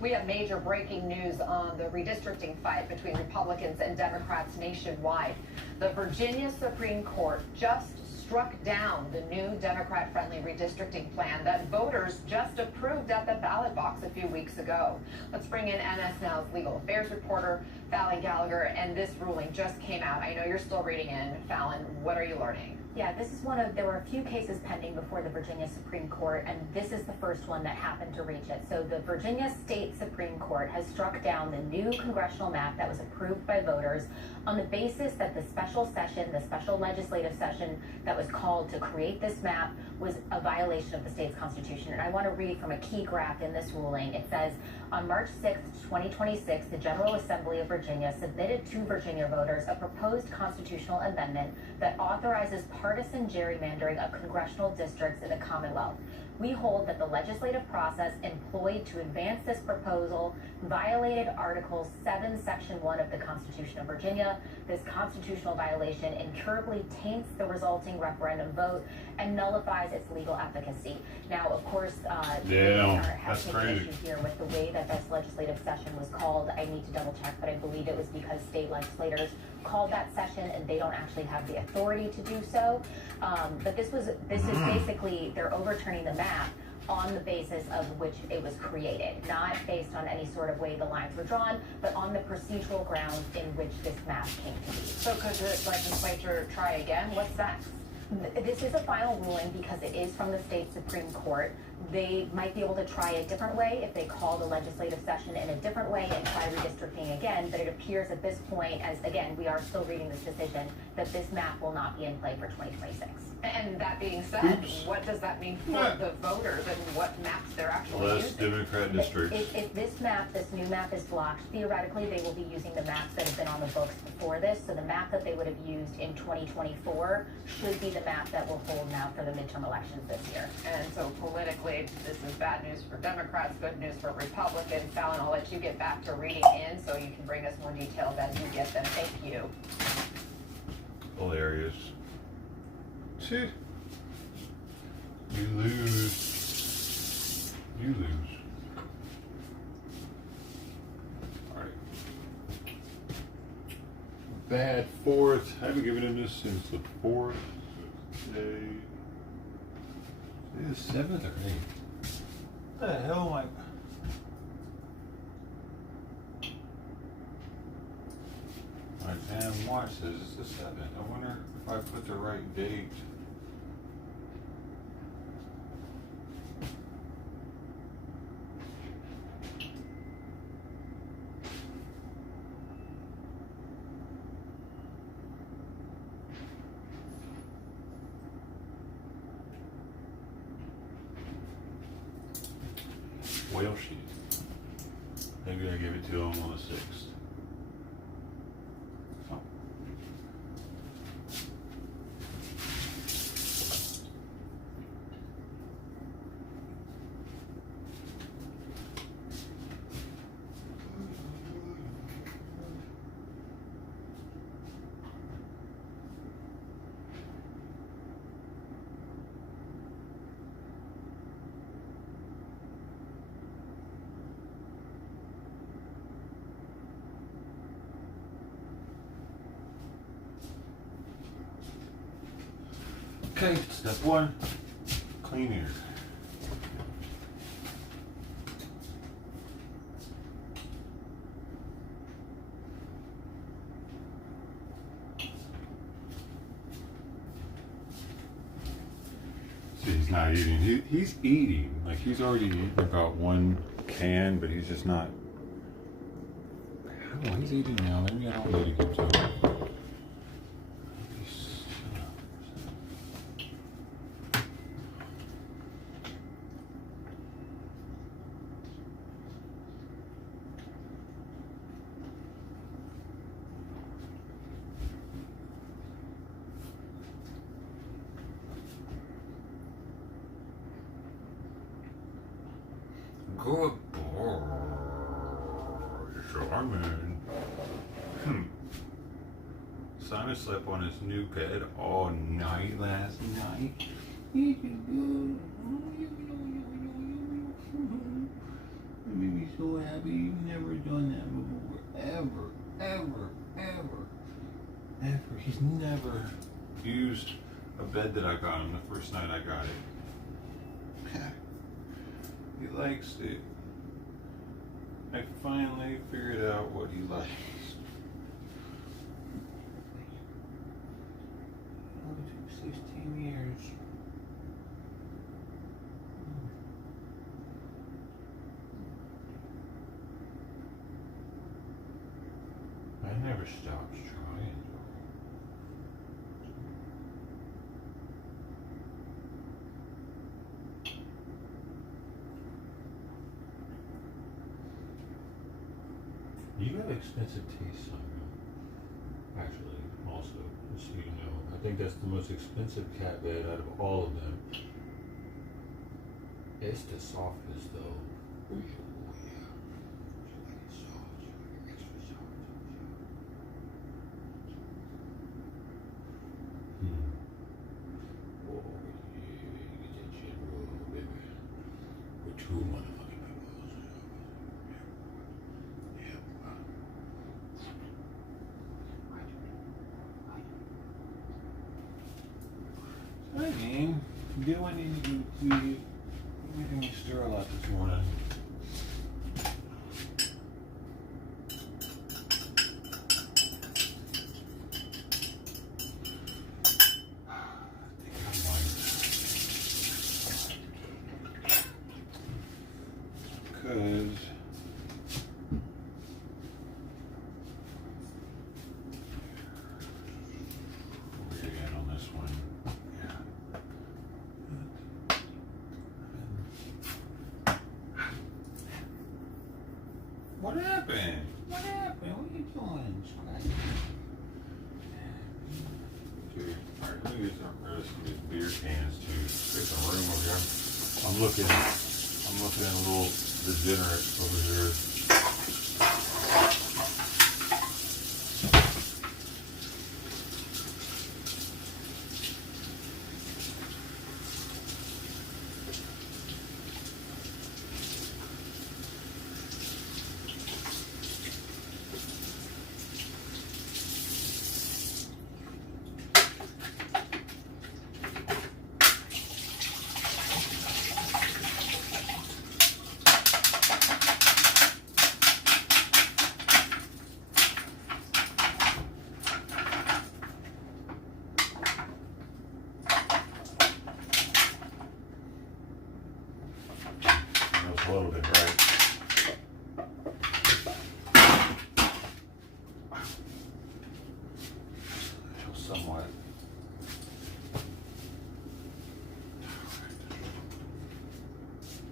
We have major breaking news on the redistricting fight between Republicans and Democrats nationwide. The Virginia Supreme Court just struck down the new Democrat-friendly redistricting plan that voters just approved at the ballot box a few weeks ago. Let's bring in MS Now's legal affairs reporter, Fallon Gallagher, and this ruling just came out. I know you're still reading in. Fallon, what are you learning? Yeah, this is there were a few cases pending before the Virginia Supreme Court, and this is the first one that happened to reach it. So the Virginia State Supreme Court has struck down the new congressional map that was approved by voters on the basis that the special session, the special legislative session that was called to create this map was a violation of the state's constitution. And I want to read from a key graph in this ruling. It says, on March 6th, 2026, the General Assembly of Virginia submitted to Virginia voters a proposed constitutional amendment that authorizes partisan gerrymandering of congressional districts in the Commonwealth. We hold that the legislative process employed to advance this proposal violated Article 7, Section 1 of the Constitution of Virginia. This constitutional violation incurably taints the resulting referendum vote and nullifies its legal efficacy. Now, of course, that's crazy. Issue here with the way that this legislative session was called. I need to double check, but I believe it was because state legislators called that session and they don't actually have the authority to do so. But this is basically, they're overturning the map on the basis of which it was created, not based on any sort of way the lines were drawn, but on the procedural grounds in which this map came to be. So could the legislature try again? What's next? This is a final ruling because it is from the state Supreme Court. They might be able to try a different way if they call the legislative session in a different way and try redistricting again, but it appears at this point, as again, we are still reading this decision, that this map will not be in play for 2026. And that being said, what does that mean for the voters and what maps they're actually Less using? Democrat districts. If this new map is blocked, theoretically they will be using the maps that have been on the books before this. So the map that they would have used in 2024 should be the map that will hold now for the midterm elections this year. And so politically, this is bad news for Democrats, good news for Republicans. Fallon, I'll let you get back to reading in so you can bring us more details as you get them. Thank you. Hilarious. You lose. You lose. Alright. Bad fourth. I haven't given him this since the fourth day. Is it 7th or 8th? What the hell am I? My damn watch says it's the 7th. I wonder if I put the right date. Whale sheet. Maybe I gave it to him on the 6th. Oh. Okay, step 1, clean ear. See, he's not eating. He's eating. Like, he's already eaten about 1 can, but he's just not. Oh, he's eating now. Maybe I don't need to give to him. Good boy, Simon. Simon slept on his new bed all night last night. Let me go, Abby. You've never done that before. Ever. He's never used a bed that I got him the first night I got it. He likes it. I finally figured out what he likes. It took 16 years. I never stopped trying. You have expensive taste, Simon. Actually, also, just so you know. I think that's the most expensive cat bed out of all of them. It's the softest, though. Oh, yeah. It's soft. Extra soft. Oh, yeah. Get that shit roll, baby. With 2 motherfucking pebbles. I mean, do I need to do everything you stir a lot this morning? Because where you at on this one? What happened? What happened? What are you doing? Okay, alright, let me get some these beer cans too. Get some room over here. I'm looking a little degenerate over here. A little bit, right? Somewhat.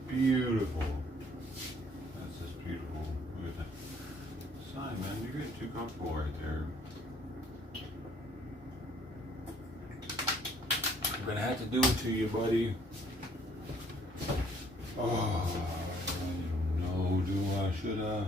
Beautiful. That's just beautiful. Look at that. Simon, you're getting too comfortable right there. I'm gonna have to do it to you, buddy. Oh, I don't know. Should I?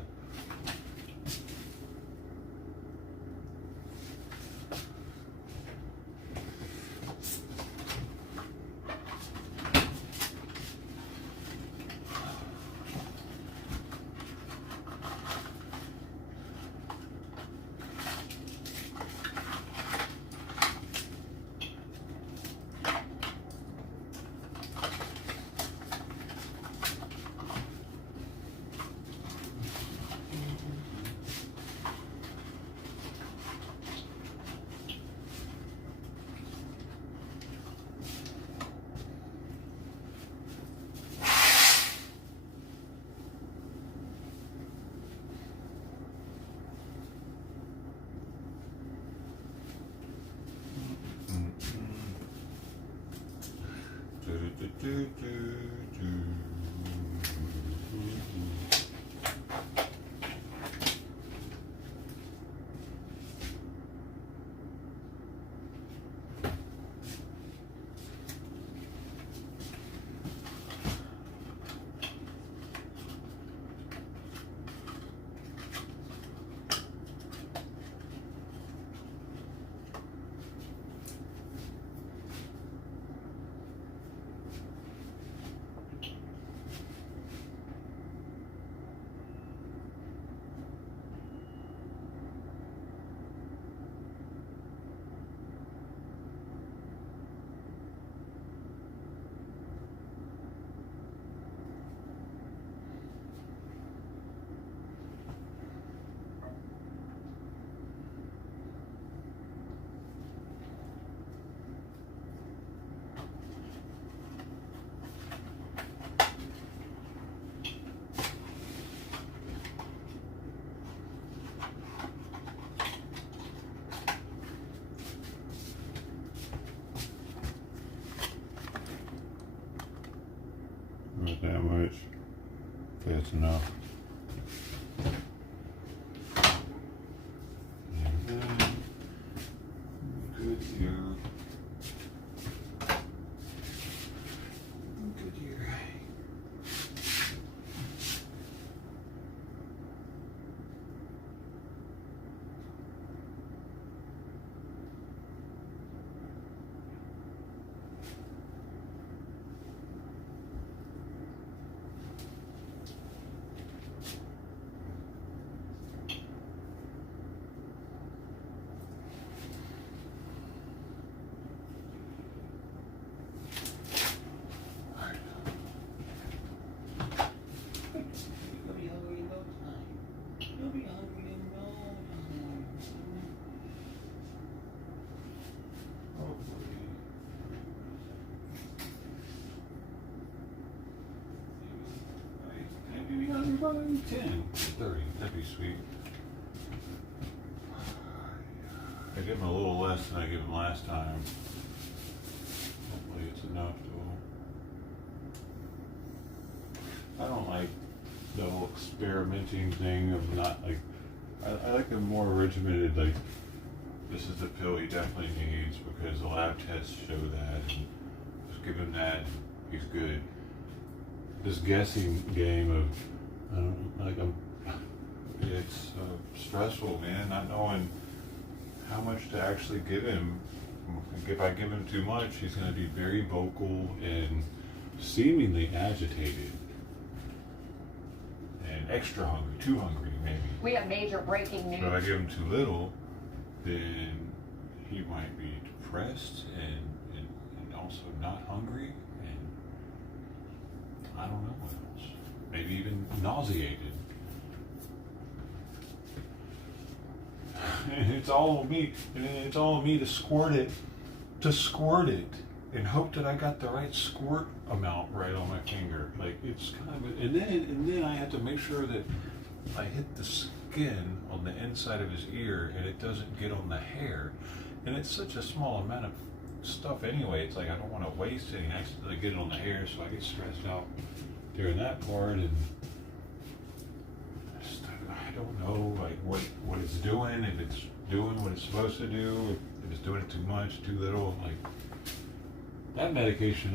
that's enough. And then, good here. Good here. Probably 10, 30, that'd be sweet. I give him a little less than I gave him last time. Hopefully it's enough to. I don't like the whole experimenting thing of not like, I like a more regimented, like, this is the pill he definitely needs because the lab tests show that, and just give him that, he's good. This guessing game of, it's stressful, man, not knowing how much to actually give him. If I give him too much, he's going to be very vocal and seemingly agitated and extra hungry, too hungry maybe. We have major breaking news. But if I give him too little, then he might be depressed and also not hungry, and I don't know what else. Maybe even nauseated. And it's all on me. And it's all on me to squirt it, and hope that I got the right squirt amount right on my finger. Like it's kind of, and then I have to make sure that I hit the skin on the inside of his ear, and it doesn't get on the hair. And it's such a small amount of stuff anyway. It's like I don't want to waste it and accidentally get it on the hair, so I get stressed out during that part, and I don't know like what it's doing, if it's doing what it's supposed to do, if it's doing it too much, too little. Like that medication,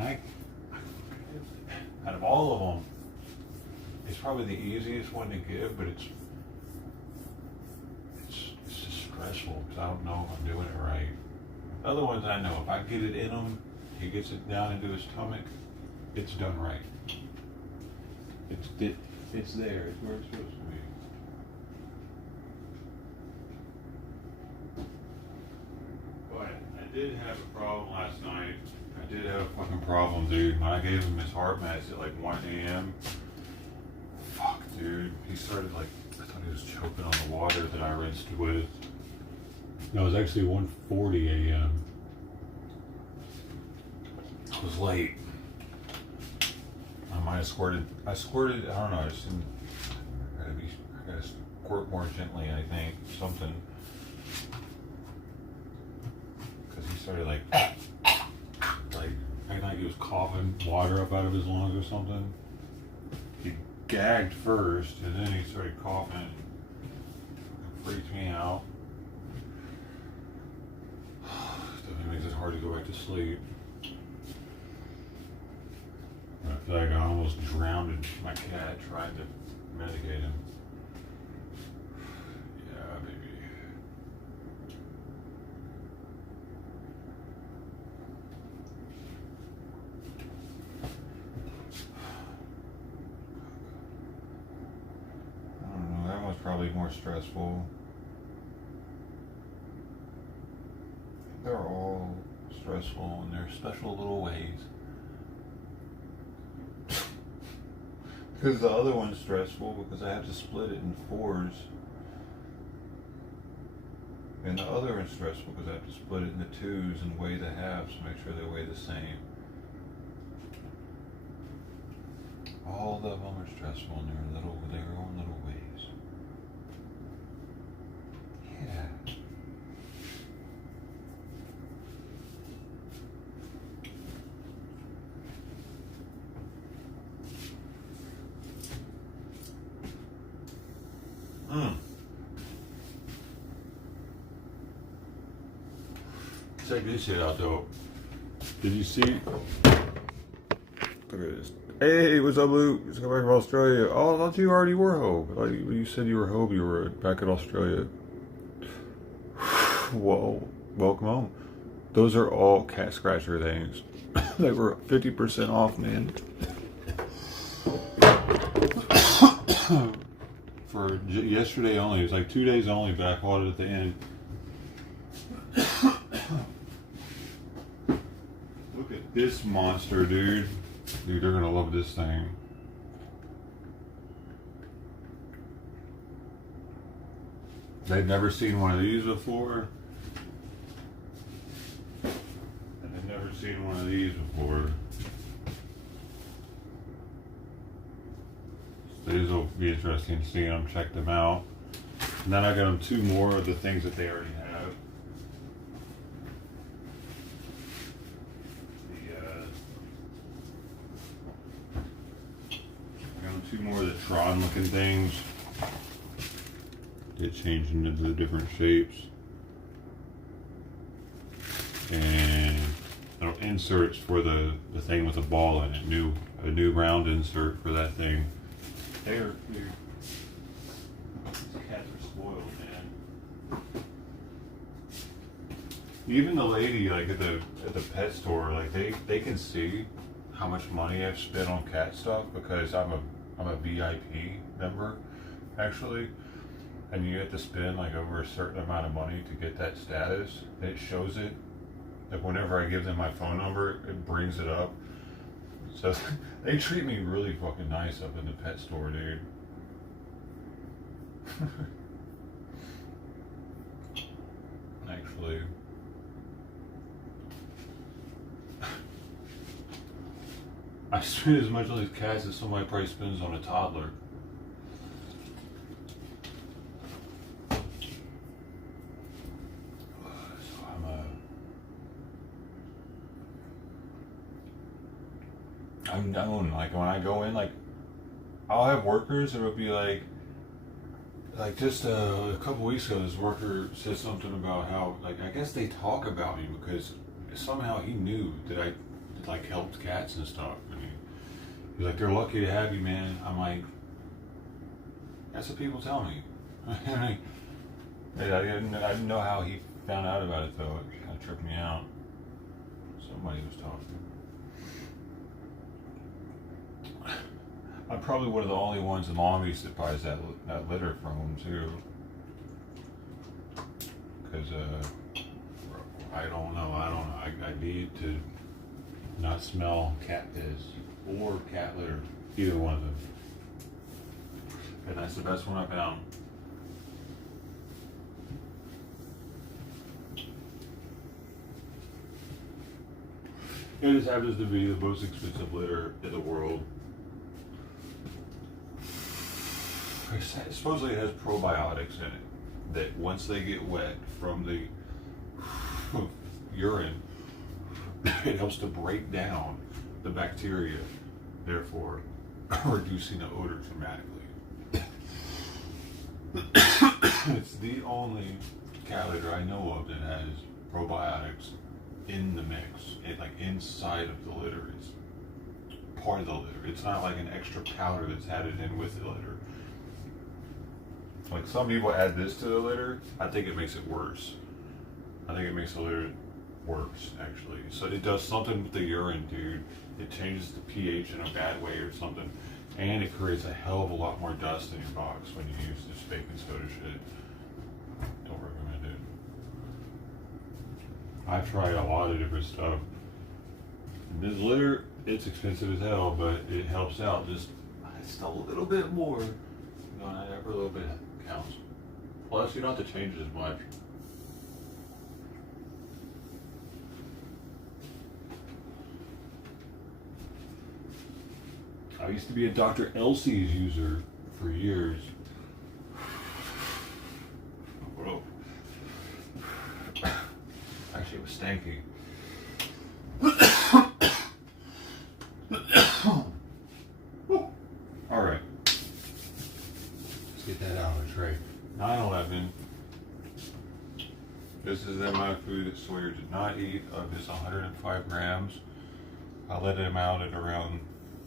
out of all of them, it's probably the easiest one to give, but it's just stressful because I don't know if I'm doing it right. The other ones I know, if I get it in him, he gets it down into his stomach, it's done right. It's there. It's where it's supposed to be. But I did have a problem last night. I did have a fucking problem, dude. When I gave him his heart meds at like 1 a.m. Fuck, dude. He started like, I thought he was choking on the water that I rinsed with. No, it was actually 1:40 a.m. It was late. I might have squirted. I don't know. I gotta squirt more gently. I think something because he started like acting like he was coughing water up out of his lungs or something. He gagged first, and then he started coughing. It freaked me out. Definitely makes it hard to go back to sleep. I feel like I almost drowned my cat trying to medicate him. Yeah, baby. I don't know, that one's probably more stressful. They're all stressful in their special little ways. Because the other one's stressful because I have to split it in 4s. And the other one's stressful because I have to split it into 2s and weigh the halves to make sure they weigh the same. All of them are stressful in their own little ways. Yeah. Check this shit out though. Did you see? Look at this. Hey, what's up, Luke? Just got back from Australia. Oh, I thought you already were home. I thought you said you were home. You were back in Australia. Whoa, welcome home. Those are all cat scratcher things. They were 50% off, man. For yesterday only. It was like 2 days only, but I caught it at the end. Look at this monster, dude. Dude, they're gonna love this thing. They've never seen one of these before. And they've never seen one of these before. So these will be interesting to see them, check them out. And then I got them 2 more of the things that they already have. I got them 2 more of the Tron looking things. Get changed into the different shapes. And little inserts for the thing with the ball in it. A new round insert for that thing. These cats are spoiled, man. Even the lady like at the pet store, like they can see how much money I've spent on cat stuff because I'm a VIP member, actually. And you have to spend like over a certain amount of money to get that status. And it shows it. Like whenever I give them my phone number, it brings it up. So they treat me really fucking nice up in the pet store, dude. Actually. I spend as much on these cats as somebody probably spends on a toddler. I'm known, like when I go in, like I'll have workers that will be like just a couple weeks ago, this worker said something about how, like, I guess they talk about me because somehow he knew that I like helped cats and stuff. I mean, he's like, they're lucky to have you, man. I'm like, that's what people tell me. I didn't know how he found out about it though. It kind of tripped me out. Somebody was talking. I'm probably one of the only ones in Long Beach that buys that litter from them too. Because I don't know. I need to not smell catsThis or cat litter, either one of them. And that's the best one I found. It just happens to be the most expensive litter in the world. Supposedly it has probiotics in it that once they get wet from the urine, it helps to break down the bacteria, therefore reducing the odor dramatically. It's the only cat litter I know of that has probiotics in the mix, like inside of the litter. It's part of the litter. It's not like an extra powder that's added in with the litter. Like some people add this to the litter, I think it makes it worse. I think it makes the litter worse, actually. So it does something with the urine, dude. It changes the pH in a bad way or something. And it creates a hell of a lot more dust in your box when you use this baking soda shit. Don't recommend it. I've tried a lot of different stuff. This litter, it's expensive as hell, but it helps out just a little bit more. You know, every little bit counts. Plus, you don't have to change it as much. I used to be a Dr. Elsie's user for years. Whoa. Actually, it was stanky. All right. Let's get that out of the tray. 9/11. This pieces of my food that Sawyer did not eat of his 105 grams. I let him out at around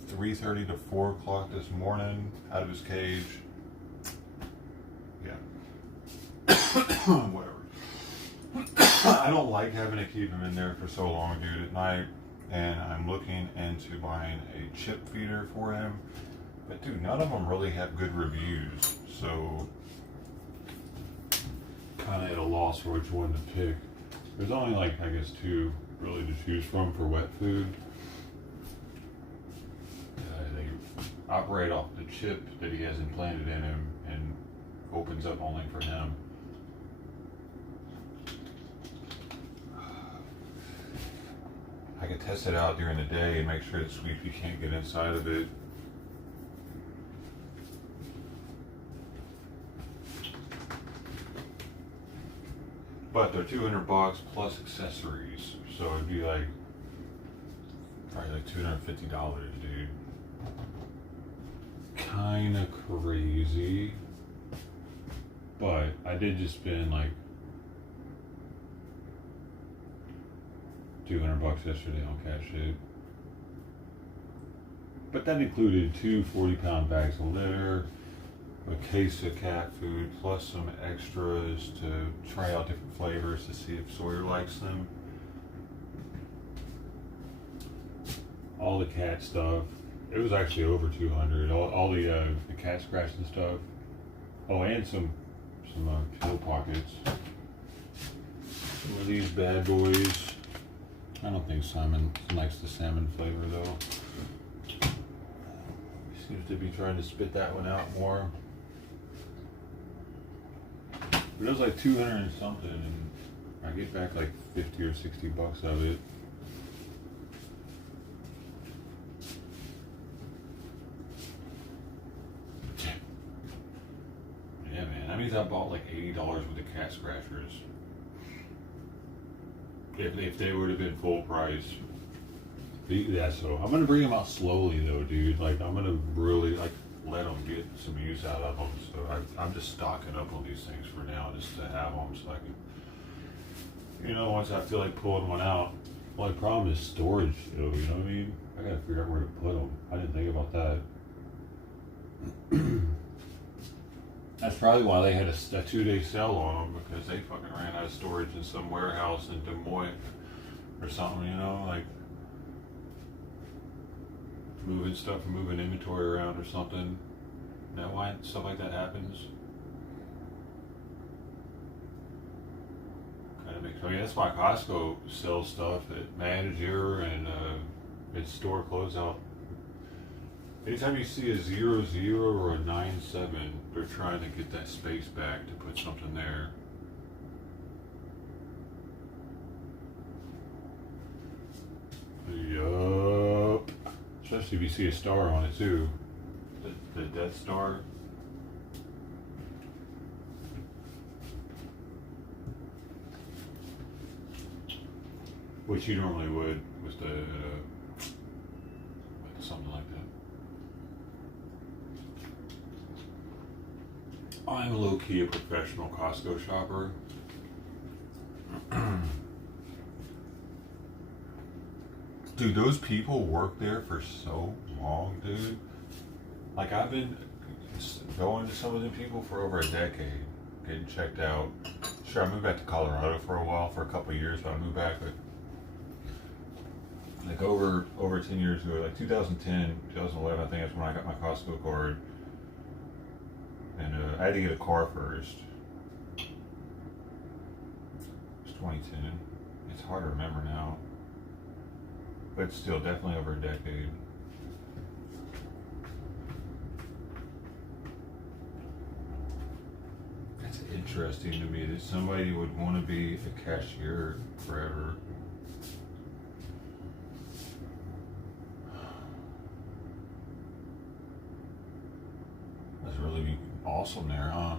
3:30 to 4 o'clock this morning out of his cage. Yeah. Whatever. I don't like having to keep him in there for so long, dude, at night. And I'm looking into buying a chip feeder for him. But dude, none of them really have good reviews. So kind of at a loss for which one to pick. There's only like, I guess, 2 really to choose from for wet food. They operate off the chip that he has implanted in him and opens up only for him. I could test it out during the day and make sure that Sweepy can't get inside of it. But they're $200 plus accessories, so it'd be like probably like $250, dude. Kinda crazy, but I did just spend like $200 yesterday on cat shit. But that included 2 40-pound bags of litter, a case of cat food, plus some extras to try out different flavors to see if Sawyer likes them. All the cat stuff. It was actually over 200. All the cat scratching stuff. Oh, and some pill pockets. Some of these bad boys. I don't think Simon likes the salmon flavor though. He seems to be trying to spit that one out more. But it was like 200 and something, and I get back like 50 or 60 bucks of it. Yeah, man. That means I bought like $80 worth of cat scratchers. If they would have been full price. Yeah, so I'm gonna bring them out slowly though, dude. Like I'm gonna really like let them get some use out of them. So I'm just stocking up on these things for now, just to have them, so I can, you know, once I feel like pulling one out. Well, the problem is storage, though. You know what I mean? I gotta figure out where to put them. I didn't think about that. That's probably why they had a 2-day sale on them, because they fucking ran out of storage in some warehouse in Des Moines or something, you know, like moving stuff or moving inventory around or something. Is that why stuff like that happens? Kind of makes, I mean, that's why Costco sells stuff at Manager and its store closeout. Anytime you see a 00 or a 97, they're trying to get that space back to put something there. Yup. Especially if you see a star on it too. The Death Star. Which you normally would with the something like that. I'm low-key a professional Costco shopper. Dude, those people work there for so long, dude. Like, I've been going to some of the people for over a decade, getting checked out. Sure, I moved back to Colorado for a while, for a couple of years, but I moved back like over 10 years ago, like 2010, 2011, I think that's when I got my Costco card. And I had to get a car first. It was 2010. It's hard to remember now. But still, definitely over a decade. That's interesting to me that somebody would want to be a cashier forever. That's really awesome there, huh?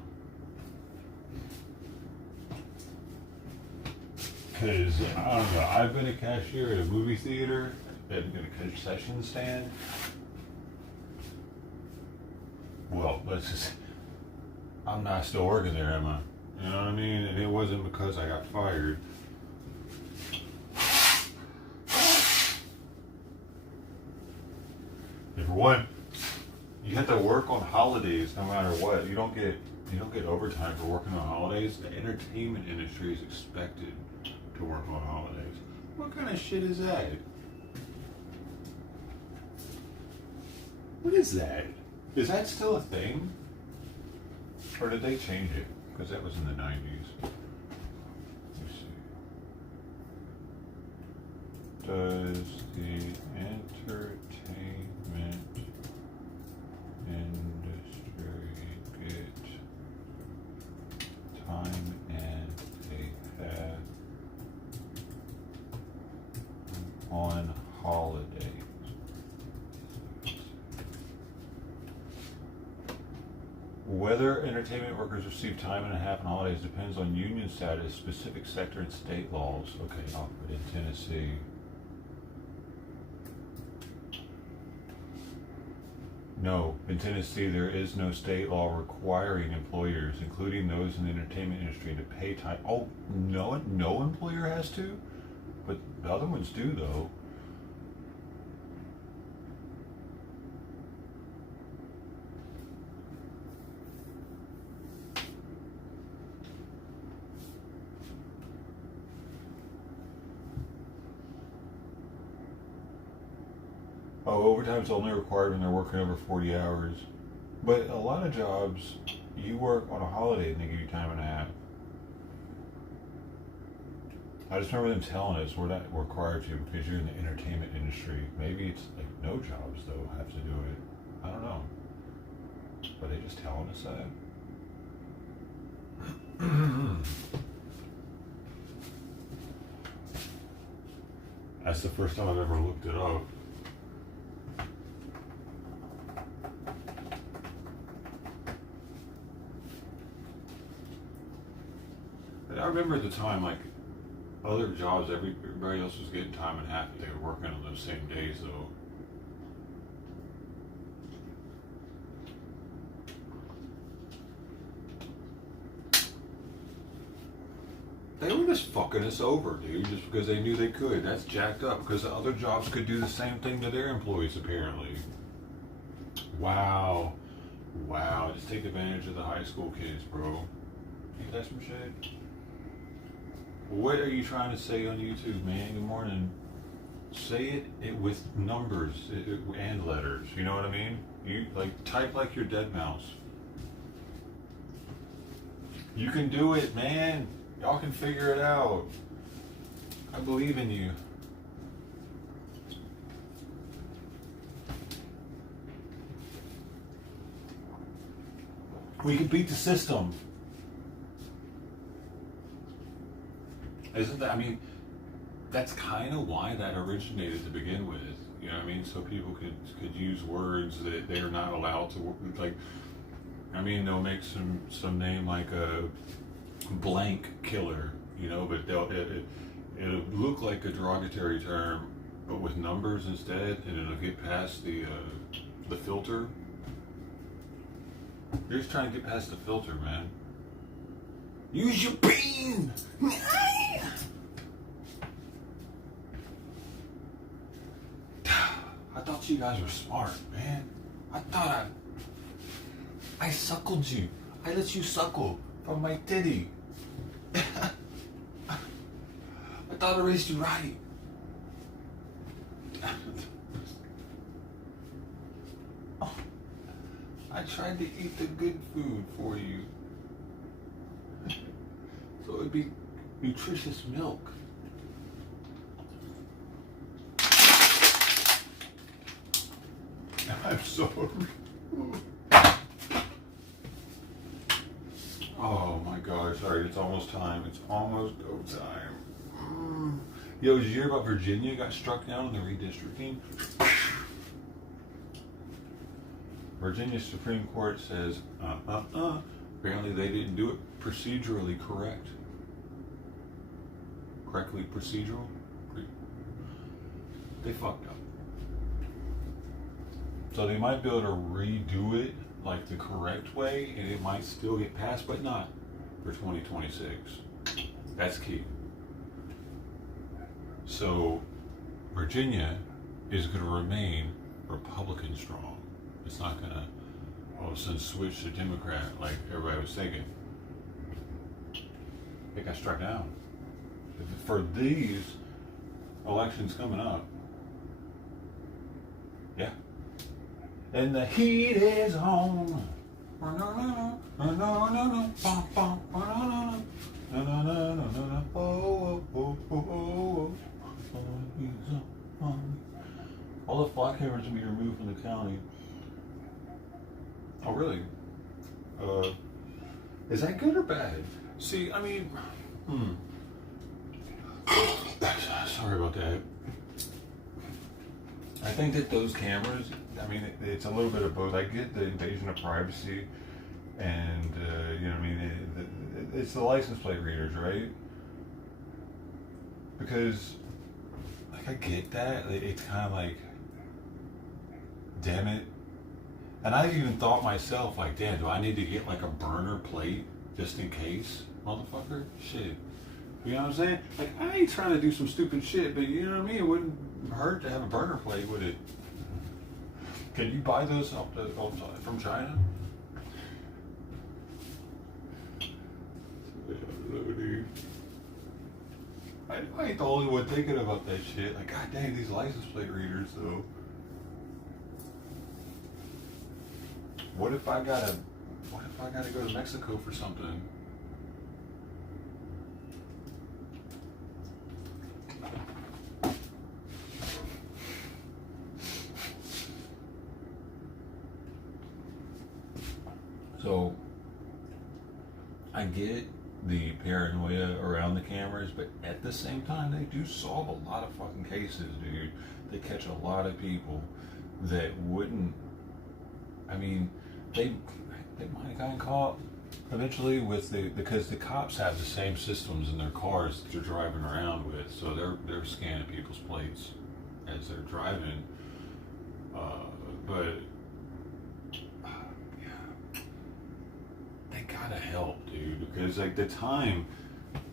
Because, I don't know, I've been a cashier at a movie theater, at a concession stand. Well, let's just, I'm not still working there, am I? You know what I mean? And it wasn't because I got fired. Number one, you have to work on holidays no matter what. You don't get overtime for working on holidays. The entertainment industry is expected to work on holidays. What kind of shit is that? What is that? Is that still a thing? Or did they change it? Because that was in the 90s. Let's see. Does the entertainment industry get time and a half on holidays? Whether entertainment workers receive time and a half on holidays depends on union status, specific sector, and state laws. Okay, I'll put in Tennessee. No, in Tennessee there is no state law requiring employers, including those in the entertainment industry, to pay time. Oh, no employer has to? But the other ones do, though. Oh, overtime's only required when they're working over 40 hours. But a lot of jobs, you work on a holiday and they give you time and a half. I just remember them telling us we're not required to because you're in the entertainment industry. Maybe it's like no jobs, though, have to do it. I don't know. Are they just telling us that? That's the first time I've ever looked it up. I remember at the time, like, other jobs, everybody else was getting time and a half, but they were working on those same days, though. They were just fucking us over, dude, just because they knew they could. That's jacked up, because the other jobs could do the same thing to their employees, apparently. Wow. Wow, just take advantage of the high school kids, bro. Ain't that some shit? What are you trying to say on YouTube, man? Good morning. Say it with numbers and letters. You know what I mean? You type like your dead mouse. You can do it, man. Y'all can figure it out. I believe in you. We can beat the system. Isn't that, I mean, that's kind of why that originated to begin with. You know what I mean? So people could use words that they're not allowed to, like, I mean, they'll make some name like a blank killer, you know, but it'll look like a derogatory term, but with numbers instead, and it'll get past the filter. You're just trying to get past the filter, man. Use your bean! I thought you guys were smart, man. I thought I suckled you. I let you suckle from my titty. I thought I raised you right. Oh, I tried to eat the good food for you. So it would be nutritious milk. I'm sorry. Oh my gosh, alright, it's almost time. It's almost go time. Yo, did you hear about Virginia got struck down in the redistricting? Virginia Supreme Court says, apparently they didn't do it procedurally correct. Correctly procedural? They fucked up. So they might be able to redo it like the correct way and it might still get passed, but not. for 2026. That's key. So Virginia is going to remain Republican strong. It's not going to all of a sudden switch to Democrat like everybody was thinking. It got struck down. For these elections coming up. Yeah. And the heat is on. All the flock cameras will be removed from the county. Oh, really? Is that good or bad? See, I mean, sorry about that. I think that those cameras, I mean, it's a little bit of both. I get the invasion of privacy, and you know what I mean. It's the license plate readers, right? Because, like, I get that. It's kind of like, damn it. And I even thought myself, like, damn, do I need to get like a burner plate just in case, motherfucker? Shit. You know what I'm saying? Like, I ain't trying to do some stupid shit, but you know what I mean? It wouldn't hurt to have a burner plate, would it? Can you buy those from China? I ain't the only one thinking about that shit. Like, god dang, these license plate readers, though. What if I gotta go to Mexico for something? So, I get the paranoia around the cameras, but at the same time, they do solve a lot of fucking cases, dude. They catch a lot of people that wouldn't, I mean, they might have gotten caught eventually because the cops have the same systems in their cars that they're driving around with, so they're scanning people's plates as they're driving. But they gotta help, dude, because like the time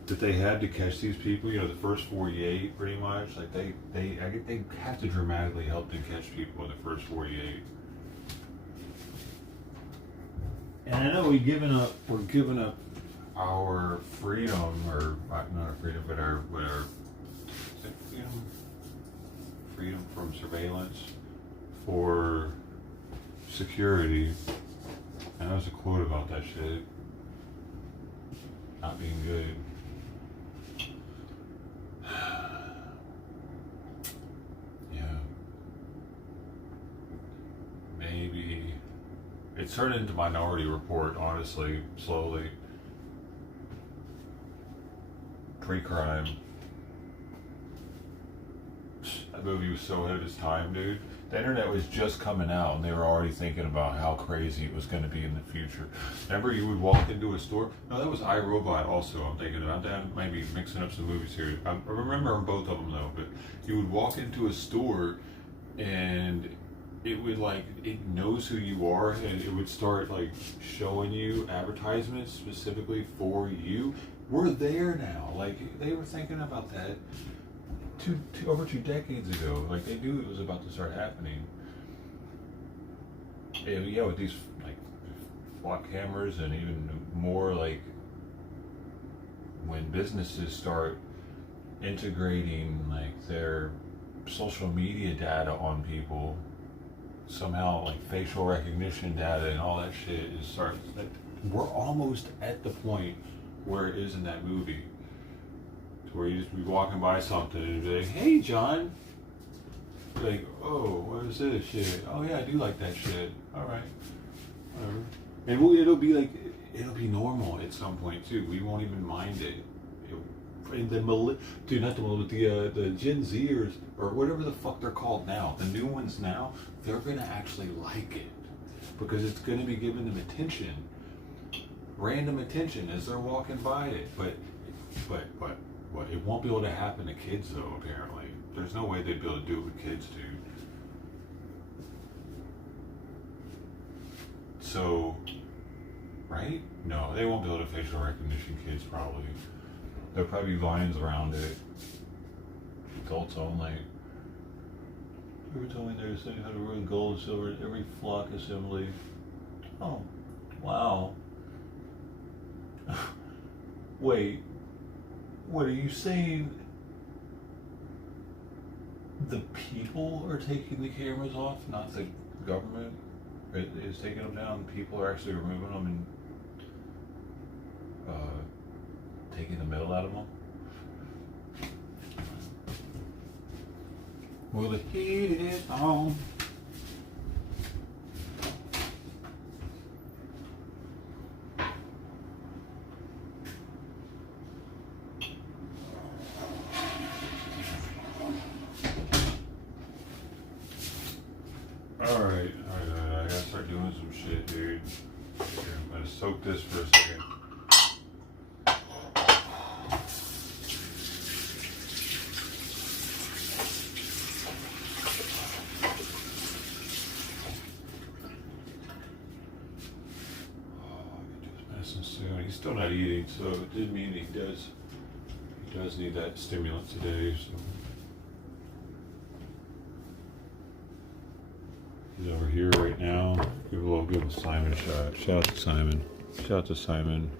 that they had to catch these people, you know, the first 48, pretty much, like they have to dramatically help them catch people in the first 48. And I know we're giving up our freedom, or not our freedom, but our freedom from surveillance for security. And there's a quote about that shit not being good. Yeah. Maybe it's turned into Minority Report, honestly, slowly. Pre-crime. That movie was so ahead of its time, dude. The internet was just coming out, and they were already thinking about how crazy it was going to be in the future. Remember, you would walk into a store. No, that was iRobot. Also, I'm thinking about that. Maybe mixing up some movies here. I remember both of them though. But you would walk into a store, and it would it knows who you are, and it would start like showing you advertisements specifically for you. We're there now. Like, they were thinking about that over 2 decades ago. Like, they knew it was about to start happening. And, yeah, with these like flock cameras, and even more, like when businesses start integrating like their social media data on people, somehow, like facial recognition data and all that shit is starting. Like, we're almost at the point where it is in that movie, to where you just be walking by something and be like, "Hey, John." Like, "Oh, what is this shit? Oh yeah, I do like that shit. All right, whatever." And it'll be normal at some point too. We won't even mind it. And the Gen Zers, or whatever the fuck they're called now, the new ones now, they're gonna actually like it, because it's gonna be giving them attention, random attention as they're walking by it. But it won't be able to happen to kids though. Apparently, there's no way they'd be able to do it with kids, dude. So Right? No, they won't be able to facial recognition kids probably. There'll probably be vines around it. Adults only. Every time they're saying how to run gold and silver at every flock assembly. Oh, wow. Wait, what are you saying? The people are taking the cameras off, not the government is taking them down. People are actually removing them and taking the metal out of them. Well, the heat is on. Alright, I gotta start doing some shit, dude. Here, I'm gonna soak this for a second. Soon. He's still not eating, so it did mean he does need that stimulant today. So he's over here right now. Give a Simon shot. Shout out to Simon. Shout out to Simon.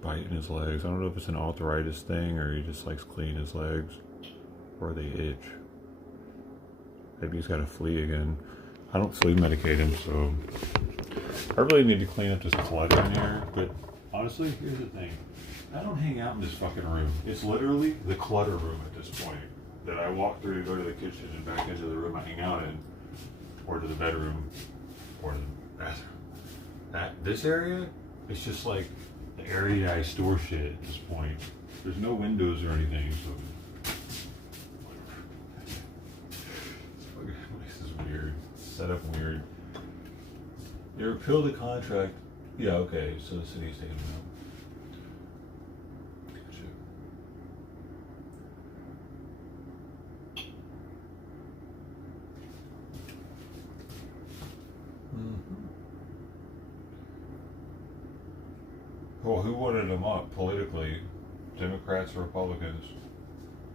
Biting his legs. I don't know if it's an arthritis thing or he just likes cleaning his legs or they itch. Maybe he's got a flea again. I don't flea medicate him, so I really need to clean up this clutter in here. But honestly, here's the thing. I don't hang out in this fucking room. It's literally the clutter room at this point that I walk through to go to the kitchen and back into the room I hang out in, or to the bedroom, or to the bathroom. This area, it's just like the area I store shit at this point. There's no windows or anything, so this is weird. Set up weird. You repeal the contract. Yeah, okay, so the city's taking them out. Gotcha. Well, who wanted them up politically? Democrats or Republicans?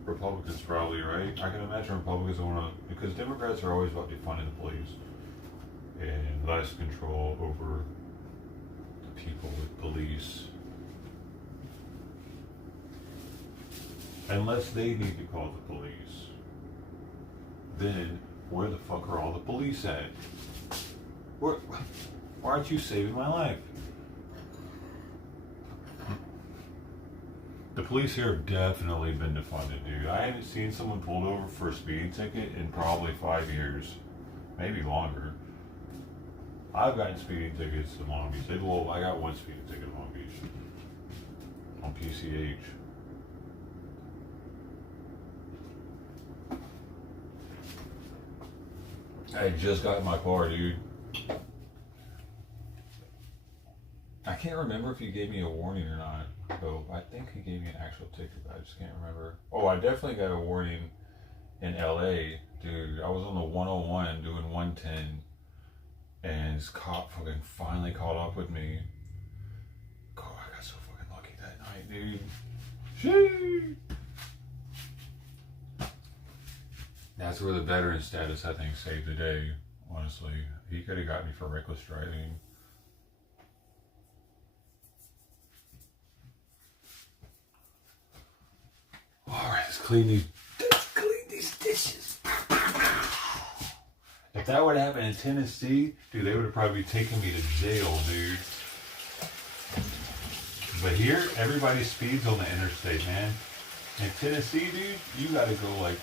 Republicans probably, right? I can imagine Republicans want to, because Democrats are always about defunding the police and less control over the people with police. Unless they need to call the police. Then, where the fuck are all the police at? Why aren't you saving my life? The police here have definitely been defunded, dude. I haven't seen someone pulled over for a speeding ticket in probably 5 years, maybe longer. I've gotten speeding tickets in Long Beach. Well, I got one speeding ticket in Long Beach on PCH. I just got in my car, dude. I can't remember if he gave me a warning or not. So I think he gave me an actual ticket, but I just can't remember. Oh, I definitely got a warning in LA, dude. I was on the 101 doing 110, and this cop fucking finally caught up with me. God, I got so fucking lucky that night, dude. Shee! That's where the veteran status, I think, saved the day, honestly. He could have got me for reckless driving. Alright, let's clean these dishes. If that would happen in Tennessee, dude, they would have probably taken me to jail, dude. But here, everybody speeds on the interstate, man. In Tennessee, dude, you gotta go like,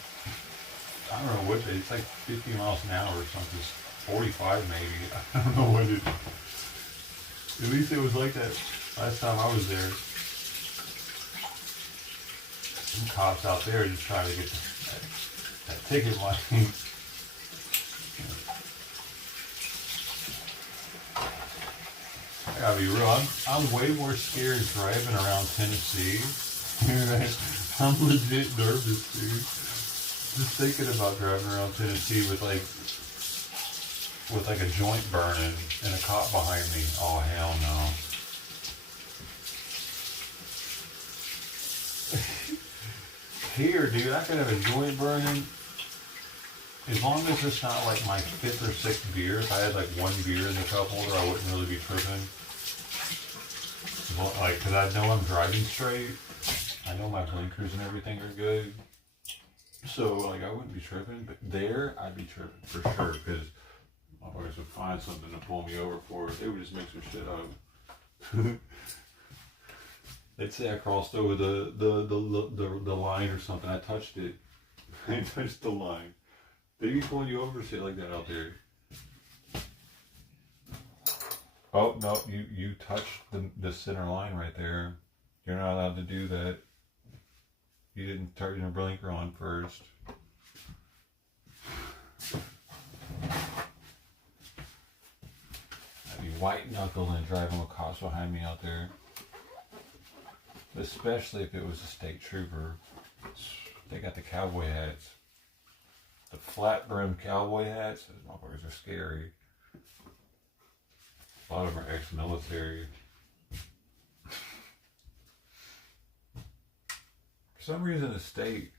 I don't know what, it's like 50 miles an hour or something. 45 maybe. I don't know what it is. At least it was like that last time I was there. Some cops out there just trying to get that ticket money. I gotta be real. I'm way more scared driving around Tennessee. I'm legit nervous, dude. Just thinking about driving around Tennessee with like a joint burning and a cop behind me. Oh hell no. Here, dude, I could have a joint burning as long as it's not like my 5th or 6th beer. If I had like one beer in the cup holder, I wouldn't really be tripping. Well, like, cause I know I'm driving straight. I know my blinkers and everything are good. So like, I wouldn't be tripping. But there, I'd be tripping for sure. Cause motherfuckers would find something to pull me over for. They would just make some shit up. They'd say I crossed over the line or something. I touched it. I touched the line. They be pulling you over shit like that out there. Oh no, you touched the center line right there. You're not allowed to do that. You didn't turn your blinker on first. I'd be white knuckling driving with cops behind me out there. Especially if it was a state trooper. They got the cowboy hats. The flat brim cowboy hats. Those motherfuckers are scary. A lot of them are ex-military. For some reason the state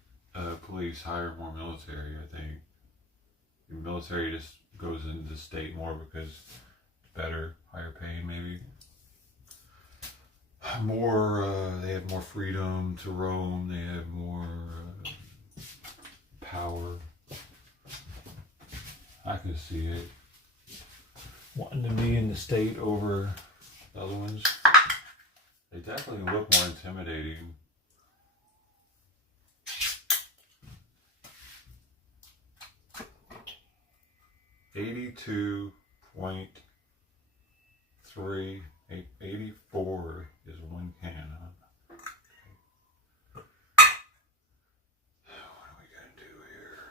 police hire more military, I think. The military just goes into the state more because it's better, higher paying maybe. They have more freedom to roam, they have more power. I could see it. Wanting to be in the state over the other ones. They definitely look more intimidating. .3 84 is one can, huh? What are we gonna do here?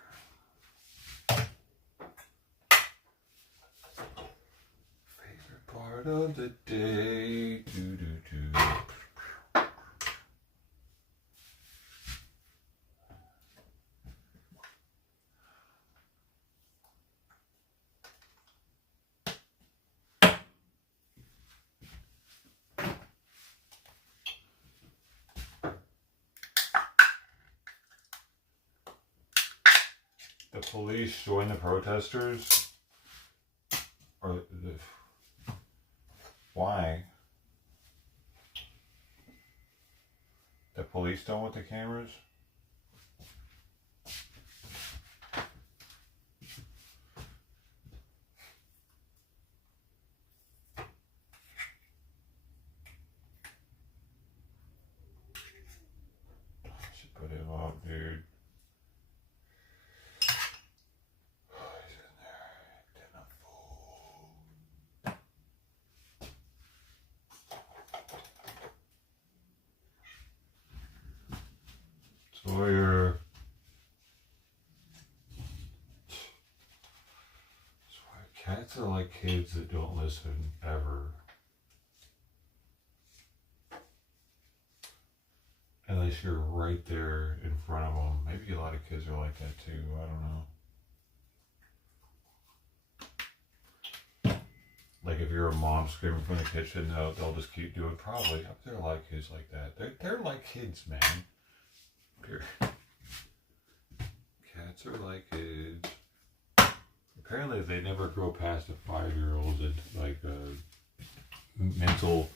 Favorite part of the day. The police join the protesters? Or why? The police don't want the cameras? I should put him up, dude. Sawyer. Cats are like kids that don't listen ever. Unless you're right there in front of them. Maybe a lot of kids are like that too. I don't know. Like if you're a mom screaming from the kitchen, they'll just keep doing. Probably. There are a lot of kids like that. They're like kids, man. Cats are like kids. Apparently, they never grow past a 5-year-old and like mental.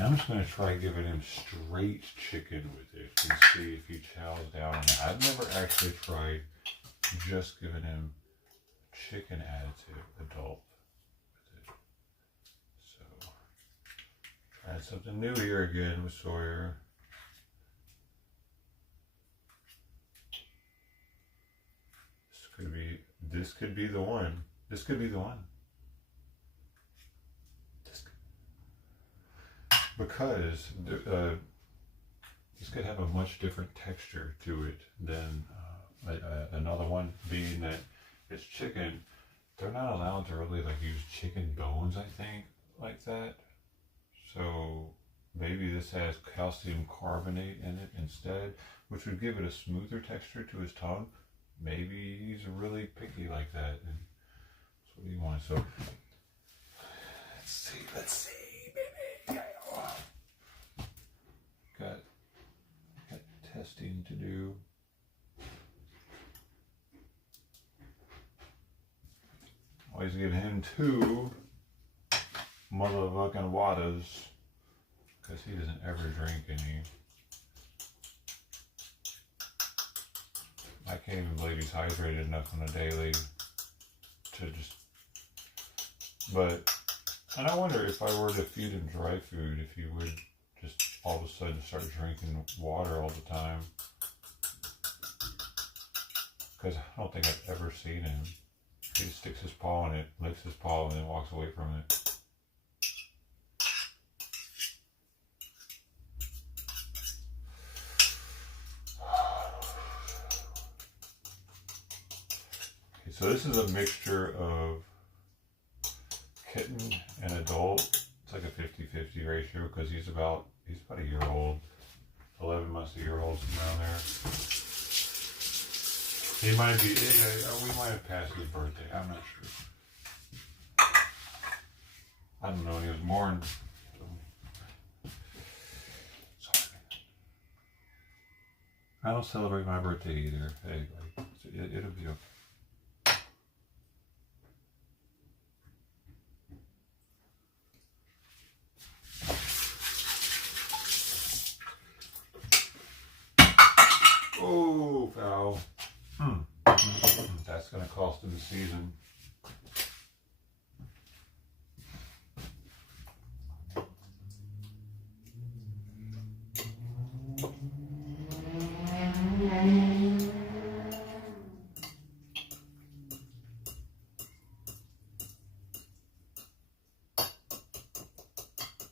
I'm just gonna try giving him straight chicken with it and see if he chows down on it. I've never actually tried just giving him chicken additive adult with it. So, trying something new here again with Sawyer. This could be the one. This could be the one. Because this could have a much different texture to it than another one, being that it's chicken. They're not allowed to really like use chicken bones, I think, like that. So maybe this has calcium carbonate in it instead, which would give it a smoother texture to his tongue. Maybe he's really picky like that, and that's what he wants. So let's see, baby. Got testing to do. Always give him 2 motherfucking waters, because he doesn't ever drink any. I can't even believe he's hydrated enough on a daily to just, and I wonder if I were to feed him dry food, if he would just all of a sudden start drinking water all the time. Because I don't think I've ever seen him. He just sticks his paw in it, licks his paw, and then walks away from it. Okay, so this is a mixture of kitten and adult. It's like a 50-50 ratio because he's about a year old. 11 months, a year old, somewhere around there. He might be, we might have passed his birthday, I'm not sure. I don't know when he was born. Sorry. I don't celebrate my birthday either. Hey, it'll be okay. Oh, foul. That's going to cost him the season.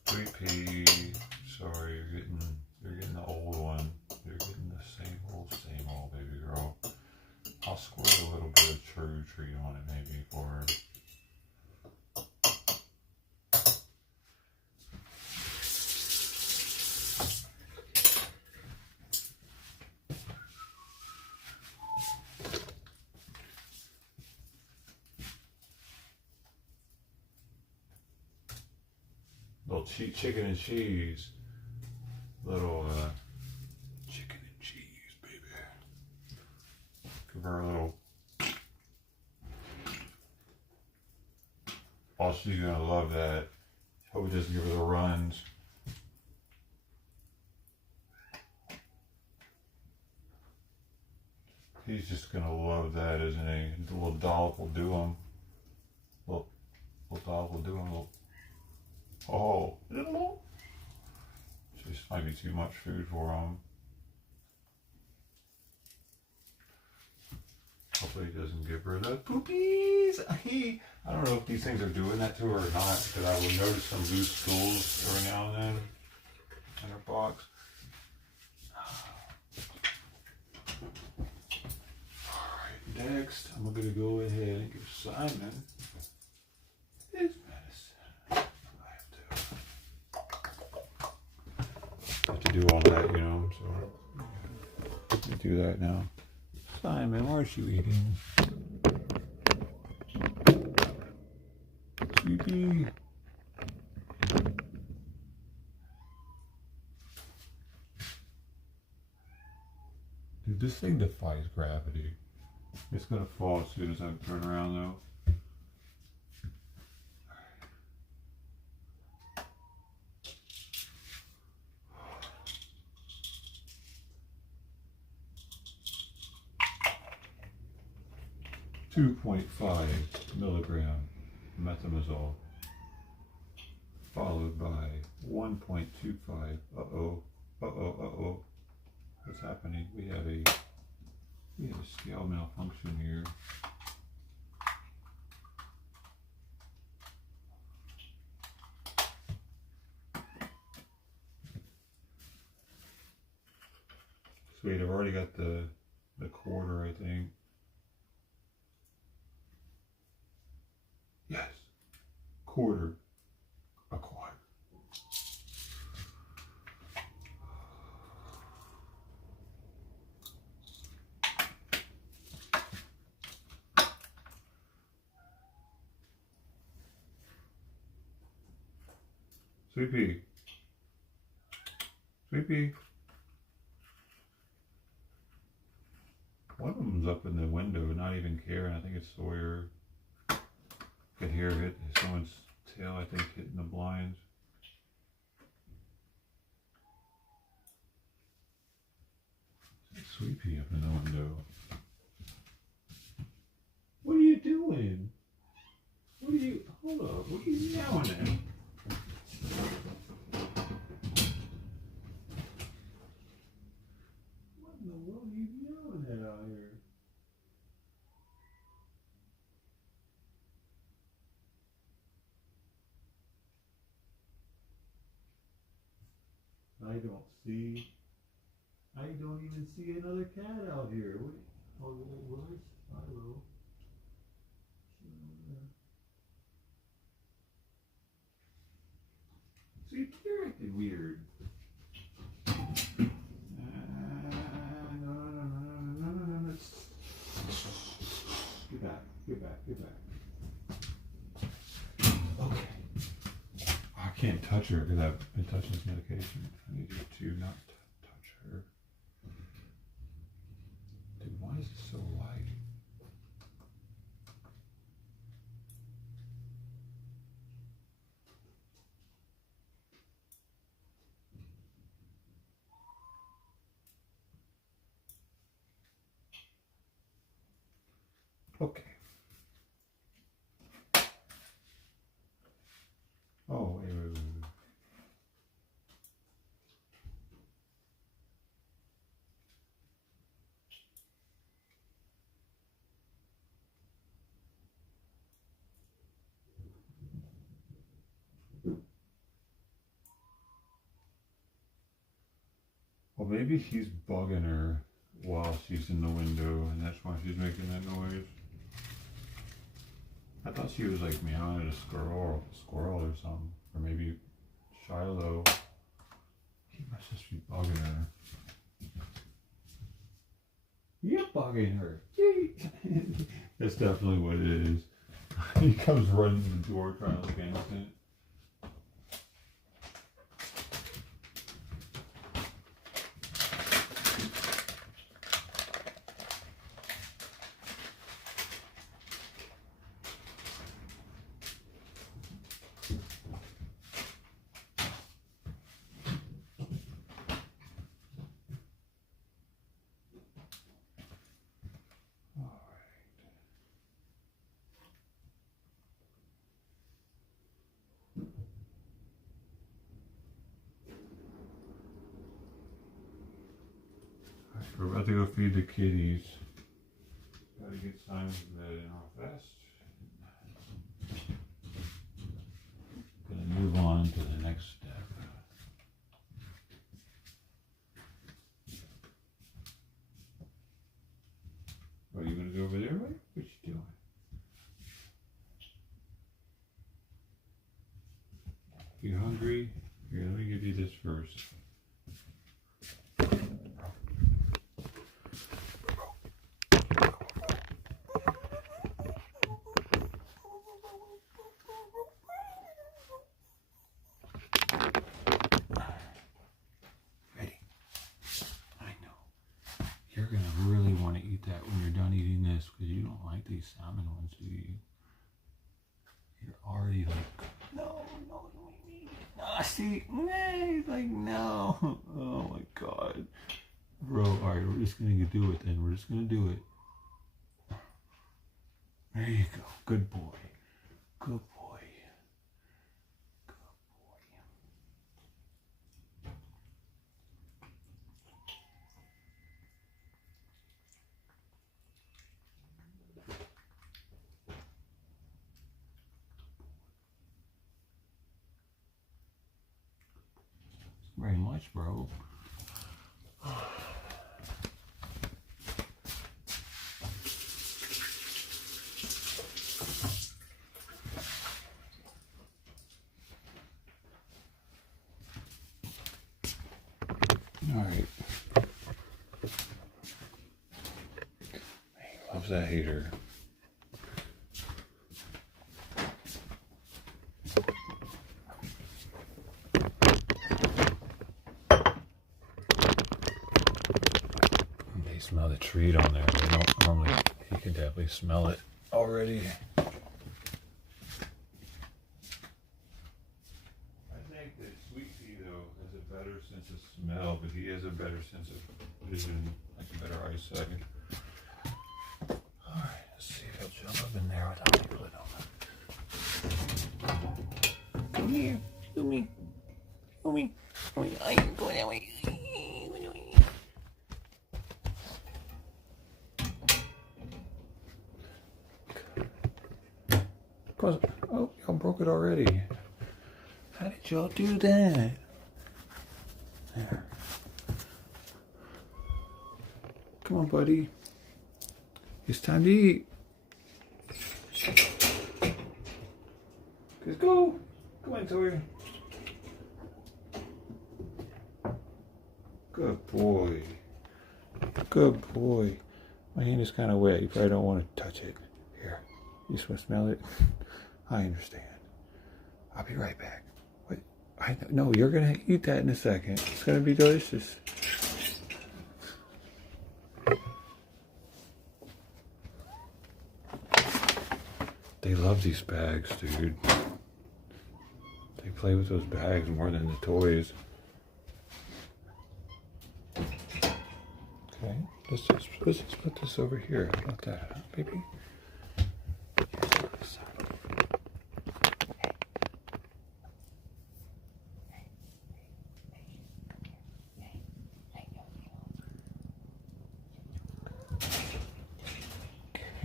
Sweet pea. Sorry, you're getting the old one. You're getting the same old, baby girl. I'll squirt a little bit of True Treat on it maybe for her. Little chicken and cheese. Little chicken and cheese, baby. Give her a little. Oh, she's gonna love that. Hope it doesn't give her the runs. He's just gonna love that, isn't he? The little dollop will do him. Little dollop will do him. Oh, this might be too much food for him. Hopefully he doesn't give her the poopies. I don't know if these things are doing that to her or not, because I will notice some loose stools every now and then in her box. Alright, next I'm going to go ahead and give Simon his medicine. I have to do all that, you know, so let me do that now. Simon, what are you eating? Sweetie. Dude, this thing defies gravity. It's gonna fall as soon as I turn around though. 2.5 milligram methimazole, followed by 1.25. What's happening? We have a scale malfunction here. wait, I've already got the quarter, I think. Yes. Quarter. A quarter. Sweet pea. Sweet pea. One of them's up in the window, not even caring. I think it's Sawyer. Could hear it. Someone's tail, I think, hitting the blinds. Sweet pea up in the window. What are you doing? What are you? Hold up. What are you yelling at? What in the world are you yelling at out here? I don't see. I don't even see another cat out here. What? Oh, where's Philo? See, you're acting weird. No. Get back. Okay. I can't touch her because I've been touching this medication. I need you to not touch her. Dude, why is it so light? Okay. Oh, wait. Well, maybe he's bugging her while she's in the window, and that's why she's making that noise. I thought she was like meowing at a squirrel or something, or maybe Shiloh. He must just be bugging her. You're bugging her. That's definitely what it is. He comes running to the door trying to look innocent. We're about to go feed the kitties. Gotta get Simon to bed in our vest. Gonna move on to the next step. Are you gonna go over there, right? What you doing? You hungry? Here, let me give you this first. You're gonna really want to eat that when you're done eating this, because you don't like these salmon ones, do you? You're already like, no, see, he's like, no. Oh my God. Bro, alright, we're just gonna do it then. We're just gonna do it. There you go. Good boy. Good boy. Very much, bro. All right. He loves that heater. They smell the treat on there. They don't normally. You can definitely smell it already. Better sense of smell, but he has a better sense of vision, like a better eyesight. Alright, let's see if he'll jump up in there without me pulling on him. Come here, come here, come here. I ain't going that way. Oh, y'all broke it already. How did y'all do that? There. Come on, buddy. It's time to eat. Let's go. Come on, Tori. Good boy. Good boy. My hand is kind of wet. You probably don't want to touch it. Here. You just want to smell it? I understand. I'll be right back. No, you're gonna eat that in a second. It's gonna be delicious. They love these bags, dude. They play with those bags more than the toys. Okay, let's just put this over here. How about that, huh, baby?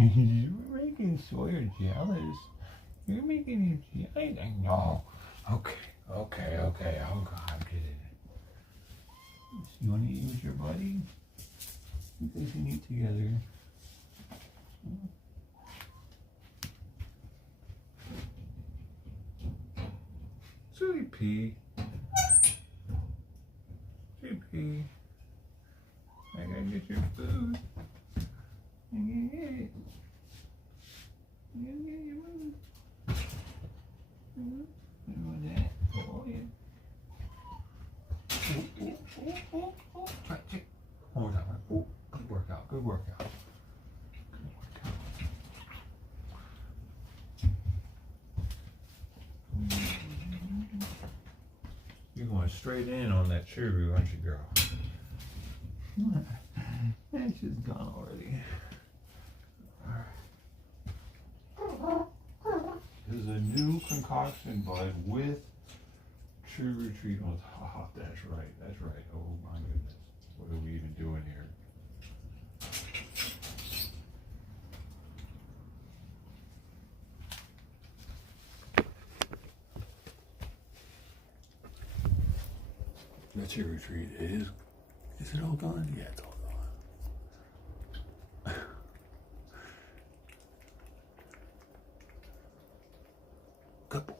You're making Sawyer jealous. You're making him jealous. I know. Okay. I'll get it. You want to eat with your buddy? You guys can eat together. Sweet pea. Sweet pea. I gotta get your food. I gotta get it. One more time. Ooh, good workout. Good workout. You're going straight in on that cherry, aren't you, girl? That's just gone already. This is a new concoction, bud, with True Retreat on top. That's right. Oh my goodness. What are we even doing here? That's your retreat. Is it all gone? Yeah, it's all gone. Good boy.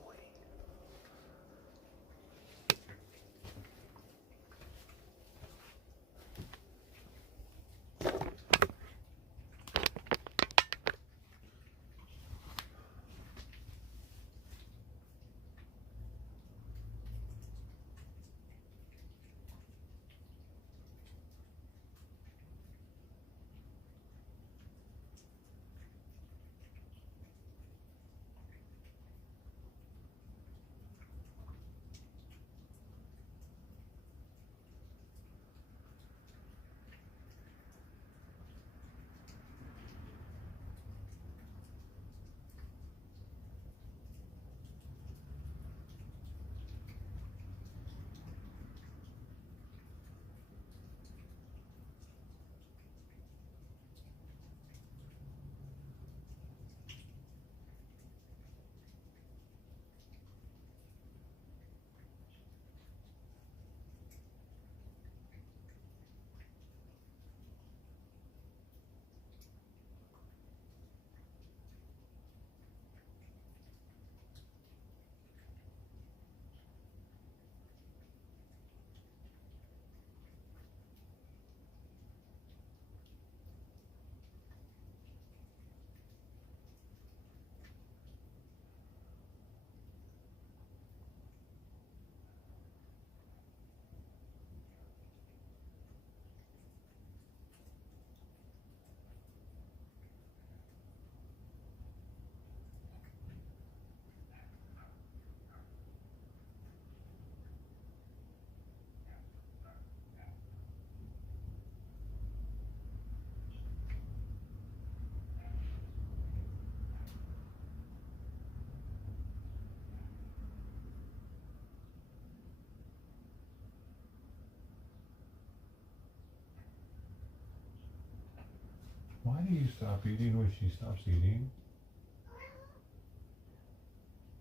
Why do you stop eating when she stops eating?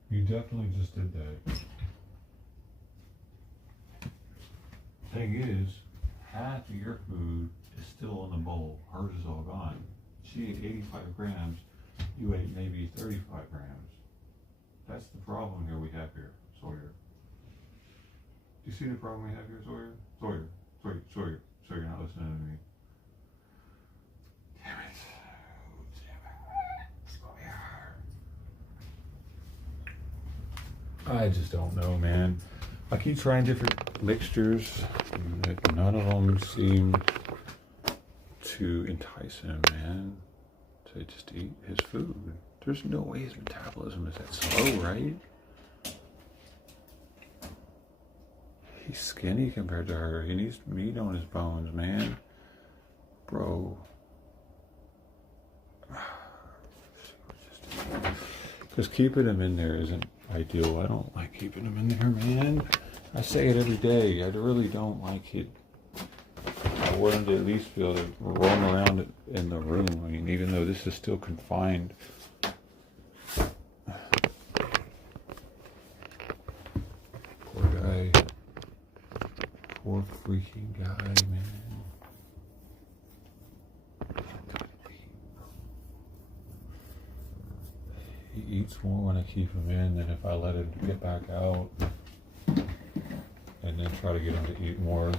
You definitely just did that. Thing is, half of your food is still in the bowl. Hers is all gone. She ate 85 grams. You ate maybe 35 grams. That's the problem here we have here, Sawyer. Do you see the problem we have here, Sawyer? Sawyer, you're not listening to me. Damn it. Oh, damn it. I just don't know, man. I keep trying different mixtures, but none of them seem to entice him, man, to just eat his food. There's no way his metabolism is that slow, right? He's skinny compared to her. He needs meat on his bones, man. Bro. Just keeping him in there isn't ideal. I don't like keeping him in there, man. I say it every day. I really don't like it. I want him to at least be able to roam around in the room. I mean, even though this is still confined. Poor guy. Poor freaking guy, man. He eats more when I keep him in than if I let him get back out and then try to get him to eat more.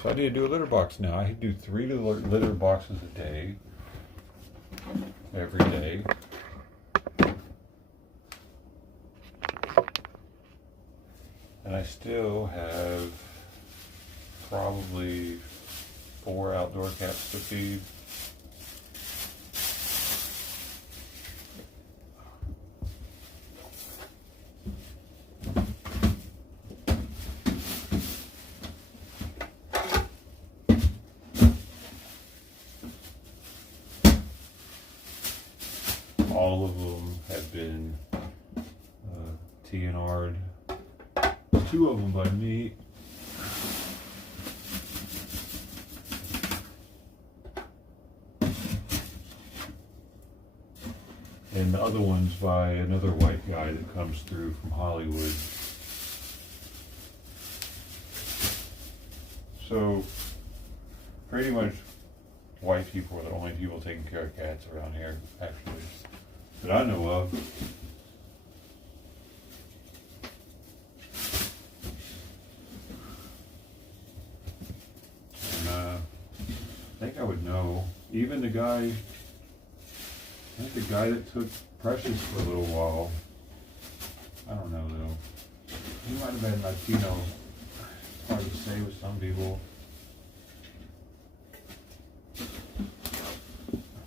So I need to do a litter box now. I do 3 litter boxes a day, every day. And I still have probably 4 outdoor cats to feed. All of them have been TNR'd. 2 of them by me. And the other one's by another white guy that comes through from Hollywood. So, pretty much white people are the only people taking care of cats around here, actually, that I know of. And I think I would know. Even the guy, I think the guy that took Precious for a little while, I don't know though. He might have been Latino. Hard to say with some people.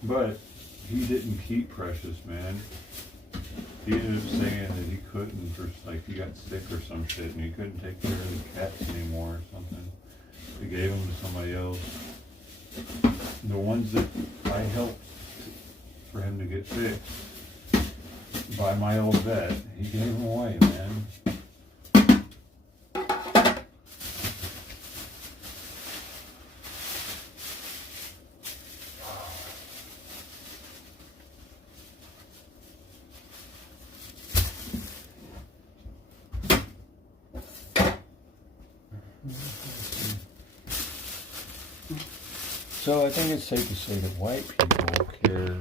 But he didn't keep Precious, man. He ended up saying that he couldn't, for like he got sick or some shit, and he couldn't take care of the cats anymore or something. He gave them to somebody else. The ones that I helped for him to get fixed by my old vet, he gave them away, man. So I think it's safe to say that white people care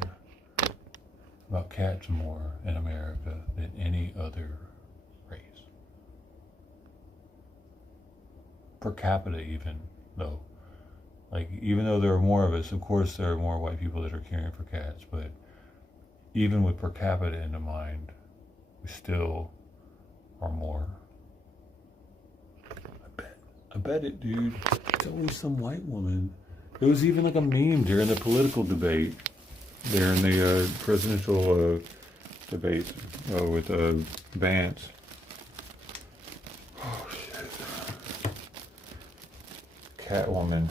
about cats more in America than any other race. Per capita even, though. Like, even though there are more of us, of course there are more white people that are caring for cats, but even with per capita in mind, we still are more. I bet it, dude. It's always some white woman. It was even like a meme during the political debate, there in the presidential debate with Vance. Oh, shit. Catwoman.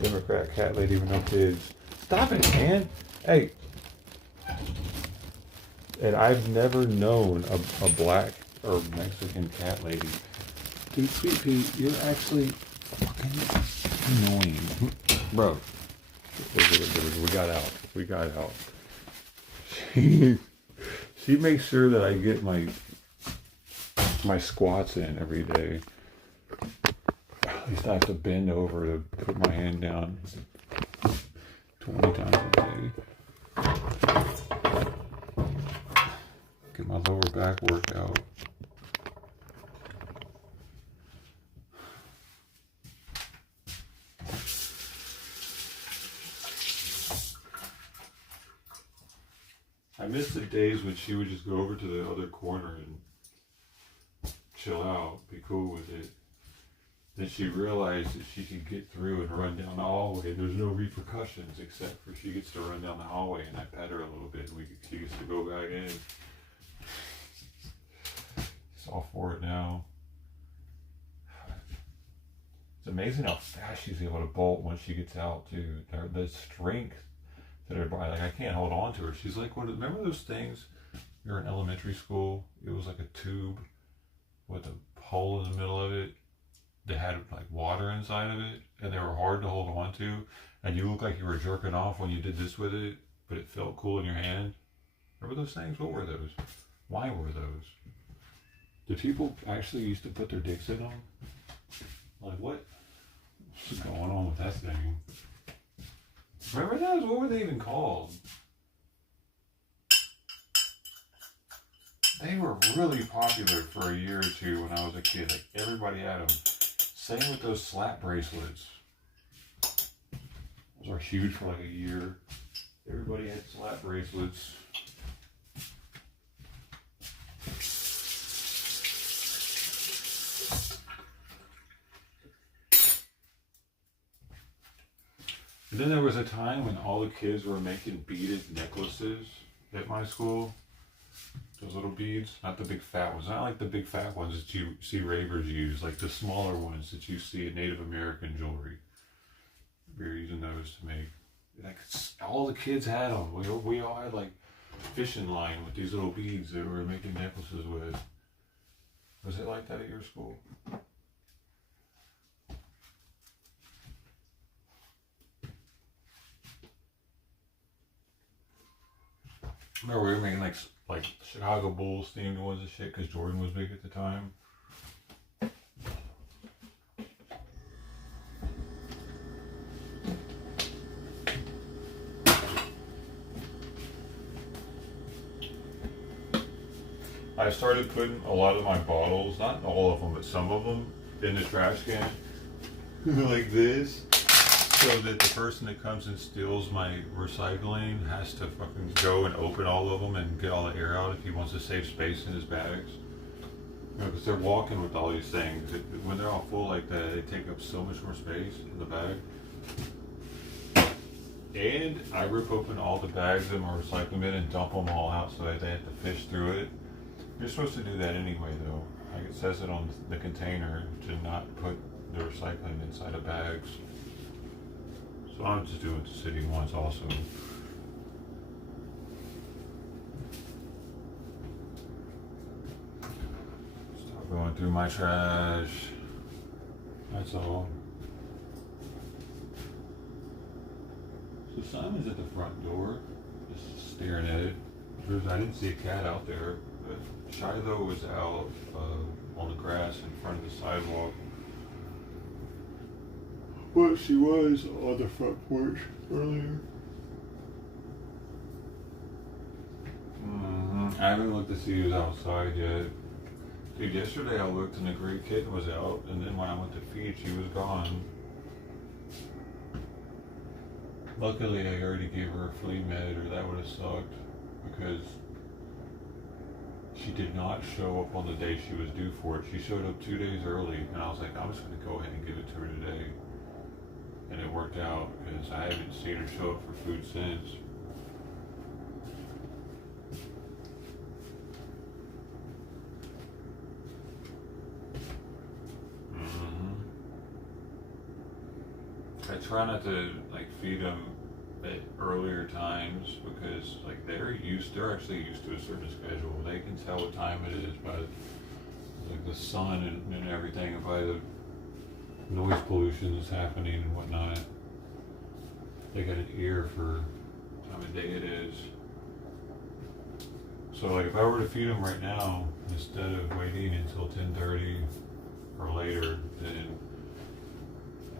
Democrat cat lady with no kids. Stop it, man. Hey. And I've never known a black or Mexican cat lady. Dude, Sweet Pea, you're actually fucking annoying. Bro, we got out. We got out. She makes sure that I get my squats in every day. At least I have to bend over to put my hand down 20 times a day. Get my lower back workout. I miss the days when she would just go over to the other corner and chill out, be cool with it. Then she realized that she could get through and run down the hallway. There's no repercussions except for she gets to run down the hallway and I pet her a little bit and she gets to go back in. It's all for it now. It's amazing how fast she's able to bolt once she gets out too. The strength that her body, like I can't hold on to her. She's like remember those things? You're in elementary school. It was like a tube with a hole in the middle of it. They had like water inside of it, and they were hard to hold on to, and you looked like you were jerking off when you did this with it, but it felt cool in your hand. Remember those things? What were those? Why were those? Did people actually used to put their dicks in them? Like what's going on with that thing? Remember those? What were they even called? They were really popular for a year or two when I was a kid. Like everybody had them. Same with those slap bracelets. Those were huge for like a year. Everybody had slap bracelets. And then there was a time when all the kids were making beaded necklaces at my school. Those little beads, not the big fat ones, not like the big fat ones that you see ravers use, like the smaller ones that you see in Native American jewelry. We were using those to make, like all the kids had them. We all had like fishing line with these little beads that we were making necklaces with. Was it like that at your school? Remember we were making like Chicago Bulls themed ones and shit because Jordan was big at the time. I started putting a lot of my bottles, not all of them, but some of them, in the trash can like this. So that the person that comes and steals my recycling has to fucking go and open all of them and get all the air out if he wants to save space in his bags. You know, because they're walking with all these things. When they're all full like that, they take up so much more space in the bag. And I rip open all the bags in my recycling bin and dump them all out so that they have to fish through it. You're supposed to do that anyway, though. Like it says it on the container to not put the recycling inside of bags. So I'm just doing the city ones also. Start going through my trash. That's all. So Simon's at the front door, just staring at it. I didn't see a cat out there, but Shiloh was out on the grass in front of the sidewalk. Well, she was on the front porch earlier. I haven't looked to see who's outside yet. Dude, yesterday I looked and the gray kitten was out, and then when I went to feed, she was gone. Luckily, I already gave her a flea med, or that would have sucked, because she did not show up on the day she was due for it. She showed up 2 days early, and I was like, I'm just going to go ahead and give it to her today. And it worked out because I haven't seen her show up for food since. I try not to like feed them at earlier times because like they're actually used to a certain schedule. They can tell what time it is by like the sun and everything, and by the noise pollution that's happening and whatnot. they got an ear for what time of day it is. So like if I were to feed them right now, instead of waiting until 10:30 or later, then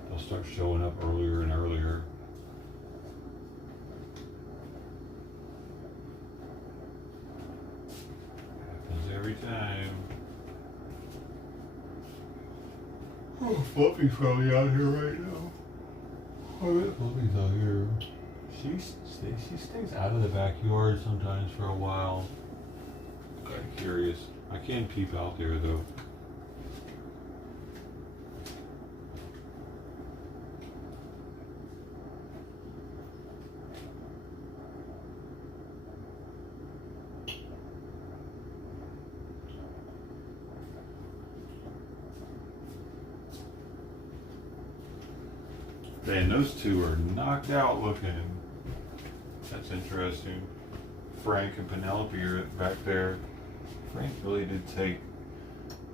they'll start showing up earlier and earlier. Happens every time. Oh, Fluffy's probably out here right now. Oh, yeah, Fluffy's out here. She stays out of the backyard sometimes for a while. Kind of curious. I can peep out there though. Man, those two are knocked out looking. That's interesting. Frank and Penelope are back there. Frank really did take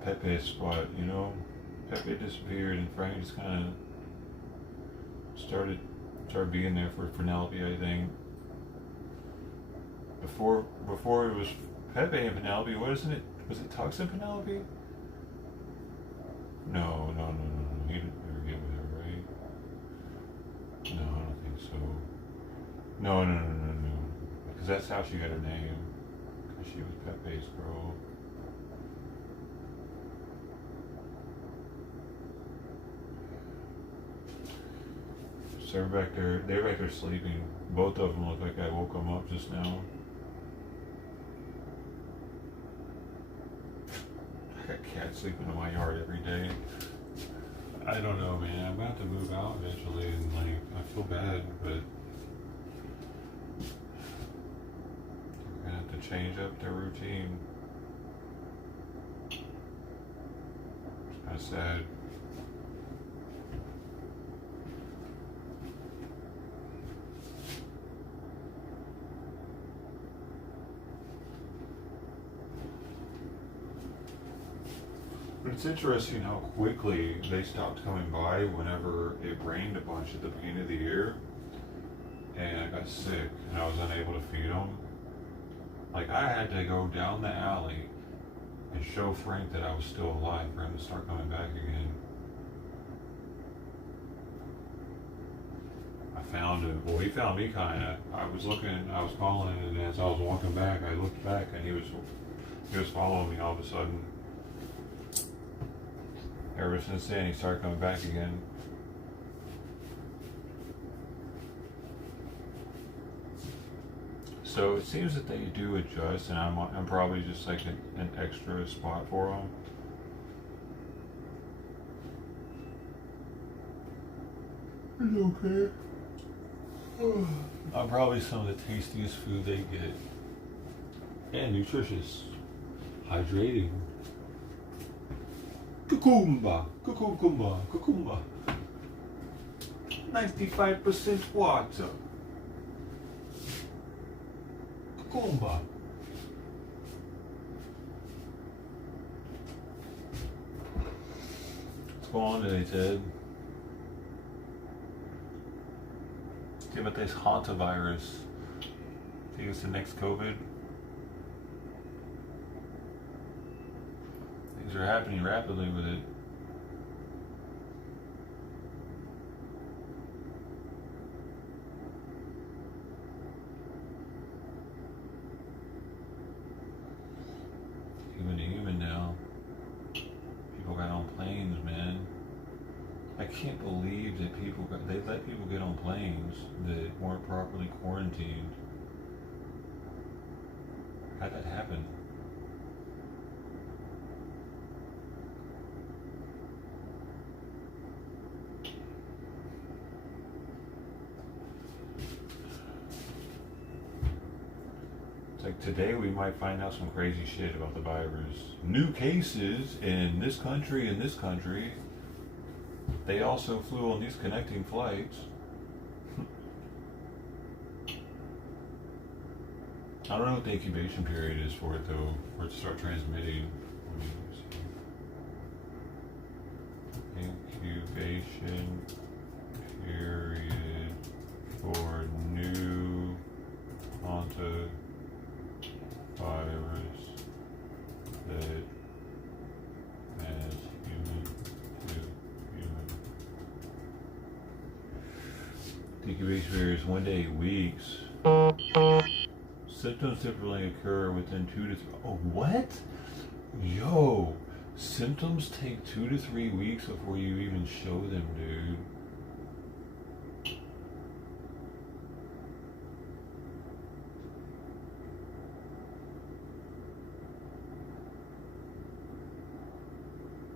Pepe's spot, you know? Pepe disappeared and Frank just kind of started being there for Penelope, I think. Before it was Pepe and Penelope, wasn't it? Was it Tux and Penelope? No. He didn't ever get with her, right? No, I don't think so. No. Because that's how she got her name. Because she was Pepe's girl. So they're back there sleeping. Both of them look like I woke them up just now. I got cats sleeping in my yard every day. I don't know, man. I'm about to move out eventually, and like I feel bad, but I'm gonna have to change up their routine. It's kind of sad. But it's interesting how quickly they stopped coming by whenever it rained a bunch at the beginning of the year. And I got sick and I was unable to feed them. Like I had to go down the alley and show Frank that I was still alive for him to start coming back again. I found him. Well, he found me kinda. I was calling, and as I was walking back, I looked back and he was following me all of a sudden. Ever since then, he started coming back again. So it seems that they do adjust, and I'm probably just like an extra spot for them. It's okay. I'm probably some of the tastiest food they get, and nutritious, hydrating. Cucumber. 95% water. Cucumber. What's going on today, Ted? See about this hantavirus. Think it's the next COVID? Things are happening rapidly with it. Human to human now. People got on planes, man. I can't believe that they let people get on planes that weren't properly quarantined. How'd that happen? Like today we might find out some crazy shit about the virus. New cases in this country and this country. They also flew on these connecting flights. I don't know what the incubation period is for it though, for it to start transmitting. Incubation period for incubation period is 1 to 8 weeks. Symptoms typically occur within 2 to 3. Oh, what? Yo, symptoms take 2 to 3 weeks before you even show them, dude.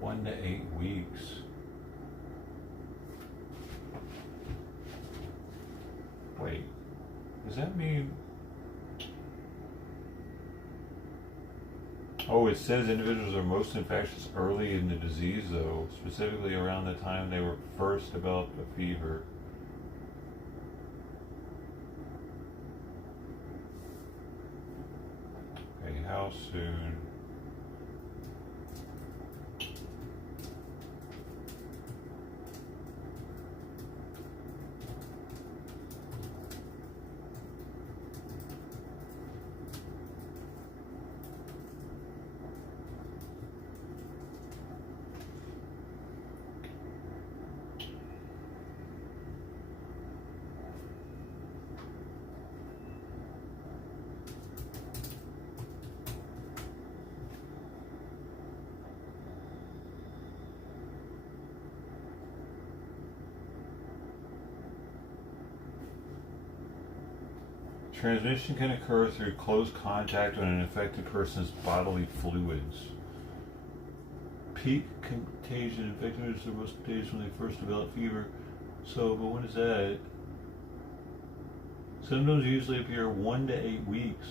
One to 8 weeks. Wait, does that mean? Oh, it says individuals are most infectious early in the disease, though, specifically around the time they were first developed a fever. Okay, how soon? Transmission can occur through close contact with an infected person's bodily fluids. Peak contagion infections are most contagious when they first develop fever. So, but when is that? Symptoms usually appear 1 to 8 weeks.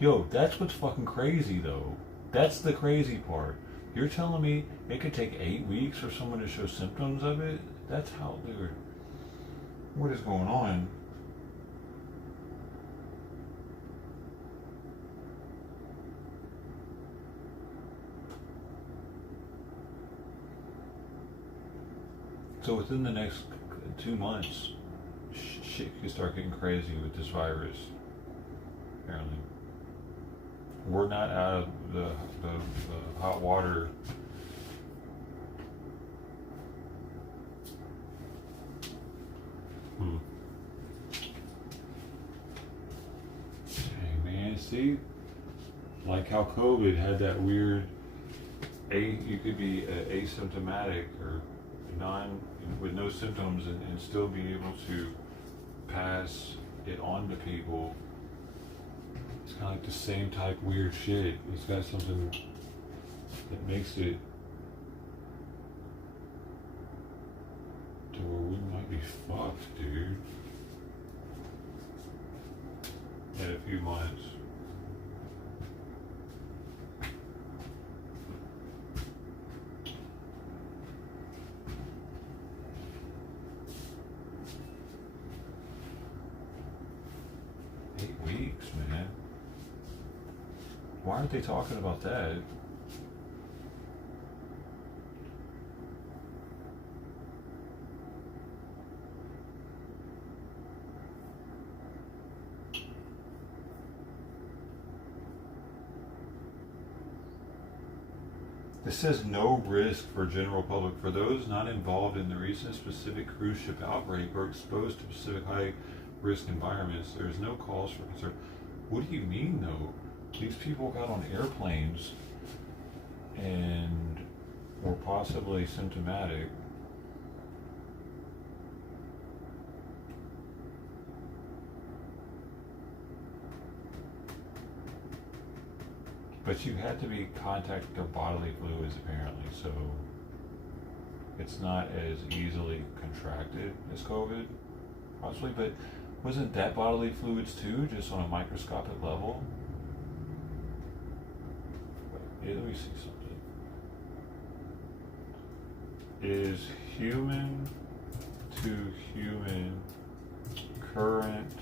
Yo, that's what's fucking crazy though. That's the crazy part. You're telling me it could take 8 weeks for someone to show symptoms of it? That's how, dude. What is going on? So within the next 2 months, shit could start getting crazy with this virus. Apparently, we're not out of the hot water. Hey man, see, like how COVID had that weird, you could be asymptomatic or with no symptoms and still be able to pass it on to people. It's kind of like the same type weird shit. It's got something that makes it to where we might be fucked, dude, in a few months. Man, why aren't they talking about that? This says no risk for general public for those not involved in the recent specific cruise ship outbreak or exposed to specific high risk environments. There is no cause for concern. What do you mean though? These people got on airplanes and were possibly symptomatic. But you had to be contacted their bodily fluids apparently, so it's not as easily contracted as COVID, possibly, but wasn't that bodily fluids too, just on a microscopic level? Wait, let me see something. Is human to human current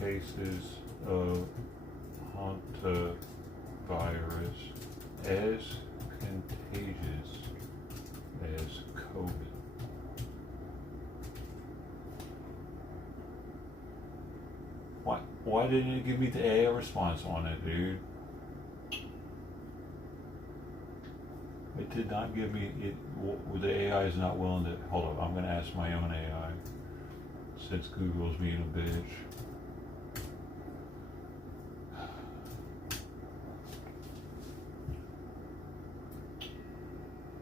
cases of hantavirus as contagious as COVID? Why didn't it give me the AI response on it, dude? It did not give me it. The AI is not willing to. Hold up, I'm going to ask my own AI. since Google's being a bitch.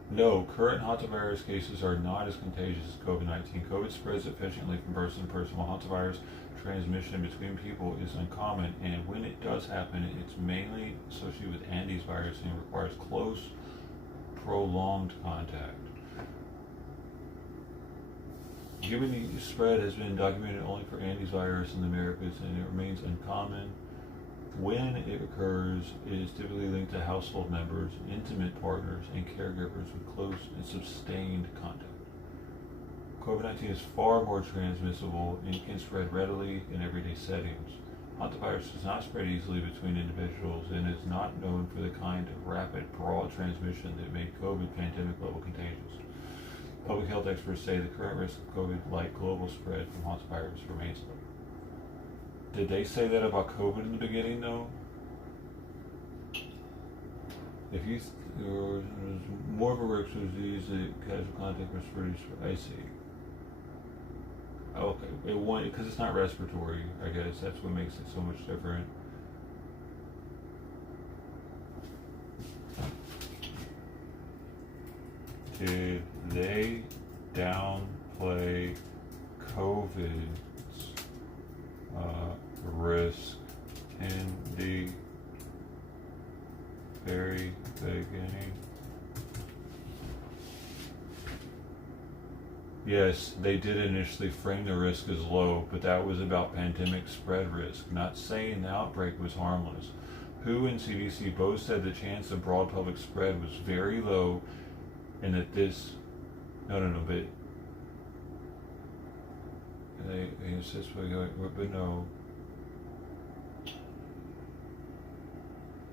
No, current hantavirus cases are not as contagious as COVID-19. COVID spreads efficiently from person to person, while hantavirus transmission between people is uncommon, and when it does happen, it's mainly associated with Andes virus and requires close, prolonged contact. Given the spread has been documented only for Andes virus in the Americas and it remains uncommon, when it occurs, it is typically linked to household members, intimate partners, and caregivers with close and sustained contact. COVID-19 is far more transmissible and can spread readily in everyday settings. Hantavirus does not spread easily between individuals and is not known for the kind of rapid, broad transmission that made COVID pandemic level contagious. Public health experts say the current risk of COVID-like global spread from hantavirus remains low. Did they say that about COVID in the beginning, though? If you there's more of a risk of disease that casual contact was produced, I see. Okay, because it's not respiratory, I guess that's what makes it so much different. Did they downplay COVID's risk in the very beginning? Yes, they did initially frame the risk as low, but that was about pandemic spread risk, not saying the outbreak was harmless. WHO and CDC both said the chance of broad public spread was very low and that this, but they insist, but no.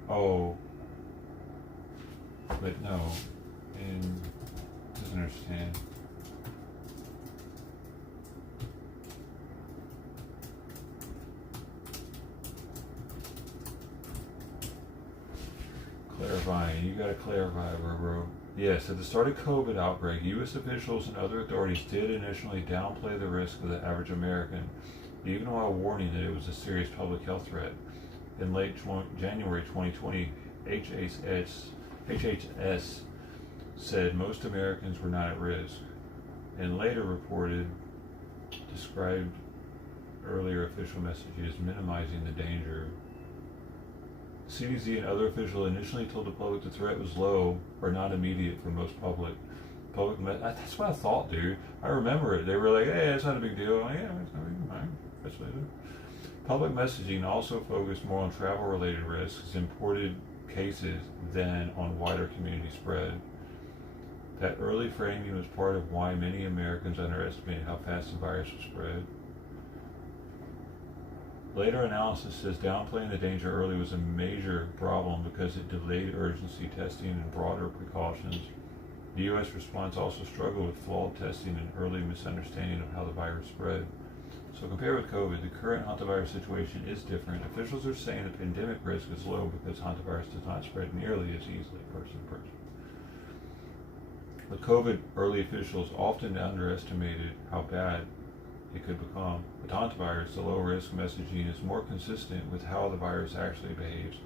Oh, but no, and doesn't understand. Clarifying, you gotta clarify, bro. Yes, at the start of COVID outbreak, U.S. officials and other authorities did initially downplay the risk of the average American, even while warning that it was a serious public health threat. In late January 2020, HHS said most Americans were not at risk, and later described earlier official messages minimizing the danger. CDC and other officials initially told the public the threat was low or not immediate for most public. That's what I thought, dude. I remember it. They were like, "Hey, it's not a big deal." I'm like, yeah, it's not big. Fine. That's what I do. Public messaging also focused more on travel-related risks, imported cases, than on wider community spread. That early framing was part of why many Americans underestimated how fast the virus would spread. Later analysis says downplaying the danger early was a major problem because it delayed urgency testing and broader precautions. The U.S. response also struggled with flawed testing and early misunderstanding of how the virus spread. So compared with COVID, the current hantavirus situation is different. Officials are saying the pandemic risk is low because hantavirus does not spread nearly as easily person to person. With COVID, early officials often underestimated how bad it could become. With hantavirus, the low-risk messaging is more consistent with how the virus actually behaves,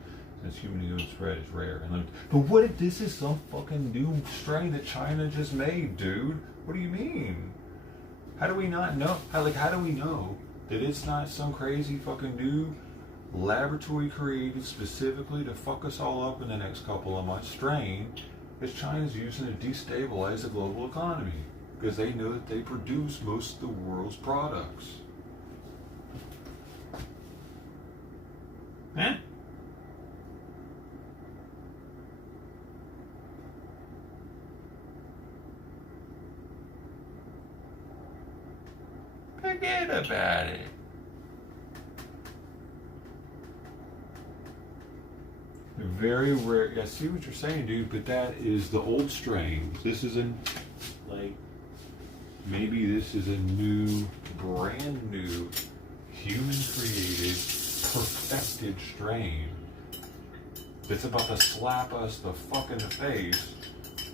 since human-to-human spread is rare and limited. But what if this is some fucking new strain that China just made, dude? What do you mean? How do we not know? How do we know that it's not some crazy fucking new laboratory created specifically to fuck us all up in the next couple of months strain that China's using to destabilize the global economy? Because they know that they produce most of the world's products. Huh? Forget about it. Very rare. I see what you're saying, dude, but that is the old strain. This isn't like... Maybe this is a new, brand new, human-created, perfected strain that's about to slap us the fuck in the face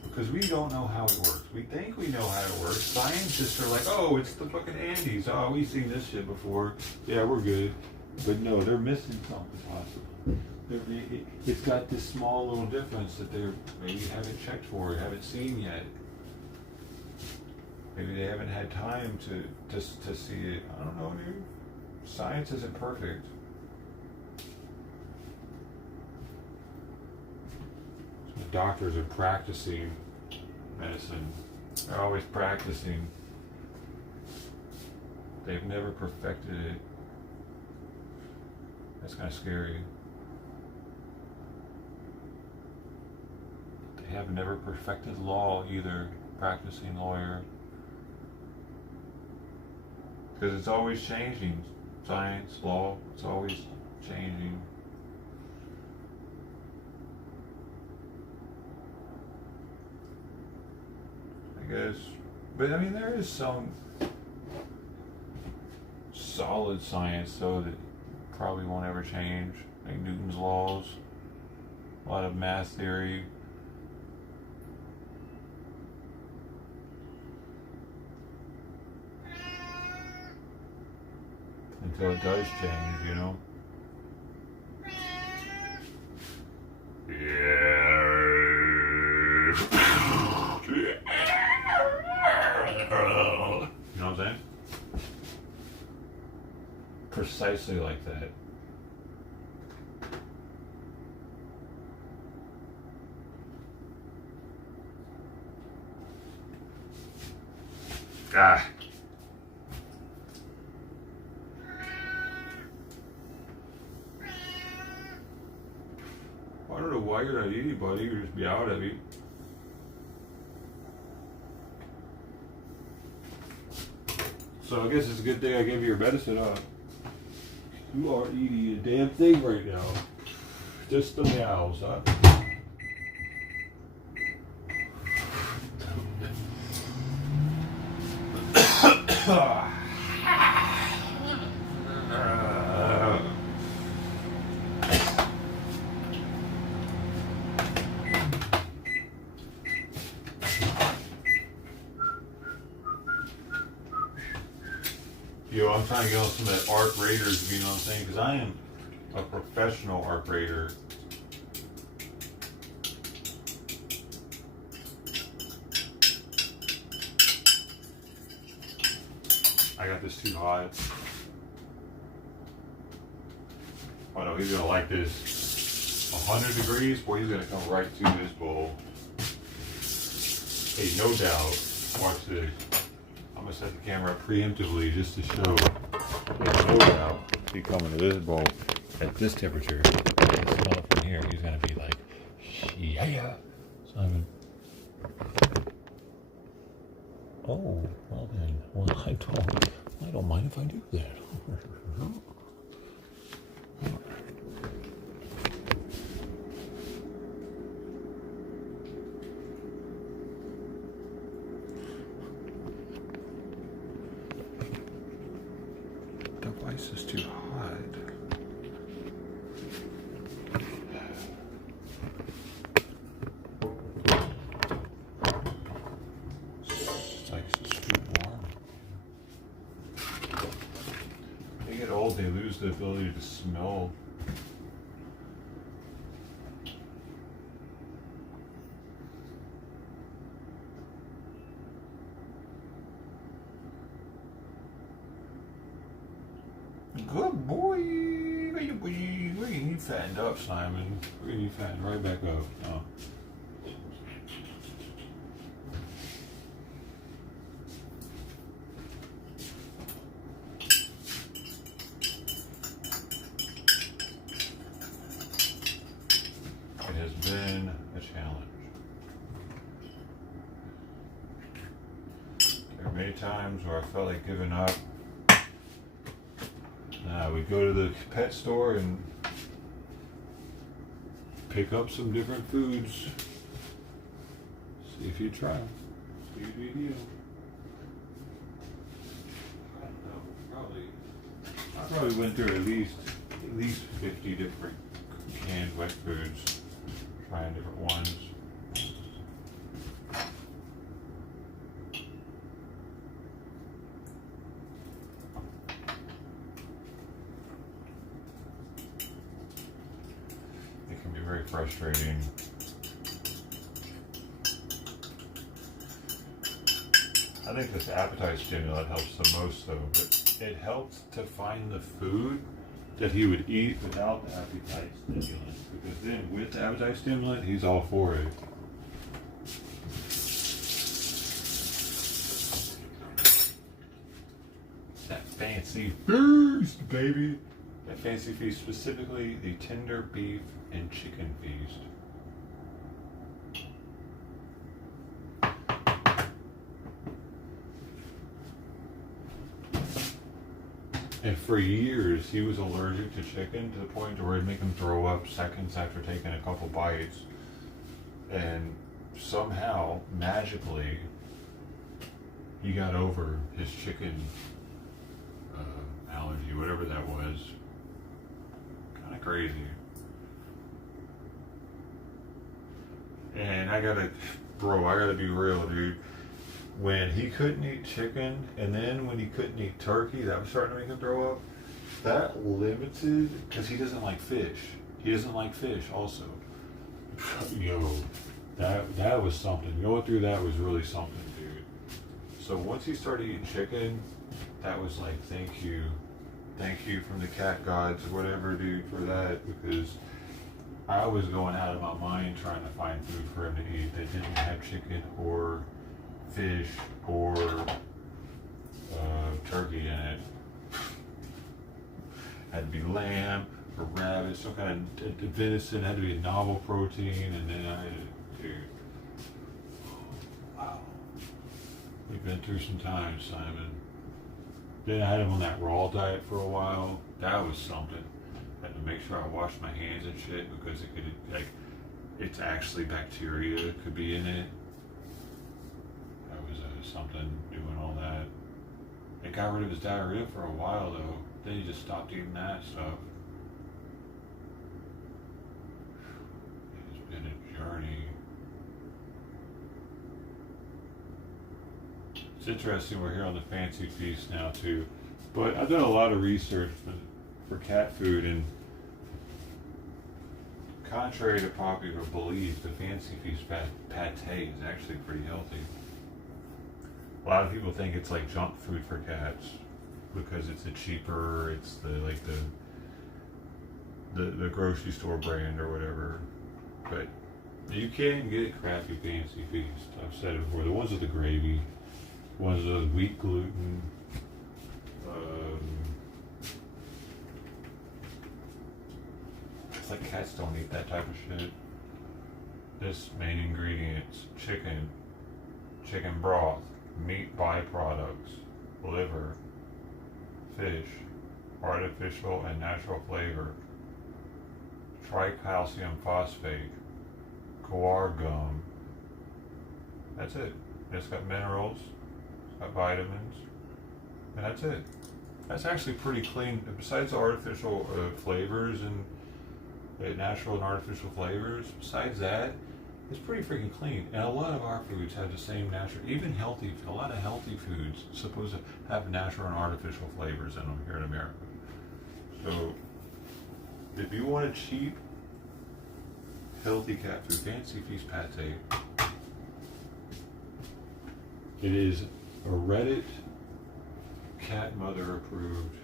Because we don't know how it works. We think we know how it works. Scientists are like, oh, it's the fucking Andes. Oh, we've seen this shit before. Yeah, we're good. But no, they're missing something possibly. It's got this small little difference that they maybe haven't checked for, haven't seen yet. Maybe they haven't had time to see it. I don't know, dude. Science isn't perfect. The doctors are practicing medicine. They're always practicing. They've never perfected it. That's kind of scary. They have never perfected law either, practicing lawyer. Because it's always changing. Science, law, it's always changing. I guess. But I mean, there is some solid science, though, that probably won't ever change. Like Newton's laws, a lot of math theory. Until it does change, you know? Yeah. You know what I'm saying? Precisely like that. Ah. I don't know why you're not eating, buddy. You're just be out of it. So I guess it's a good thing I gave you your medicine, huh? You are eating a damn thing right now. Just the meows, huh? Yo, I'm trying to get on some of that arc raiders, you know what I'm saying? Because I am a professional arc raider. I got this too hot. Oh no, he's gonna like this. 100 degrees, boy, he's gonna come right through this bowl. Hey, no doubt. Watch this. I'm gonna set the camera up preemptively just to show. There's no doubt he coming to this bowl at this temperature. This smell from here, he's gonna be like, yeah, Simon. Oh, well then, well I don't mind if I do that. The ice is too hot. This ice is too warm. When they get old, they lose the ability to smell. Good boy. We're getting you fattened up, Simon. We're getting you fattened right back up. Oh. It has been a challenge. There are many times where I felt like giving up. We go to the pet store and pick up some different foods. See if you try them. See if you do. I don't know. I probably went through at least 50 different canned wet foods, trying different ones. very frustrating. I think this appetite stimulant helps the most though, but it helps to find the food that he would eat without the appetite stimulant, because then with the appetite stimulant, he's all for it. That fancy feast, baby. That fancy feast, specifically the tender beef and chicken feast. And for years, he was allergic to chicken to the point where it'd make him throw up seconds after taking a couple bites. And somehow, magically, he got over his chicken allergy, whatever that was. Kind of crazy. And I gotta be real, dude. When he couldn't eat chicken, and then when he couldn't eat turkey, that was starting to make him throw up. That limited, because he doesn't like fish. He doesn't like fish also. Yo, that was something. Going through that was really something, dude. So once he started eating chicken, that was like, thank you from the cat gods or whatever, dude, for that, because I was going out of my mind trying to find food for him to eat that didn't have chicken or fish or turkey in it. Had to be lamb or rabbit, some kind of venison, had to be a novel protein, and then I had to, dude. Wow. We've been through some times, Simon. Then I had him on that raw diet for a while. That was something. Had to make sure I washed my hands and shit, because it could, like, it's actually bacteria could be in it. That was something, doing all that. It got rid of his diarrhea for a while though. Then he just stopped eating that stuff. It's been a journey. It's interesting, we're here on the fancy feast now too. But I've done a lot of research for cat food, and contrary to popular belief, the fancy feast pate is actually pretty healthy. A lot of people think it's like junk food for cats because it's a cheaper, it's the grocery store brand or whatever. But you can get crappy fancy feast. I've said it before. The ones with the gravy, ones with the wheat gluten. It's like cats don't eat that type of shit. This main ingredients: chicken broth, meat byproducts, liver, fish, artificial and natural flavor, tricalcium phosphate, coir gum. That's it. It's got minerals, it's got vitamins, and that's it. That's actually pretty clean. Besides the artificial flavors and natural and artificial flavors, besides that, it's pretty freaking clean. And a lot of our foods have the same natural, even healthy, a lot of healthy foods supposed to have natural and artificial flavors in them here in America. So if you want a cheap, healthy cat food, Fancy Feast pate, it is a Reddit cat mother approved.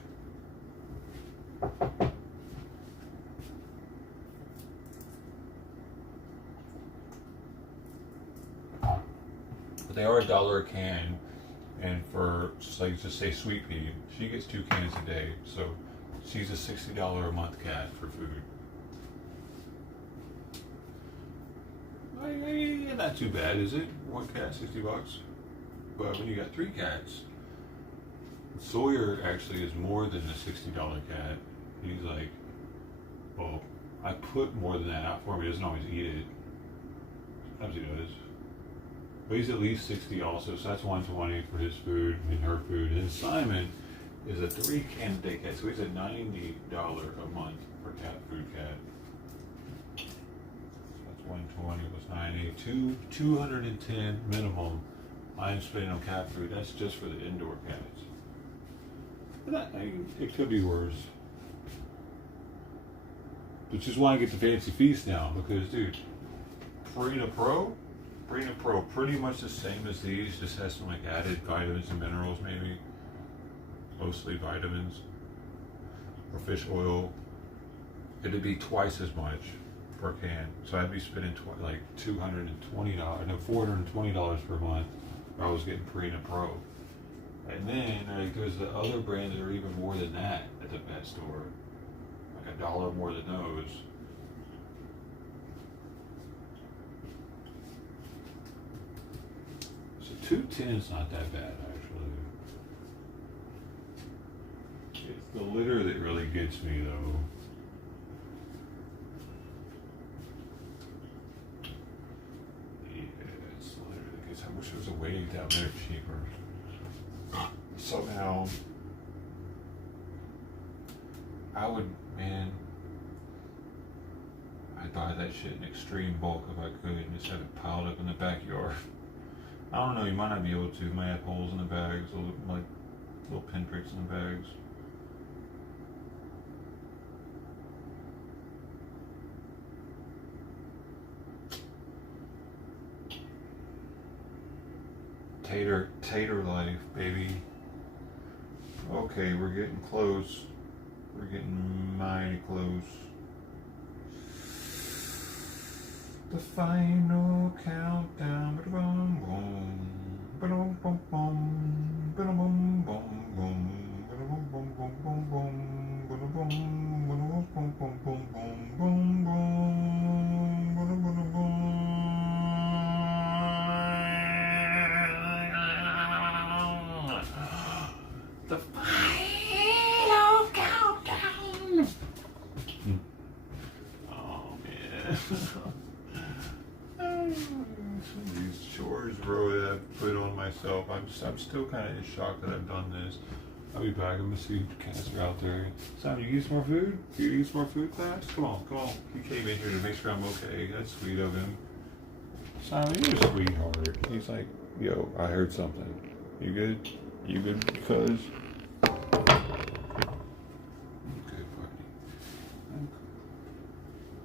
But they are $1 a can, and for, like, just say Sweet Pea, she gets 2 cans a day, so she's a $60 a month cat for food. Not too bad, is it? One cat, $60. But when you got 3 cats, Sawyer actually is more than a $60 cat. He's like, well, I put more than that out for him. He doesn't always eat it. Sometimes he does. But he's at least 60 also, so that's 120 for his food and her food. And Simon is a 3 can a day cat, so he's at $90 a month for cat food cat. So that's 120 plus 90, 210 minimum I'm spending on cat food. That's just for the indoor cats. But that, I mean, it could be worse. which is why I get the Fancy Feast now, because dude, Purina Pro, pretty much the same as these, just has some like added vitamins and minerals, maybe mostly vitamins or fish oil. It'd be twice as much per can, so I'd be spending like $220, no, $420 per month if I was getting Purina Pro. And then like, there's the other brands that are even more than that at the pet store, like $1 more than those. So 210 is not that bad actually. It's the litter that really gets me though. I wish there was a way down there cheaper. Somehow, I'd buy that shit in extreme bulk if I could and just have it piled up in the backyard. I don't know, you might not be able to. You might have holes in the bags, little pinpricks in the bags. Tater life, baby. Okay, we're getting close. We're getting mighty close. The final countdown. Ba-dum, boom. Ba-dum, boom, boom. Ba-dum, boom, boom, boom. Ba-dum, boom, boom, boom, boom. Ba-dum, boom, ba-dum, boom, boom, boom, boom, boom, boom. Ba-dum, ba-dum, boom. The final countdown. Oh man. These chores, bro, that I put on myself. I'm still kind of in shock that I've done this. I'll be back. I'm gonna see if the cats are out there. Simon, you eat some more food? You eat some more food, class? Come on. He came in here to make sure I'm okay. That's sweet of him. Simon, you're a sweetheart. He's like, yo, I heard something. You good? You good, cuz?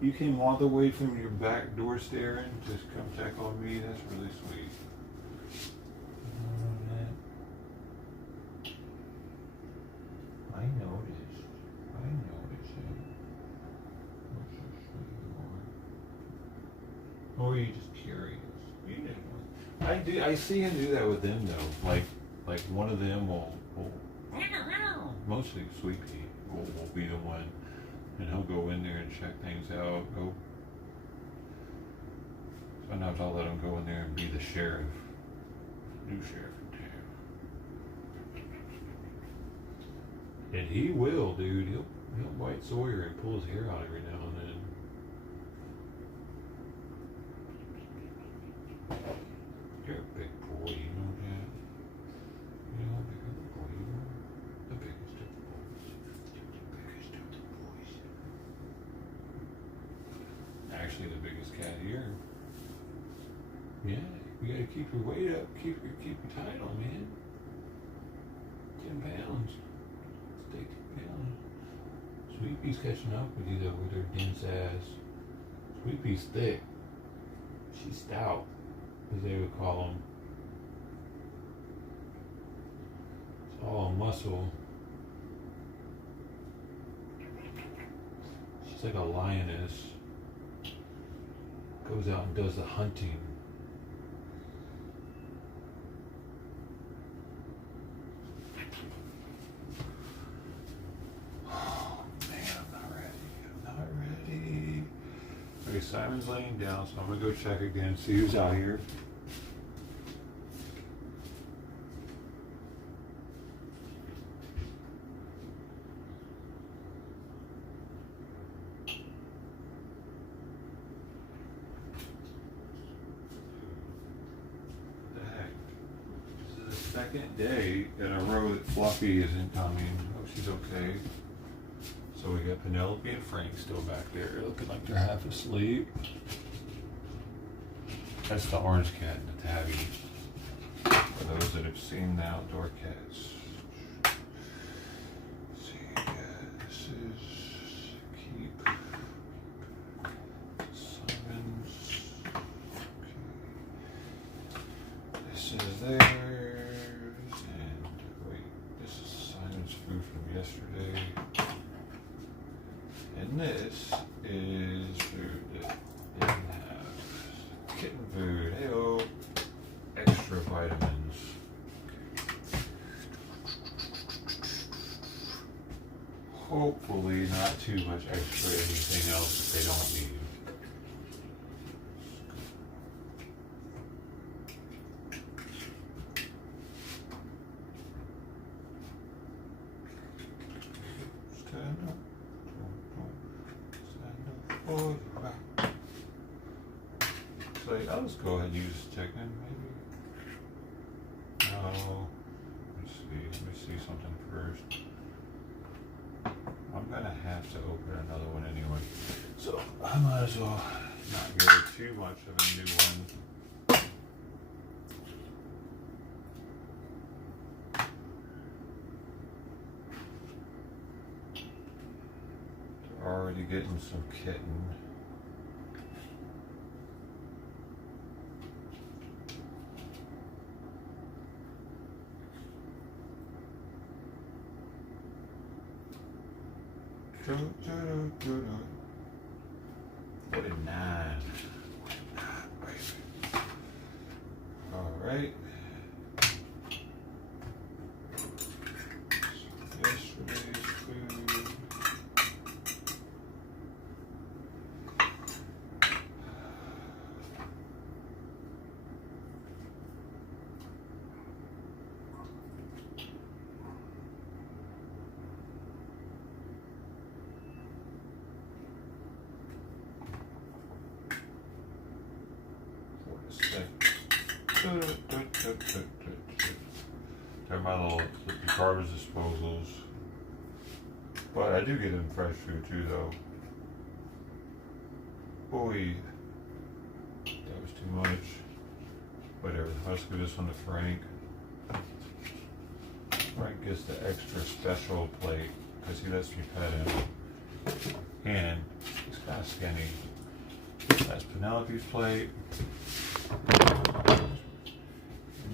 You came all the way from your back door staring, just come check on me. That's really sweet. I noticed. What's so sweet, Lord? Or are you just curious? You didn't. I see him do that with them though. Like one of them will mostly Sweet Pea will be the one. And he'll go in there and check things out. Sometimes I'll let him go in there and be the sheriff. New sheriff in town. And he will, dude. He'll bite Sawyer and pull his hair out every now and then. You're a big boy, you know that? You know how big of a boy you are? The biggest of the boys. Actually the biggest cat here. Yeah, you gotta keep your weight up, keep your title, man. 10 pounds. Stay 10 pounds. Sweet Pea's catching up with you though with her dense ass. Sweet Pea's thick. She's stout, as they would call them. It's all muscle. She's like a lioness. Goes out and does the hunting. Oh man, I'm not ready. Okay, Simon's laying down, so I'm gonna go check again, see who's out here. Second day in a row that Fluffy isn't coming. Oh, she's okay. So we got Penelope and Frank still back there, looking like they're half asleep. That's the orange cat in the tabby. For those that have seen the outdoor cats. Let's see, this is keep is theirs. And wait, this is Simon's food from yesterday. And this is food that didn't have. Kitten food. Hey-oh. Extra vitamins. Hopefully not too much extra anything else that they don't need. Stand up. Stand up. Oh, back. So I'll just go ahead and use chicken, maybe. No. Let me see something first. I'm gonna have to open another one anyway, so I might as well not get too much of a new one. They're already getting some kitten. What a 9. All right. Yesterday's food. They're my little garbage disposals. But I do get them fresh food too, though. Boy, that was too much. Whatever, let's give this one to Frank. Frank gets the extra special plate because he lets me pet him. And he's kind of skinny. That's Penelope's plate.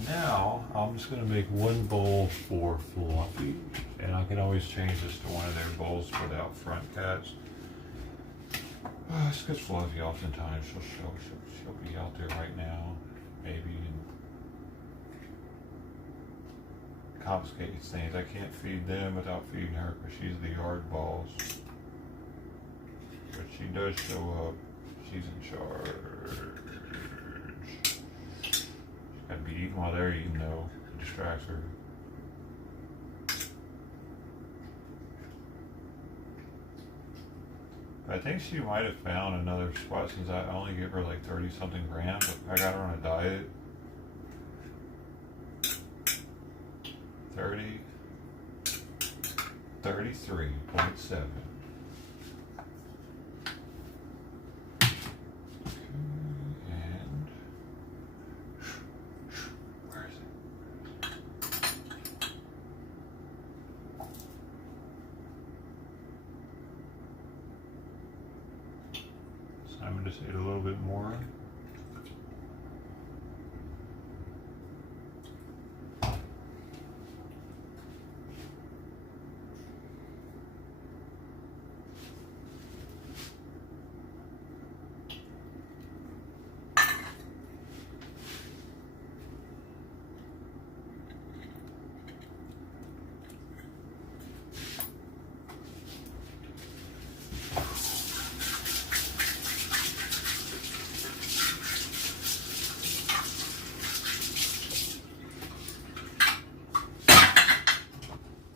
Now, I'm just going to make one bowl for Fluffy, and I can always change this to one of their bowls without front cats. It's because Fluffy oftentimes she'll be out there right now, maybe, and confiscates things. I can't feed them without feeding her because she's the yard boss. But she does show up. She's in charge. Gotta be eating while they're eating, though. It distracts her. I think she might have found another spot since I only give her like 30 something grams. I got her on a diet. 33.7. I'm going to just eat a little bit more.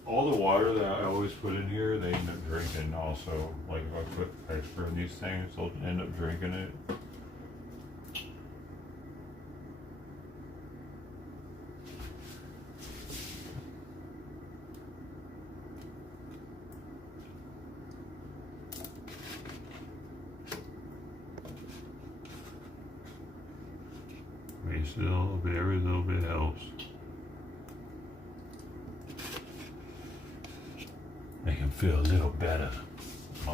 All the water that I always put in here, they end up drinking also. Like if I put extra in these things, they'll end up drinking it. Every little bit helps. Make him feel a little better. A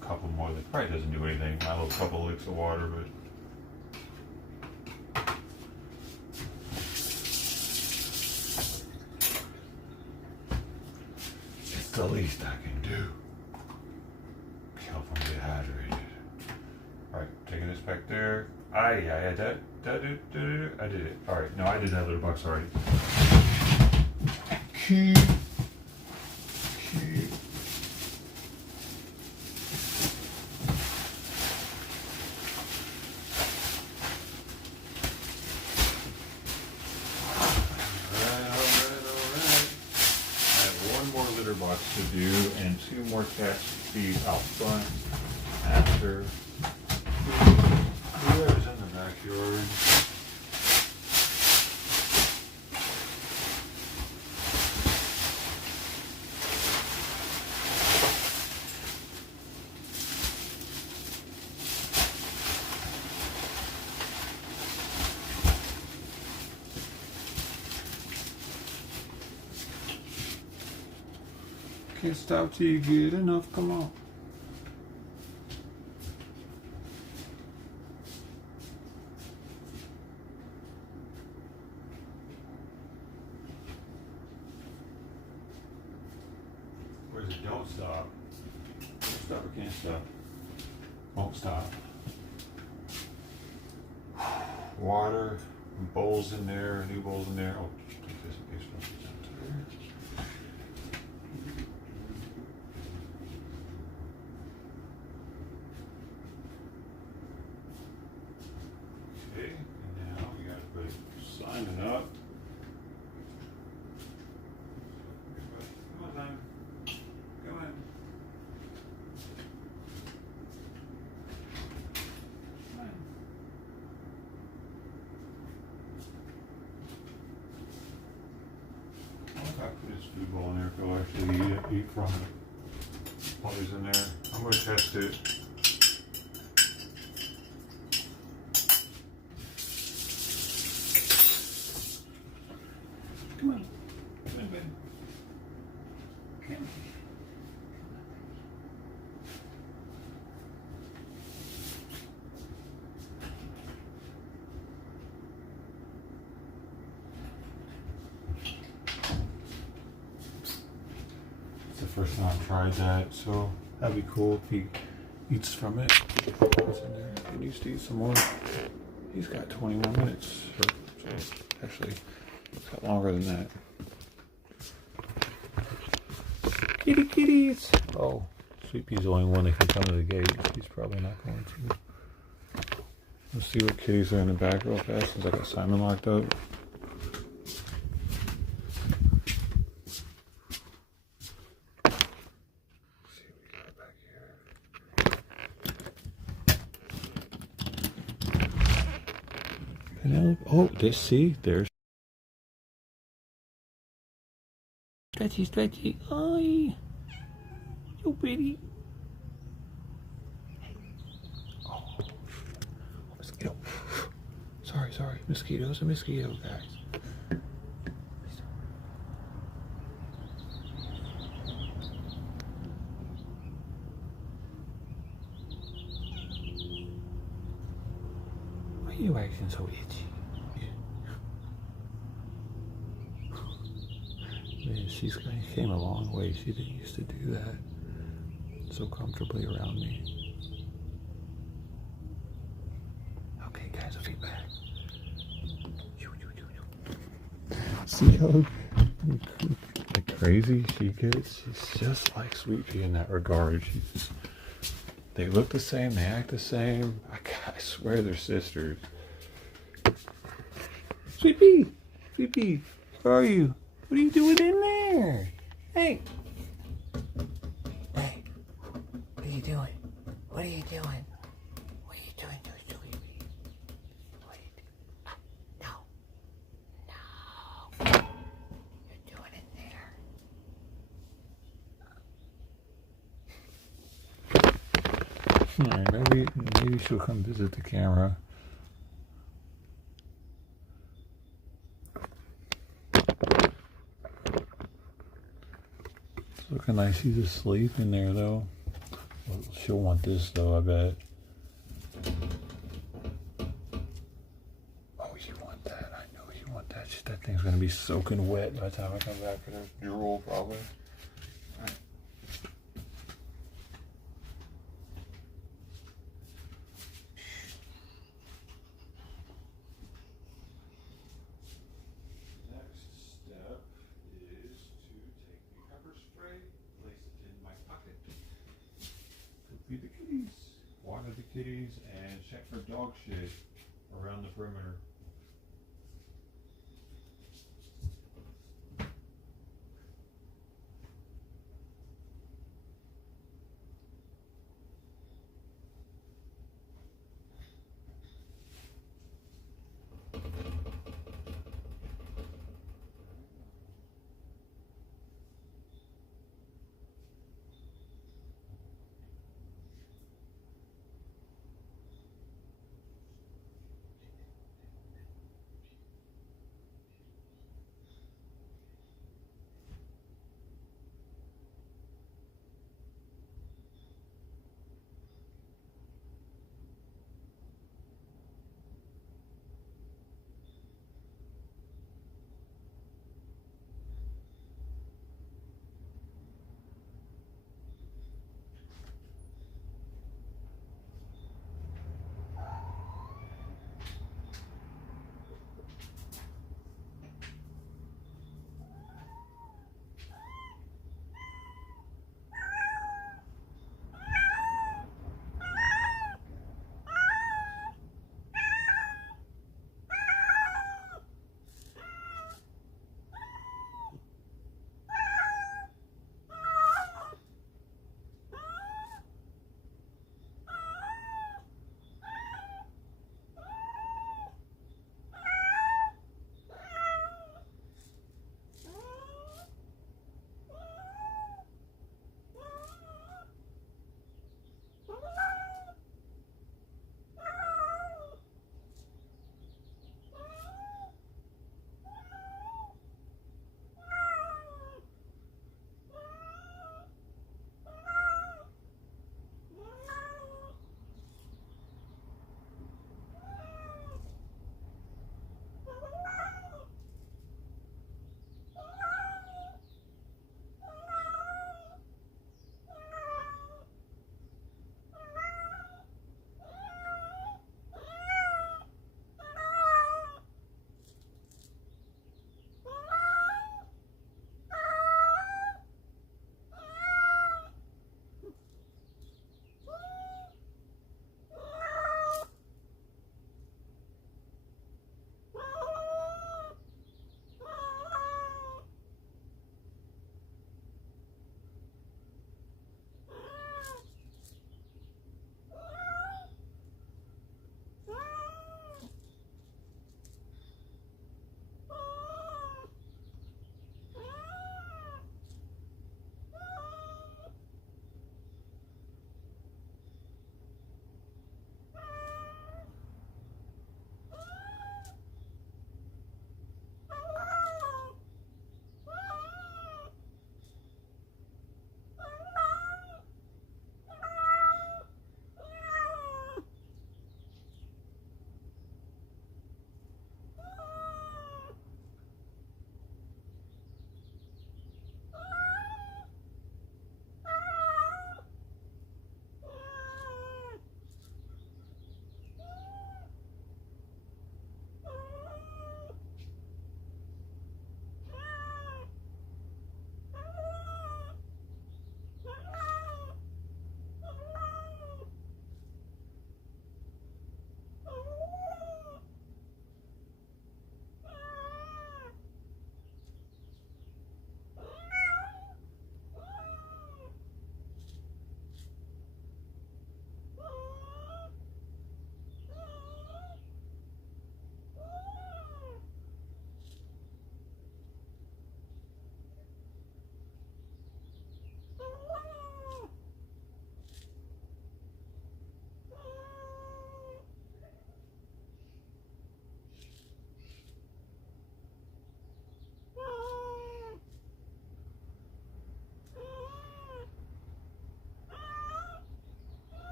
couple more. That probably doesn't do anything. My little couple licks of water, but the least I can do. Help them get hydrated. Alright, taking this back there. I did it. Alright, no, I did that litter box already. Keep. Box to do and 2 more cats to feed out front after whoever's in the backyard. Can't stop till you get enough, come on. Where's it? Don't stop. Don't stop or can't stop. Won't stop. Water, bowls in there, new bowls in there. Oh, take this in case one gets out there. Okay, and now we gotta put Simon up. Come on, Simon. Come on. Come on. I'll put his food bowl in there if he'll actually eat from it while he's in there. I'm gonna test it. Come on. Come on, baby. Come on. It's the first time I've tried that, so that'd be cool if he eats from it. What's in there? He needs to eat some more. He's got 20 more minutes. So actually, it's got longer than that. Kitties! Oh, Sweet Pea's the only one that can come to the gate. He's probably not going to. Let's see what kitties are in the back real fast since I got Simon locked up. Let's see what we got back here. Penelope. Oh, see, there's Stretchy. Oi. You pretty. Oh, mosquito. Sorry. Mosquito's a mosquito, guys. Why are you acting so itchy? Man, she's came a long way. She didn't used to do that so comfortably around me. Okay, guys, I'll be back. See how crazy she gets? She's just like Sweet Pea in that regard. They look the same, they act the same. I swear they're sisters. Sweet Pea, where are you? What are you doing in there? Hey, what are you doing? What are you doing, Sweetie? What are you doing? No. You're doing it there. Alright, maybe she'll come visit the camera. Looking like she's asleep in there though. Well, she'll want this though, I bet. Oh, you want that? I know you want that. That thing's gonna be soaking wet by the time I come back for the drool, probably. All right. trees and check for dog shit around the perimeter.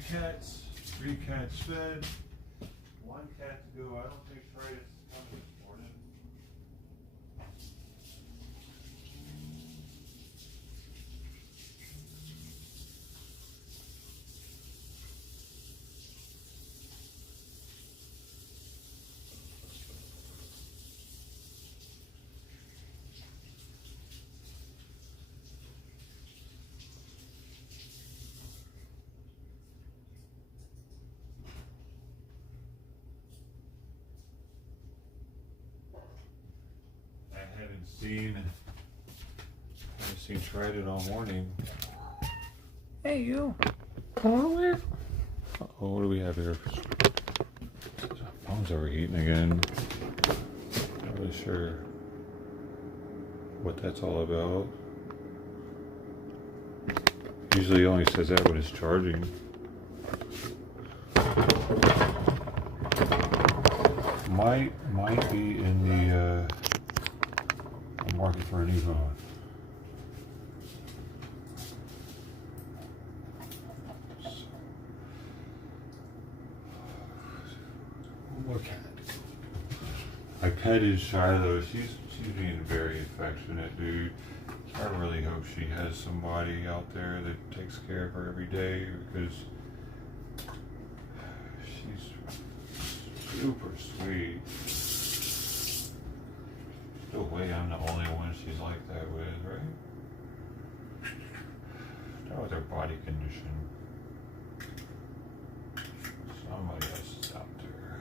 3 cats fed. 1 cat to go. I don't think Friday is coming this morning. I haven't seen Trident all morning. Hey, you. Come over. Oh, what do we have here? Phone's overheating again. Not really sure what that's all about. Usually he only says that when it's charging. Might be in the market for a new phone. One more cat. My pet is Shiloh. She's being very affectionate, dude. I really hope she has somebody out there that takes care of her every day, because she's super sweet. No way I'm the only one she's like that with, right? Not with her body condition. Somebody else is out there.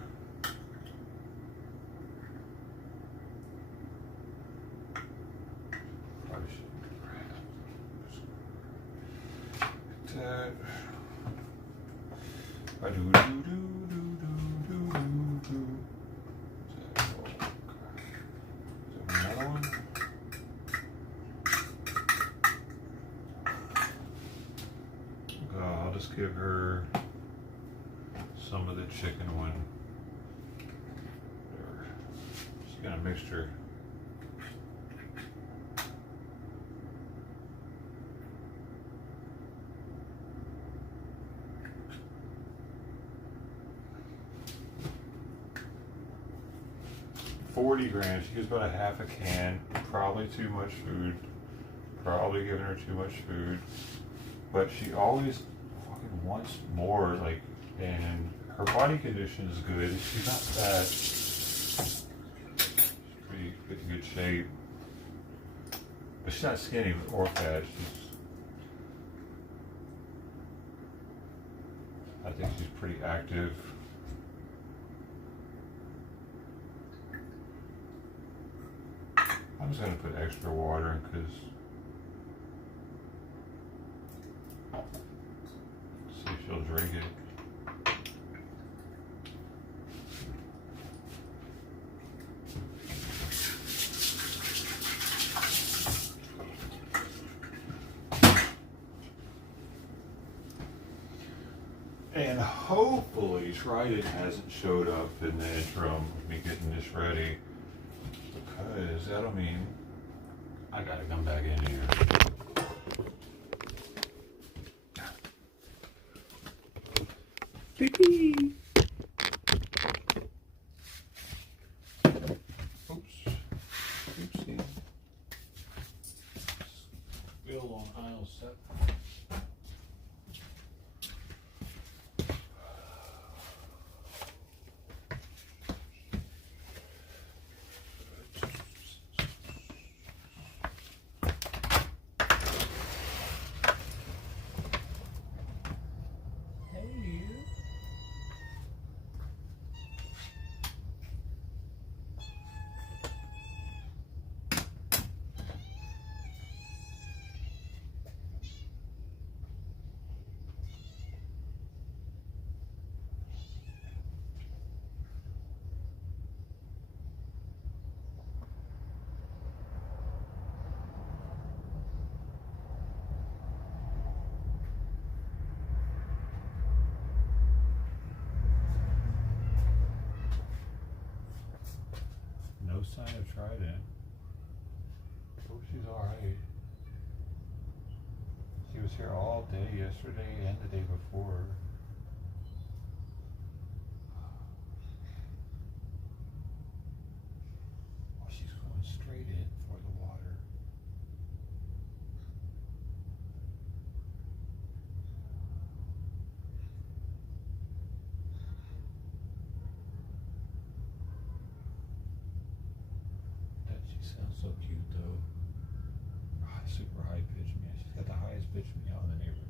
Probably shouldn't grab that. Another one. I'll just give her some of the chicken one. She's got a mixture. $40 She gives about a half a can. Probably too much food. Probably giving her too much food. But she always fucking wants more, like, and her body condition is good. She's not fat. She's pretty in good shape. But she's not skinny or fat. I think she's pretty active. I'm just gonna put extra water in because see if she'll drink it. And hopefully Trident hasn't showed up in the interim of me getting this ready, because that'll mean I gotta come back in here. Pee-pee. Oops. Oopsie. Spill on aisle 7. No sign of Trident. Oh, she's alright. She was here all day yesterday and the day before. sounds so cute though. Super high pitched, man. She's got the highest pitched meow in the neighborhood.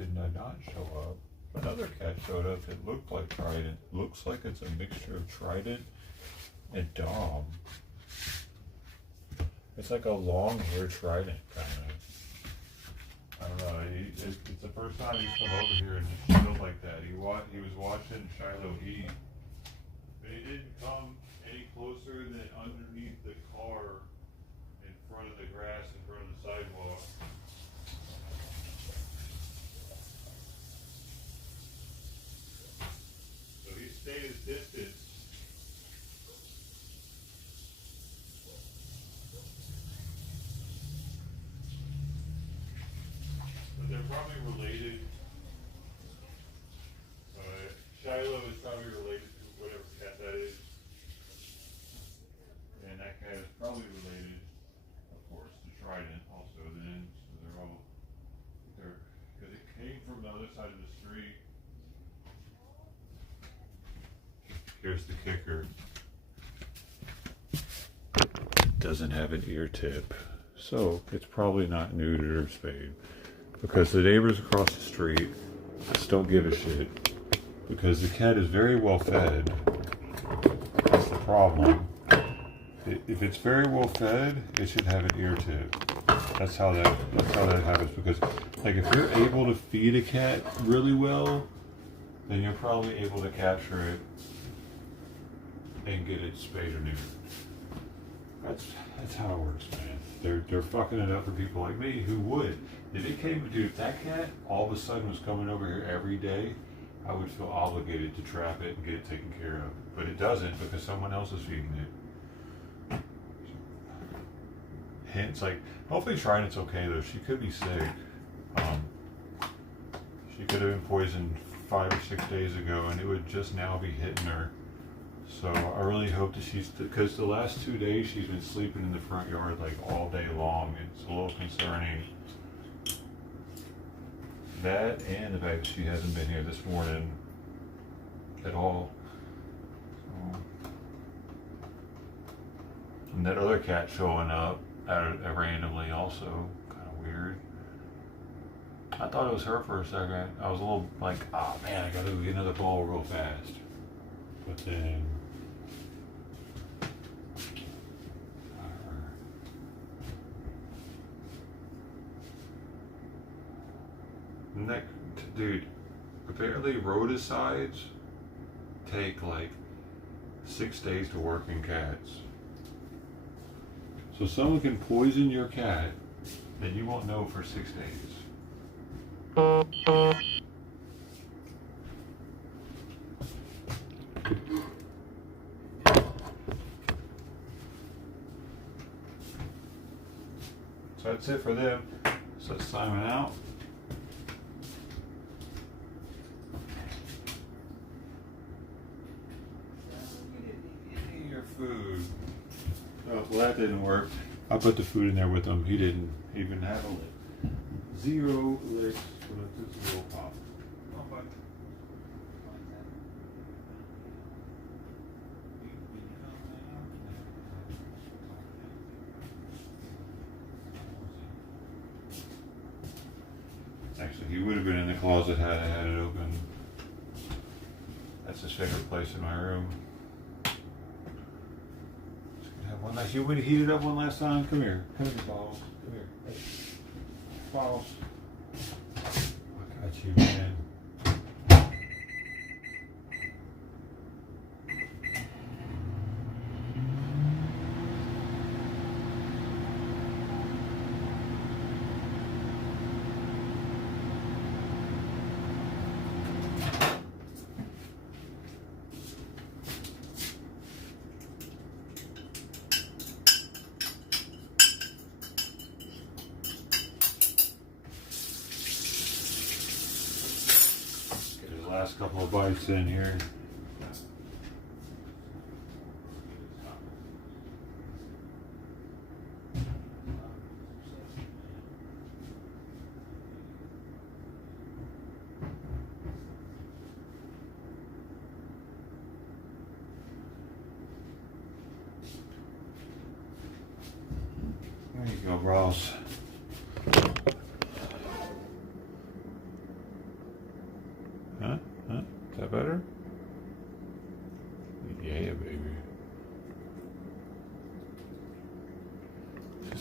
did not show up? Another cat showed up. It looked like Trident. Looks like it's a mixture of Trident and Dom. It's like a long-haired Trident, kind of. I don't know. It's the first time he's come over here and it felt like that. He was watching Shiloh eat, but he didn't come any closer than underneath the car in front of the grass in front of the sidewalk. So he stayed his distance. But they're probably related. Shiloh is probably related to whatever cat that is. And that cat is probably related, of course, to Trident also then. So because it came from the other side of the street. Here's the kicker. It doesn't have an ear tip. So it's probably not neutered or spayed. Because the neighbors across the street just don't give a shit. Because the cat is very well fed. That's the problem. If it's very well fed, it should have an ear tip. That's how that happens. Because like if you're able to feed a cat really well, then you're probably able to capture it and get it spayed or neutered. That's how it works, man. They're fucking it up for people like me who would. If that cat all of a sudden was coming over here every day, I would feel obligated to trap it and get it taken care of. But it doesn't because someone else is feeding it. Hints like, hopefully Trident's okay though. She could be sick. She could have been poisoned 5 or 6 days ago and it would just now be hitting her. So I really hope that because the last 2 days she's been sleeping in the front yard like all day long. It's a little concerning. That and the fact that she hasn't been here this morning at all. So, and that other cat showing up randomly also, kind of weird. I thought it was her for a second. I was a little like, oh man, I gotta go get another ball real fast. But then dude, apparently rodicides take like 6 days to work in cats. So someone can poison your cat, and you won't know for 6 days. So that's it for them. So let's sign out. Food. Oh, well, that didn't work. I put the food in there with him. He didn't even have a lick. 0 licks for the little pop. Oh, but actually, he would have been in the closet had I had it open. That's his favorite place in my room. One last, you would heat it up one last time. Come here. Come here, Balls. Come here. Hey. Balls. I got you, man. Last couple of bites in here. There you go, Ross.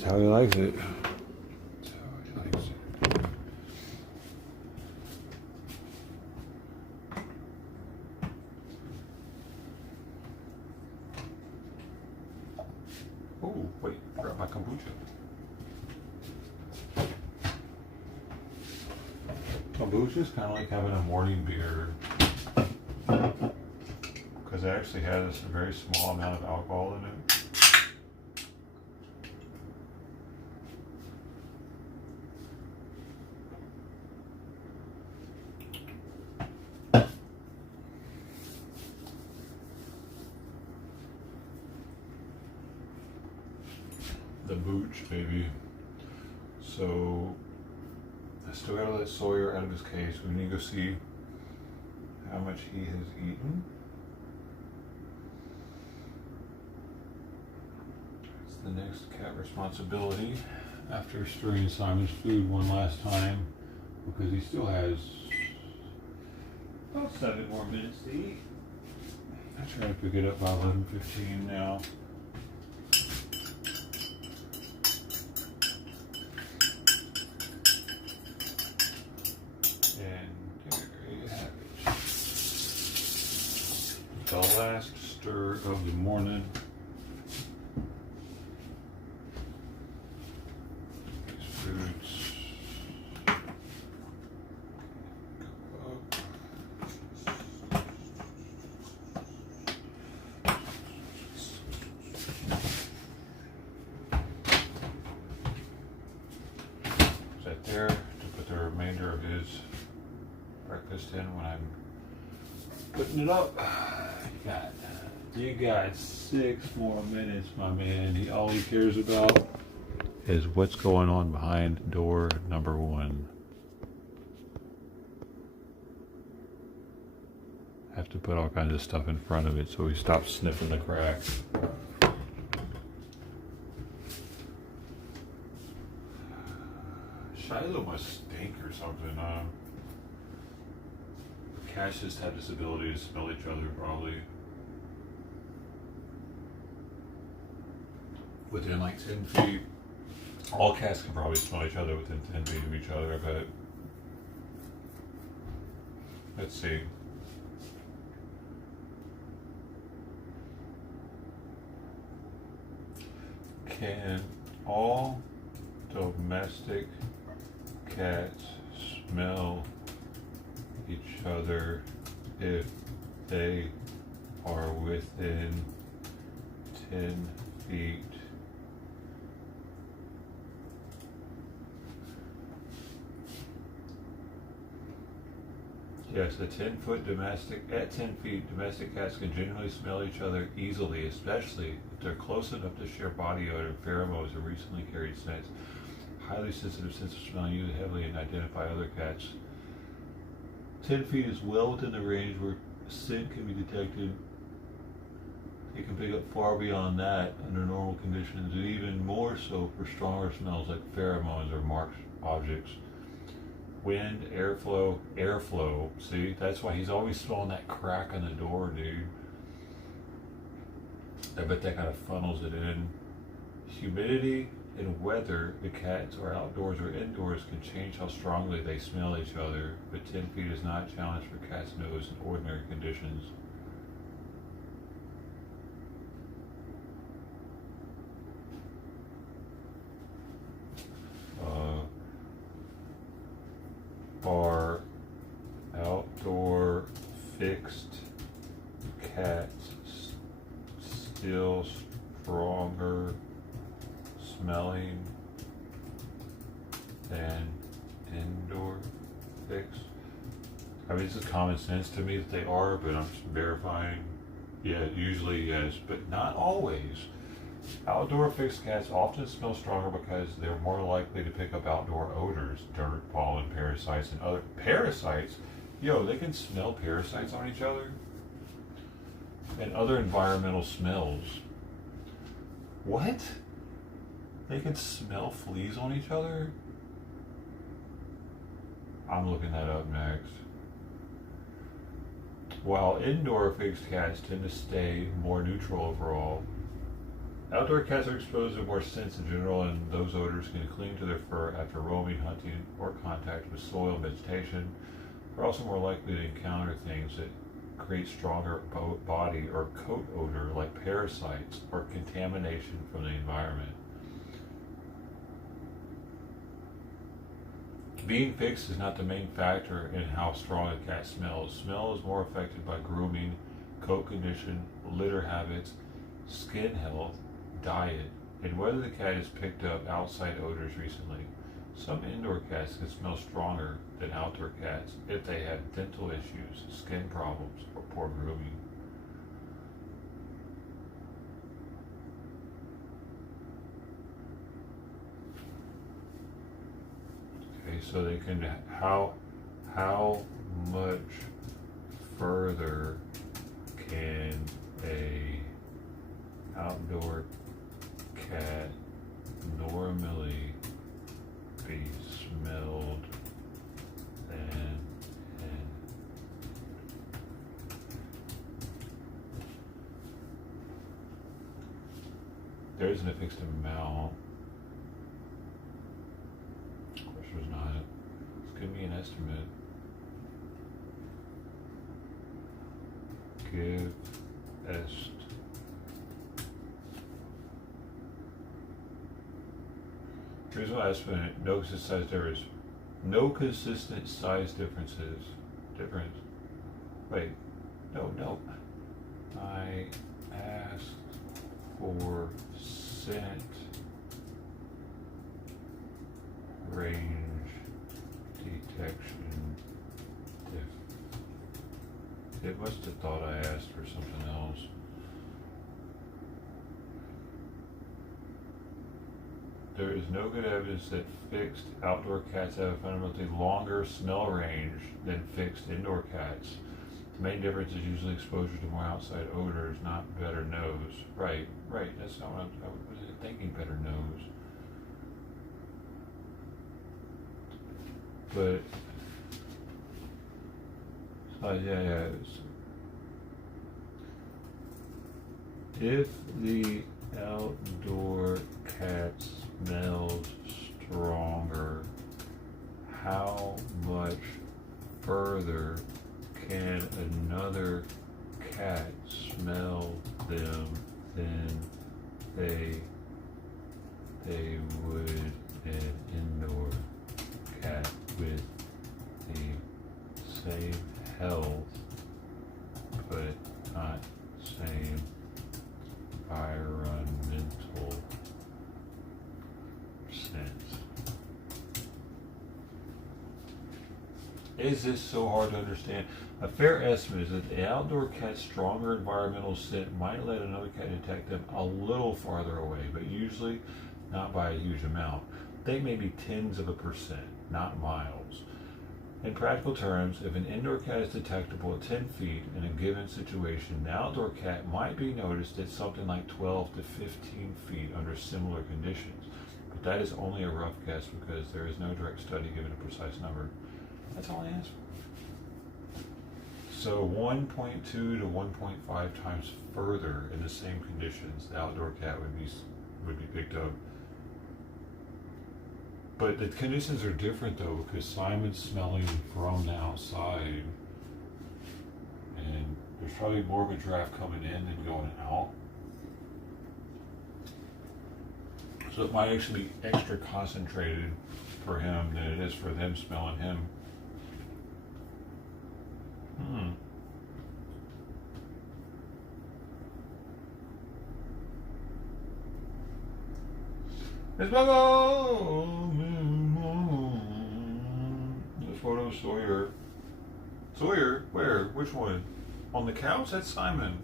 how he likes it. That's how he likes it. Oh, wait, forgot my kombucha. Kombucha is kind of like having a morning beer because it actually has a very small amount of alcohol in it. The booch, baby. So I still gotta let Sawyer out of his cage. We need to go see how much he has eaten. It's the next cat responsibility after stirring Simon's food one last time because he still has about 7 more minutes to eat. I try to pick it up by 11:15 now. The last stir of the morning. These foods go up. Set there to put the remainder of his breakfast in when I'm putting it up. You got 6 more minutes, my man. All he cares about is what's going on behind door number 1. Have to put all kinds of stuff in front of it so he stops sniffing the cracks. Shiloh must stink or something. Cats just have this ability to smell each other probably. Within like 10 feet. All cats can probably smell each other within 10 feet of each other, I bet. Let's see. Can all domestic cats smell each other if they are within 10 feet? Yes, at 10 feet, domestic cats can generally smell each other easily, especially if they're close enough to share body odor, pheromones, or recently carried scents. Highly sensitive sense of smell used heavily and identify other cats. 10 feet is well within the range where scent can be detected. It can pick up far beyond that under normal conditions, and even more so for stronger smells like pheromones or marked objects. Wind, airflow. See, that's why he's always smelling that crack on the door, dude. I bet that kind of funnels it in. Humidity and weather, the cats are outdoors or indoors, can change how strongly they smell each other, but 10 feet is not a challenge for cat's nose in ordinary conditions. Are outdoor fixed cats still stronger smelling than indoor fixed? I mean, this is common sense to me that they are, but I'm just verifying. Yeah, usually yes, but not always. Outdoor fixed cats often smell stronger because they're more likely to pick up outdoor odors, dirt, pollen, parasites, and other parasites. Yo, they can smell parasites on each other and other environmental smells. What? They can smell fleas on each other? I'm looking that up next. While indoor fixed cats tend to stay more neutral overall, Outdoor cats are exposed to more scents in general, and those odors can cling to their fur after roaming, hunting, or contact with soil and vegetation. They're also more likely to encounter things that create stronger body or coat odor, like parasites or contamination from the environment. Being fixed is not the main factor in how strong a cat smells. Smell is more affected by grooming, coat condition, litter habits, skin health, diet, and whether the cat has picked up outside odors recently. Some indoor cats can smell stronger than outdoor cats if they have dental issues, skin problems, or poor grooming. Okay, so they can, how much further can a outdoor cat normally be smelled than there isn't a fixed amount. Of course there's not. It's giving me an estimate. Give est. Here's my estimate. No consistent size difference. No consistent size differences. Difference. Wait. No. I asked for scent range detection. It must have thought I asked for something else. There is no good evidence that fixed outdoor cats have a fundamentally longer smell range than fixed indoor cats. The main difference is usually exposure to more outside odors, not better nose. Right. That's not what I was thinking, better nose. But, yeah. If the outdoor cat smells stronger, how much further can another cat smell them than they would an indoor cat with the same health but not same environmental sense? Is this so hard to understand? A fair estimate is that the outdoor cat's stronger environmental scent might let another cat detect them a little farther away, but usually not by a huge amount. They may be tens of a percent, not miles. In practical terms, if an indoor cat is detectable at 10 feet in a given situation, the outdoor cat might be noticed at something like 12 to 15 feet under similar conditions. But that is only a rough guess because there is no direct study giving a precise number. That's all I asked for. So 1.2 to 1.5 times further in the same conditions, the outdoor cat would be picked up. But the conditions are different though, because Simon's smelling from the outside, and there's probably more of a draft coming in than going out. So it might actually be extra concentrated for him than it is for them smelling him. It's Bubba! This photo, Sawyer. Sawyer? Where? Which one? On the couch? That's Simon.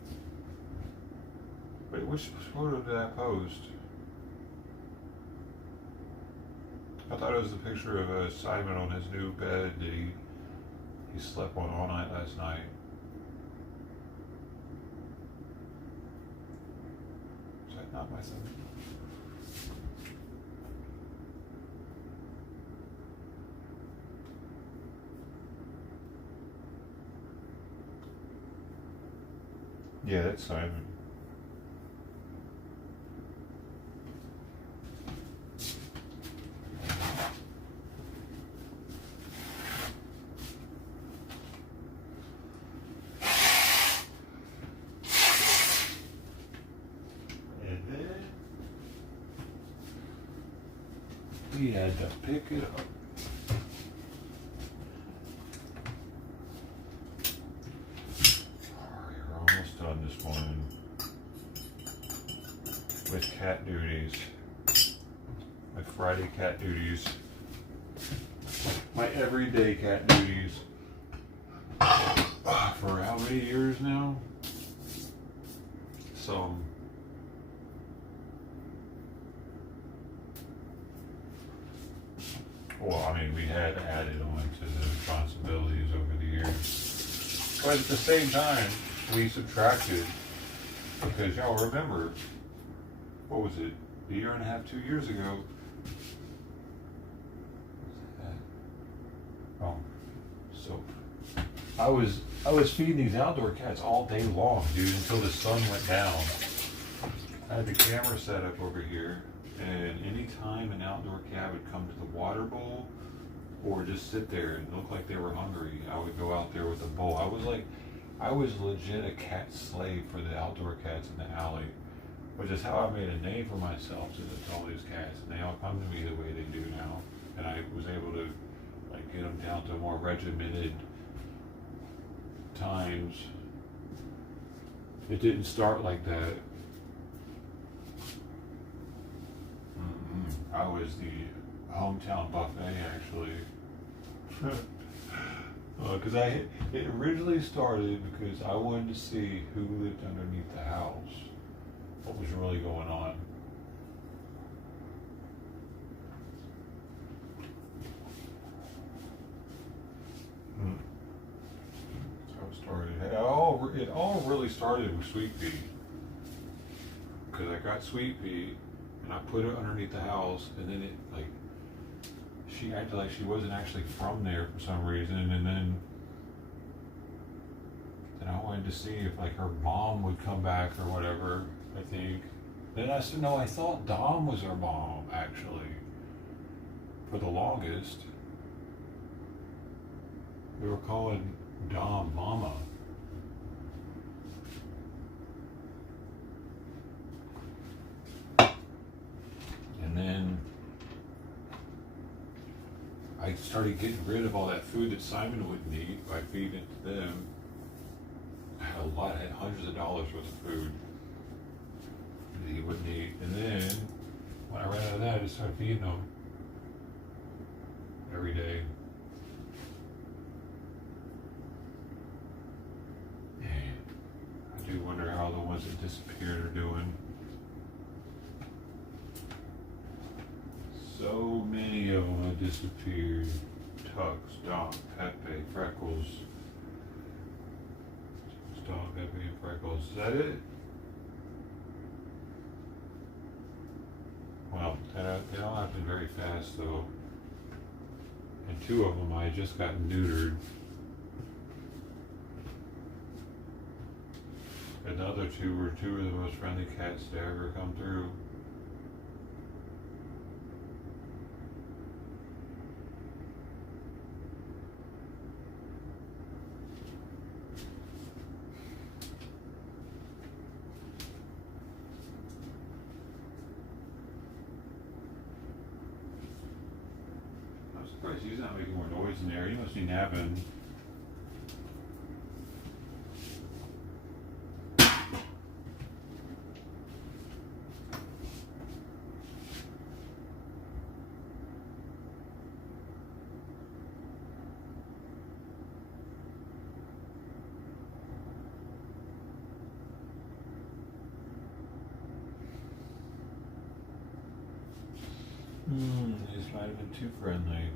Wait, which photo did I post? I thought it was the picture of Simon on his new bed that he slept on all night last night. Is that not my son? Yeah, that's Simon. He had to pick it up. Alright, we're almost done this morning with cat duties. My Friday cat duties. My everyday cat duties. For how many years now? So well, I mean, we had added on to the responsibilities over the years. But at the same time, we subtracted because y'all remember, what was it, a year and a half, 2 years ago? Oh, soap. I was feeding these outdoor cats all day long, dude, until the sun went down. I had the camera set up over here, and anytime an outdoor cat would come to the water bowl or just sit there and look like they were hungry, I would go out there with a bowl. I was legit a cat slave for the outdoor cats in the alley, which is how I made a name for myself to all these cats, and they all come to me the way they do now. And I was able to like get them down to more regimented times. It didn't start like that. I was the hometown buffet, actually. Because it originally started because I wanted to see who lived underneath the house, what was really going on. It all really started with Sweet Pea, because I got Sweet Pea and I put it underneath the house, and then she acted like she wasn't actually from there for some reason, and then I wanted to see if like her mom would come back or whatever, I think. Then I said, no, I thought Dom was her mom, actually, for the longest. We were calling Dom Mama. And then I started getting rid of all that food that Simon wouldn't eat by feeding it to them. I had hundreds of dollars worth of food that he wouldn't eat. And then when I ran out of that, I just started feeding them every day. I do wonder how the ones that disappeared are doing. So many of them have disappeared. Tux, Dom, Pepe, Freckles. Dom, Pepe, and Freckles. Is that it? Well, they all happen very fast though. And two of them I just got neutered. And the other two were two of the most friendly cats to ever come through. I'm surprised he's not making more noise in there. He must be napping. This might have been too friendly.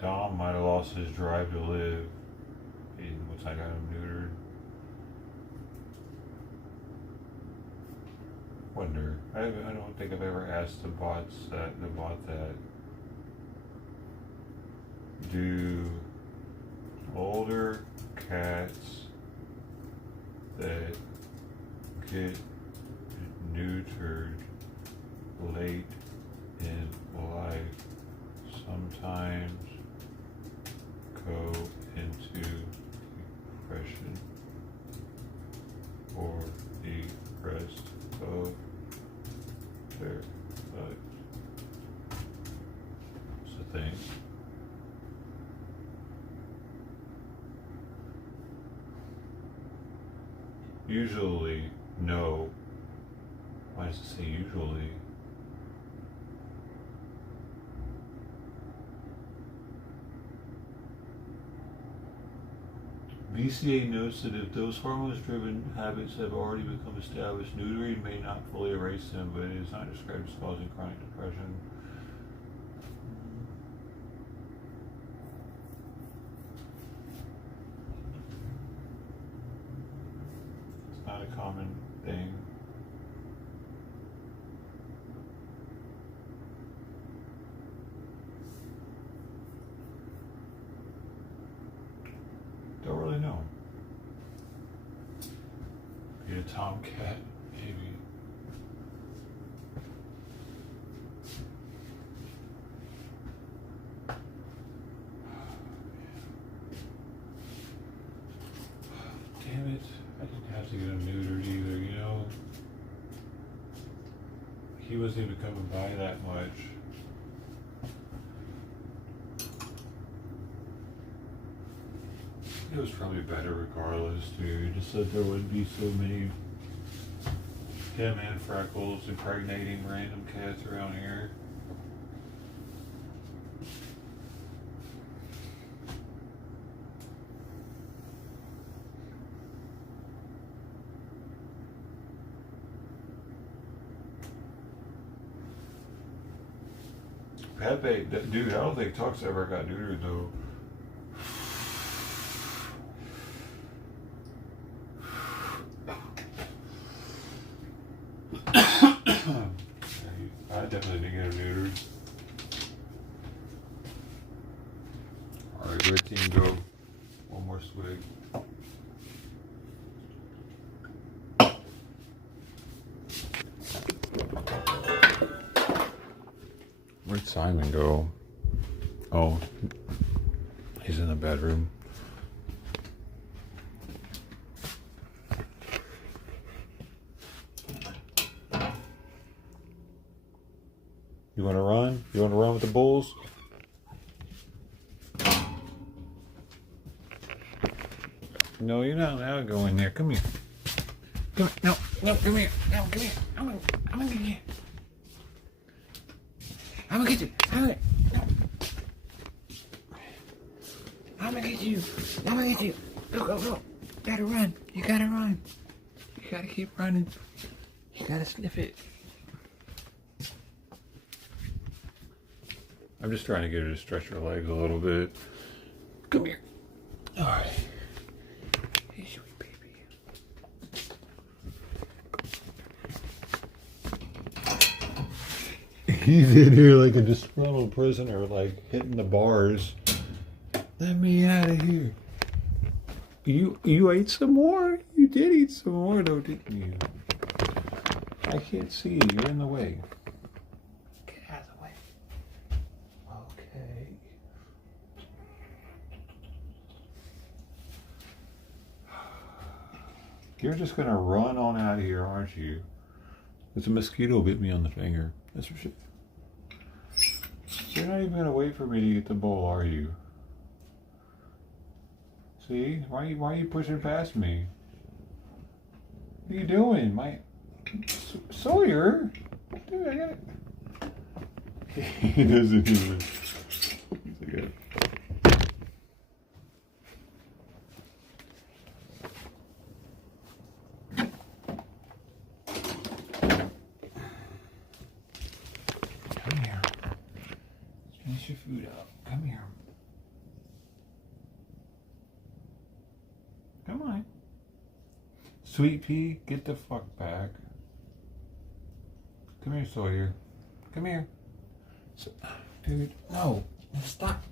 Dom might have lost his drive to live once I got him neutered. Wonder. I don't think I've ever asked the bot that. Do older cats that get neutered late in life sometimes go into depression or depressed things. Usually, no. Why does it say usually? VCA notes that if those hormones-driven habits have already become established, neutering may not fully erase them, but it is not described as causing chronic depression. It's not a common thing. Don't really know. Be a tomcat, maybe. Damn it. I didn't have to get him neutered either, you know? He wasn't even coming by that much. It was probably better regardless, dude. Just so there wouldn't be so many him and Freckles impregnating random cats around here. Pepe, dude, I don't think Tux ever got neutered though. I definitely didn't get him neutered. Alright, red team go. One more swig. Where'd Simon go? Oh, he's in the bedroom. You want to run? You want to run with the bulls? No, you're not allowed to go in there. Come here. Come here. No, come here. No, come here. I'm gonna get you. I'm gonna get you. I'm gonna get you. I'm gonna get you. Go. You gotta run. You gotta run. You gotta keep running. You gotta sniff it. I'm just trying to get her to stretch her legs a little bit. Come here. All right. Hey, sweet baby. He's in here like a disgruntled prisoner, like hitting the bars. Let me out of here. You ate some more? You did eat some more though, didn't you? I can't see you. You're in the way. Get out of the way. Okay. You're just gonna run on out of here, aren't you? There's a mosquito bit me on the finger. That's for sure. You're not even gonna wait for me to get the bowl, are you? See? Why are you pushing past me? What are you doing? Sawyer? Dude, I got it. He doesn't even. He's like, come here. Finish your food up. Come here. Come on. Sweet pea, get the fuck back. Come here, Sawyer. Come here. Dude, no. Stop.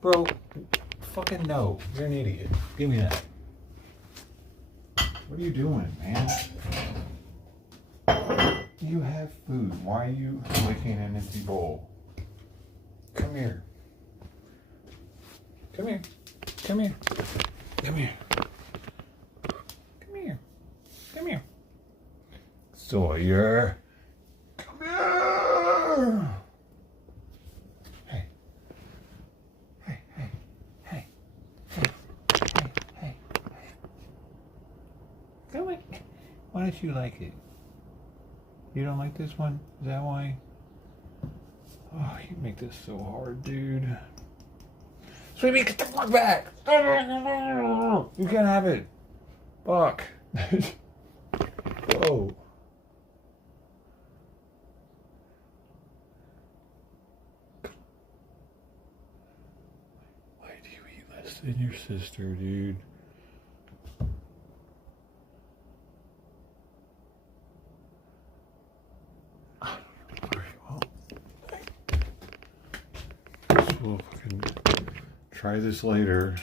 Bro, fucking no. You're an idiot. Give me that. What are you doing, man? You have food. Why are you licking an empty bowl? Come here. Come here. Come here. Come here. Come here. Come here. Sawyer. Come here. Hey. don't you like it? You don't like this one? Is that why? Oh, you make this so hard, dude. Sweetie, get the fuck back! You can't have it. Fuck. Whoa. Why do you eat less than your sister, dude? We'll fucking try this later.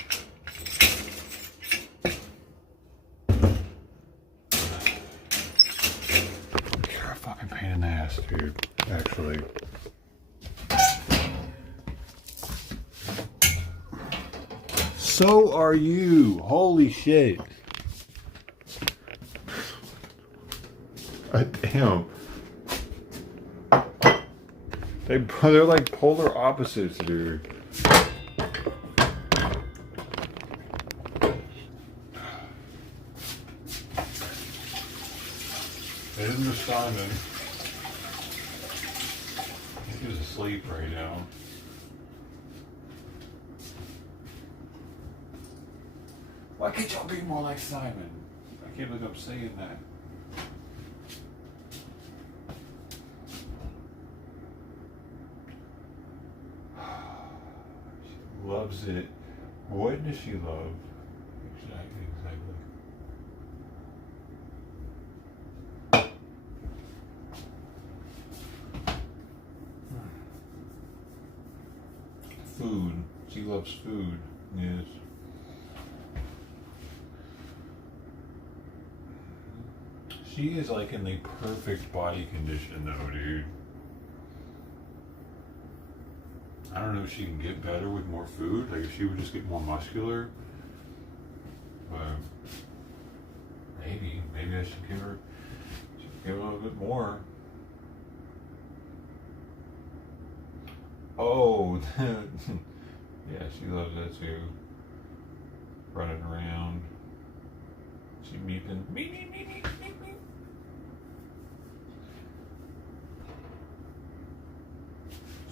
You're a fucking pain in the ass, dude. Actually. So are you. Holy shit. Damn. They're like polar opposites, dude. It isn't Miss Simon. He's asleep right now. Why can't y'all be more like Simon? I can't believe I'm saying that. Loves it. What does she love? Exactly. Food. She loves food. Yes. She is like in the perfect body condition though, dude. I don't know if she can get better with more food, like if she would just get more muscular. But maybe I should give her a little bit more. Oh, yeah, she loves that too. Running around. She meeping. Meep.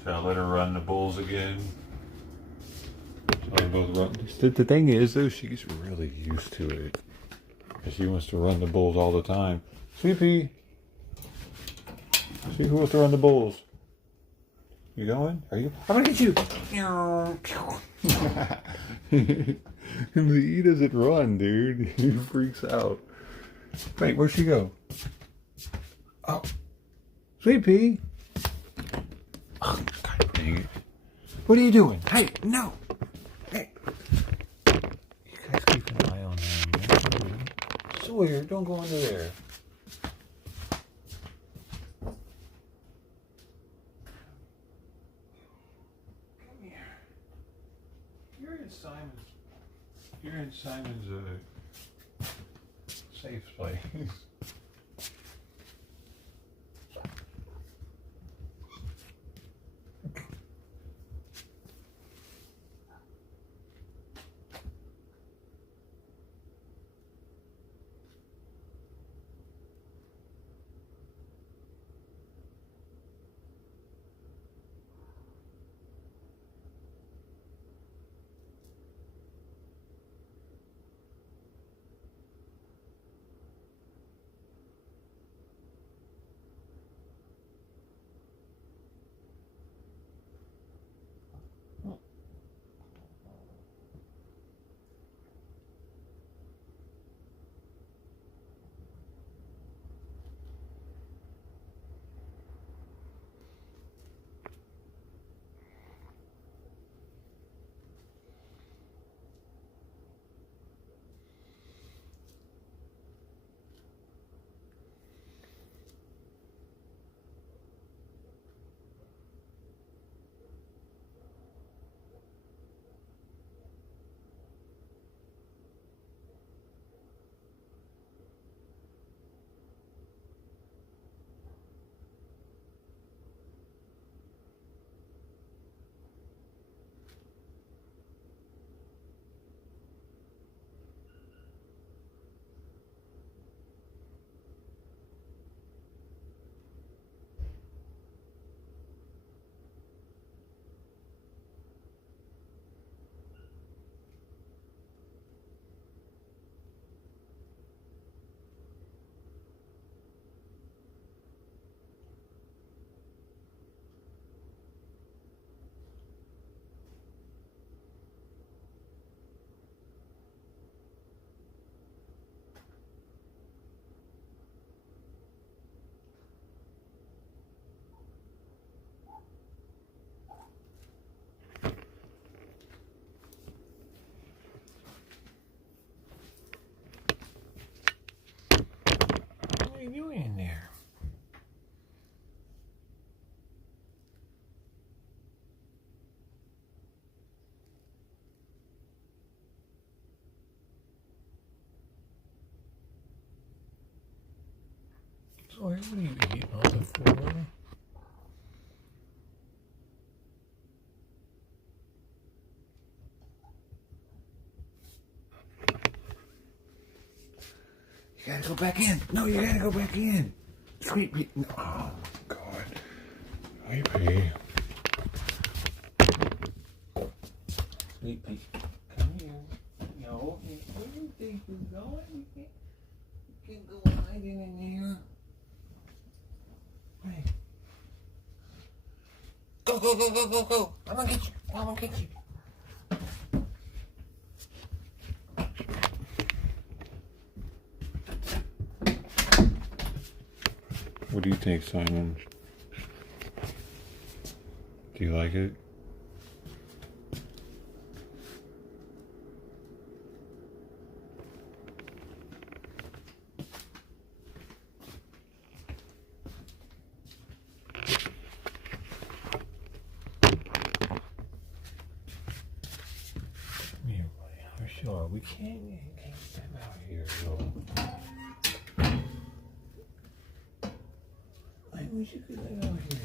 Should I let her run the bulls again? Shall I both run? The thing is, though, she gets really used to it. Because she wants to run the bulls all the time. Sleepy! See who wants to run the bulls? You going? Are you? I'm gonna get you! He doesn't run, dude. He freaks out. Wait, where'd she go? Oh. Sleepy! Oh, God dang it. What are you doing? Hey, no! Hey! You guys keep an eye on him. Sawyer, don't go under there. Come here. You're in Simon's safe place. Sawyer, what are you eating on the floor? You gotta go back in. No, you gotta go back in. Sweet Pea. No. Oh, God. Sweet Pea. Sweet Pea. Come here. No. Where do you think you're going? You can't go hiding in here. Hey. Go, go, go, go, go, go. I'm gonna get you. I'm gonna get you. What do you think, Simon? Do you like it? Come here, buddy. Sure, we can't step out here, though. I wish you could lay out here.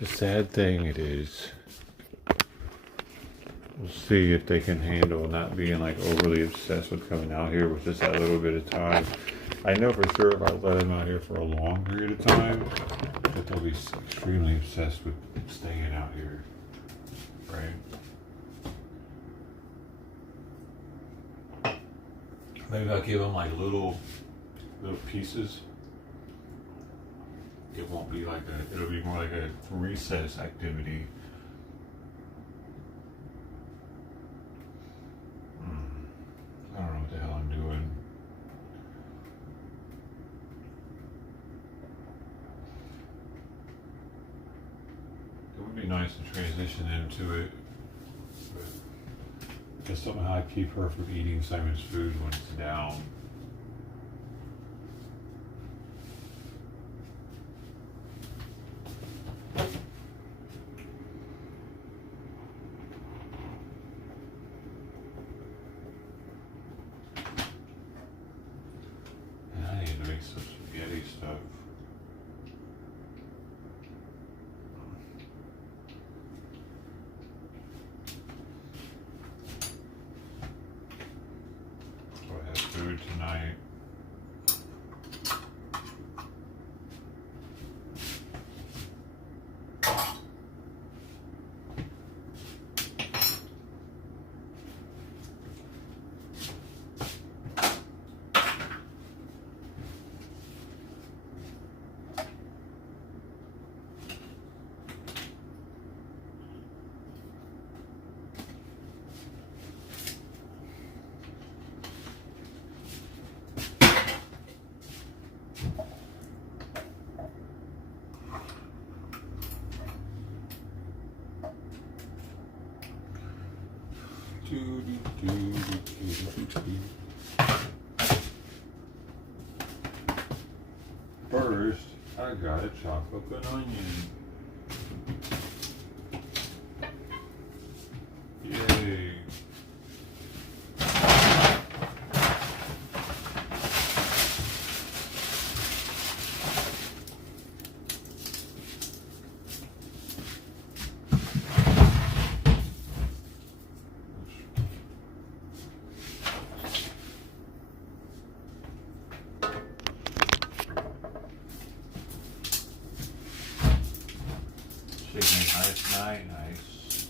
It's a sad thing, it is. We'll see if they can handle not being like overly obsessed with coming out here with just that little bit of time. I know for sure if I let them out here for a long period of time, that they'll be extremely obsessed with staying out here, right? Maybe I'll give them like little pieces. It won't be like it'll be more like a recess activity. I don't know what the hell I'm doing. It would be nice to transition into it, but just somehow I keep her from eating Simon's food when it's down. Some spaghetti stuff. So I have food tonight. First, I got a chocolate and onion. Yay. Nice.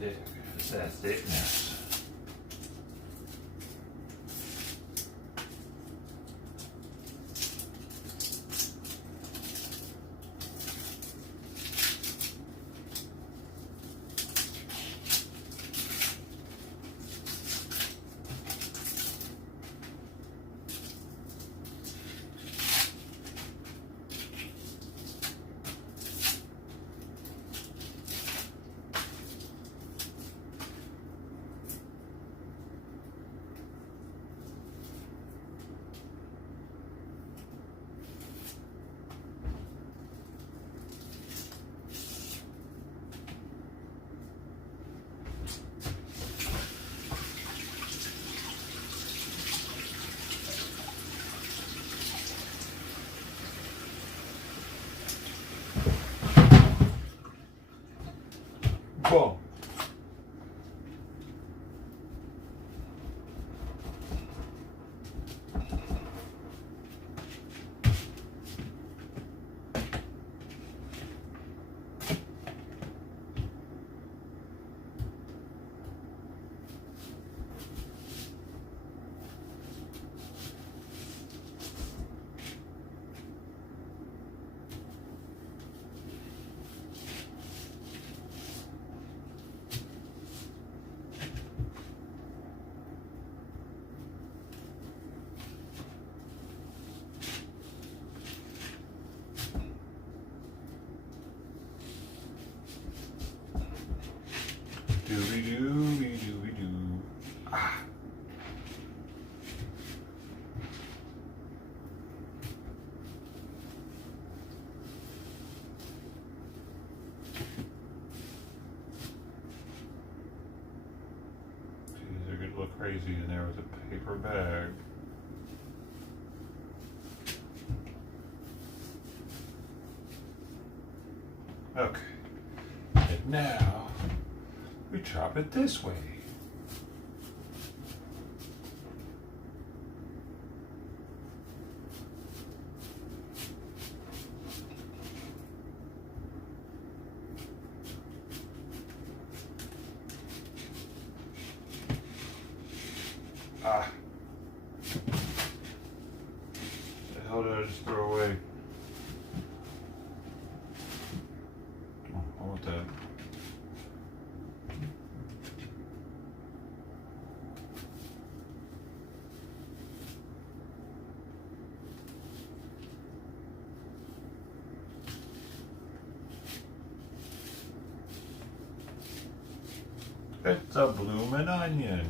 Thick. It's that thickness. Boom. Dooby-doo. Ah. Geez, they're gonna look crazy in there with a paper bag. Okay. And now we chop it this way. Ah. The hell did I just throw away? Oh, I want that. It's a bloomin' onion.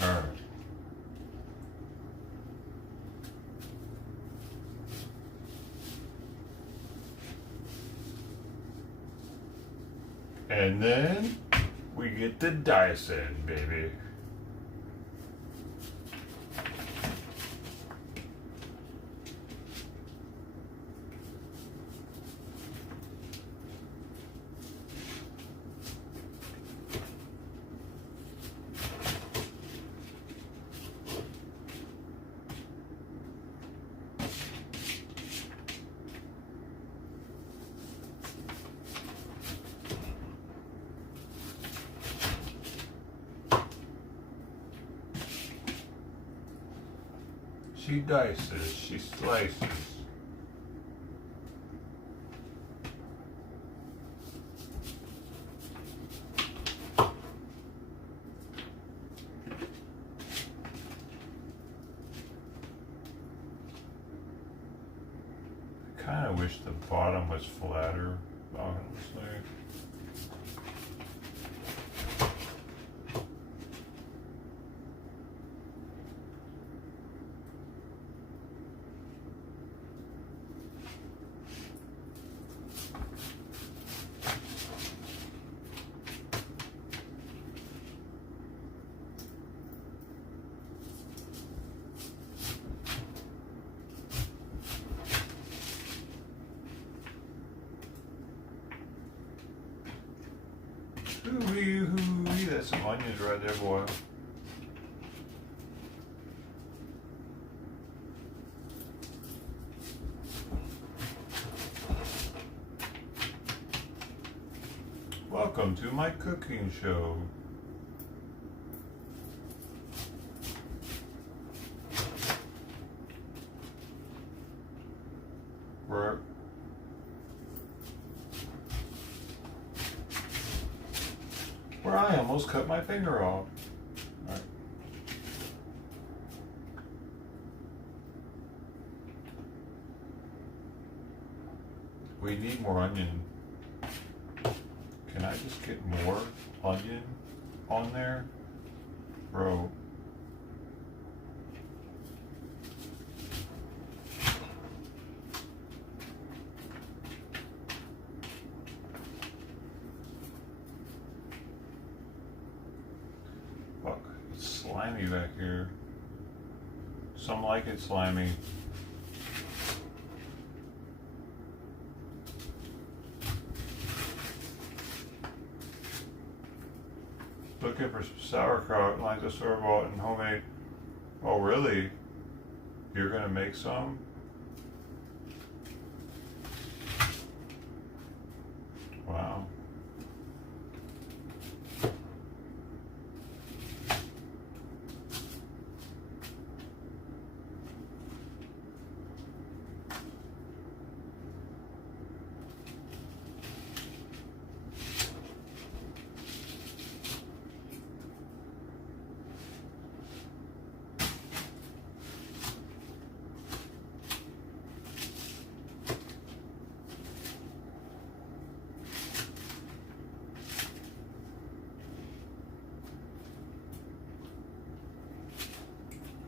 Alright. And then we get the dicing, baby. She dices, she slices. I kind of wish the bottom was flatter, honestly. Hoo-wee, that's some onions right there, boy. Welcome to my cooking show. Where I almost cut my finger off. Right. We need more onion. Can I just get more onion on there? Bro. Fuck, it's slimy back here. Some like it slimy. looking for some sauerkraut, like the store-bought and homemade. Oh, really? You're gonna make some? Wow.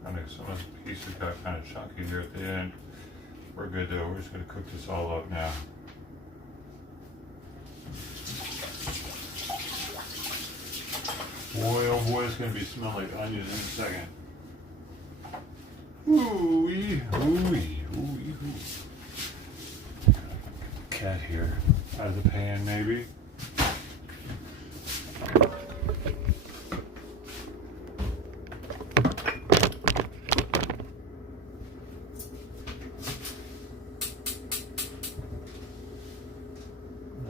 I think some of the pieces got kind of chunky here at the end. We're good though. We're just going to cook this all up now. Boy, oh boy, it's going to be smelling like onions in a second. Ooh-wee, ooh-wee, ooh-wee, ooh. Cat here. Out of the pan, maybe.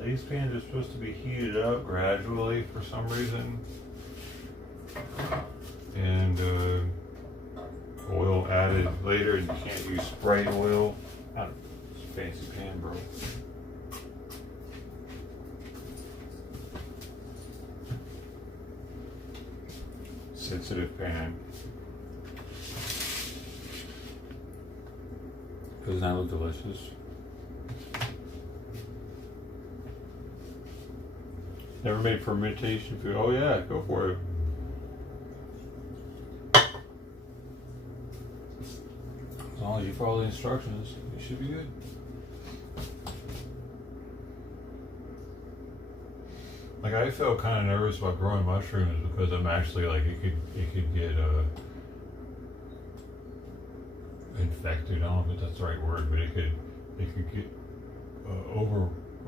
These pans are supposed to be heated up gradually for some reason. And oil added later, and you can't use spray oil. It's a fancy pan, bro. Sensitive pan. Doesn't that look delicious? Never made fermentation food. Oh yeah, go for it. As long as you follow the instructions, you should be good. Like I felt kind of nervous about growing mushrooms because I'm actually like it could get infected. I don't know if that's the right word, but it could get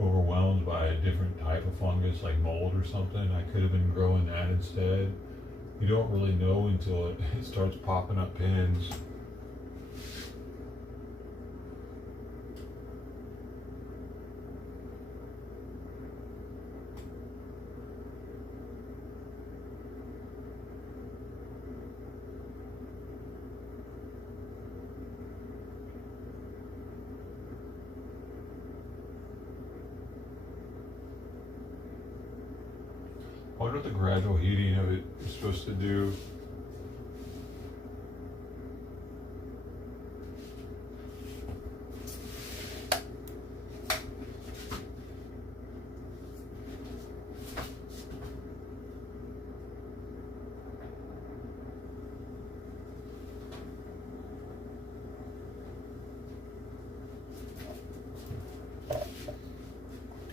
overwhelmed by a different type of fungus like mold or something. I could have been growing that instead. You don't really know until it starts popping up pins. I wonder what the gradual heating of it is supposed to do.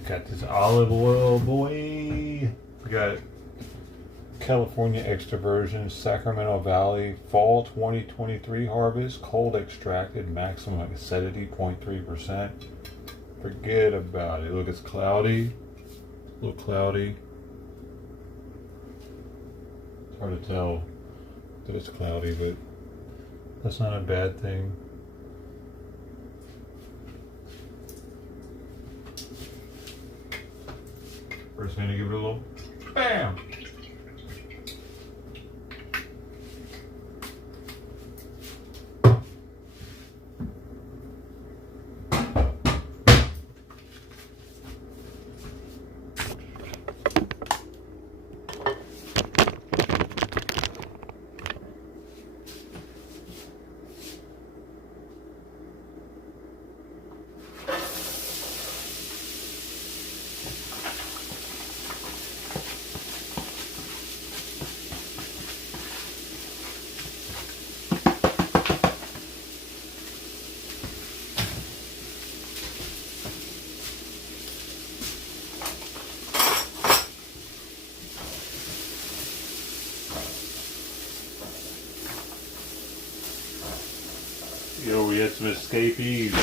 Got this olive oil, boy. We got California extra virgin, Sacramento Valley, fall 2023 harvest, cold extracted, maximum acidity 0.3%. Forget about it. Look, it's cloudy. A little cloudy. It's hard to tell that it's cloudy, but that's not a bad thing. First thing to give it a little bam. Yo, we had some escapees.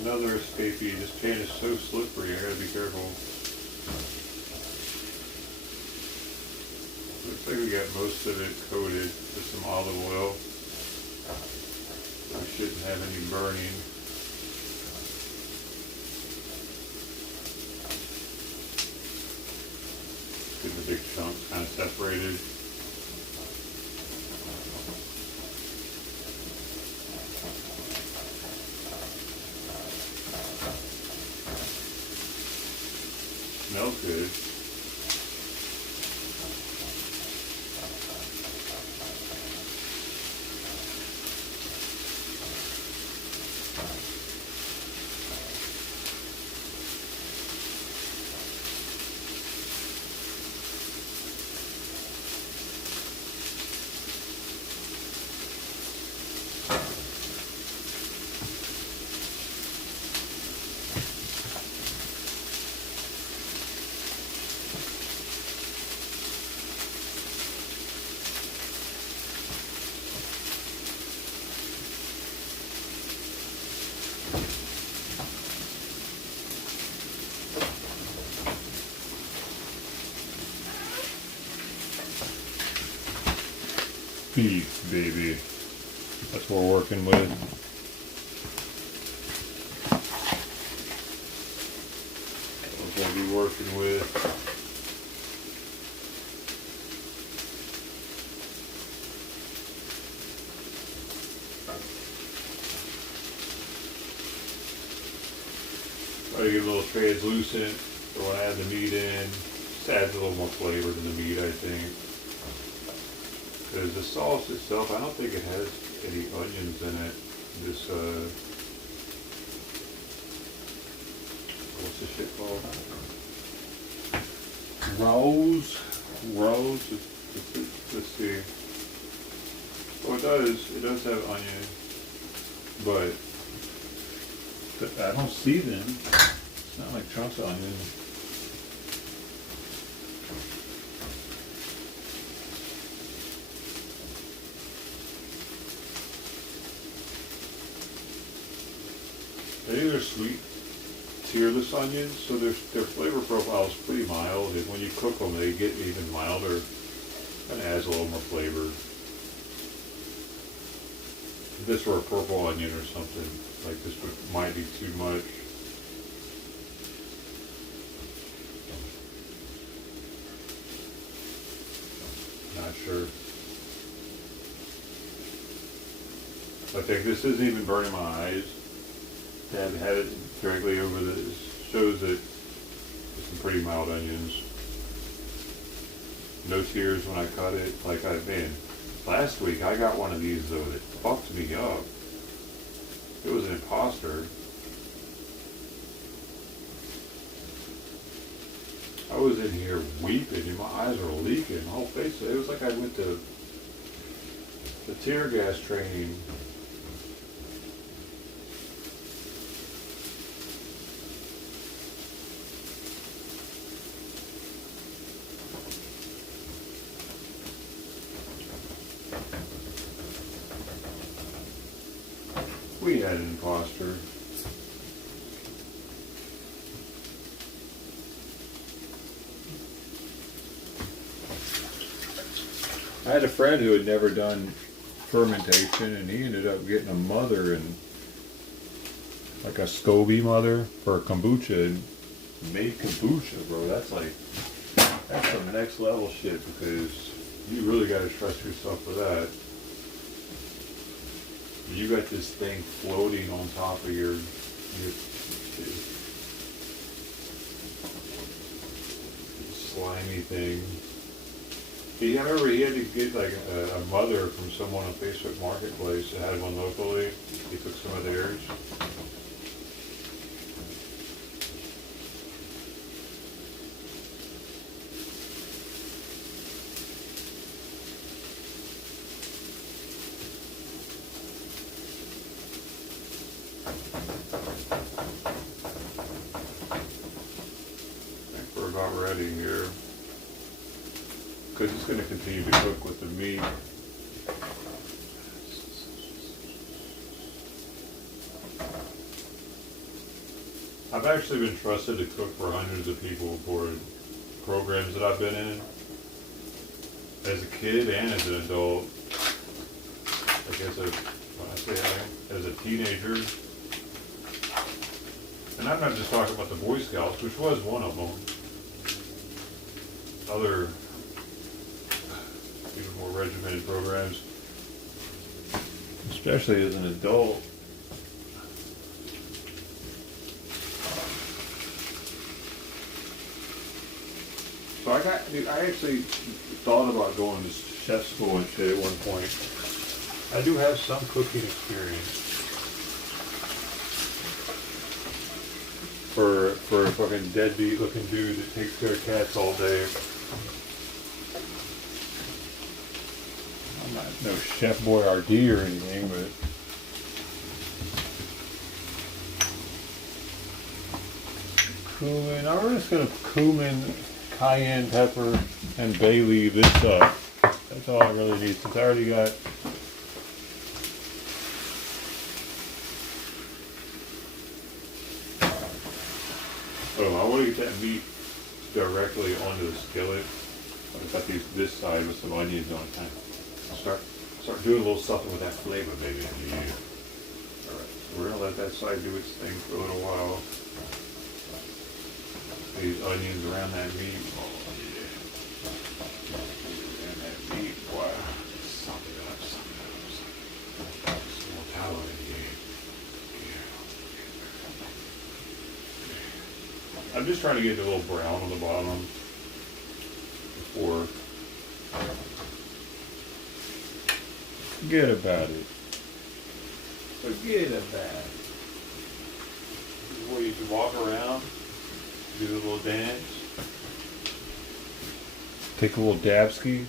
Another escapee. This pan is so slippery, I gotta be careful. Looks like we got most of it coated with some olive oil. We shouldn't have any burning. Get the big chunks kind of separated. Smells good. Beef, baby. That's what we're working with. We're going to be working with. Try to get a little translucent. So when I add the meat in, just adds a little more flavor to the meat, I think. Because the sauce itself, I don't think it has any onions in it. This, what's this shit called? Rose. Let's see. Oh, it does have onion, but I don't see them. It's not like chunks of onion. I think they're sweet, tearless onions, so their flavor profile is pretty mild. And when you cook them, they get even milder. Kind of adds a little more flavor. If this were a purple onion or something, like this might be too much. Not sure. I think this isn't even burning my eyes. Had it directly over this shows that there's some pretty mild onions. No tears when I cut it. Like last week I got one of these though that fucked me up. It was an imposter. I was in here weeping and my eyes were leaking. My whole face. It was like I went to the tear gas training. We had an imposter. I had a friend who had never done fermentation, and he ended up getting a mother and like a SCOBY mother for kombucha, and made kombucha, bro. That's some next level shit, because you really got to trust yourself for that. You got this thing floating on top of your slimy thing. I remember he had to get like a mother from someone on Facebook Marketplace that had one locally. He took some of theirs. About ready here, because it's going to continue to cook with the meat. I've actually been trusted to cook for hundreds of people for programs that I've been in. As a kid and as an adult. Like as a teenager. And I'm not just talking about the Boy Scouts, which was one of them. Other, even more regimented programs. Especially as an adult. So I actually thought about going to chef school and shit at one point. I do have some cooking experience. For a fucking deadbeat looking dude that takes care of cats all day. I'm not no Chef Boyardee or anything, but cumin. I'm just gonna cumin, cayenne pepper, and bay leaf this up. That's all I really need since I already got. Oh, I want to get that meat directly onto the skillet. I've got this side with some onions on it. Start doing a little something with that flavor, baby. Yeah. All right, so we're gonna let that side do its thing for a little while. These onions around that meat. Oh yeah. Around that meat. Wow. Something up. Some more tallow in here. I'm just trying to get a little brown on the bottom before. Forget about it. Forget about it. Before you can walk around, do a little dance, take a little dabski.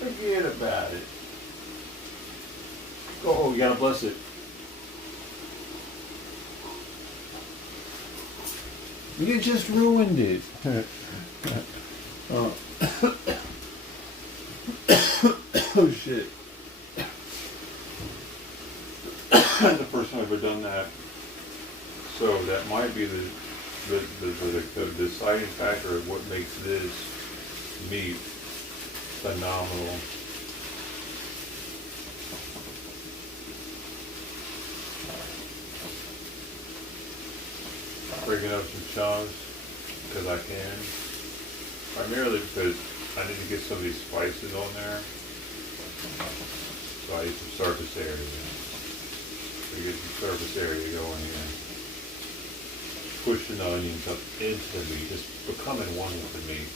Forget about it. Oh, you gotta bless it. You just ruined it. Oh. Oh shit. The first time I've ever done that. So that might be the deciding factor of what makes this meat phenomenal. Breaking up some chunks because I can. Primarily because I need to get some of these spices on there. So I need some surface area. So get some surface area going here. Pushing the onions up into the meat, just becoming one with the meat.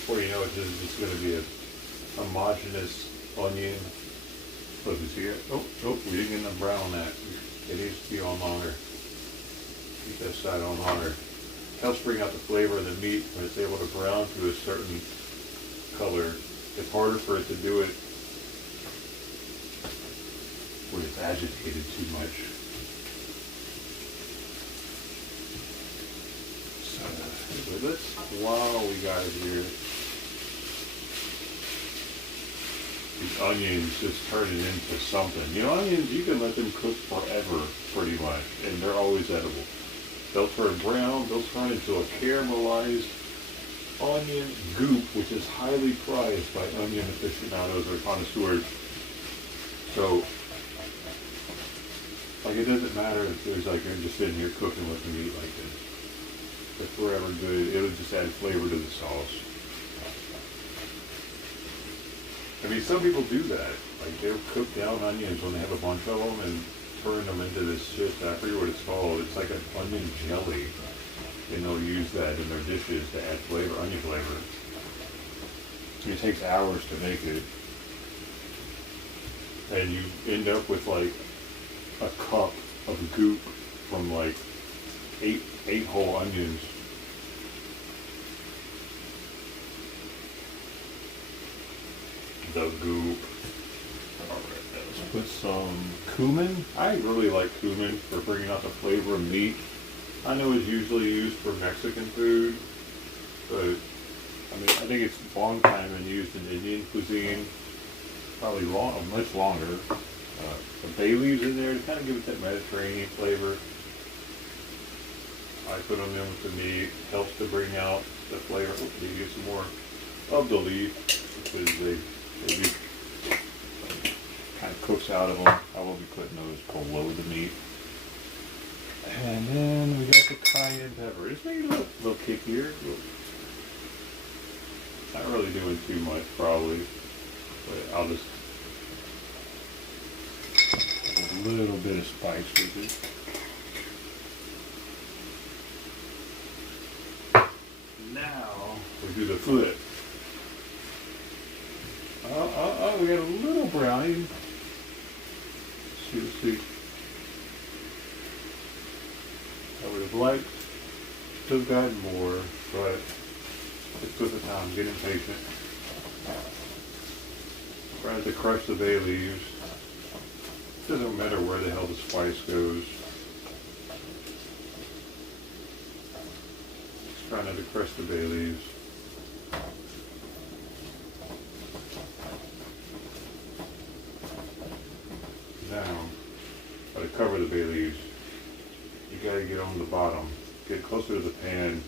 Before you know it, this is just going to be a homogeneous onion. Look, you see it? Oh, we didn't get enough brown on that. It needs to be on longer. Keep that side on longer. Helps bring out the flavor of the meat when it's able to brown to a certain color. It's harder for it to do it when it's agitated too much. So let's, while we got it here, these onions just turning into something. You know, onions, you can let them cook forever, pretty much, and they're always edible. They'll turn brown, they'll turn into a caramelized onion goop, which is highly prized by onion aficionados or connoisseurs. So, like, it doesn't matter if there's like, you're just sitting here cooking with the meat like this. They're forever good. It'll just add flavor to the sauce. I mean, some people do that. Like, they'll cook down onions when they have a bunch of them and turn them into this shit. I forget what it's called. It's like an onion jelly. And they'll use that in their dishes to add flavor, onion flavor. It takes hours to make it. And you end up with like a cup of goop from like eight whole onions. The goop. Alright, let's put some cumin. I really like cumin for bringing out the flavor of meat. I know it's usually used for Mexican food, but I mean, I think it's a long time and used in Indian cuisine, probably much longer. The bay leaves in there to kind of give it that Mediterranean flavor. I put them in with the meat, helps to bring out the flavor. Oh, you get some more of the leaf because they do kind of cooks out of them. I will be putting those below the meat. And then we got the cayenne pepper. It's making it a little kickier. Not really doing too much probably, but I'll just add a little bit of spice with it. Now we do the foot. We got a little brownie. Let's see. I would have liked to have gotten more, but it's with the time, get impatient. Trying to crush the bay leaves. Doesn't matter where the hell the spice goes. Just trying to crush the bay leaves. Now, to cover the bay leaves, you gotta get on the bottom, get closer to the pan,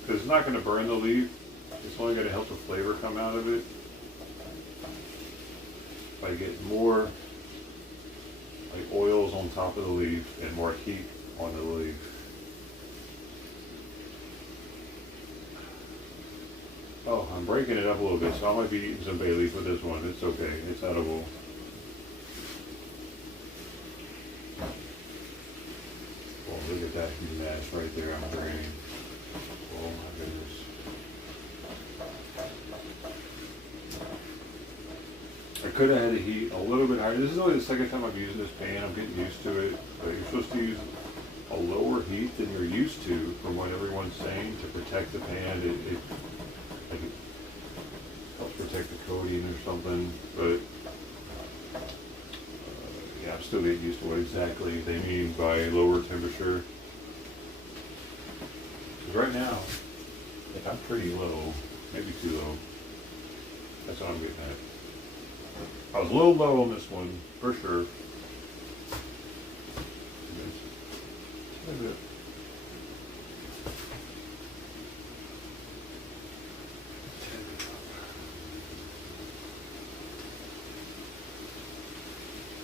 because it's not gonna burn the leaf. It's only gonna help the flavor come out of it. By getting more like oils on top of the leaf and more heat on the leaf. Oh, I'm breaking it up a little bit, so I might be eating some bay leaf with this one. It's okay, it's edible. Oh, look at that mash right there on the grain. Oh my goodness. I could have had the heat a little bit higher. This is only the second time I've used this pan. I'm getting used to it. But you're supposed to use a lower heat than you're used to, from what everyone's saying, to protect the pan. It helps protect the coating or something. But yeah, I'm still getting used to what exactly they mean by lower temperature. Because right now, I think I'm pretty low, maybe too low. That's what I'm getting at. I was a little low on this one, for sure.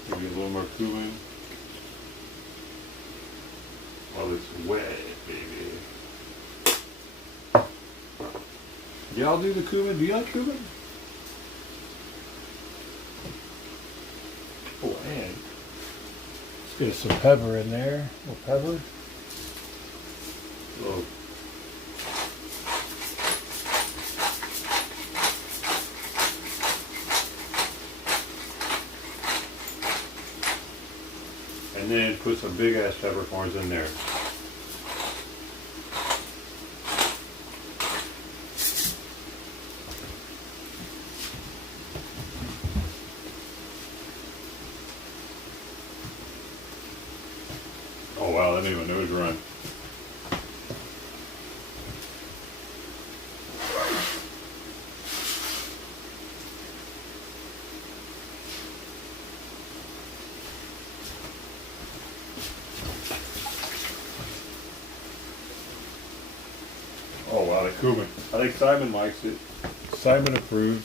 Maybe a little more cumin. While it's wet, baby. Y'all do the cumin? Do you like cumin? Oh, and let's get some pepper in there. A little pepper. Little. And then put some big ass peppercorns in there. Oh wow, that made my nose run. Oh wow, the cumin. I think Simon likes it. Simon approves.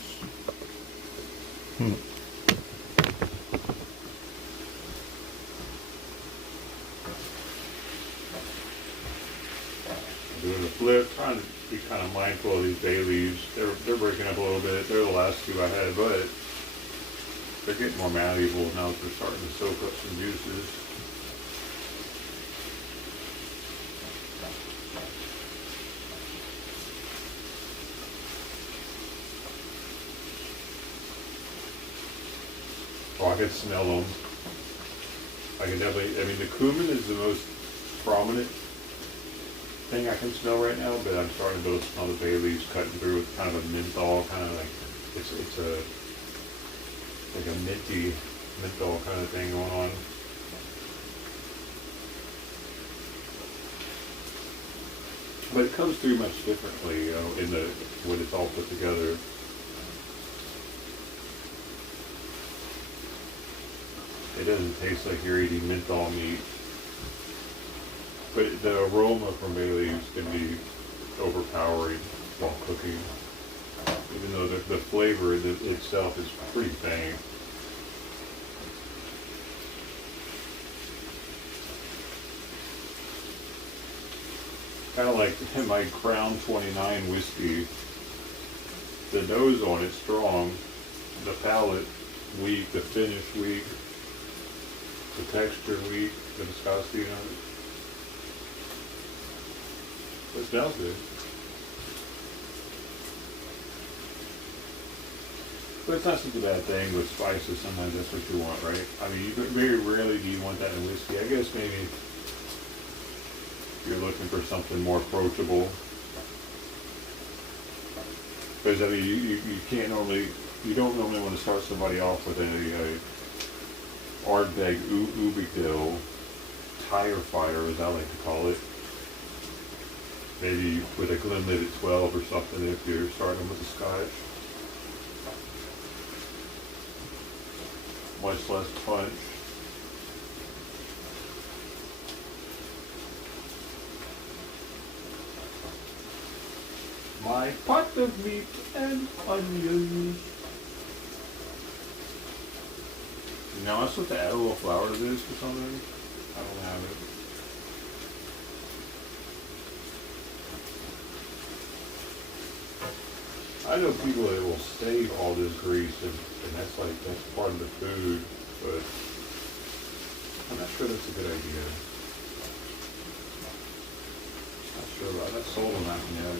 Doing the flip, trying to be kind of mindful of these bay leaves. They're breaking up a little bit. They're the last two I had, but they're getting more malleable now that they're starting to soak up some juices. Oh, I can smell them. I can definitely, I mean, the cumin is the most prominent thing I can smell right now, but I'm starting to smell the bay leaves cutting through with kind of a menthol, kind of like, it's like a minty menthol kind of thing going on. But it comes through much differently, you know, when it's all put together. It doesn't taste like you're eating menthol meat. But the aroma from bay leaves can be overpowering while cooking. Even though the flavor itself is pretty faint. Kind of like in my Crown 29 whiskey. The nose on it strong, the palate weak, the finish weak, the texture weak, the viscosity on it. It smells good. But it's not such a bad thing with spices. Sometimes that's what you want, right? I mean, very rarely do you want that in whiskey. I guess maybe you're looking for something more approachable. Because I mean, you don't normally want to start somebody off with a Ardbeg Ubiquil tire fire, as I like to call it. Maybe with a Glenlivet 12 or something if you're starting with a Scotch. Much less punch. My pot of meat and onions. You know, I was supposed to add a little flour to this or something. I don't have it. I know people that will save all this grease and that's part of the food, but I'm not sure that's a good idea. Not sure about that. Sold on that one yet.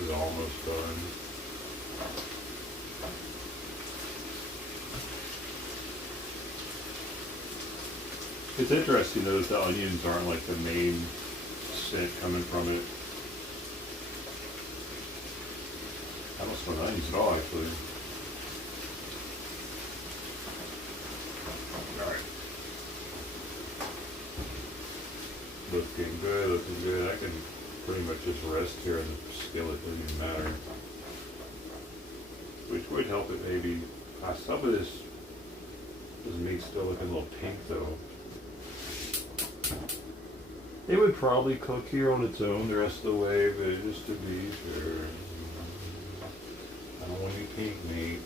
It's almost done. It's interesting though that the onions aren't like the main scent coming from it. I don't smell onions at all actually. Alright. Looking good, looking good. I can pretty much just rest here in the skillet, doesn't even matter. Which would help it maybe. Some of this meat's still looking a little pink though. It would probably cook here on its own the rest of the way, but just to be sure. I don't want any pink meat.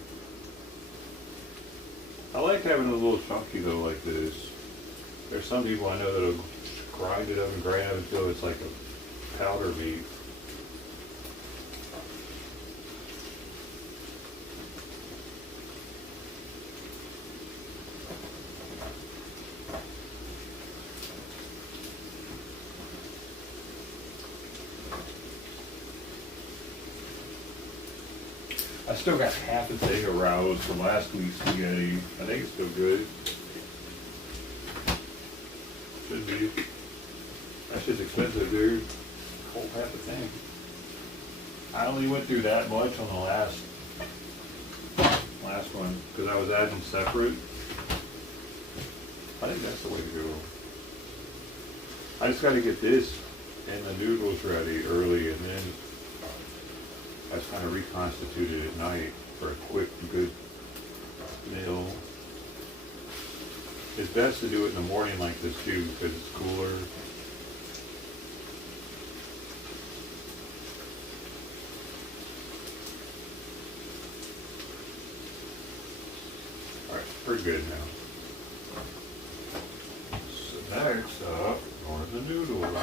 I like having it a little chunky though like this. There's some people I know that'll grind it up until it's like a powder meat. I still got half a thing of rouse from last week's spaghetti. I think it's still good. Should be. That's just expensive, dude. Whole half a thing. I only went through that much on the last one because I was adding separate. I think that's the way to go. I just got to get this and the noodles ready early, and then I just kind of reconstituted at night for a quick, good meal. It's best to do it in the morning like this too because it's cooler. Alright, pretty good now. So next up are the noodles.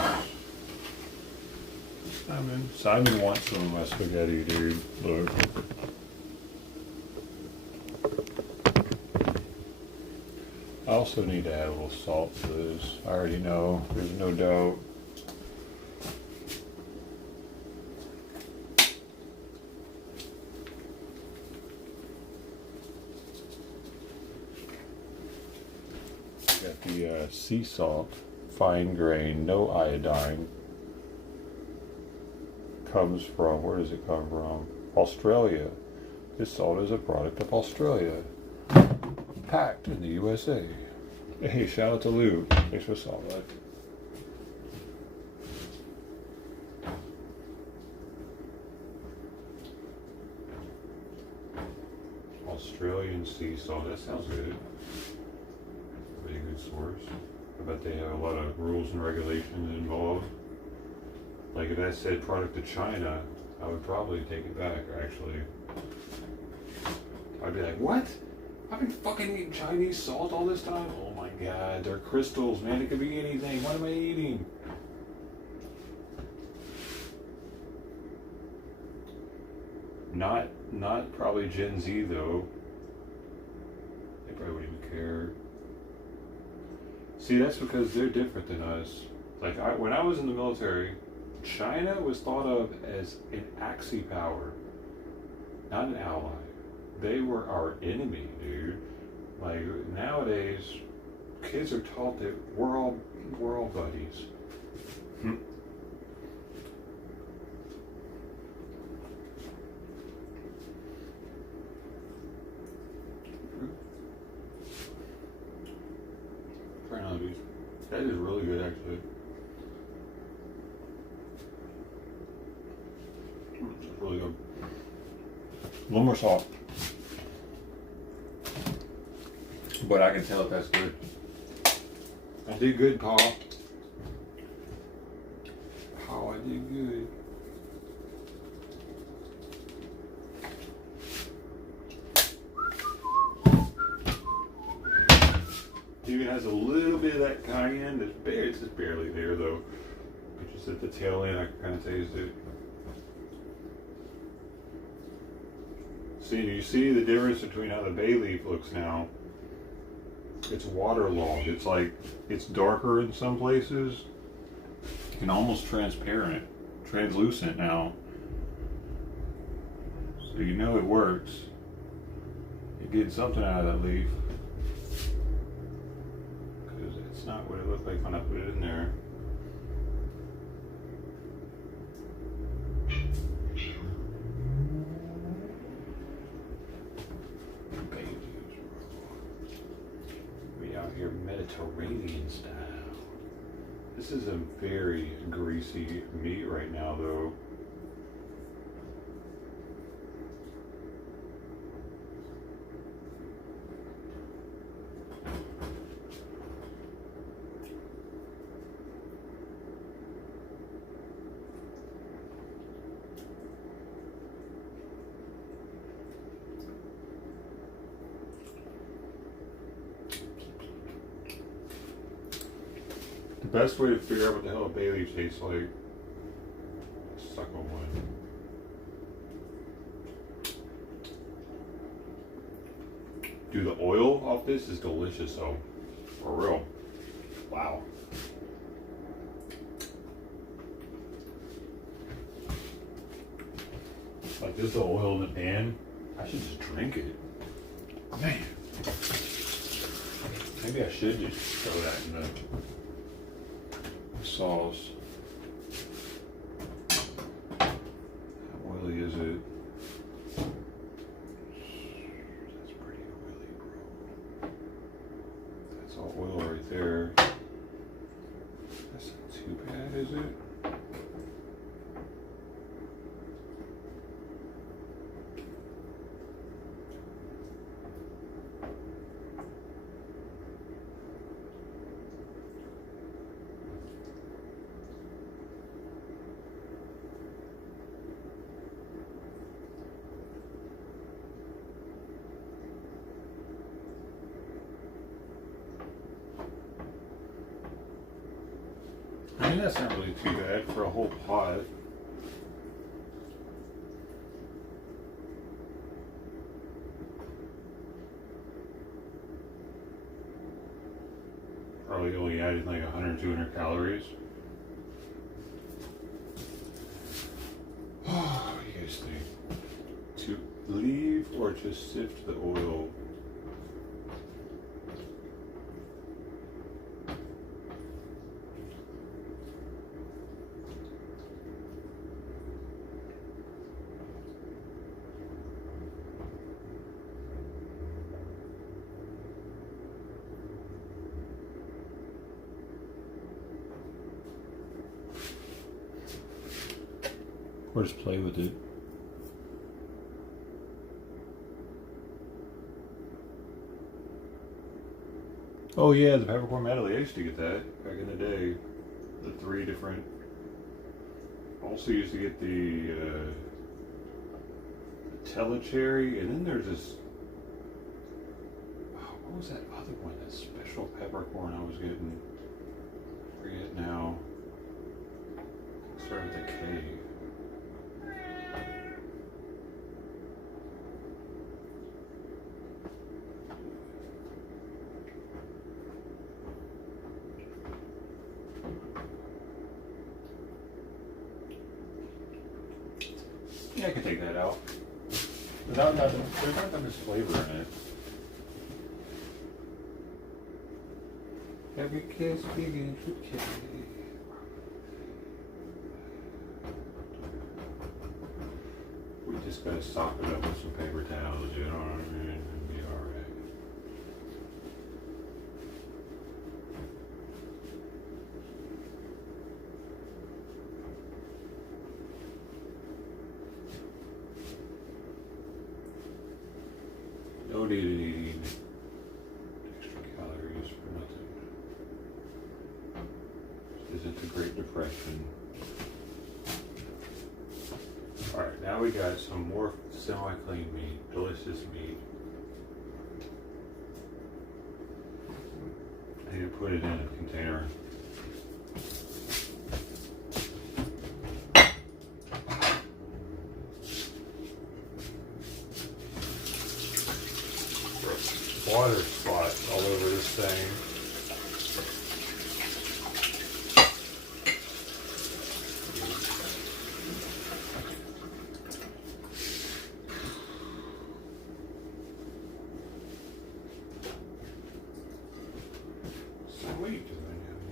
Simon wants some of my spaghetti, dude. Look. I also need to add a little salt to this. I already know, there's no doubt. Got the sea salt, fine grain, no iodine. comes from, where does it come from? Australia. It's sold as a product of Australia. Packed in the USA. Hey, shout out to Lou. Thanks for solid. Australian sea salt. That sounds good. Pretty good source. I bet they have a lot of rules and regulations involved. Like if that said product to China, I would probably take it back, actually. I'd be like, what? I've been fucking eating Chinese salt all this time? Oh my god, they're crystals, man. It could be anything. What am I eating? Not probably Gen Z though. They probably wouldn't even care. See, that's because they're different than us. Like when I was in the military, China was thought of as an axis power, not an ally. They were our enemy, dude. Like nowadays, kids are taught that we're all buddies. Try another piece. That is really good, actually. It's really good. A little more salt. But I can tell if that's good. I did good, Paul. Paul, I did good. It even has a little bit of that cayenne. It's just barely there, though. But just at the tail end, I can kind of taste it. See, you see the difference between how the bay leaf looks now. It's waterlogged. It's like, it's darker in some places and almost transparent, translucent now. So you know it works. You're getting something out of that leaf. Because it's not what it looked like when I put it in there. Your Mediterranean style. This is a very greasy meat right now, though. The best way to figure out what the hell a bay leaf tastes like, suck on one. Dude, the oil off this is delicious, though. For real. Wow. Like this, the oil in the pan. I should just drink it. Man. Maybe I should just throw that in the sauce. How oily is it? That's pretty oily, bro. That's all oil right there. That's not too bad, is it? I mean, that's not really too bad for a whole pot. Probably only adding like 100, 200 calories. Oh, what do you guys think? To leave or just sift the oil? Or just play with it. Oh yeah, the peppercorn medley. I used to get that back in the day. The 3 different. Also used to get the Telecherry, and then there's this. Oh, what was that other one? That special peppercorn I was getting. I forget now. It started with a K. Yeah, I can take that out. There's not that much flavor in it. Every kiss begins with K. We just gotta sock it up with some paper towels, you know what I mean? It'll be alright. No need to eat extra calories for nothing. This isn't the Great Depression. Alright, now we got some more semi-clean meat, delicious meat. I need to put it in a container. Water spots all over this thing. Sweet. Now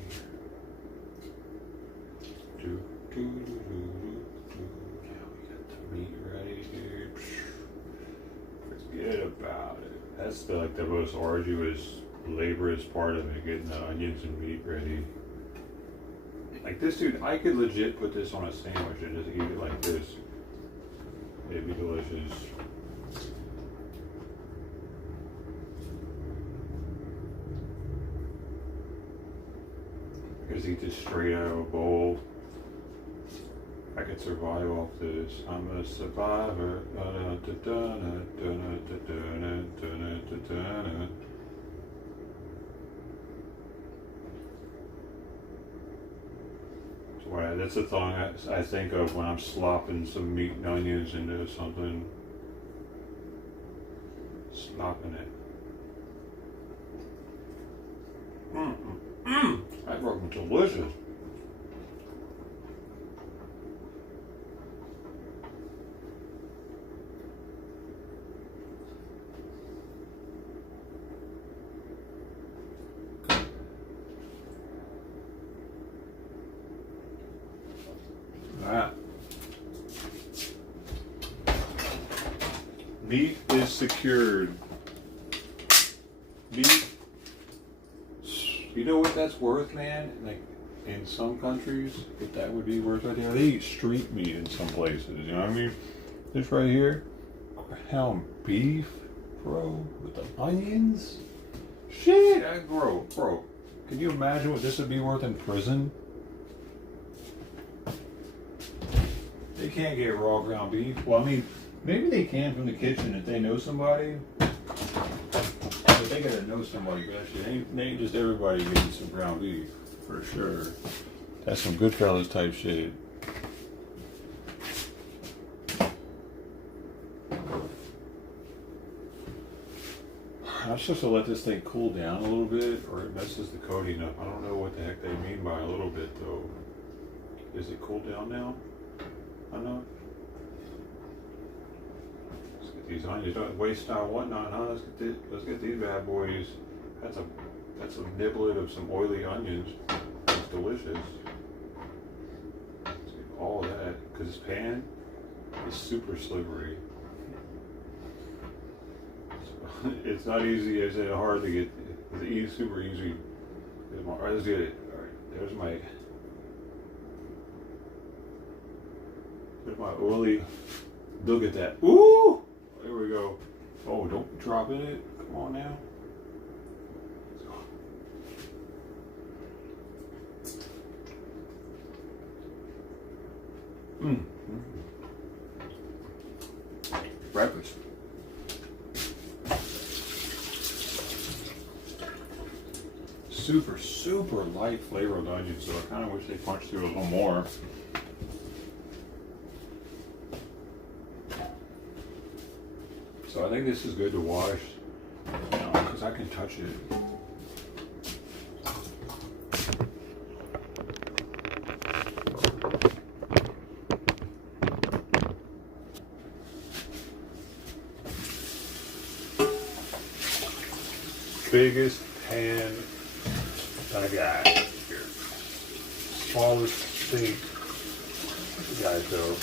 we got the meat ready here. Forget about it. That's the most arduous, laborious part of it, getting the onions and meat ready. Like this dude, I could legit put this on a sandwich and just eat it like this. It'd be delicious. Just eat this straight out of a bowl. I could survive off this. I'm a survivor. That's the song I think of when I'm slopping some meat and onions into something. Slopping it. That was delicious. Meat is secured. Meat, you know what that's worth, man? Like in some countries, what that would be worth right there. They eat street meat in some places, you know what I mean? This right here, ground beef, bro, with the onions. Shit, bro, can you imagine what this would be worth in prison? They can't get raw ground beef. Well, I mean, maybe they can from the kitchen if they know somebody. But they gotta know somebody for that shit. Ain't just everybody getting some ground beef, for sure. That's some Goodfellas type shit. I'm supposed to let this thing cool down a little bit, or it messes the coating up. I don't know what the heck they mean by a little bit, though. Is it cooled down now? I know. Let's get these onions. Don't waste time whatnot, huh? Let's get these bad boys. That's a niblet of some oily onions. It's delicious. Let's get all of that, because this pan is super slippery. It's not easy. It's hard to get. It's super easy. All right, let's get it. All right, there's my at my oily. Look at that. Ooh! There we go. Oh, don't drop in it. Come on now. Mmm. Breakfast. Super, super light flavor of onions, so I kind of wish they punched through a little more. So I think this is good to wash, because I can touch it. Biggest pan I got here. Smallest sink I got though.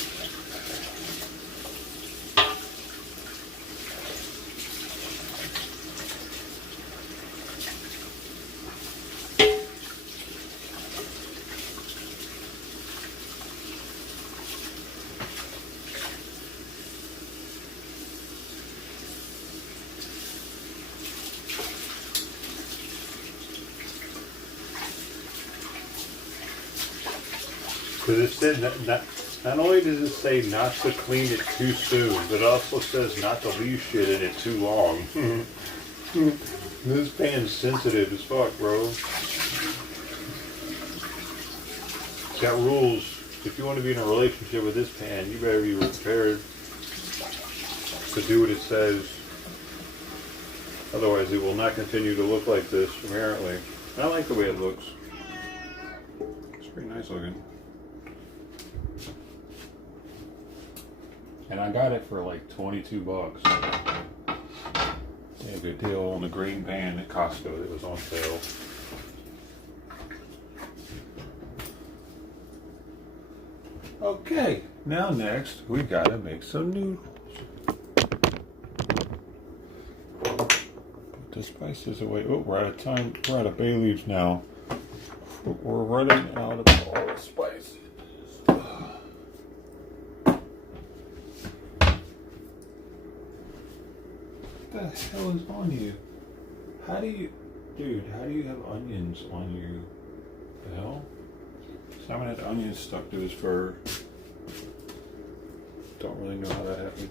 Because it said not only does it say not to clean it too soon, but it also says not to leave shit in it too long. This pan's sensitive as fuck, bro. It's got rules. If you want to be in a relationship with this pan, you better be prepared to do what it says. Otherwise, it will not continue to look like this, apparently. I like the way it looks. It's pretty nice looking. And I got it for like 22 bucks. Yeah, good deal on the green pan at Costco that was on sale. Okay, now next we gotta make some noodles. Put the spices away. Oh, we're out of time. We're out of bay leaves now. We're running out of all the spices. What the hell is on you? How do you, dude, how do you have onions on you? The hell? Simon had onions stuck to his fur. Don't really know how that happened.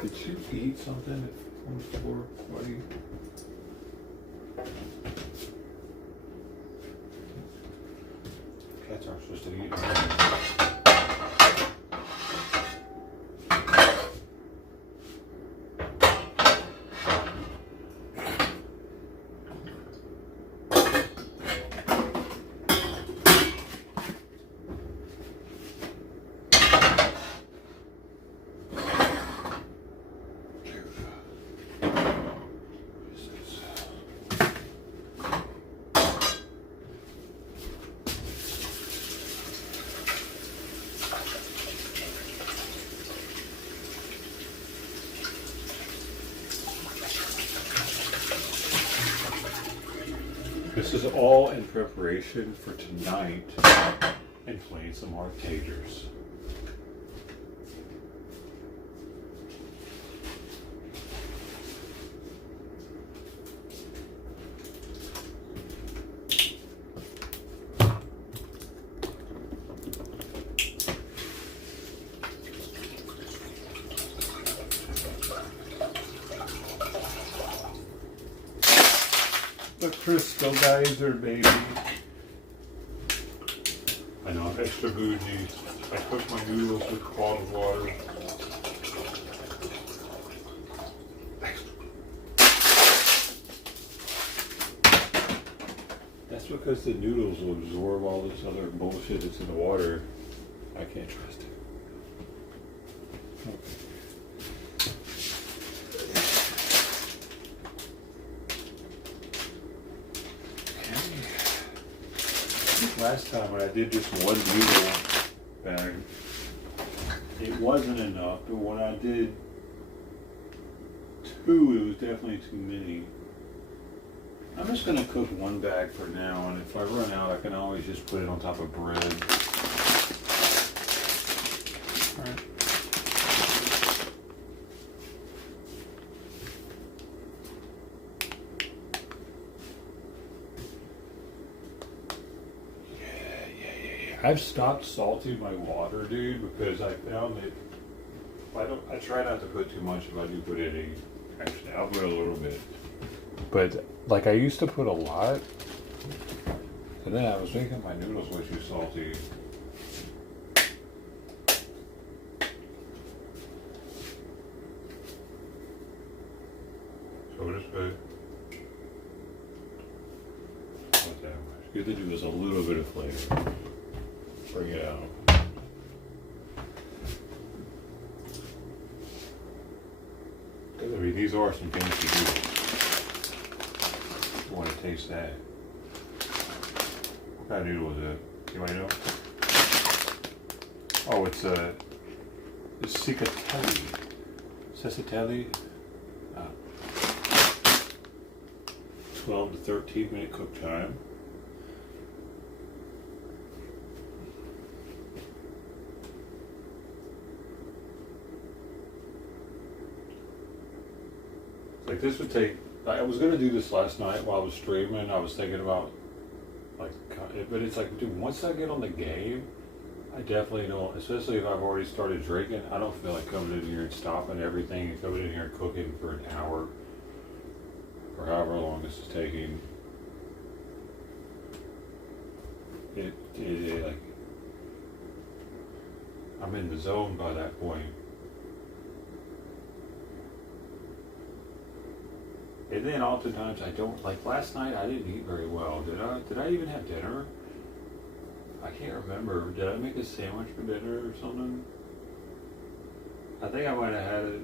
Did you eat something on the floor, buddy? Cats aren't supposed to eat. This is all in preparation for tonight and playing some arcaders. The crystal geyser, baby. I know I'm extra bougie. I cook my noodles with bottled water. That's because the noodles will absorb all this other bullshit that's in the water. I can't trust it. Okay. last time when I did just one noodle bag, it wasn't enough, but when I did two, it was definitely too many. I'm just gonna cook one bag for now, and if I run out, I can always just put it on top of bread. All right. I've stopped salting my water, dude, because I found that I try not to put too much if I do put any. Actually, I'll put a little bit. But, like, I used to put a lot, and then I was making my noodles way too salty. So just good. Not that much. Good to do is a little bit of flavor. Bring it out. Because, I mean, these are some fancy noodles. You want to taste that. What kind of noodle is it? You want to know? Oh, it's Cicatelli. Cicatelli. 12 to 13 minute cook time. Like this would take, I was going to do this last night while I was streaming. I was thinking about, like, but it's like, dude, once I get on the game, I definitely don't, especially if I've already started drinking, I don't feel like coming in here and stopping everything and coming in here and cooking for an hour or however long this is taking. It like, I'm in the zone by that point. And then oftentimes I don't, like last night I didn't eat very well. Did I even have dinner? I can't remember. Did I make a sandwich for dinner or something? I think I might have had it.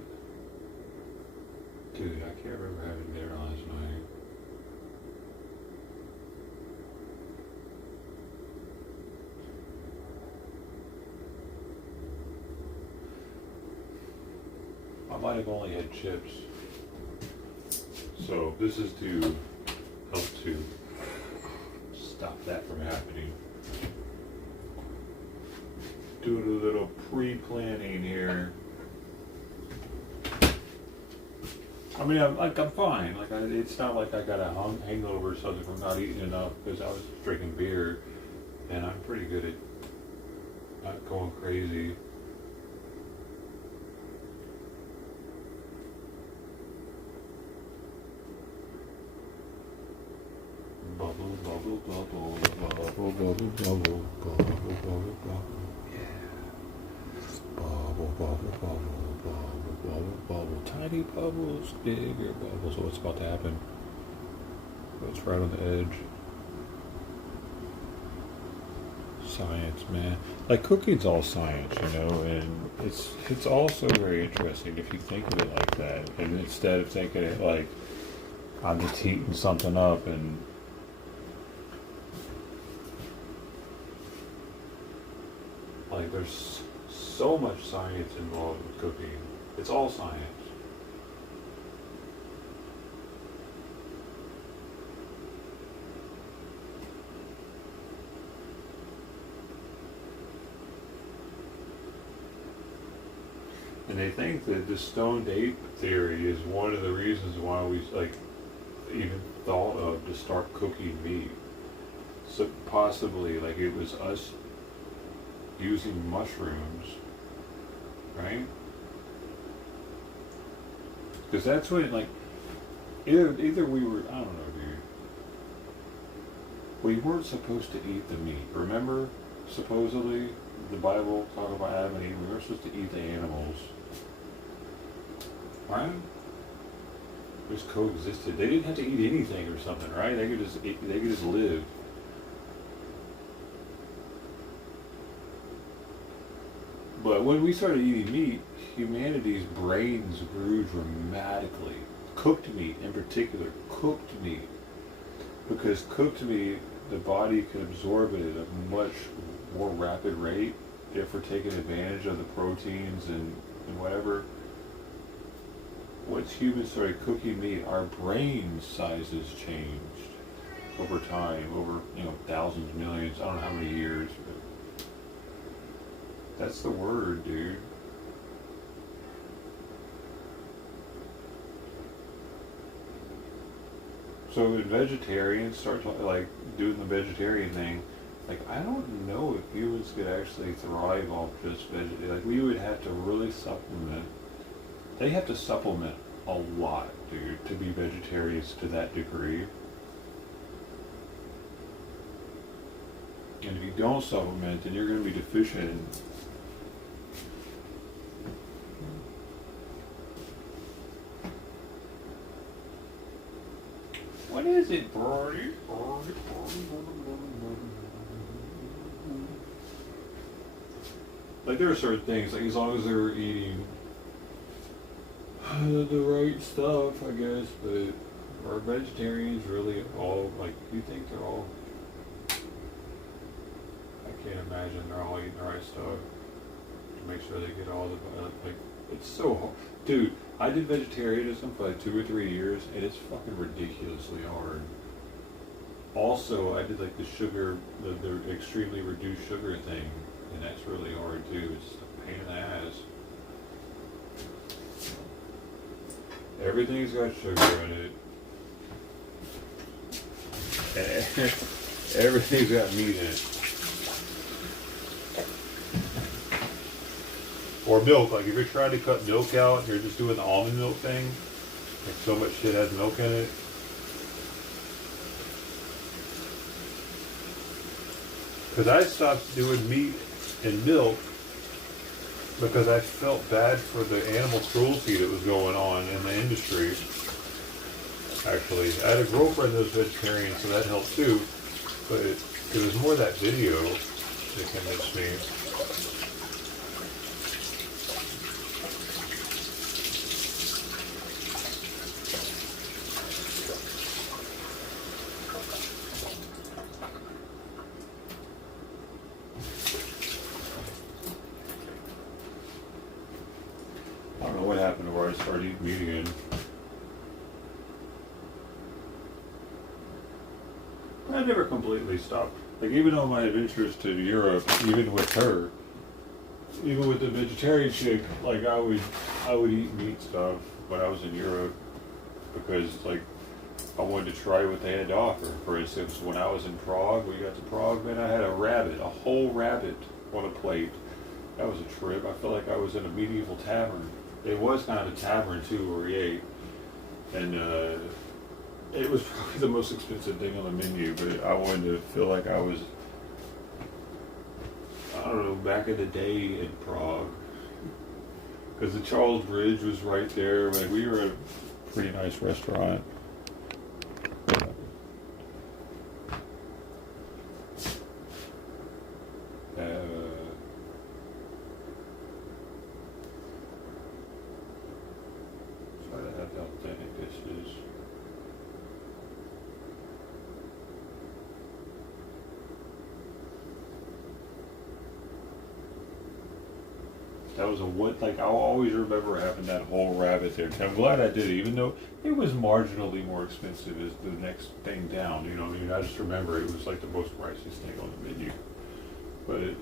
Dude, I can't remember having dinner last night. I might have only had chips. So this is to help to stop that from happening. Doing a little pre-planning here. I mean, I'm fine. Like, it's not like I got a hangover or something from not eating enough because I was drinking beer, and I'm pretty good at not going crazy. Bubble, bubble, bubble, bubble, bubble, bubble, bubble, bubble, bubble. Yeah. Bubble, bubble, bubble, bubble, bubble, bubble. Tiny bubbles, bigger bubbles. What's about to happen? It's right on the edge. Science, man. Like cooking's all science, you know, and it's also very interesting if you think of it like that. And instead of thinking it like I'm just heating something up and like there's so much science involved with cooking. It's all science. And they think that the stoned ape theory is one of the reasons why we like even thought of to start cooking meat. So possibly like it was us using mushrooms, right? Because that's when like either we were, I don't know, dude. We weren't supposed to eat the meat. Remember, supposedly the Bible talk about Adam and Eve. We were supposed to eat the animals, right? Just coexisted. They didn't have to eat anything or something, right? They could just eat, they could just live. But when we started eating meat, humanity's brains grew dramatically. Cooked meat in particular, cooked meat. Because cooked meat the body can absorb it at a much more rapid rate if we're taking advantage of the proteins and whatever. Once humans started cooking meat, our brain sizes changed over time, over, thousands, millions, I don't know how many years, but that's the word, dude. So when vegetarians start doing the vegetarian thing, I don't know if humans could actually thrive off just vegetarian. We would have to really supplement. They have to supplement a lot, dude, to be vegetarians to that degree. And if you don't supplement, then you're going to be deficient. What is it, Brody? There are certain things, as long as they're eating the right stuff, I guess, but are vegetarians really all, you think they're all, I can't imagine they're all eating the right stuff to make sure they get all the, it's so hard. Dude, I did vegetarianism for 2 or 3 years, and it's fucking ridiculously hard. Also, I did the sugar, the extremely reduced sugar thing, and that's really hard too. It's just a pain in the ass. Everything's got sugar in it. Everything's got meat in it. Or milk, if you're trying to cut milk out and you're just doing the almond milk thing, so much shit has milk in it. Because I stopped doing meat and milk because I felt bad for the animal cruelty that was going on in the industry. Actually, I had a girlfriend that was vegetarian, so that helped too. But it was more that video that convinced me. I don't know what happened to where I started eating meat again. I never completely stopped. Even on my adventures to Europe, even with her, even with the vegetarian chick, I would eat meat stuff when I was in Europe because I wanted to try what they had to offer. For instance, when I was in Prague, we got to Prague, man, I had a whole rabbit on a plate. That was a trip. I felt like I was in a medieval tavern. It was kind of a tavern too, where we ate, and it was probably the most expensive thing on the menu. But I wanted to feel like I was, I don't know, back in the day in Prague, because the Charles Bridge was right there. We were at a pretty nice restaurant. That was I'll always remember having that whole rabbit there. I'm glad I did it, even though it was marginally more expensive as the next thing down, you know what I mean? I just remember it was the most priciest thing on the menu. But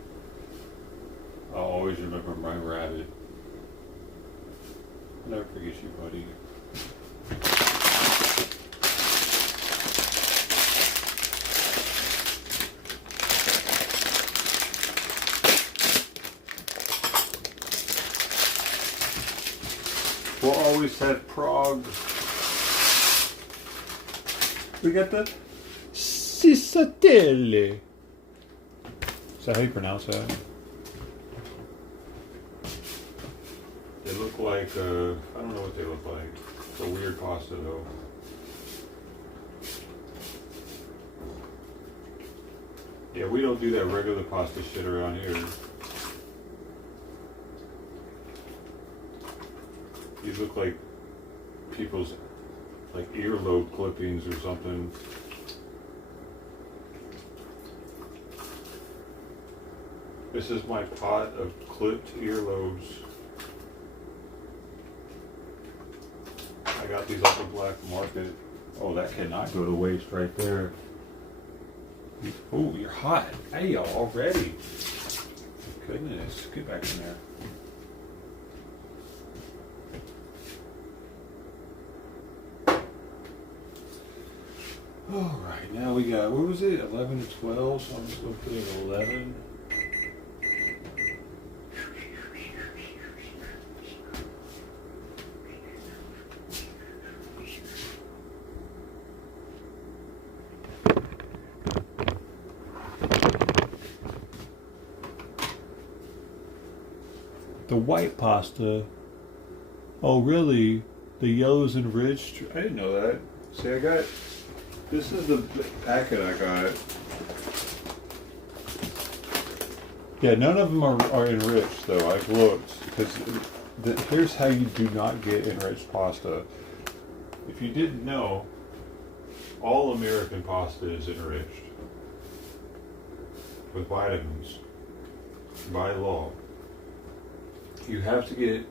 I'll always remember my rabbit. I'll never forget you, buddy. We'll always have Prague. We got the Cicatelle. Is that how you pronounce that? They look like, I don't know what they look like. It's a weird pasta though. Yeah, we don't do that regular pasta shit around here. These look like people's earlobe clippings or something. This is my pot of clipped earlobes. I got these off the black market. Oh, that cannot go to waste right there. Oh, you're hot. Hey, y'all, already. Goodness, get back in there. All right, now we got, what was it, 11 to 12, so I'm just going to put in 11. The white pasta, oh really? The yellow's enriched? I didn't know that. See, I got, this is the packet I got. Yeah, none of them are enriched though. I've looked, because here's how you do not get enriched pasta. If you didn't know, all American pasta is enriched with vitamins by law. You have to get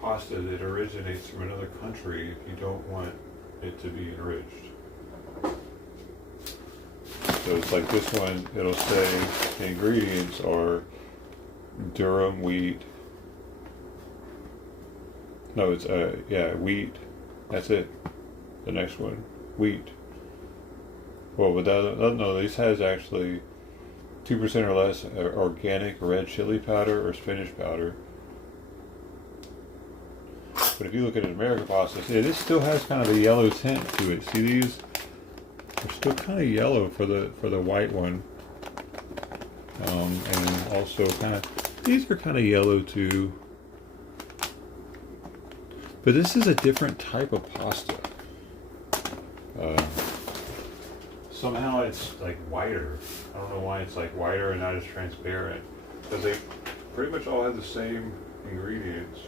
pasta that originates from another country if you don't want it to be enriched. So it's like this one, it'll say the ingredients are durum wheat. No, it's wheat. That's it. The next one, wheat. Well, but no, this has actually 2% or less organic red chili powder or spinach powder. But if you look at an American pasta, see, this still has kind of a yellow tint to it. See these? They're still kind of yellow for the white one, and also kind of these are kind of yellow too. But this is a different type of pasta. Somehow it's like whiter. I don't know why it's like whiter and not as transparent, because they pretty much all have the same ingredients.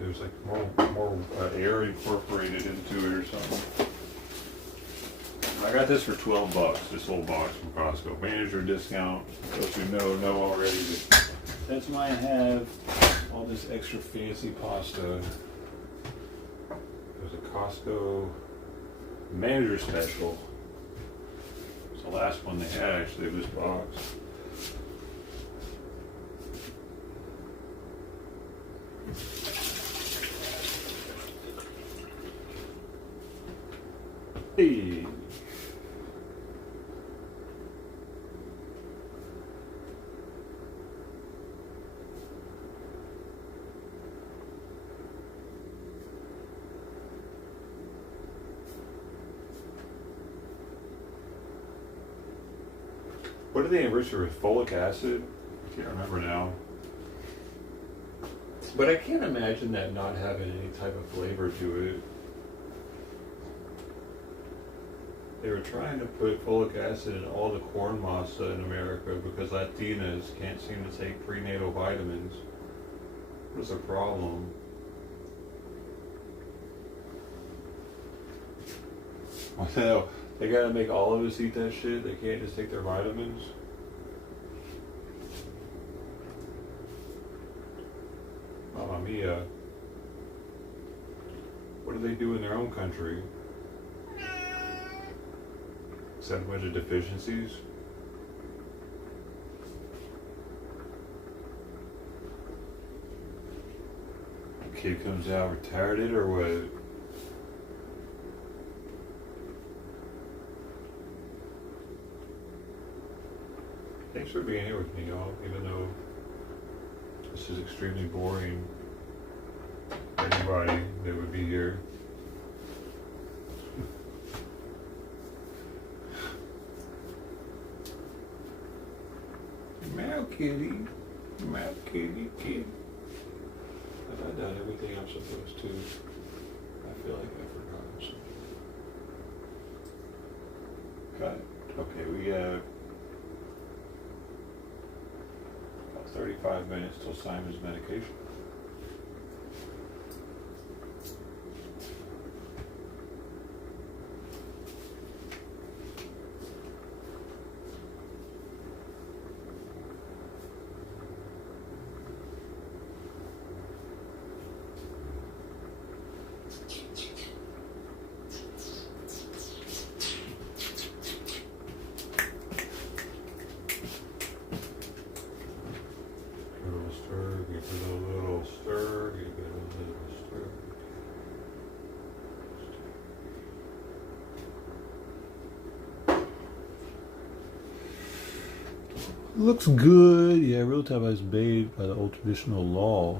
There's like more air incorporated into it or something. I got this for $12, this little box from Costco. Manager discount. Those who know already. That's why I have all this extra fancy pasta. There's a Costco manager special. It's the last one they had actually of this box. Hey. What do they enrich it with? Folic acid? I can't remember now. But I can't imagine that not having any type of flavor to it. They were trying to put folic acid in all the corn masa in America because Latinas can't seem to take prenatal vitamins. What's the problem? Well, they gotta make all of us eat that shit? They can't just take their vitamins? Mamma mia. What do they do in their own country? Accept a bunch of deficiencies? The kid comes out retarded or what? Thanks for being here with me, y'all, even though this is extremely boring for anybody that would be here. Meow kitty, meow kitty, kitty. Have I done everything I'm supposed to? I feel like I've forgotten something. Got it. Okay, we have about 35 minutes till Simon's medication. Looks good. Yeah, real time is made by the old traditional law.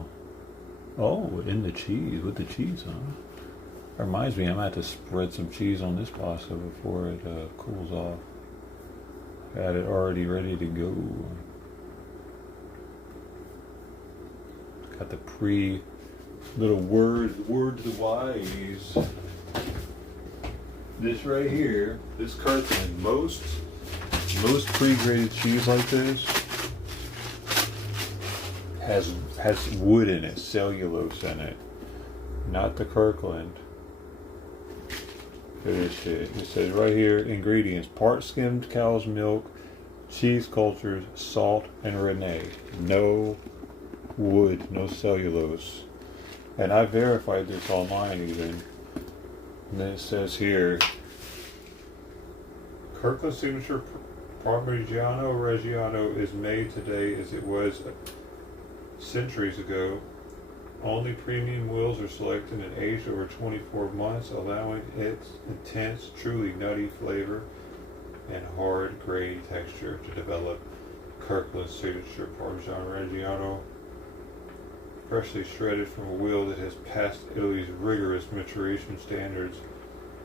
Oh, in the cheese, with the cheese, huh? That reminds me, I'm going to have to spread some cheese on this pasta before it cools off. Got it already ready to go. Got the little word to the wise. This right here, this Kirkland, most pre-grated cheese like this has wood in it, cellulose in it, not the Kirkland. Look at this shit. It says right here, ingredients: part skimmed cow's milk, cheese cultures, salt, and Renee. No wood, no cellulose. And I verified this online even. And then it says here, Kirkland signature Parmigiano Reggiano is made today as it was centuries ago. Only premium wills are selected and aged over 24 months, allowing its intense, truly nutty flavor and hard, grainy texture to develop. Kirkland's signature Parmigiano Reggiano, freshly shredded from a will that has passed Italy's rigorous maturation standards.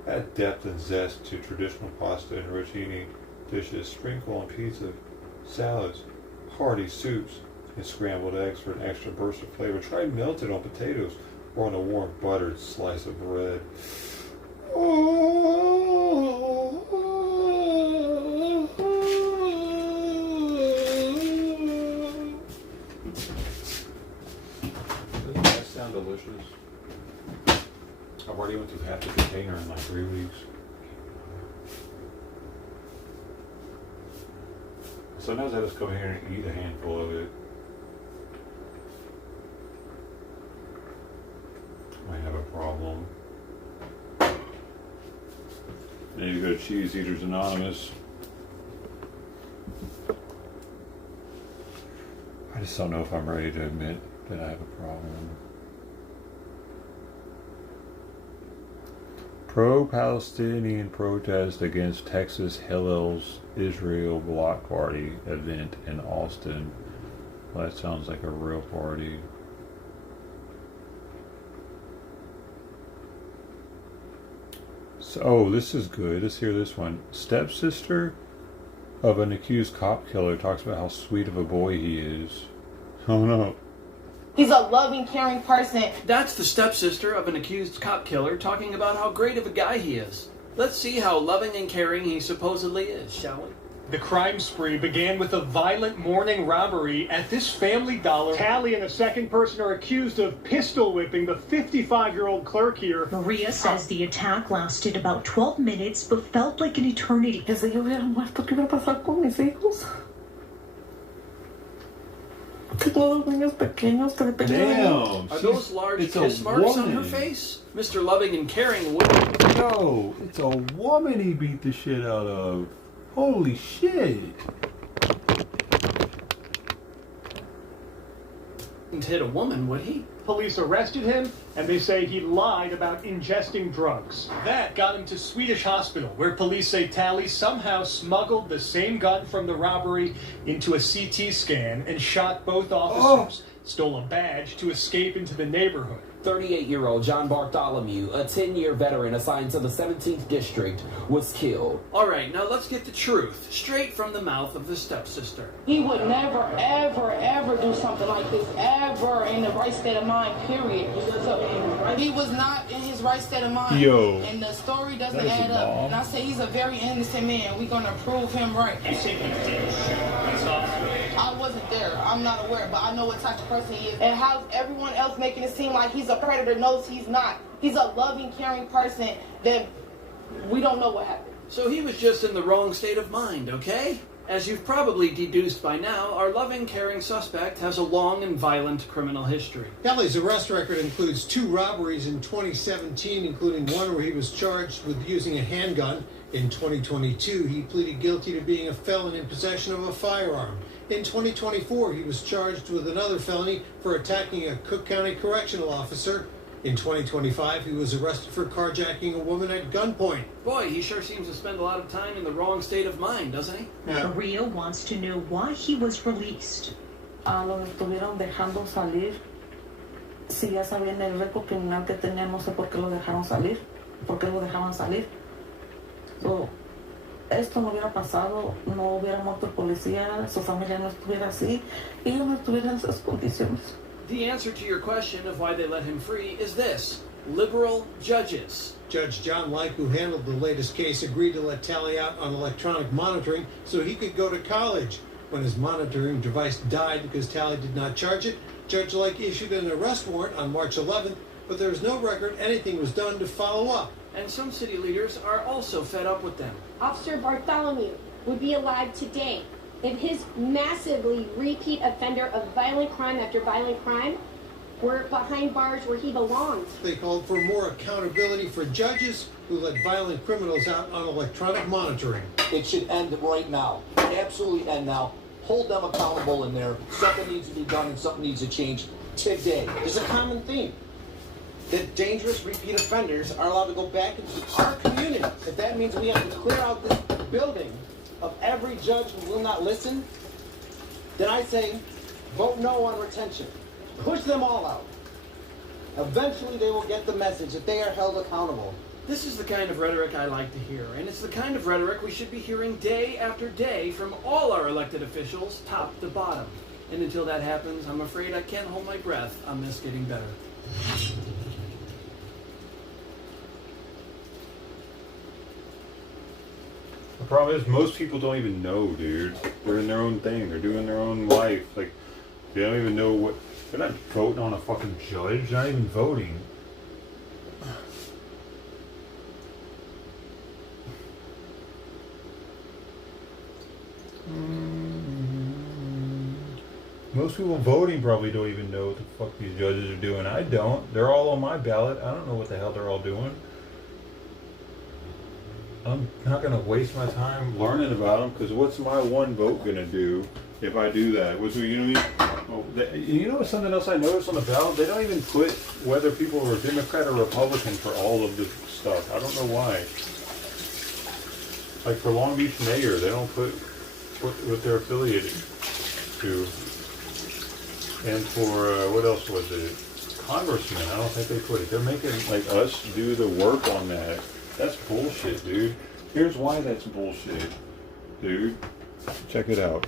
Add depth and zest to traditional pasta and rotini dishes. Sprinkle on pizza, salads, hearty soups, and scrambled eggs for an extra burst of flavor. Try melted on potatoes or on a warm buttered slice of bread. Doesn't that sound delicious? I've already went through half the container in like 3 weeks. Sometimes I just come here and eat a handful of it. I have a problem. I need to go to Cheese Eaters Anonymous. I just don't know if I'm ready to admit that I have a problem. Pro-Palestinian protest against Texas Hillel's Israel Block Party event in Austin. Well, that sounds like a real party. So, oh, this is good. Let's hear this one. Stepsister of an accused cop killer talks about how sweet of a boy he is. Oh no. He's a loving, caring person. That's the stepsister of an accused cop killer talking about how great of a guy he is. Let's see how loving and caring he supposedly is, shall we? The crime spree began with a violent morning robbery at this Family Dollar. Tally and a second person are accused of pistol whipping the 55-year-old clerk here. Maria says the attack lasted about 12 minutes but felt like an eternity. Que si yo hubiera muerto, ¿qué iba a pasar con mis hijos? Tengo dos niños pequeños que dependen de mí. Damn. Are those large it's kiss a marks on her woman. face? Mr. Loving and Caring would... No, it's a woman he beat the shit out of. Holy shit. Wouldn't hit a woman, would he? Police arrested him, and they say he lied about ingesting drugs. That got him to Swedish hospital, where police say Tally somehow smuggled the same gun from the robbery into a CT scan and shot both officers. Stole a badge to escape into the neighborhood. 38-year-old John Bartholomew, a 10-year veteran assigned to the 17th District, was killed. All right, now let's get the truth straight from the mouth of the stepsister. He would never, ever, ever do something like this, ever in the right state of mind, period. So, he was not in his right state of mind. Yo. And the story doesn't That is add a up. bomb. And I say he's a very innocent man. We're going to prove him right. I wasn't there. I'm not aware, but I know what type of person he is. And how everyone else making it seem like he's a predator knows he's not. He's a loving, caring person that we don't know what happened. So he was just in the wrong state of mind, okay? As you've probably deduced by now, our loving, caring suspect has a long and violent criminal history. Kelly's arrest record includes 2 robberies in 2017, including one where he was charged with using a handgun. In 2022, he pleaded guilty to being a felon in possession of a firearm. In 2024, he was charged with another felony for attacking a Cook County correctional officer. In 2025, he was arrested for carjacking a woman at gunpoint. Boy, he sure seems to spend a lot of time in the wrong state of mind, doesn't he? Yeah. Maria wants to know why he was released. Lo estuvieron dejando salir. Si ya sabían el récord criminal que tenía, no sé por qué lo dejaron salir. ¿Por qué lo dejaban salir? So, esto no hubiera pasado, no hubiera muerto el policía, su familia no estuviera así, y ellos no estuvieran en esas condiciones. The answer to your question of why they let him free is this: liberal judges. Judge John Like, who handled the latest case, agreed to let Talley out on electronic monitoring so he could go to college. When his monitoring device died because Talley did not charge it, Judge Like issued an arrest warrant on March 11th, but there is no record anything was done to follow up. And some city leaders are also fed up with them. Officer Bartholomew would be alive today if his massively repeat offender of violent crime after violent crime were behind bars where he belongs. They called for more accountability for judges who let violent criminals out on electronic monitoring. It should end right now. Absolutely end now. Hold them accountable in there. Something needs to be done and something needs to change today. There's a common theme that dangerous repeat offenders are allowed to go back into our community. If that means we have to clear out this building of every judge who will not listen, then I say vote no on retention. Push them all out. Eventually they will get the message that they are held accountable. This is the kind of rhetoric I like to hear, and it's the kind of rhetoric we should be hearing day after day from all our elected officials, top to bottom. And until that happens, I'm afraid I can't hold my breath on this getting better. The problem is most people don't even know, dude. They're in their own thing. They're doing their own life. Like, they don't even know what... They're not voting on a fucking judge. They're not even voting. Most people voting probably don't even know what the fuck these judges are doing. I don't. They're all on my ballot. I don't know what the hell they're all doing. I'm not going to waste my time learning about them, because what's my one vote going to do if I do that? You know something else I noticed on the ballot? They don't even put whether people are Democrat or Republican for all of the stuff. I don't know why. Like for Long Beach mayor, they don't put what they're affiliated to. And for, what else was it? Congressman, I don't think they put it. They're making like us do the work on that. That's bullshit, dude. Here's why that's bullshit, dude. Check it out.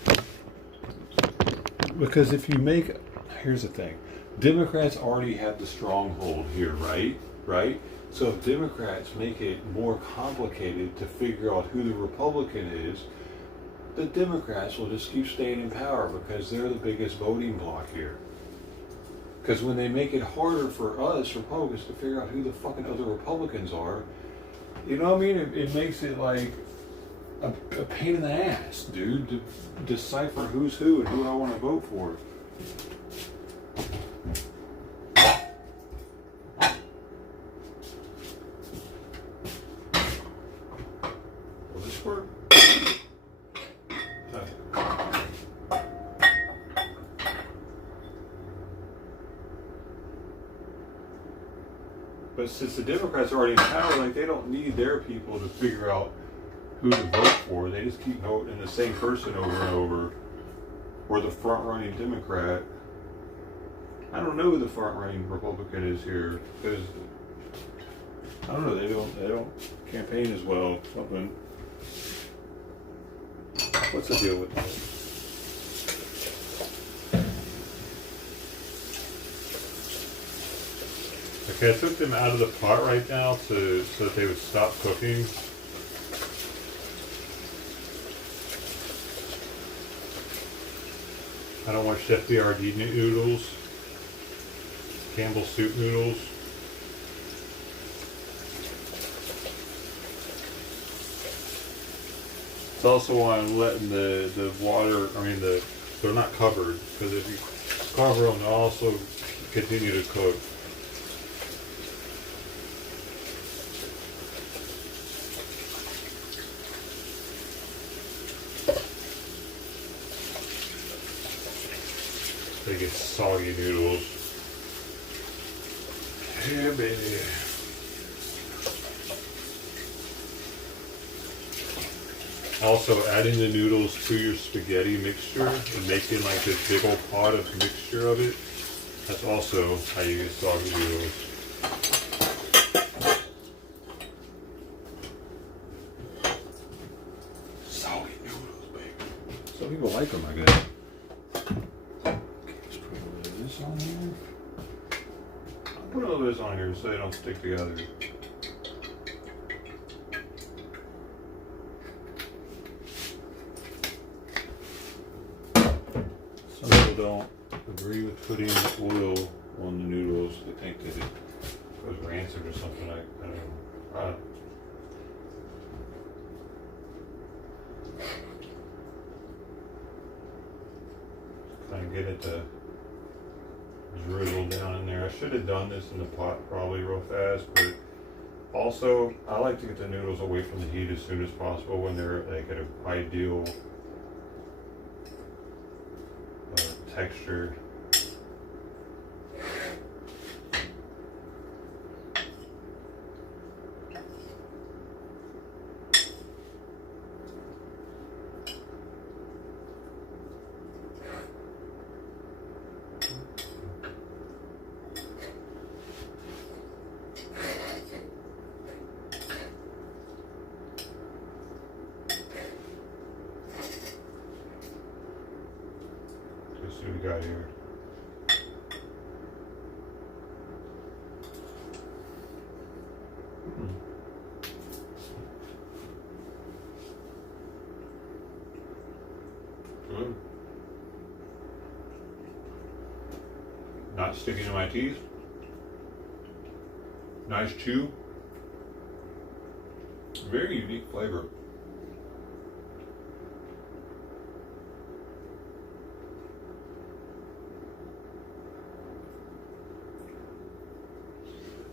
Because if you make... Here's the thing. Democrats already have the stronghold here, right? Right? So if Democrats make it more complicated to figure out who the Republican is, the Democrats will just keep staying in power because they're the biggest voting bloc here. Because when they make it harder for us Republicans to figure out who the fucking other Republicans are, you know what I mean? It makes it like a pain in the ass, dude, to decipher who's who and who I want to vote for. Will this work? But since the Democrats are already in power, like they don't need their people to figure out who to vote for. They just keep voting the same person over and over, or the front-running Democrat. I don't know who the front-running Republican is here because I don't know. They don't campaign as well. Something. What's the deal with that? Okay, I took them out of the pot right now so that they would stop cooking. I don't want Chef Boyardee noodles, Campbell soup noodles. It's also why I'm letting the water, they're not covered, because if you cover them, they'll also continue to cook. They get soggy noodles. Yeah, baby. Also, adding the noodles to your spaghetti mixture and making like this big old pot of mixture of it, that's also how you get soggy noodles. Soggy noodles, baby. Some people like them, I guess. Okay, let's put a little of this on here. I'll put a little of this on here so they don't stick together. Some people don't agree with putting oil on the noodles. They think that it goes rancid or something. I don't know. Kind of get it to drizzle down in there. I should have done this in the pot probably real fast, but also I like to get the noodles away from the heat as soon as possible when they're like at an ideal texture. Let's see what we got here. Good. Not sticking to my teeth. Nice chew. Very unique flavor.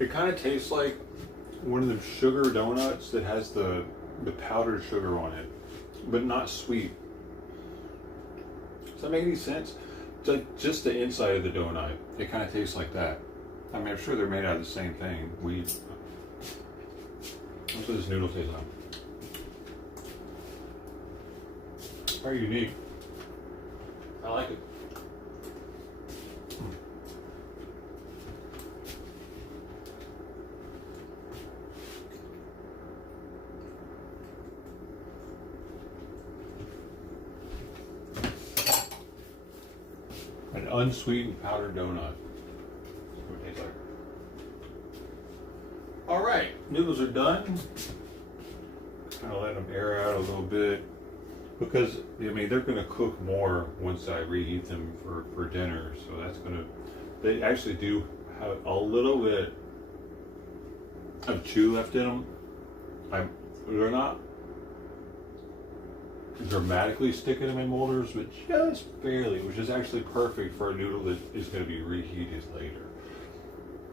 It kind of tastes like one of the sugar donuts that has the powdered sugar on it, but not sweet. Does that make any sense? It's like just the inside of the donut. It kind of tastes like that. I mean, I'm sure they're made out of the same thing. Wheat. That's what this noodle tastes like. Very unique. I like it. An unsweetened powdered donut. That's what it tastes like. All right, noodles are done. Kind of let them air out a little bit because I mean they're going to cook more once I reheat them for dinner. So that's going to. They actually do have a little bit of chew left in them. They're not dramatically sticking in my molders, but just barely, which is actually perfect for a noodle that is going to be reheated later.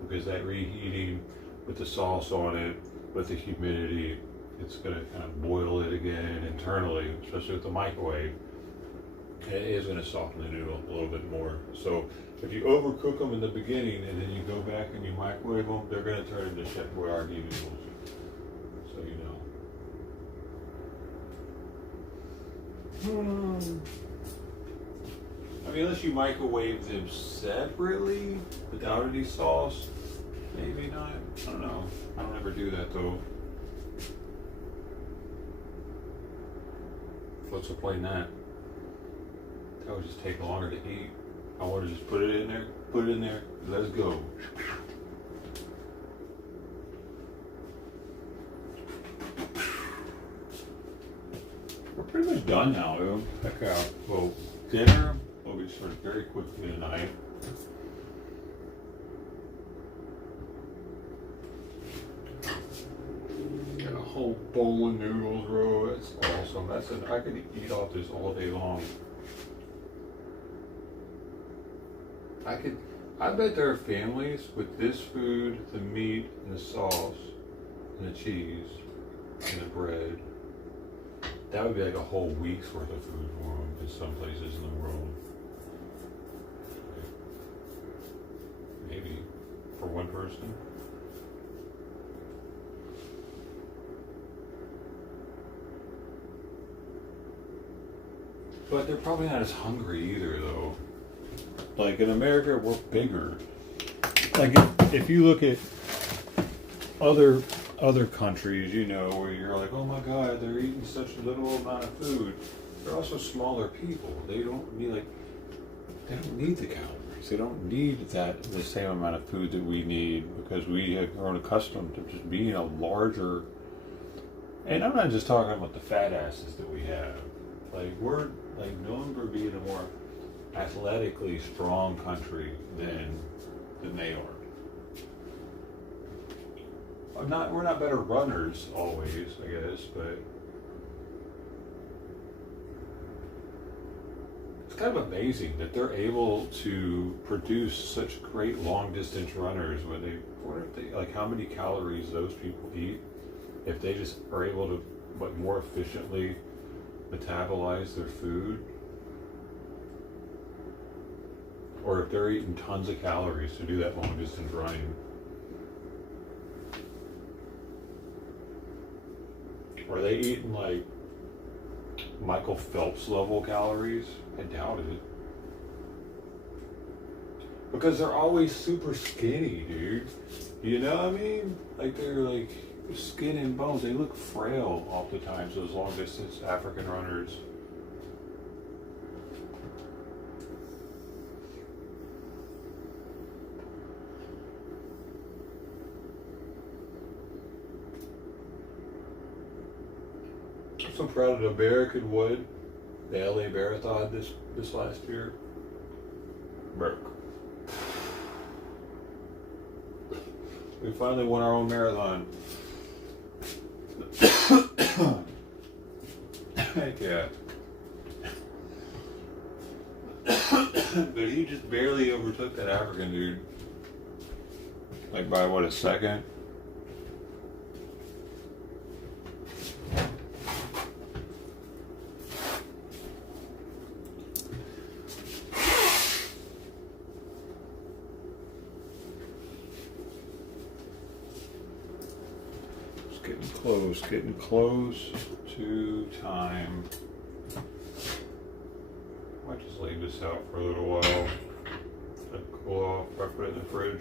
Because that reheating with the sauce on it, with the humidity, it's going to kind of boil it again internally, especially with the microwave. It is going to soften the noodle a little bit more. So if you overcook them in the beginning and then you go back and you microwave them, they're going to turn into Chef Boyardee noodles. So you know. I mean, unless you microwave them separately without any sauce, maybe not. I don't know. I don't ever do that though. What's the point in that? That would just take longer to eat. I want to just put it in there, let's go. We're pretty much done now. Check out. Well, dinner will be started very quickly tonight. Got a whole bowl of noodles, bro. That's awesome. I could eat off this all day long. I bet there are families with this food, the meat, and the sauce, and the cheese, and the bread. That would be like a whole week's worth of food for them in some places in the world. Maybe. for one person. But they're probably not as hungry either, though. Like in America, we're bigger. Like if you look at other countries, you know, where you're like, oh my God, they're eating such little amount of food. They're also smaller people. They don't need the calories. They don't need the same amount of food that we need because we have grown accustomed to just being a larger. And I'm not just talking about the fat asses that we have. Like we're known for being a more athletically strong country than they are. We're not better runners always, I guess, but it's kind of amazing that they're able to produce such great long distance runners like how many calories those people eat if they just are able to more efficiently metabolize their food, or if they're eating tons of calories to do that long distance running. Are they eating like Michael Phelps level calories? I doubt it. Because they're always super skinny, dude. You know what I mean? Like they're like skin and bones. They look frail oftentimes, those long distance African runners. I'm so proud of the American Wood, the LA Marathon this last year. America. We finally won our own marathon. Heck yeah. But he just barely overtook that African dude. Like by what, a second? Getting close to time. Might just leave this out for a little while. Let it cool off. I put it in the fridge.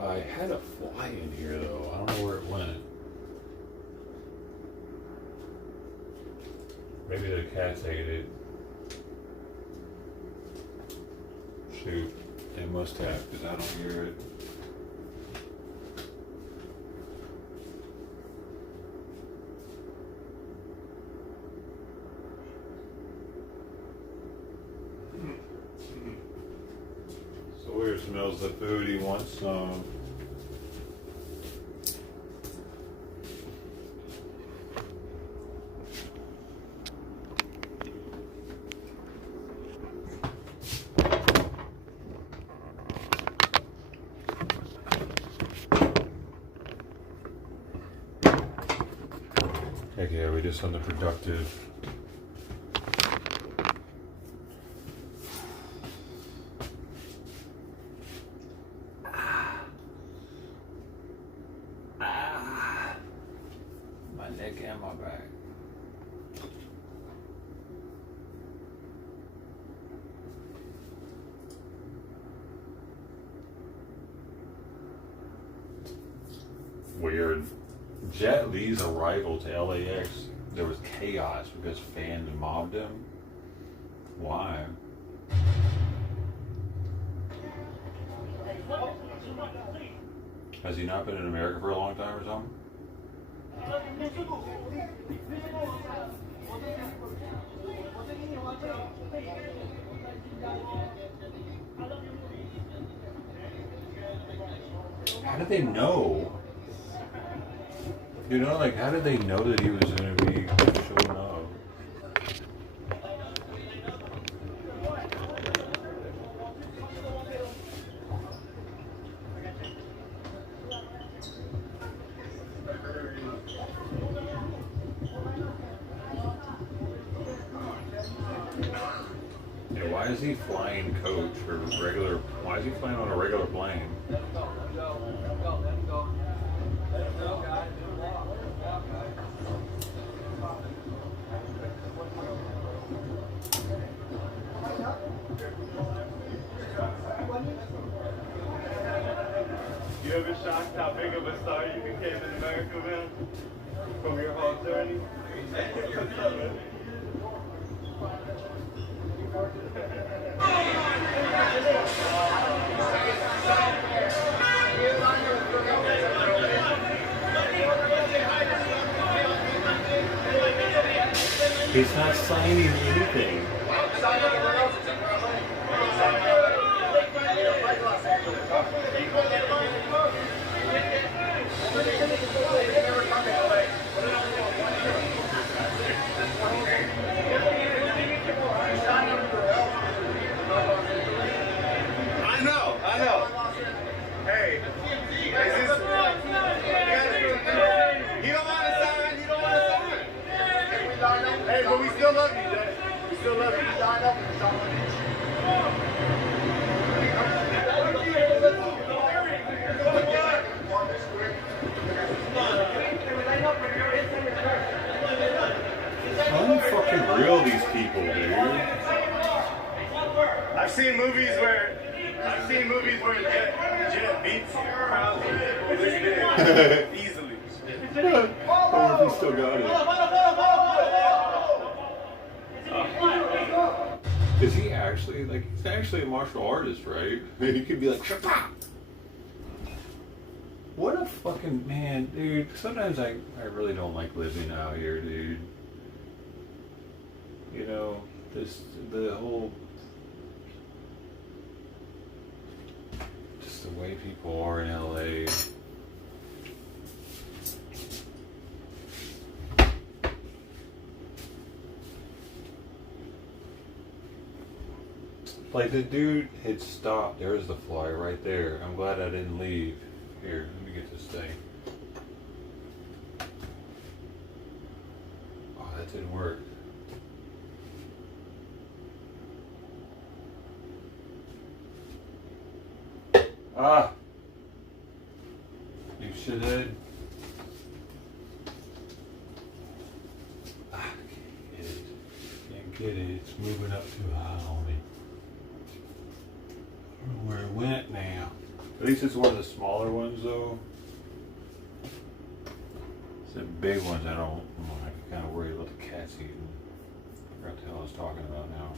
I had a fly in here though. I don't know where it went. Maybe the cats ate it. Shoot, they must have, because I don't hear it. Sawyer smells the food, he wants some. Heck yeah, we did something productive. My neck and my back. Weird. Jet Li's arrival to LAX, there was chaos because fans mobbed him. Why? Has he not been in America for a long time or something? How did they know? You know, like, how did they know that he was going to be showing up? Yeah, why Why is he flying coach or regular? Why is he flying on a regular plane? You ever shocked how big of a star you became in America, man? From your whole journey? He's not signing anything. I know. Hey, he don't want to sign. Hey, but we still love you, Jay. We still love you. Sign up and sign Unfucking real, these people, dude. I've seen movies where Jet beats crowds easily. Oh, he still got it. Is he actually, like, he's actually a martial artist, right? He could be like, Shapa! What a fucking man, dude. Sometimes I really don't like living out here, dude. You know, the whole, just the way people are in LA. Like, the dude had stopped. There's the fly right there. I'm glad I didn't leave. Here, let me get this thing. Oh, that didn't work. Ah! You should have. Ah, can't get it. Can't get it. It's moving up too high on me. I don't know where it went now. At least it's one of the smaller ones, though. It's the big ones I don't. I'm kind of worried about the cats eating. I forgot the hell I was talking about now.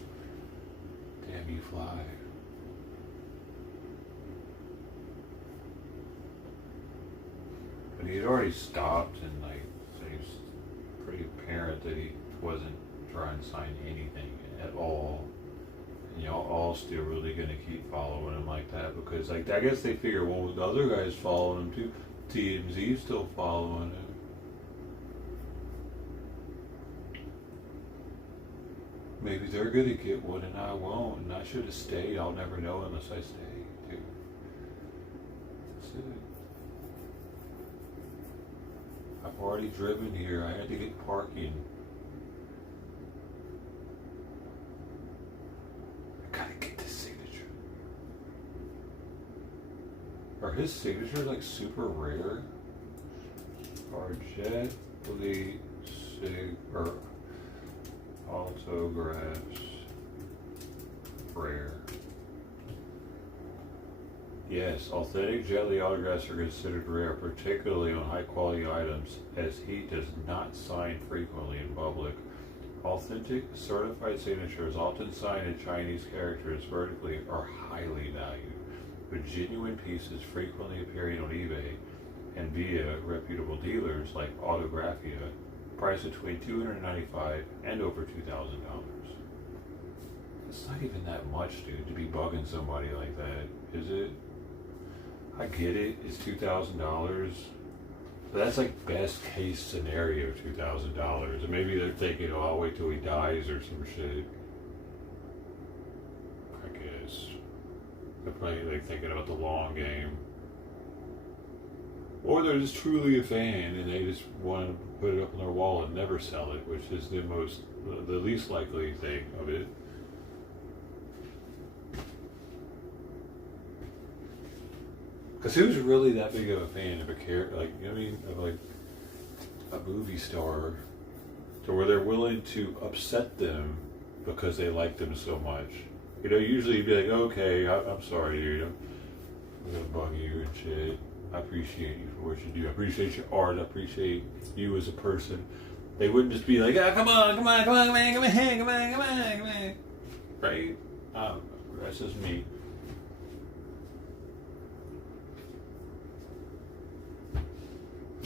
Damn you, fly. But he had already stopped, and like, so it was pretty apparent that he wasn't trying to sign anything at all. And y'all all still really gonna keep following him like that because, like, I guess they figure, well, the other guys following him too. TMZ's still following him. Maybe they're gonna get one and I won't, and I should have stayed. I'll never know unless I stay, dude. That's it. I've already driven here. I had to get parking. I gotta get this signature. Are his signatures like super rare? Argently or autographs rare. Yes, authentic Jet Li autographs are considered rare, particularly on high-quality items, as he does not sign frequently in public. Authentic, certified signatures, often signed in Chinese characters vertically, are highly valued, with genuine pieces frequently appearing on eBay and via reputable dealers like Autographia, priced between $295 and over $2,000. It's not even that much, dude, to be bugging somebody like that, is it? I get it, it's $2,000, but that's like best case scenario $2,000. And maybe they're thinking, oh, I'll wait till he dies or some shit. I guess. They're probably like thinking about the long game. Or they're just truly a fan and they just want to put it up on their wall and never sell it, which is the least likely thing of it. Because who's really that big of a fan of a character, like, you know what I mean, of like a movie star, to where they're willing to upset them because they like them so much? You know, usually you'd be like, okay, I'm sorry, dude, I'm gonna bug you and shit. I appreciate you for what you do. I appreciate your art. I appreciate you as a person. They wouldn't just be like, come on, come on, come on, come on, come on, come on, come on, come on. Right? That's just me.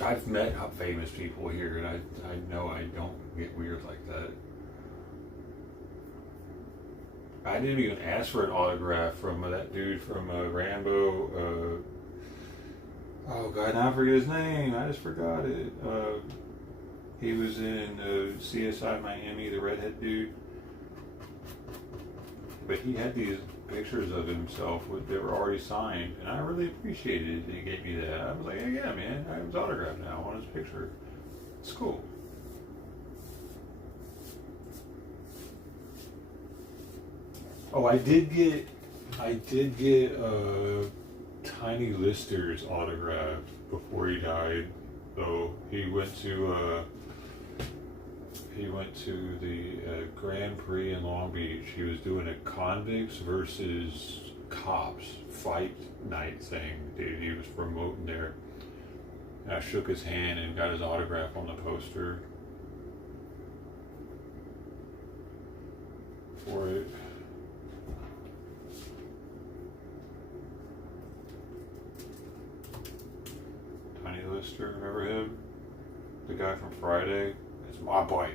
I've met famous people here, and I know I don't get weird like that. I didn't even ask for an autograph from that dude from Rambo. Oh God, now I forget his name. I just forgot it. He was in CSI Miami, the redhead dude. But he had these pictures of himself that were already signed, and I really appreciated it that he gave me that. I was like, hey, yeah, man, I have his autograph now. I want his picture. It's cool. Oh, I did get Tiny Lister's autograph before he died. So he went to the Grand Prix in Long Beach. He was doing a convicts versus cops fight night thing, dude. He was promoting there. And I shook his hand and got his autograph on the poster for it. Tiny Lister, remember him? The guy from Friday? It's my bike.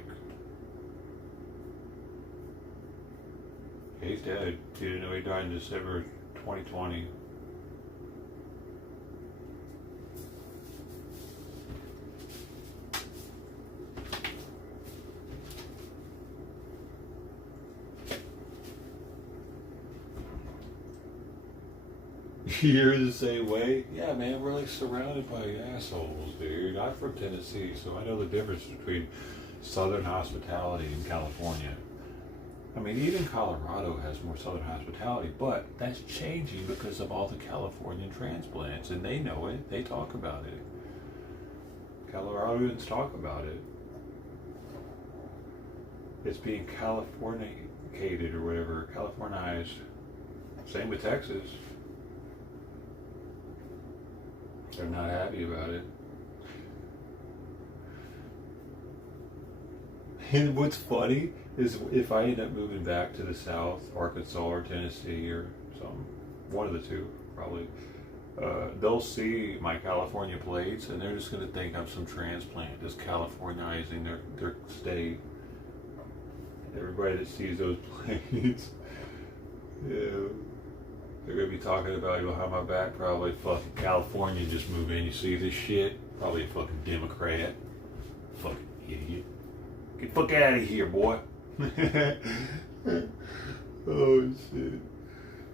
He's dead. You didn't know he died in December 2020. You're the same way? Yeah, man, we're like surrounded by assholes, dude. I'm from Tennessee, so I know the difference between Southern hospitality and California. I mean, even Colorado has more Southern hospitality, but that's changing because of all the Californian transplants, and they know it. They talk about it. Coloradoans talk about it. It's being Californicated or whatever, Californized. Same with Texas. They're not happy about it. And what's funny is if I end up moving back to the South, Arkansas or Tennessee or one of the two, probably, they'll see my California plates and they're just going to think I'm some transplant, just Californizing their state. Everybody that sees those plates, yeah, they're going to be talking about behind my back, probably fucking California just moved in. You see this shit? Probably a fucking Democrat. Fucking idiot. Get the fuck out of here, boy. Oh, shit.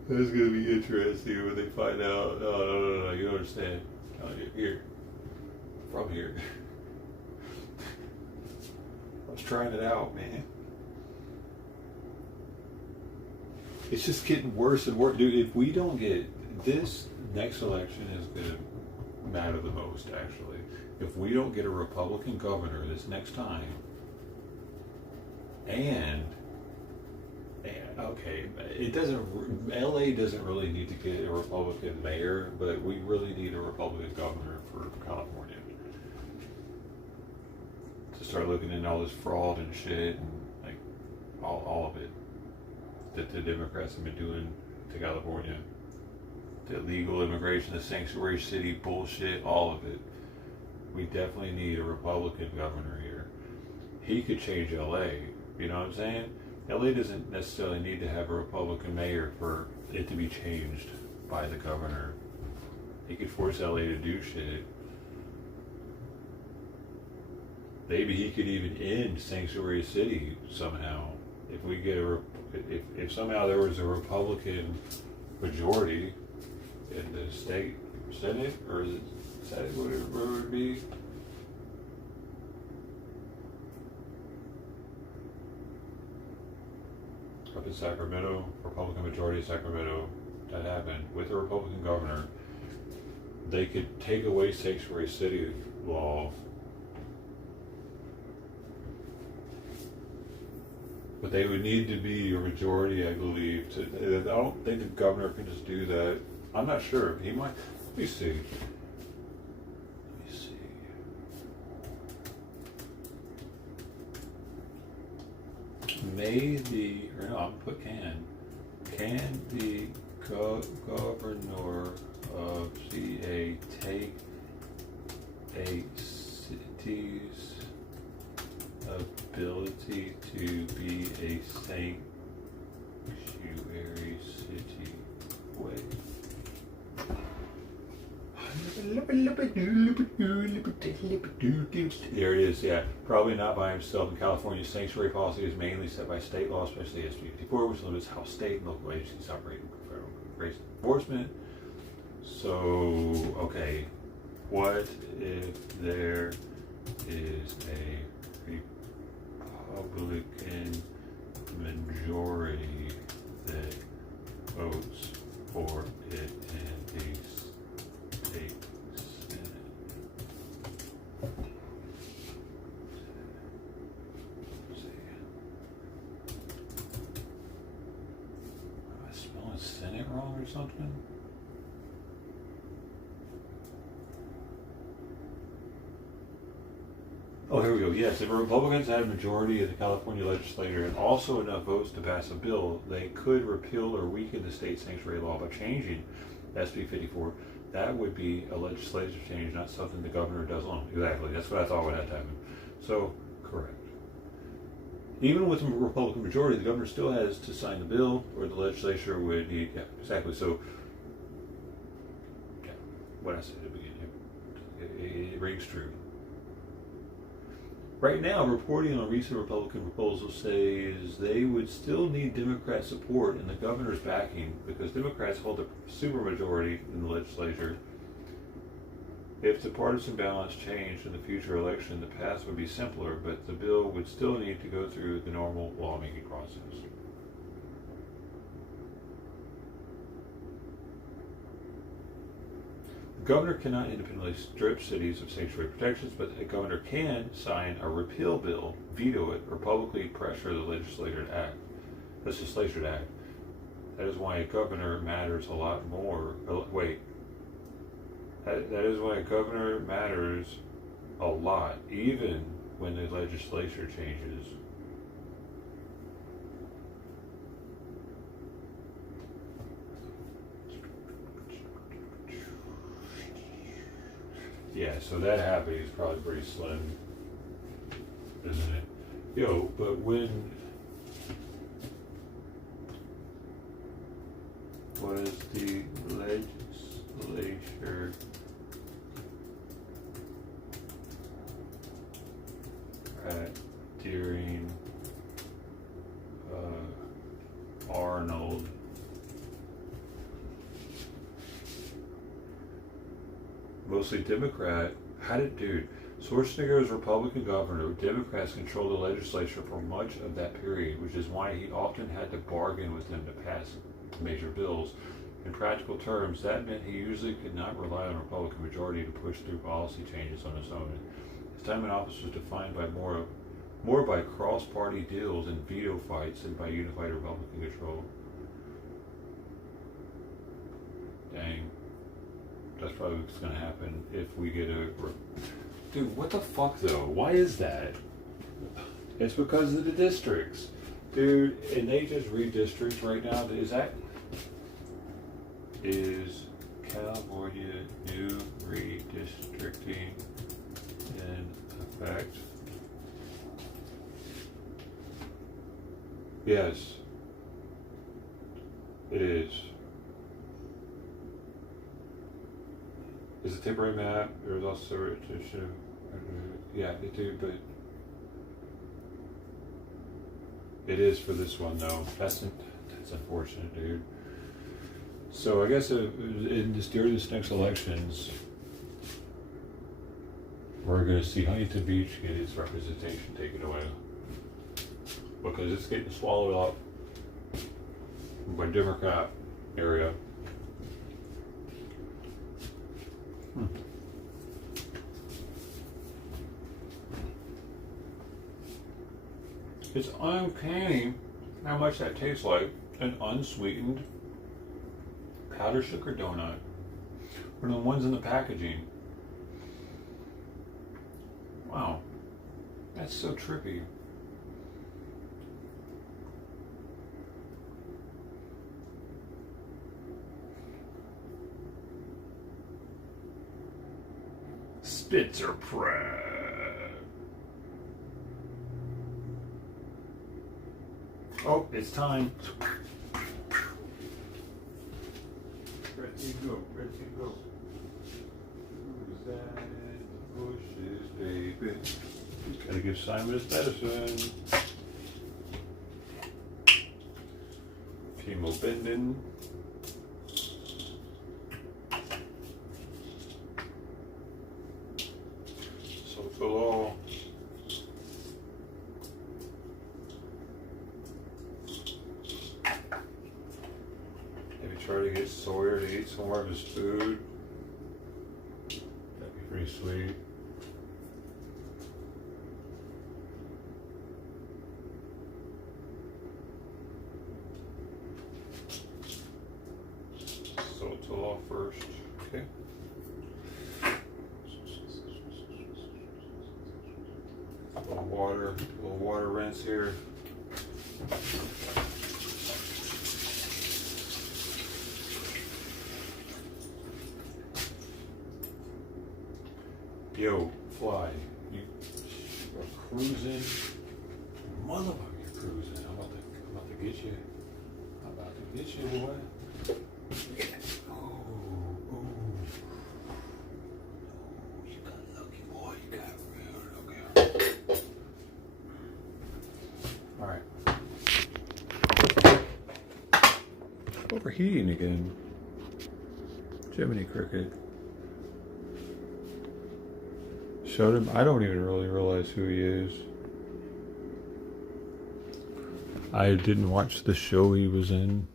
That's going to be interesting when they find out. No, you don't understand. Here. From here. I was trying it out, man. It's just getting worse and worse. Dude, if we don't get this next election is going to matter the most, actually. If we don't get a Republican governor this next time, and okay, LA doesn't really need to get a Republican mayor, but we really need a Republican governor for California. To start looking into all this fraud and shit and like all of it that the Democrats have been doing to California. The illegal immigration, the sanctuary city bullshit, all of it. We definitely need a Republican governor here. He could change LA, you know what I'm saying? LA doesn't necessarily need to have a Republican mayor for it to be changed by the governor. He could force LA to do shit. Maybe he could even end sanctuary city somehow. If we get if somehow there was a Republican majority in the state Senate, or is it Senate, whatever it would be? Up in Sacramento, Republican majority of Sacramento, that happened with a Republican governor. they could take away sanctuary city law, but they would need to be a majority, I believe. I don't think the governor can just do that. I'm not sure. He might. Let me see. May the, or no, I'm gonna put can the governor of CA take a city's ability to be a sanctuary city away? There it is, yeah. Probably not by himself. In California, sanctuary policy is mainly set by state law, especially SB 54, which limits how state and local agencies operate in federal grace enforcement. So, okay, what if there is a Republican majority that votes for it in the state Senate? Am I spelling Senate wrong or something? Oh, here we go. Yes, if Republicans had a majority of the California legislature and also enough votes to pass a bill, they could repeal or weaken the state sanctuary law by changing SB 54. That would be a legislative change, not something the governor does alone. Exactly. That's what I thought would have to happen. So, correct. Even with a Republican majority, the governor still has to sign the bill, or the legislature would need. Yeah, exactly. So, yeah, what I said at the beginning, it rings true. Right now, reporting on recent Republican proposals says they would still need Democrat support and the governor's backing because Democrats hold a supermajority in the legislature. If the partisan balance changed in the future election, the path would be simpler, but the bill would still need to go through the normal lawmaking process. The governor cannot independently strip cities of sanctuary protections, but a governor can sign a repeal bill, veto it, or publicly pressure the legislature to act. That is why a governor matters a lot more. That is why a governor matters a lot, even when the legislature changes. Yeah, so that happening is probably pretty slim, isn't it? Yo, but when was the legislature during Arnold? Mostly Democrat. Dude, Schwarzenegger's Republican governor, Democrats controlled the legislature for much of that period, which is why he often had to bargain with them to pass major bills. In practical terms, that meant he usually could not rely on a Republican majority to push through policy changes on his own. His time in office was defined by more by cross-party deals and veto fights than by unified Republican control. Dang. That's probably what's going to happen if we get a... Dude, what the fuck, though? Why is that? It's because of the districts. Dude, and they just redistrict right now. Is California new redistricting in effect? Yes. It is. Is a temporary map. There's also yeah, it do, but it is for this one though. That's unfortunate, dude. So I guess during this next elections, we're going to see Huntington Beach get its representation taken away because it's getting swallowed up by Democrat area. It's uncanny how much that tastes like an unsweetened powdered sugar donut. One of the ones in the packaging. Wow. That's so trippy. Spitzer Pratt. Oh, it's time. Ready to go, ready to go. Who's that in the bushes, baby? Gotta give Simon his medicine. Chemo bending. Sotalol. Maybe try to get Sawyer to eat some more of his food. That'd be pretty sweet. Sotalol first. Okay. A little water rinse here. Yo, Fly, you are cruising. Motherfucker, you're cruising. I'm about to get you. I'm about to get you, boy. Overheating again. Jiminy Cricket. Showed him. I don't even really realize who he is. I didn't watch the show he was in.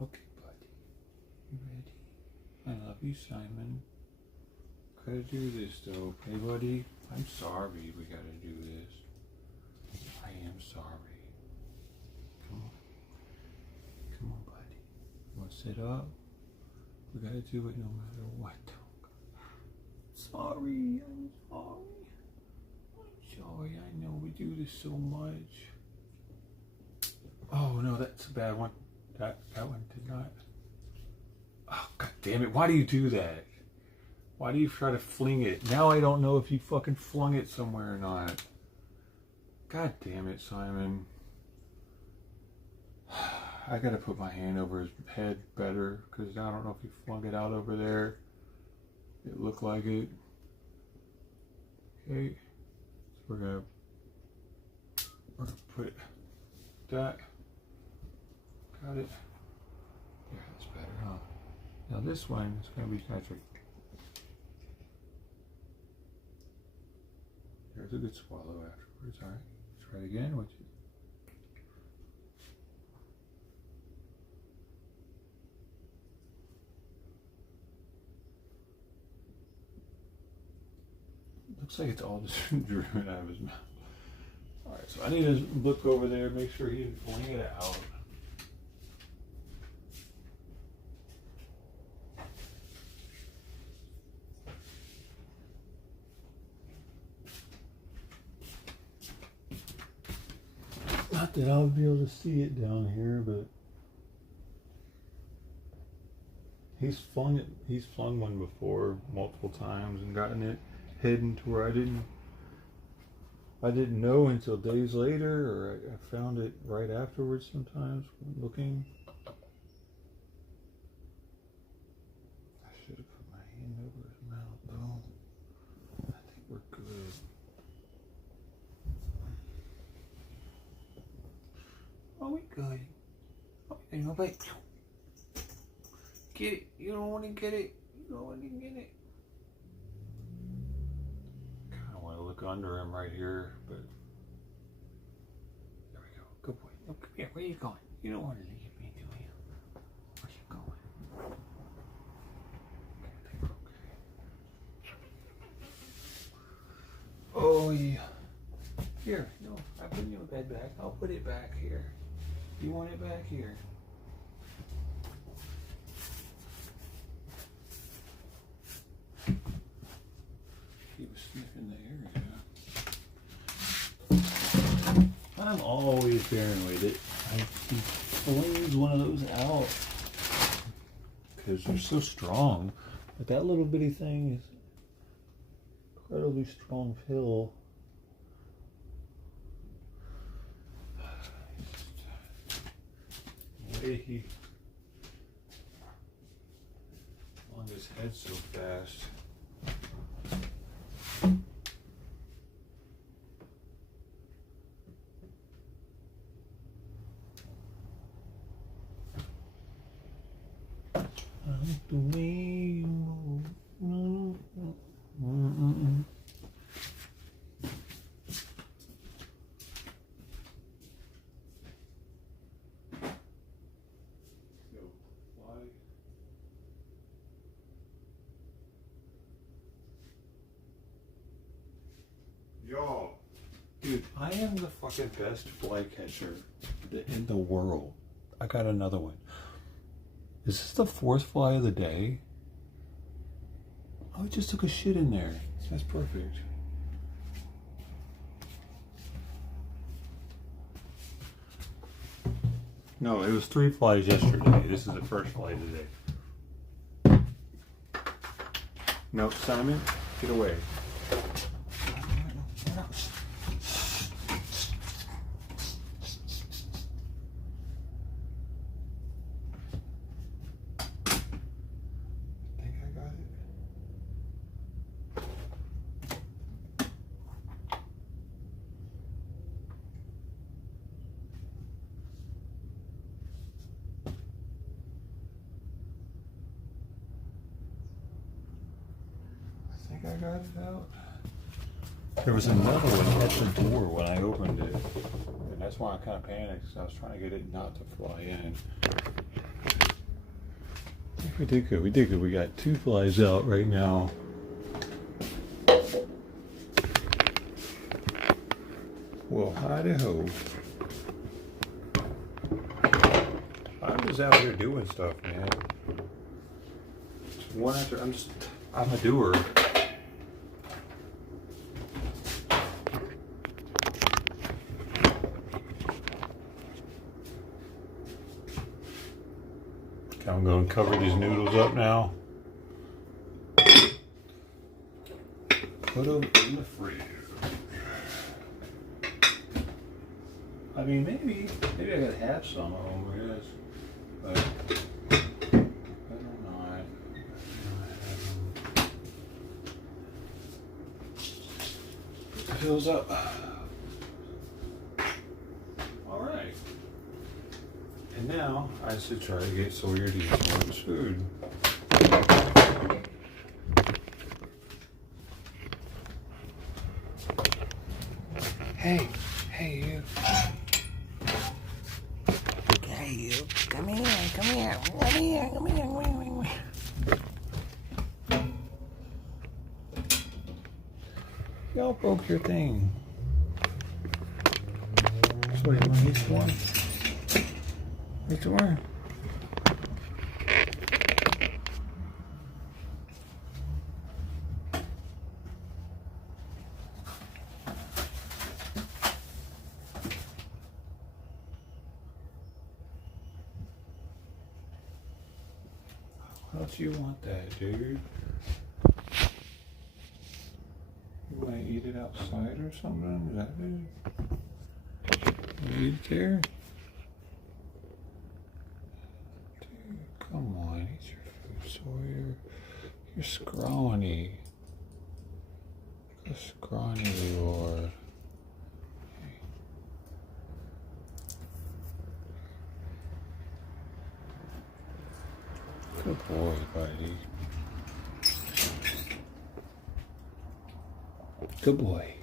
Okay, buddy. You ready? I love you, Simon. Gotta do this though, okay, buddy? I'm sorry we gotta do this. I am sorry. Come on. Come on, buddy. You wanna sit up? We gotta do it no matter what. Sorry, I'm sorry. I'm sorry, I know we do this so much. Oh no, that's a bad one. That one did not. Oh, god damn it. Why do you do that? Why do you try to fling it? Now I don't know if you fucking flung it somewhere or not. God damn it, Simon. I gotta put my hand over his head better, because I don't know if he flung it out over there. It looked like it. Okay. So we're gonna put it. That. Got it. Yeah, that's better, huh? Now this one is going to be Patrick. There's a good swallow afterwards. All right, let's try it again. Looks like it's all just driven out of his mouth. All right, so I need to look over there, make sure he didn't fling it out. Not that I'll be able to see it down here, but he's flung one before multiple times and gotten it hidden to where I didn't I didn't know until days later, or I found it right afterwards sometimes when looking. I should have put my hand over his mouth though. I think we're good. Are we good? Okay, nobody. Get it. You don't want to get it. You don't want to get it. Kind of want to look under him right here, but there we go. Good boy. Oh, come here. Where are you going? You don't want to leave me, do you? Where you going? Okay, I think we're okay. Oh yeah. Here. No, I'm putting your bed back. I'll put it back here. You want it back here? He was sniffing the area. I'm always paranoid that he flings one of those out because they're so strong. But that little bitty thing is incredibly strong pill. He on his head so fast. The way you move. Yo, dude, I am the fucking best fly catcher in the world. I got another one. Is this the fourth fly of the day? Oh, it just took a shit in there. That's perfect. No, it was 3 flies yesterday. This is the first fly today. No, Simon, get away. I got it out. There was another one at the door when I opened it. And that's why I kind of panicked, because I was trying to get it not to fly in. I think we did good. We did good. We got 2 flies out right now. Well, howdy-ho. I'm just out here doing stuff, man. Just one after, I'm a doer. I'm going to cover these noodles up now. Put them in the fridge. I mean, maybe I could have some of them, I guess. But I don't know. Put the pills up. Alright. And now I should try to get Sawyer to eat some of his food. Hey you. Hey you. Come here. Y'all broke your thing. So you want to eat one? Which one? How else you want that, dude? You might eat it outside or something? Is that it? You eat it there? Dude, come on, eat your food, Sawyer. You're scrawny. Look how scrawny you are. Good boy, buddy. Good boy.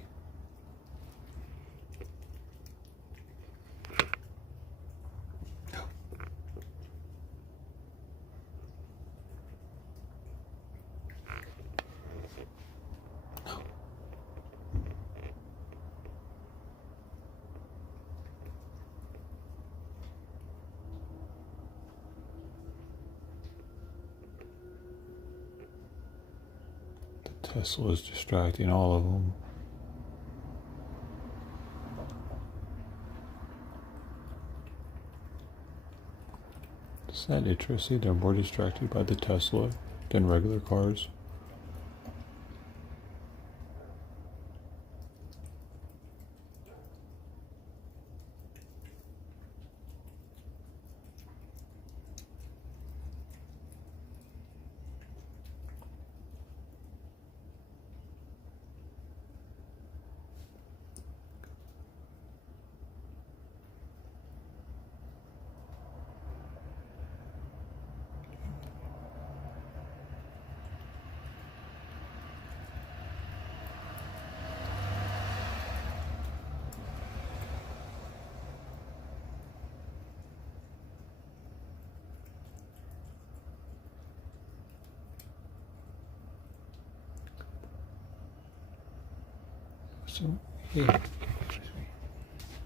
Tesla is distracting all of them. Is that interesting? They're more distracted by the Tesla than regular cars. So, here.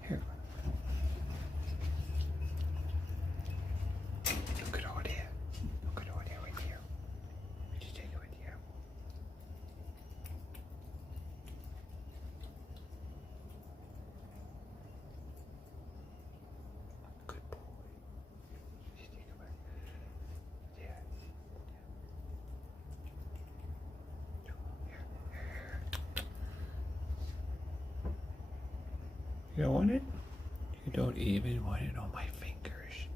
Here. Look at all that. Look at all that right there. Would you take it with you? Good boy. Would you take it with you? Yeah. You don't want it? You don't even want it on my fingers.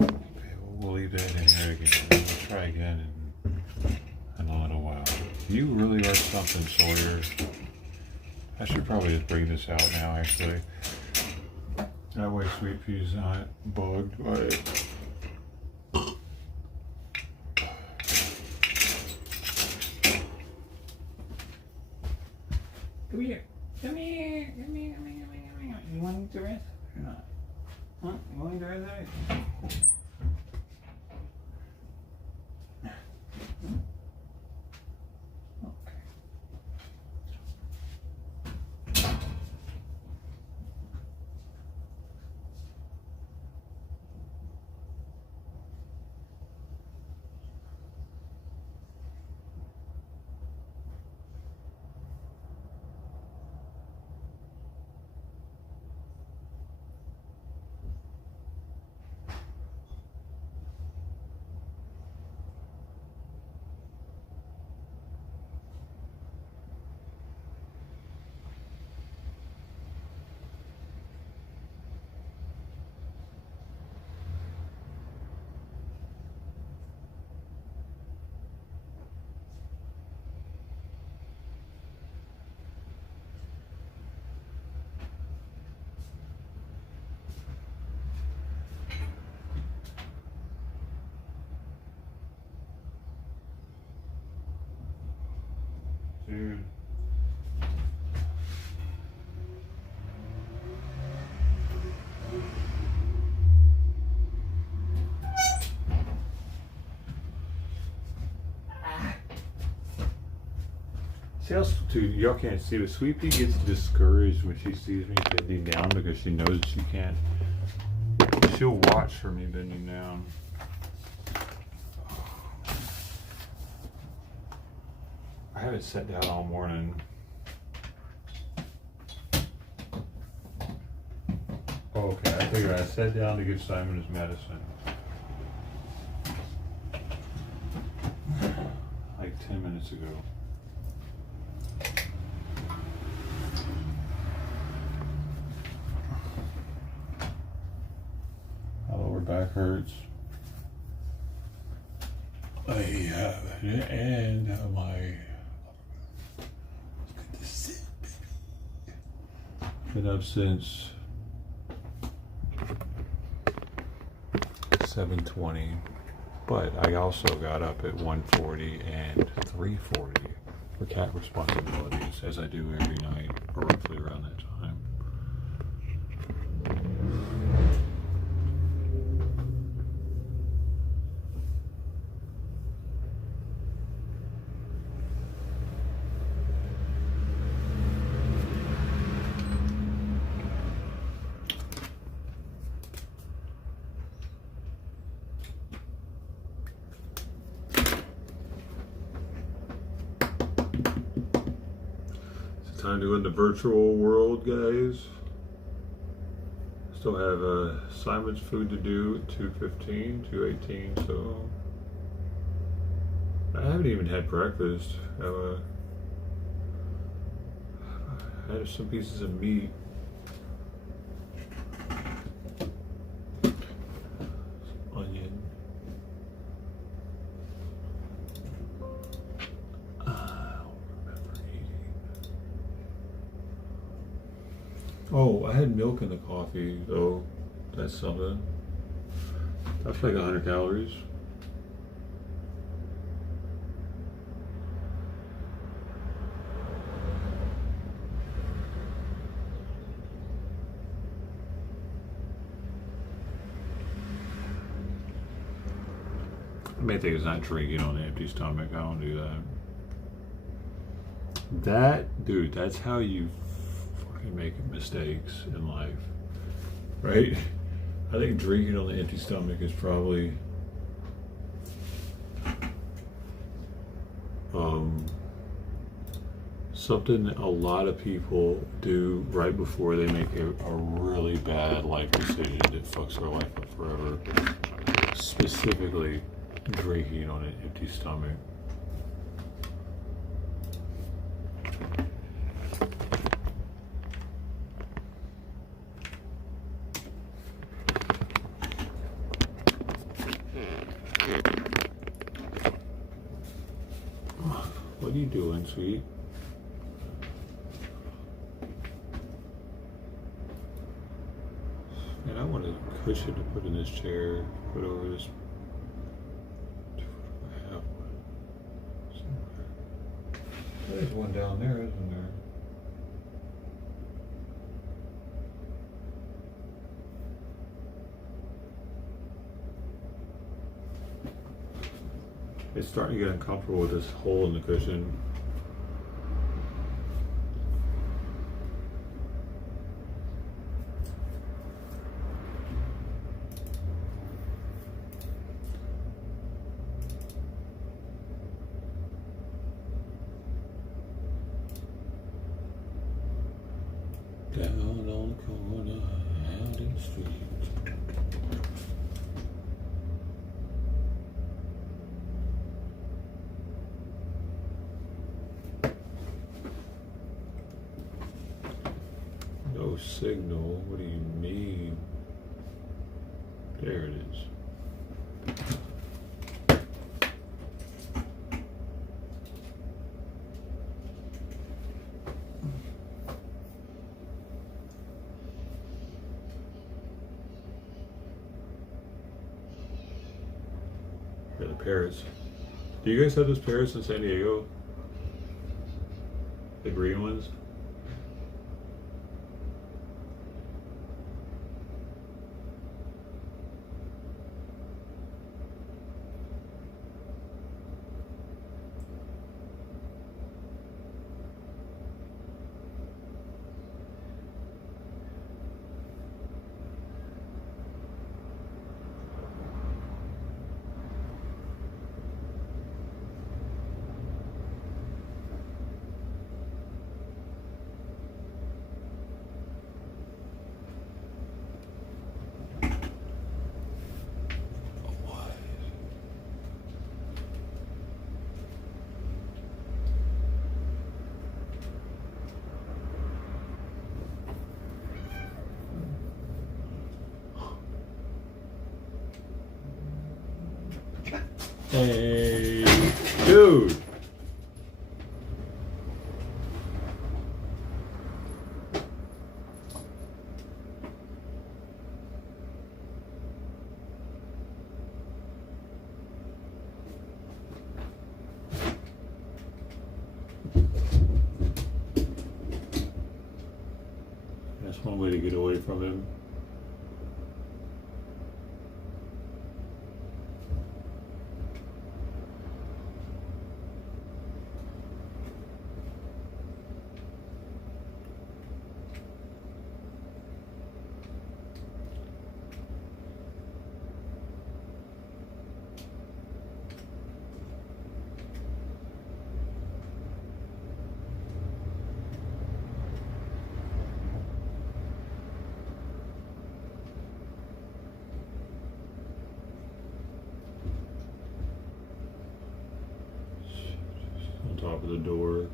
Okay, well, we'll leave that in here again. We'll try again in a little while. You really are something, Sawyer. I should probably just bring this out now, actually. That way Sweet Pea's not bugged by it. Come here. Come here. Come here. Come here. Come here. Come here. You want the rest or not? Huh? You want the rest of it? Dude. See how, dude, y'all can't see, but Sweet Pea gets discouraged when she sees me bending down because she knows she can't. She'll watch for me bending down. I haven't sat down all morning. Oh, okay, I figured I sat down to give Simon his medicine. Like 10 minutes ago. back hurts. I have an end of my. Look at this sit, baby. Been up since 7:20, but I also got up at 1:40 and 3:40 for cat responsibilities, as I do every night, or roughly around that time. Time to go in the virtual world, guys. Still have Simon's food to do at 2:15, 2:18, so I haven't even had breakfast. I had some pieces of meat. Onion. Oh, I had milk in the coffee, though. That's something. That's like 100 calories. The main thing is not drinking on an empty stomach. I don't do that. Dude, that's how you making mistakes in life, right? I think drinking on the empty stomach is probably something a lot of people do right before they make a really bad life decision that fucks their life up forever. Specifically, drinking on an empty stomach. What are you doing, sweet? Man, I want a cushion to put in this chair, put over this. I have one somewhere. There's one down there, isn't there? It's starting to get uncomfortable with this hole in the cushion. Down on the corner, out in the street. No signal. What do you mean? There it is. Yeah, the parrots. Do you guys have those parrots in San Diego? The green ones? Hey, dude. That's one way to get away from him. On top of the door.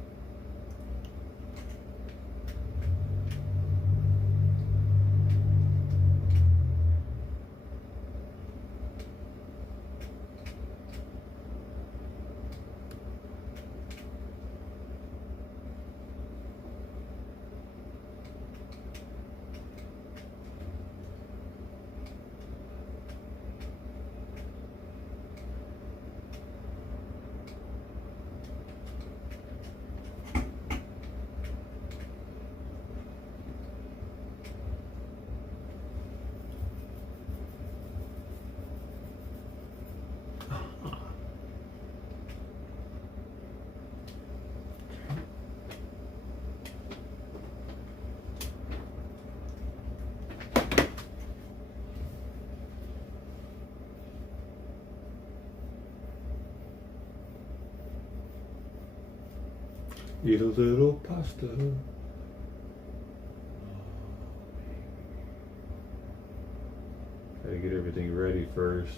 Eat a little pasta. Gotta get everything ready first.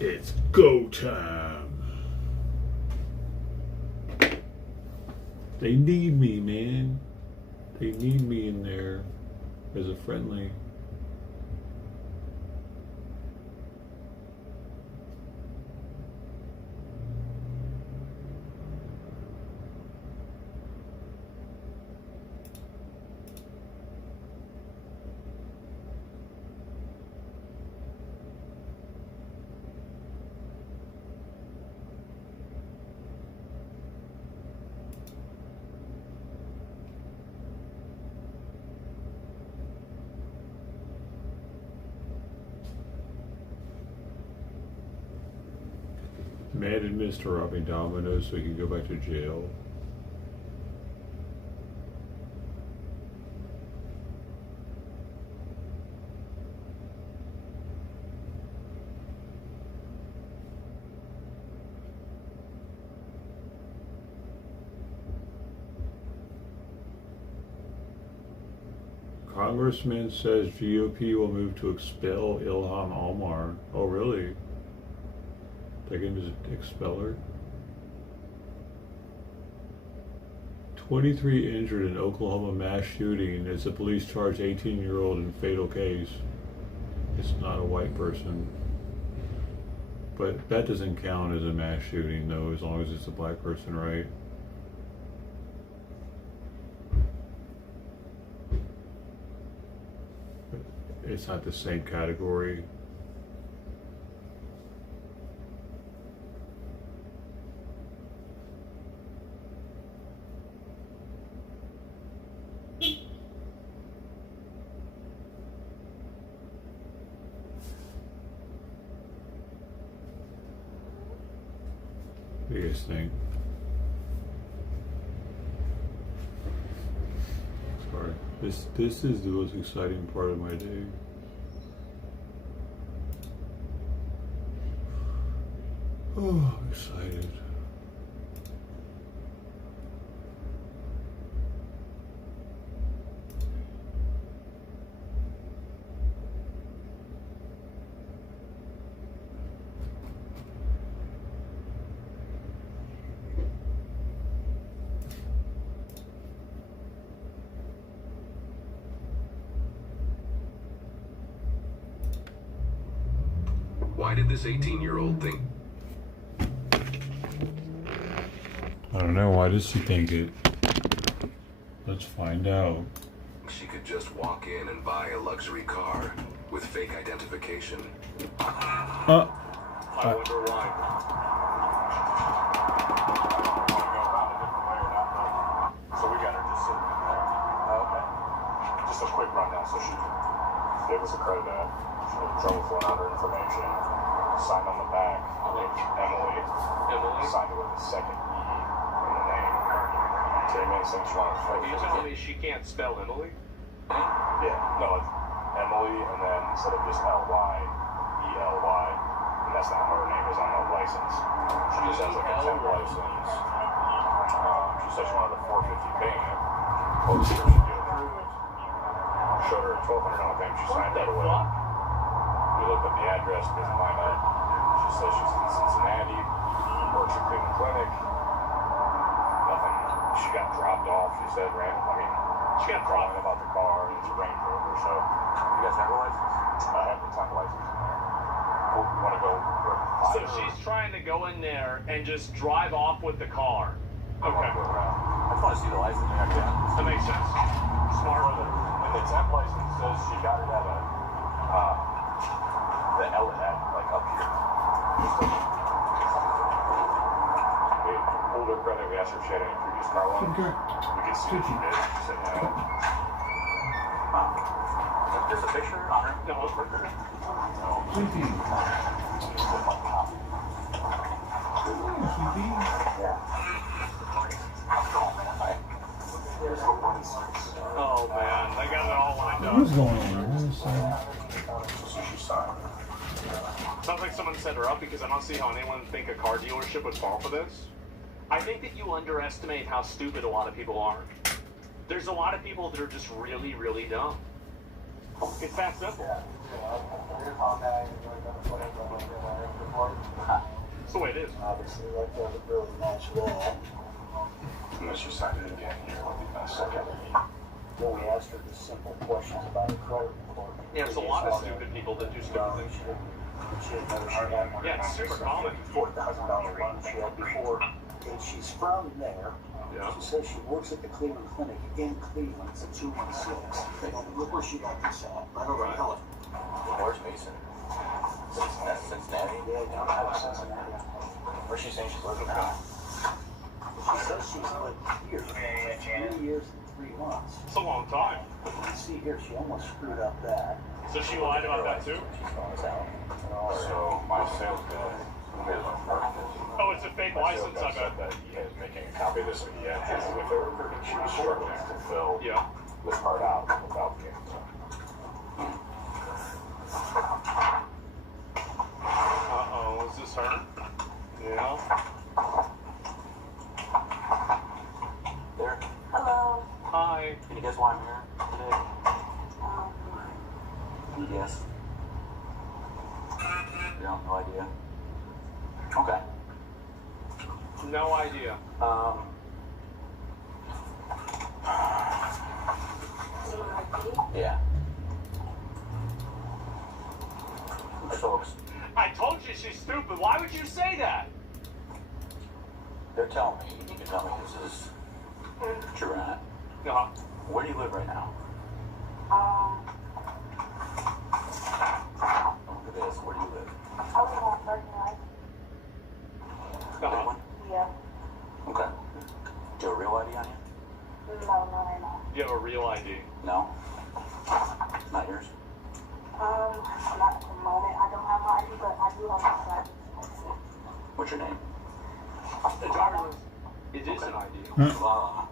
It's go time. They need me, man. They need me in there as a friendly. Man admits to robbing Domino's so he can go back to jail. Congressman says GOP will move to expel Ilhan Omar. Oh, really? They're going to expel her? 23 injured in Oklahoma mass shooting as the police charge 18-year-old in fatal case. It's not a white person. But that doesn't count as a mass shooting, though, as long as it's a black person, right? It's not the same category. What do you guys think? Sorry. This is the most exciting part of my day. Oh, I'm excited. Why did this 18-year-old think? I don't know. Why does she think it? Let's find out. She could just walk in and buy a luxury car with fake identification. I wonder why. So we got her just sitting there. Okay. Just a quick rundown so she gave us a credit app. She was in trouble for filling out her information. Signed on the back. Emily. Signed it with the second E in the name. So it makes sense she wanted to fight. Are you telling me she can't spell Emily? Yeah. No, it's Emily and then instead of just L-Y, E-L-Y. And that's not how her name is on the license. She just has like a temp license. She said she wanted a $450 payment. Well, the sure she did. Showed her a $1,200 payment. She signed that away. We looked up the address, didn't find it. She says she's in Cincinnati, works at Cleveland Clinic. Nothing. She got dropped off. She said random. I mean, she got dropped about the car. It's a Range Rover. So you guys have a license? I have the temp license. We want to go. So she's trying to go in there and just drive off with the car. Okay. I just want to see the license. That makes sense. Smart. When the temp license says she got it at a the L at like up here. We pulled her credit. We asked her if she had any previous car loans. We could see what she did. She said no. There's a picture on her. No, it's her. Oh man, they got it all lined up. What's going on? Sounds like someone set her up because I don't see how anyone would think a car dealership would fall for this. I think that you underestimate how stupid a lot of people are. There's a lot of people that are just really, really dumb. It's that simple. It's the way it is. Obviously, that doesn't really match that. Unless you sign it again, you're only going to second it. When we asked her just simple questions about her credit report. Yeah, there's a lot of stupid people that do stupid things. Yeah, it's super common. $4,000 loan she had before. And she's from there. Yeah. She says she works at the Cleveland Clinic in Cleveland. It's a 216. And look where she got this at. Right over at Helen. Where's Mason? Cincinnati? Yeah, down out of Cincinnati. Where's she saying she's living now? She says she's lived here 3 years and 3 months. It's a long time. You can see here, she almost screwed up that. So she lied about that too? So my sales guy, Oh, it's a fake license, I bet. that he is making a copy of this, and he had his with her, and she was struggling to fill this part out without getting Uh-oh, is this her? Yeah. There. Hello. Hi. Can you guess why I'm here today? Can you guess? No, no idea. Okay. No idea. Yeah. Folks, I told you she's stupid. Why would you say that? they're telling me, you can tell me this is true or not. Uh-huh. Where do you live right now? Look at this. Where do you live? I live on 39. Uh-huh. Yeah. Okay. Do you have a real ID on you? No, I don't. You have a real ID. No? Not yours? Not at the moment. I don't have my ID, but I do have my driver's license. What's your name? The driver's It is an ID. Lala.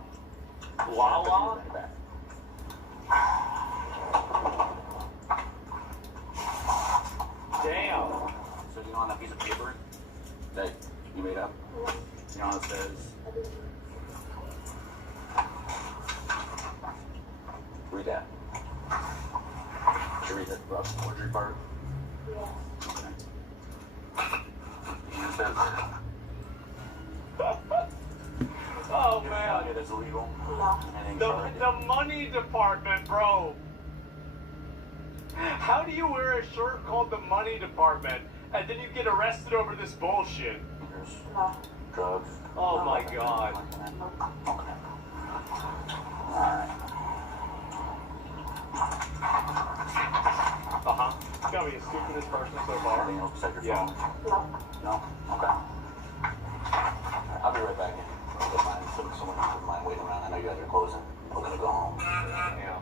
Lala? Damn. So you know on that piece of paper that you made up? You know how it says? Read that. Did you read the rough forgery part? Yeah. Okay. And it says Oh you man. tell you that's illegal? No. The money department, bro. How do you wear a shirt called the money department and then you get arrested over this bullshit. No. Drugs. Oh my god. Uh-huh. You gotta be the stupidest person so far. Anything else besides your Yeah. phone? No? Okay. I'll be right back in. Someone wouldn't mind waiting around. I know you guys are closing. We're gonna go home. Yeah.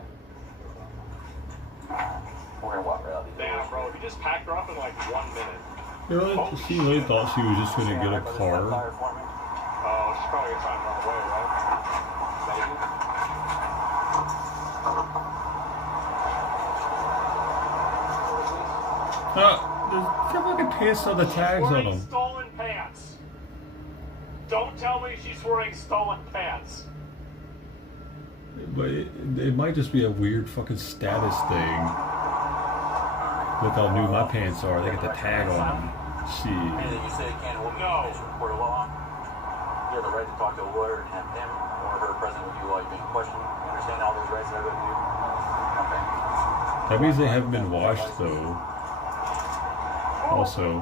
We're gonna walk right out these doors. Damn, bro, if you just packed her up in like 1 minute. You know, she really thought she was just gonna get a car. Oh, she's probably gonna try and run away, right? Maybe. There's fucking pants on the tags on them. Stolen pants. Don't tell me she's wearing stolen pants. But it might just be a weird fucking status thing. Look how new my pants are. They got the tag on them. Shit. Anything you say can't hold me in report a law. You have the right to talk to a lawyer and have him or her present with you while you're being questioned. You understand all those rights that I've given you? Okay. That means they haven't been washed though. Also.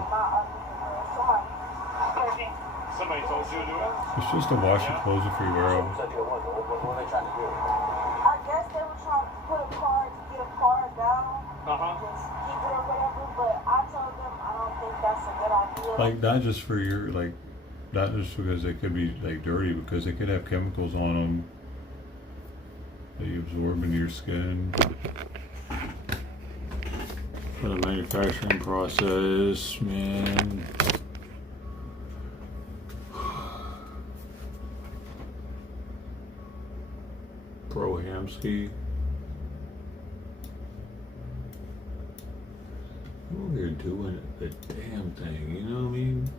Somebody told you to do it? It's just to wash your clothes before you wear them. What were they trying to do? I guess they were trying to put a car to get a car down. Just keep it or whatever, but I told them I don't think that's a good idea. Like not just for your not just because they could be like dirty, because they could have chemicals on them that you absorb into your skin. For the manufacturing process, man. Pro Hamsky. We're doing the damn thing, you know what I mean?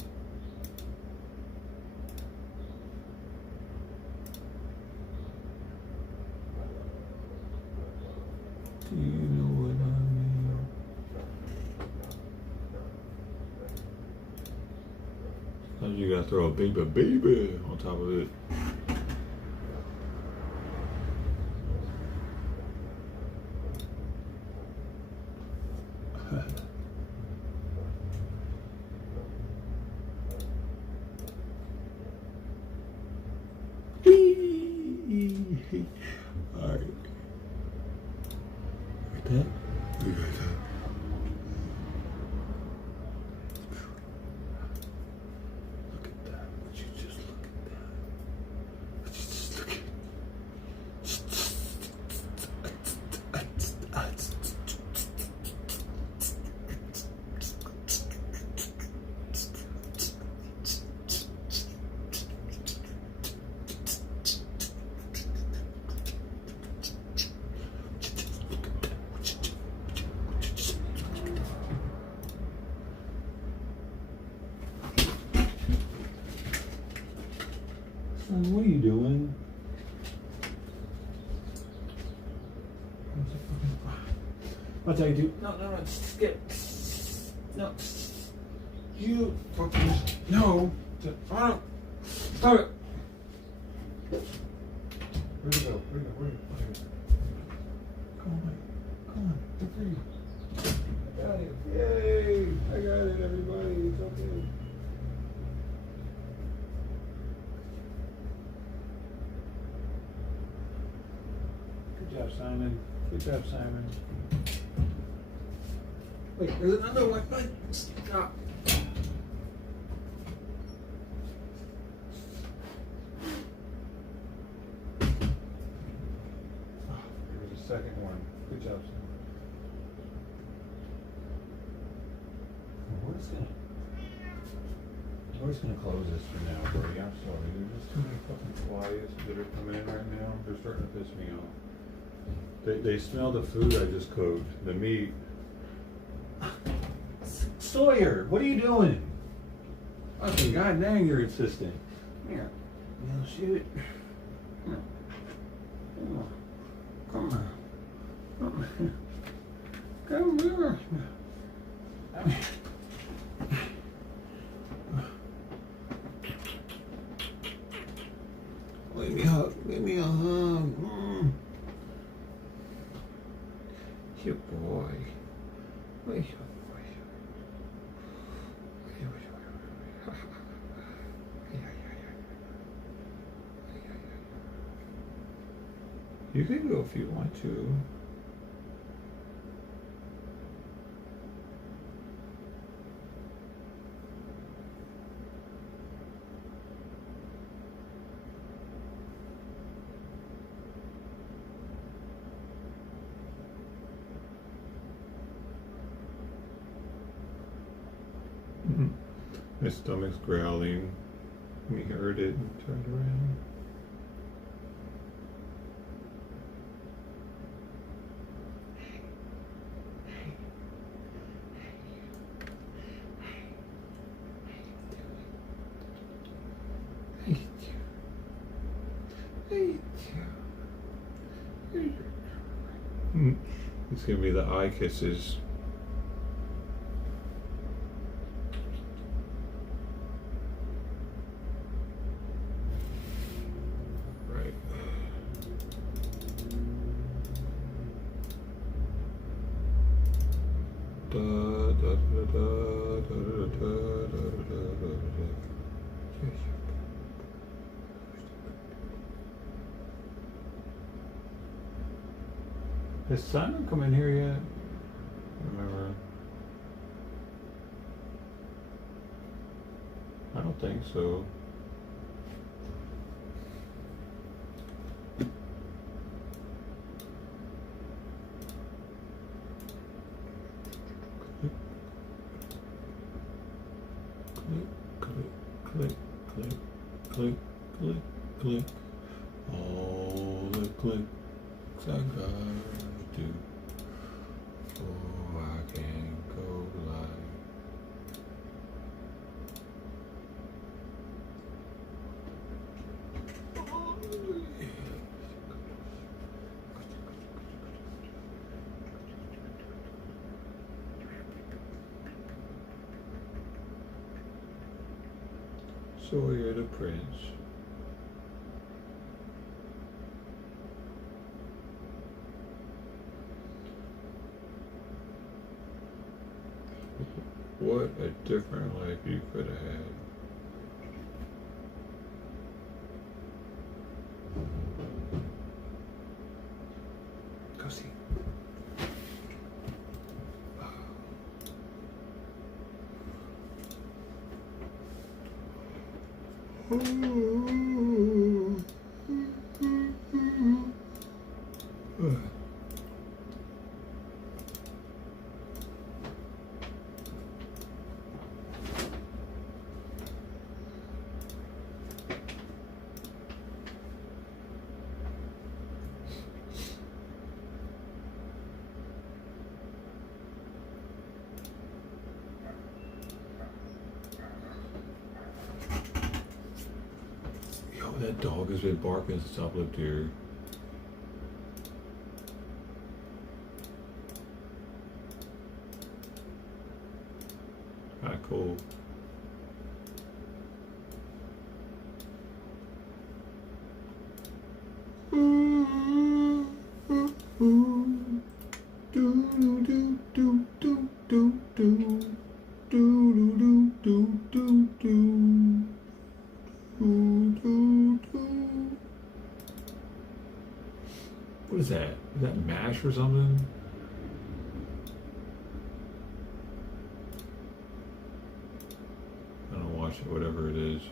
Do you know what I mean? Sometimes you gotta throw a baby on top of it. Alright. Like that? Like that. Look at that. Would you just look at that? Would you just look at what are you doing? What did I do? No, skip. No. You fucking. No. Stop it. Where'd it go? Come on. Good for you. I got it. Yay! I got it, everybody. It's okay. Good job, Simon. Good job, Simon. Wait, there's another one. Stop. There's a second one. Good job, Simon. We're just gonna close this for now, Brody. I'm sorry. There's just too many fucking flies that are coming in right now. They're starting to piss me off. They smell the food I just cooked, the meat. Sawyer, what are you doing? Fucking god dang, you're insistent. Here. No, shoot. Come on. Come here. Give me a hug. Your boy. Where's your boy? You can go if you want to. My stomach's growling. We heard it and turned around. It's gonna be the eye kisses. Right. Da da da da da da da da da. Has Simon come in here yet? Remember? I don't think so. Click, click, click, click, click. All the clicks I gotta do before I can go live. Sawyer the Prince. What a different life you could have had. Go see. That dog has been barking since I've lived here. Ah, cool. What is that? Is that MASH or something? I don't watch it, whatever it is.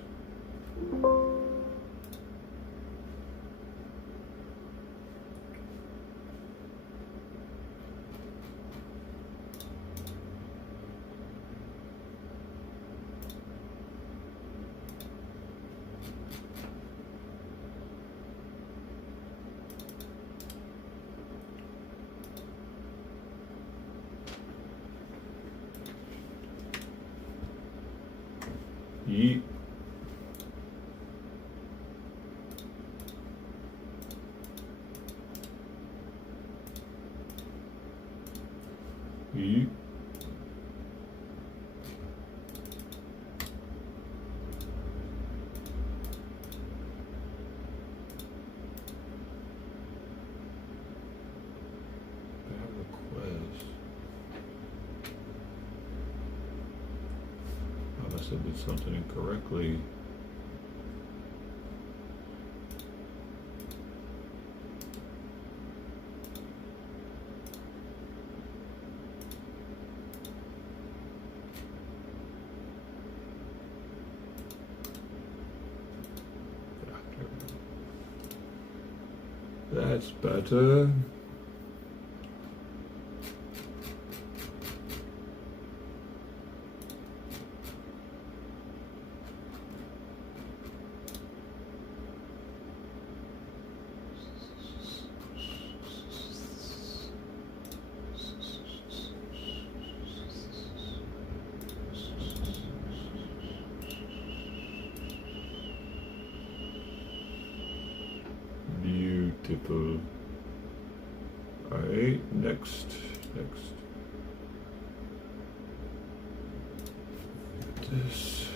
Yeet. Yeet. Bad request. I must have did something incorrectly. That's better. Beautiful. Alright, next. This.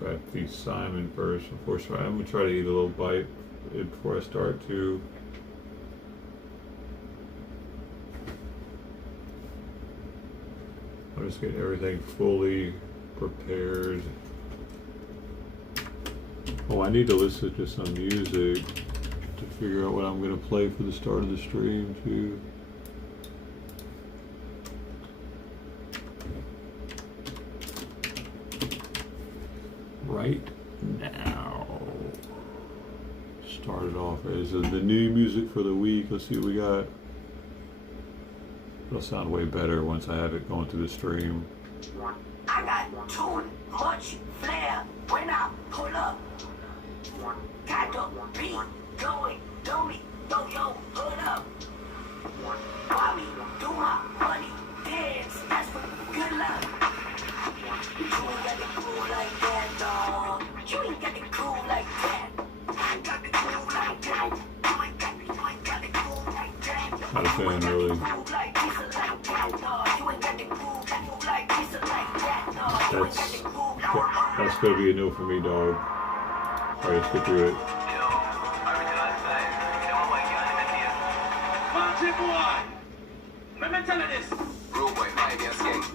Got the Simon first. Of course, I'm gonna try to eat a little bite before I start to. I'm just getting everything fully prepared. Oh, I need to listen to some music to figure out what I'm going to play for the start of the stream too. Right now. Started off as the new music for the week. Let's see what we got. It'll sound way better once I have it going through the stream. I got too much flair when I pull up. Got the beat going, do me, throw your hood up. Why me do my money dance? That's for good luck. You ain't got the cool like that, dog. You ain't got the cool like that. I got the cool like that. You ain't got the cool like that. Not a fan, really. That's gonna be a no for me, dog. Alright, let's get through it.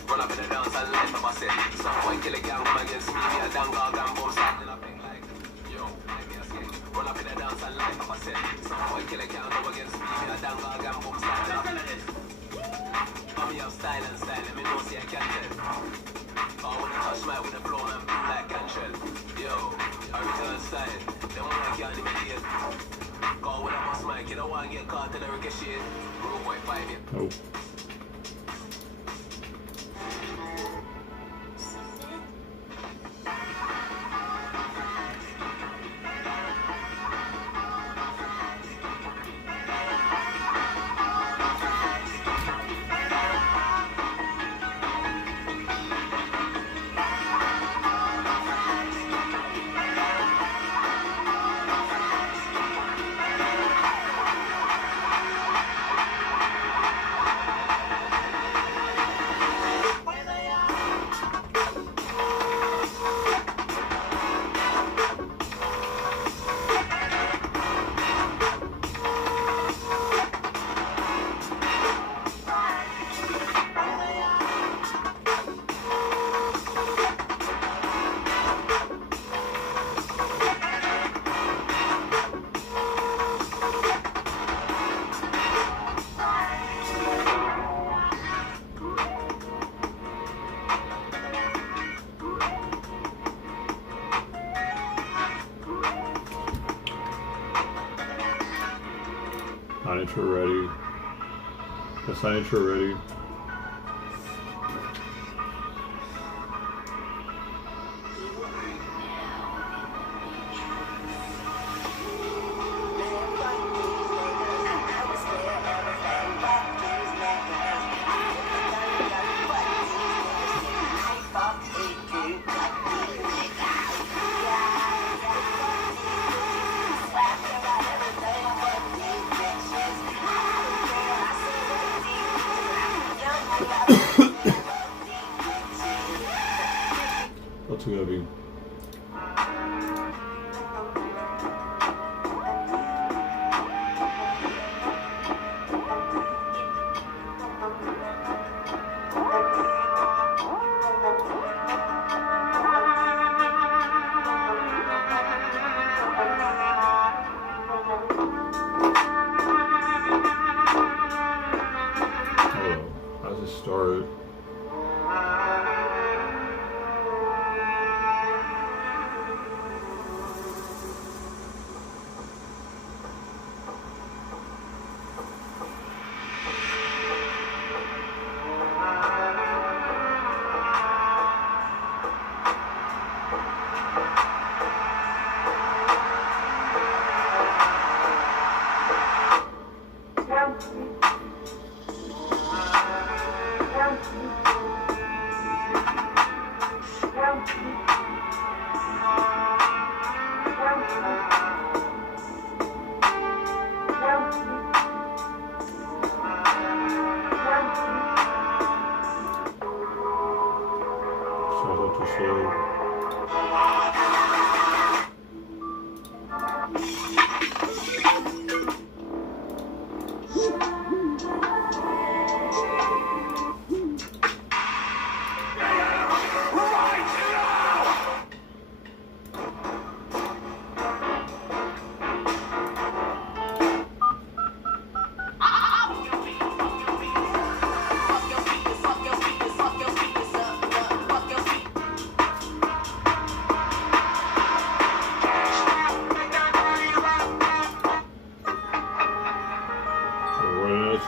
Run up in the dance and light up a set. Some boy kill a gang, come against me, me a dang dog and boom start in a ping like. Yo, run up in the dance and light up a set. Some boy kill a gang, come against me, me a dang dog and boom start in a ping like. Mommy have style and style, let me know see I can tell. I wanna touch my with the flow and boom like Cantrell. Yo, original style, they want to get imitate. Call when I bust mic, you don't want to get caught in a ricochet. Room boy 5 it. Nope. Intro ready. That's not intro ready.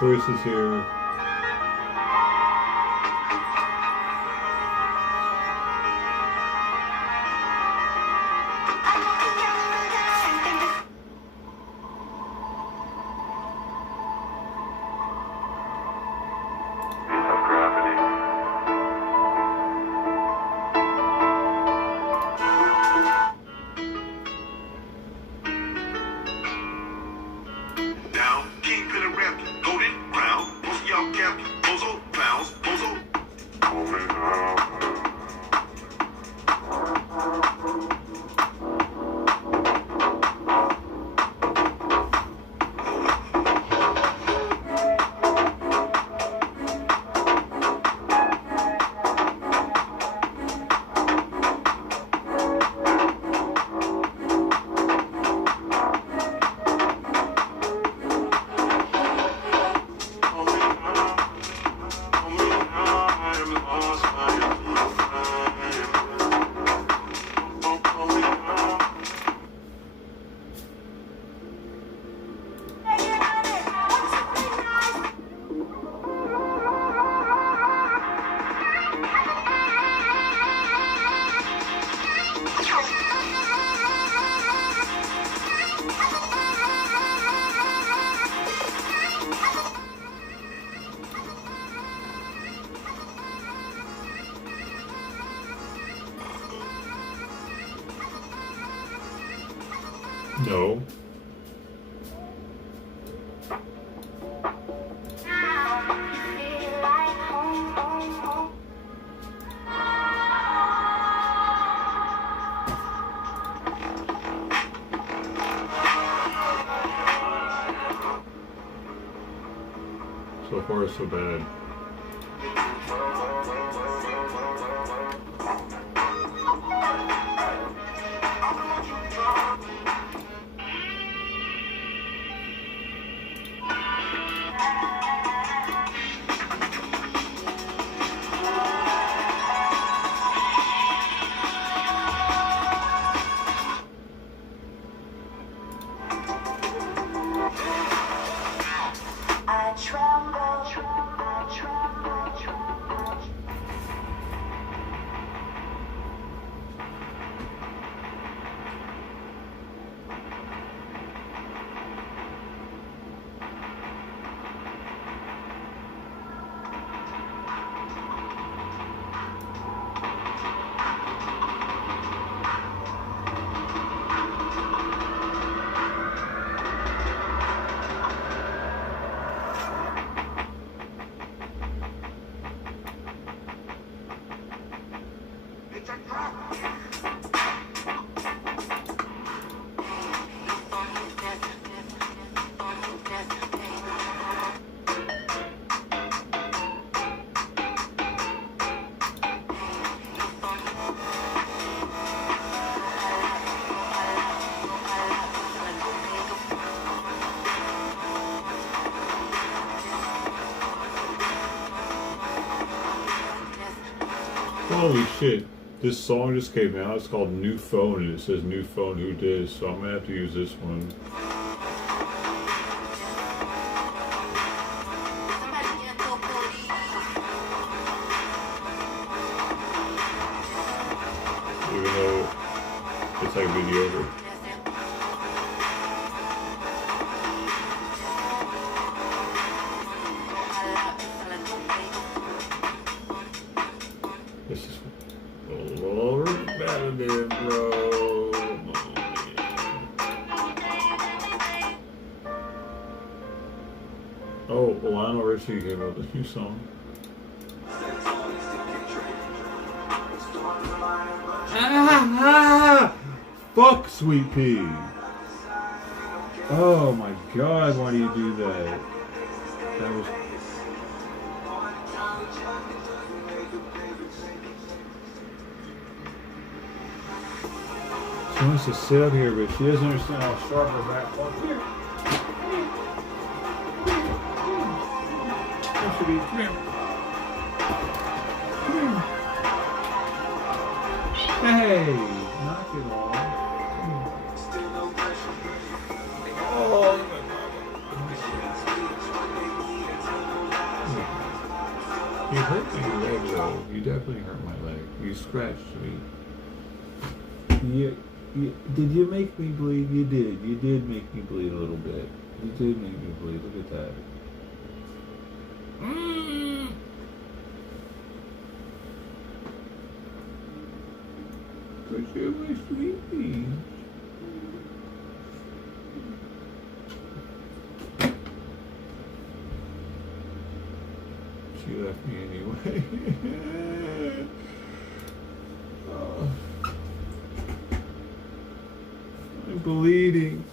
choices here. No. So far, so bad. Holy shit, this song just came out. It's called New Phone, and it says New Phone Who Dis, so I'm gonna have to use this one. Even though it's like mediocre. This is a little repetitive, bro. Oh, Lionel Richie came up with a new song. Fuck Sweet Pea. Oh my god, why do you do that? That was... She wants to sit up here, but she doesn't understand how sharp her back was. Here. That should be here. Hey, knock it off. Oh, hurt my leg though. You definitely hurt my leg. You scratched me. Did you make me bleed? You did. You did make me bleed a little bit. You did make me bleed. Look at that. But you're my sweetie. She left me anyway. Oh. I'm bleeding.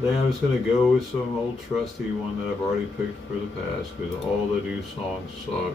Then I was going to go with some old trusty one that I've already picked for the past because all the new songs suck.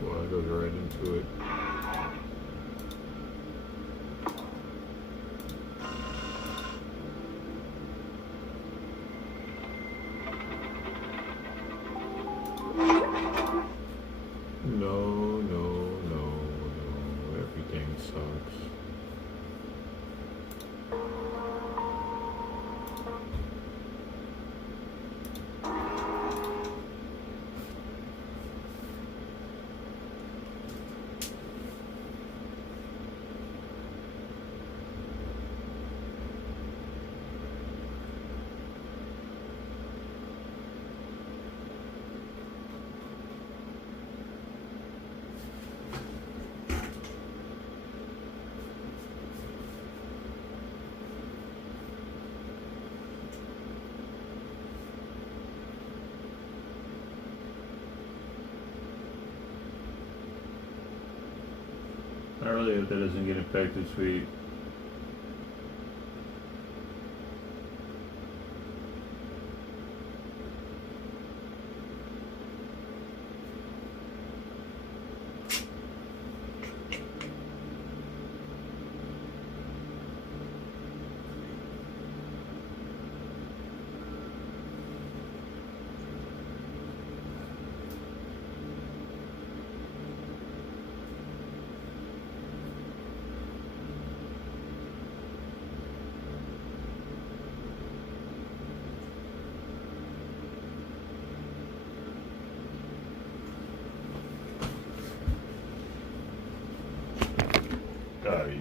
Well, it goes right into it. No, everything sucks. I really hope that doesn't get infected, sweet.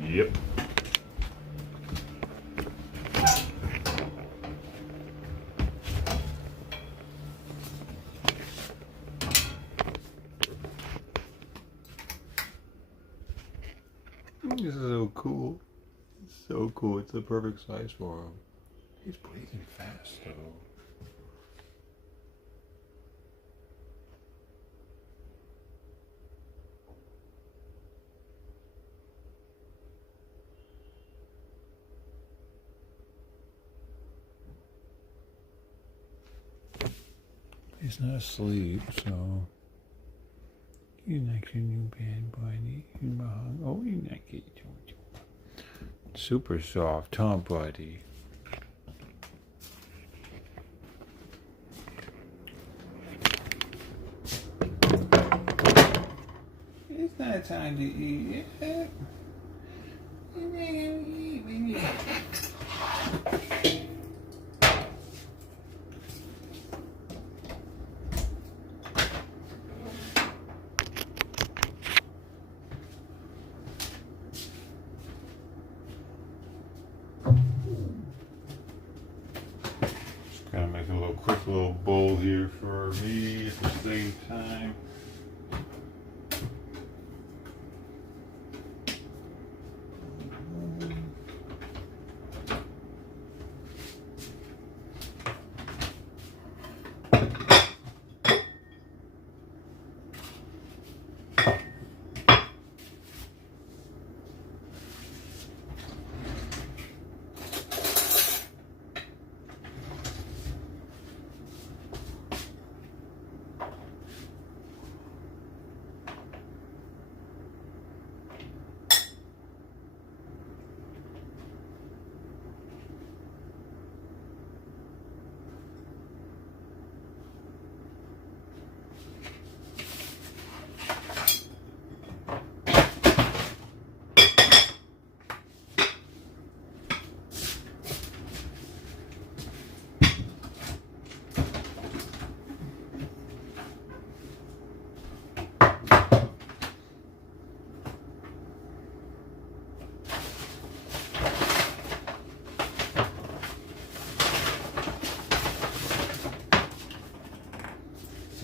Yep. This is so cool. It's so cool. It's the perfect size for him. He's breathing fast though. He's not asleep, so he's not getting you bad, buddy. Oh, he's not getting you. Super soft, huh, buddy? It's not time to eat yet. It's not gonna eat, baby. Gonna make a quick little bowl here for me at the same time.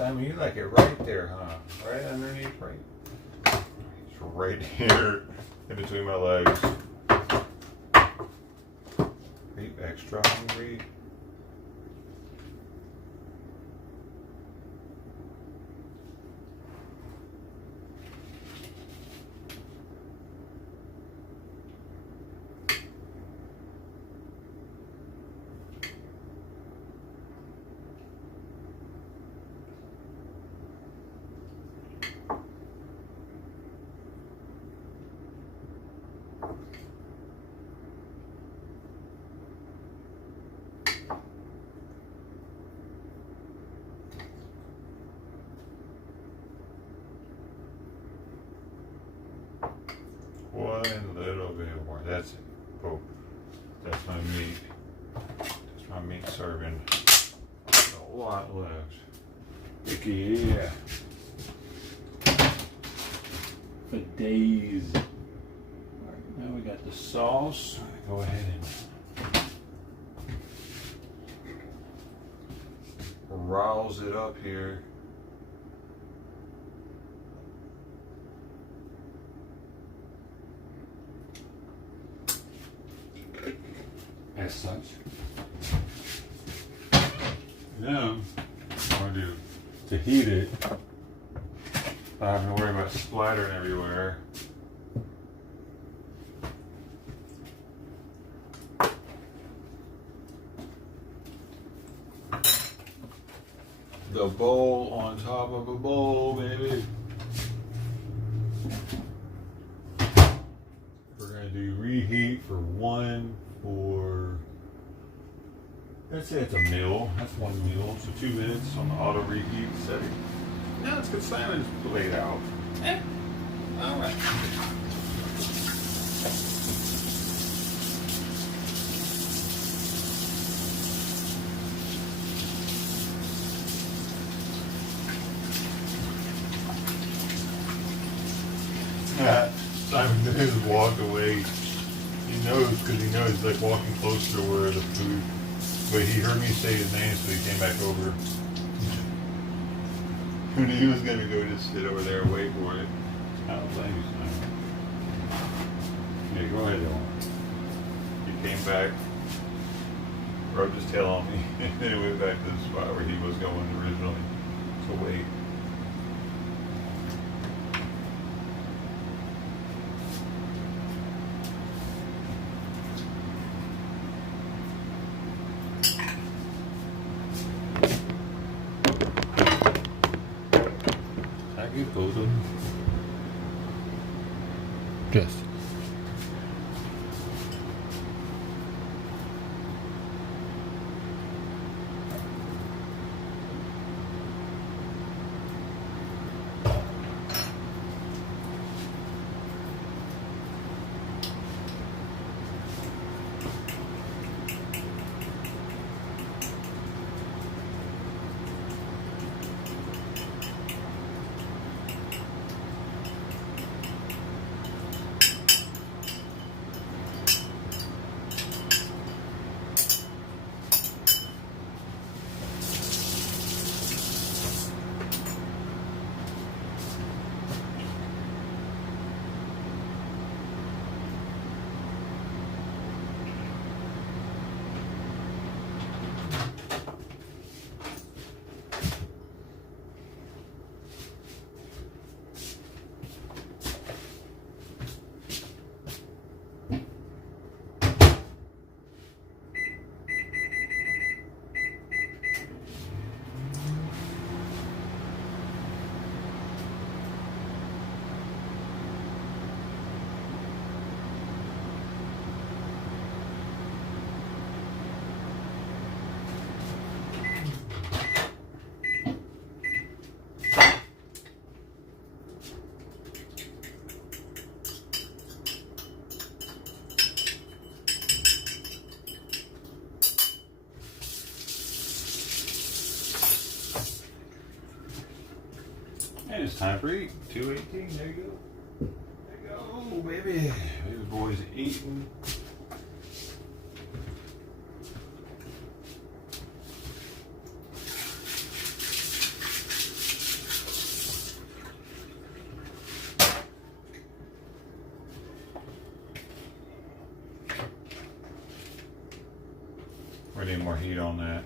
Simon, you like it right there, huh? Right underneath, right? It's right here, in between my legs. Are you extra hungry? One little bit more. That's it. Oh, that's my meat. That's my meat serving. A lot left. Yeah. For days. Alright, now we got the sauce. Go ahead and rouse it up here. As such. Now, what I do to heat it, I don't have to worry about splattering everywhere. The bowl on top of a bowl, baby. We're gonna do reheat for let's say it's a meal. That's one meal. So 2 minutes on the auto reheat setting. Now let's get Simon's laid out. All right. Simon has walked away. He knows because he knows he's like walking closer to where the food. But he heard me say his name, so he came back over. He was gonna go just sit over there and wait for it. I don't blame you, Simon. Yeah, go ahead, Dylan. He came back, rubbed his tail on me, and then he went back to the spot where he was going originally. So wait. Yes. And it's time for eat. 2:18. There you go. There you go, baby. This boy's eating. We need more heat on that.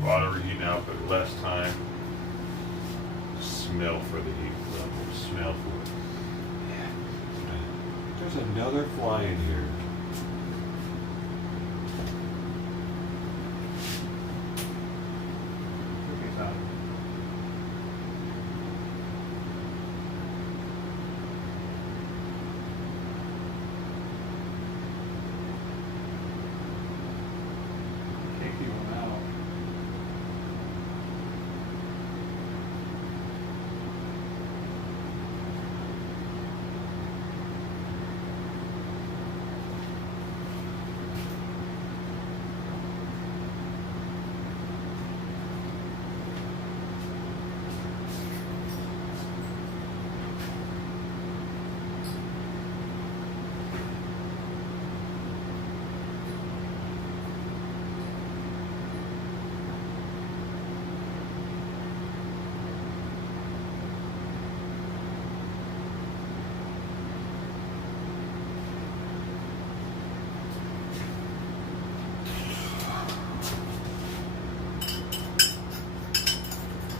A lot of reheating out, but less time. Smell for the heat level. Smell for it. Yeah. There's another fly in here.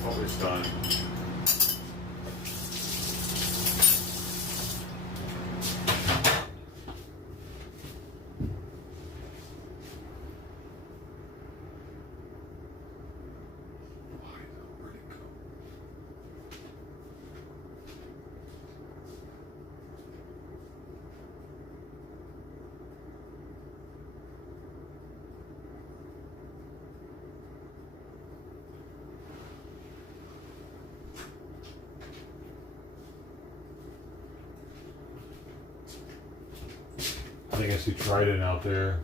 Always done. I think I see trident out there.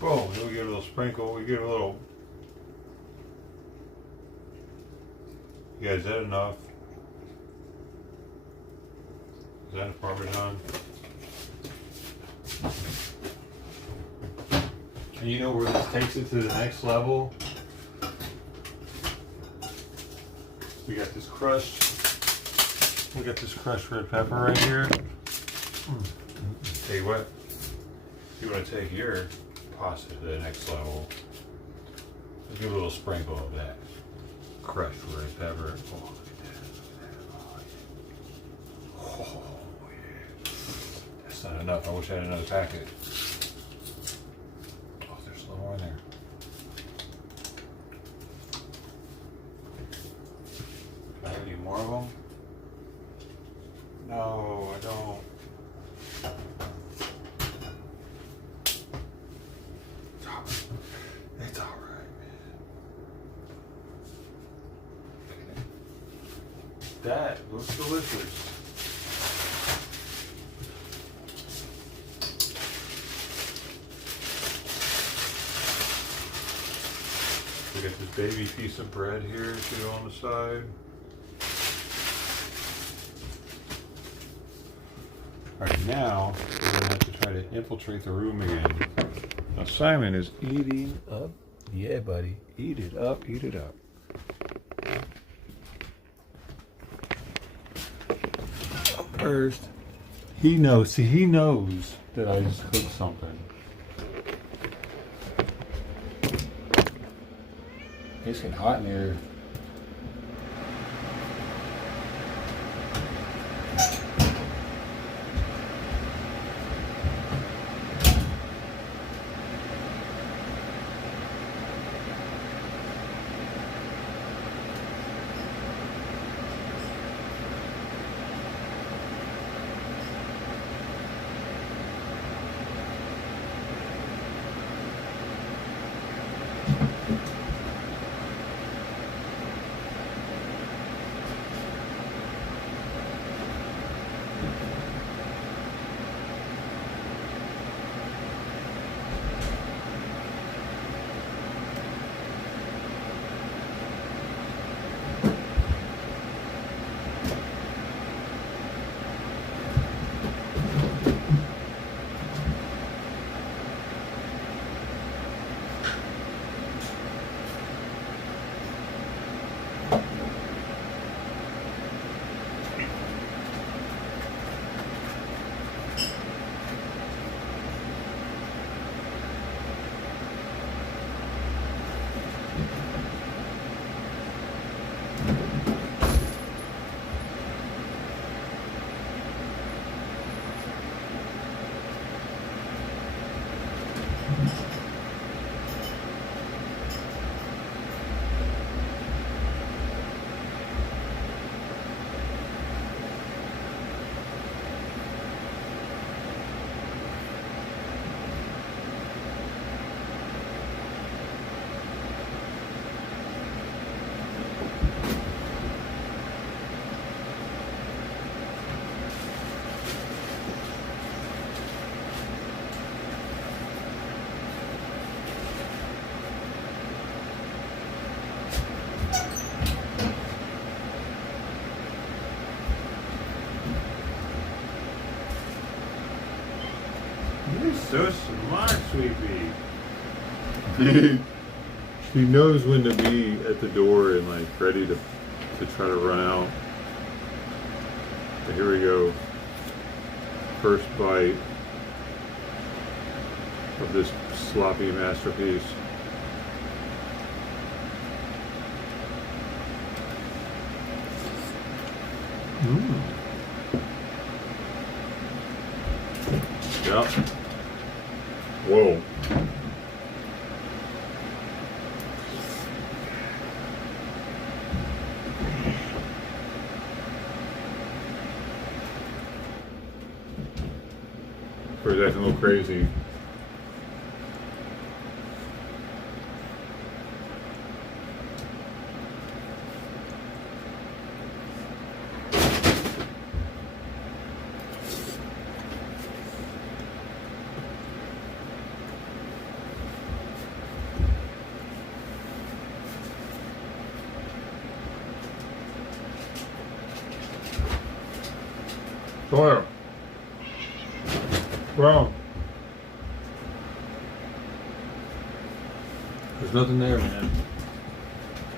Boom, then we give it a little sprinkle, we give it a little. Yeah, is that enough? Is that a Parmesan? And you know where this takes it to the next level? We got this crushed red pepper right here. Tell you what, if you want to take your pasta to the next level, let's give a little sprinkle of that crushed red pepper. Oh, look at that. Oh, yeah. That's not enough. I wish I had another packet. Oh, there's a little more in there. Can I need more of them? No, I don't. It's all right, man. That looks delicious. We got this baby piece of bread here to go on the side. All right, now we're gonna have to try to infiltrate the room again. Now Simon is eating up. Yeah, buddy, eat it up, eat it up. First, he knows. See, he knows that I just cooked something. It's getting hot in here. You're so smart, Sweetie. She knows when to be at the door and like ready to try to run out. But here we go. First bite of this sloppy masterpiece. Mmm. Yep. Whoa. Or acting a little crazy. Sawyer. Brown. There's nothing there, man.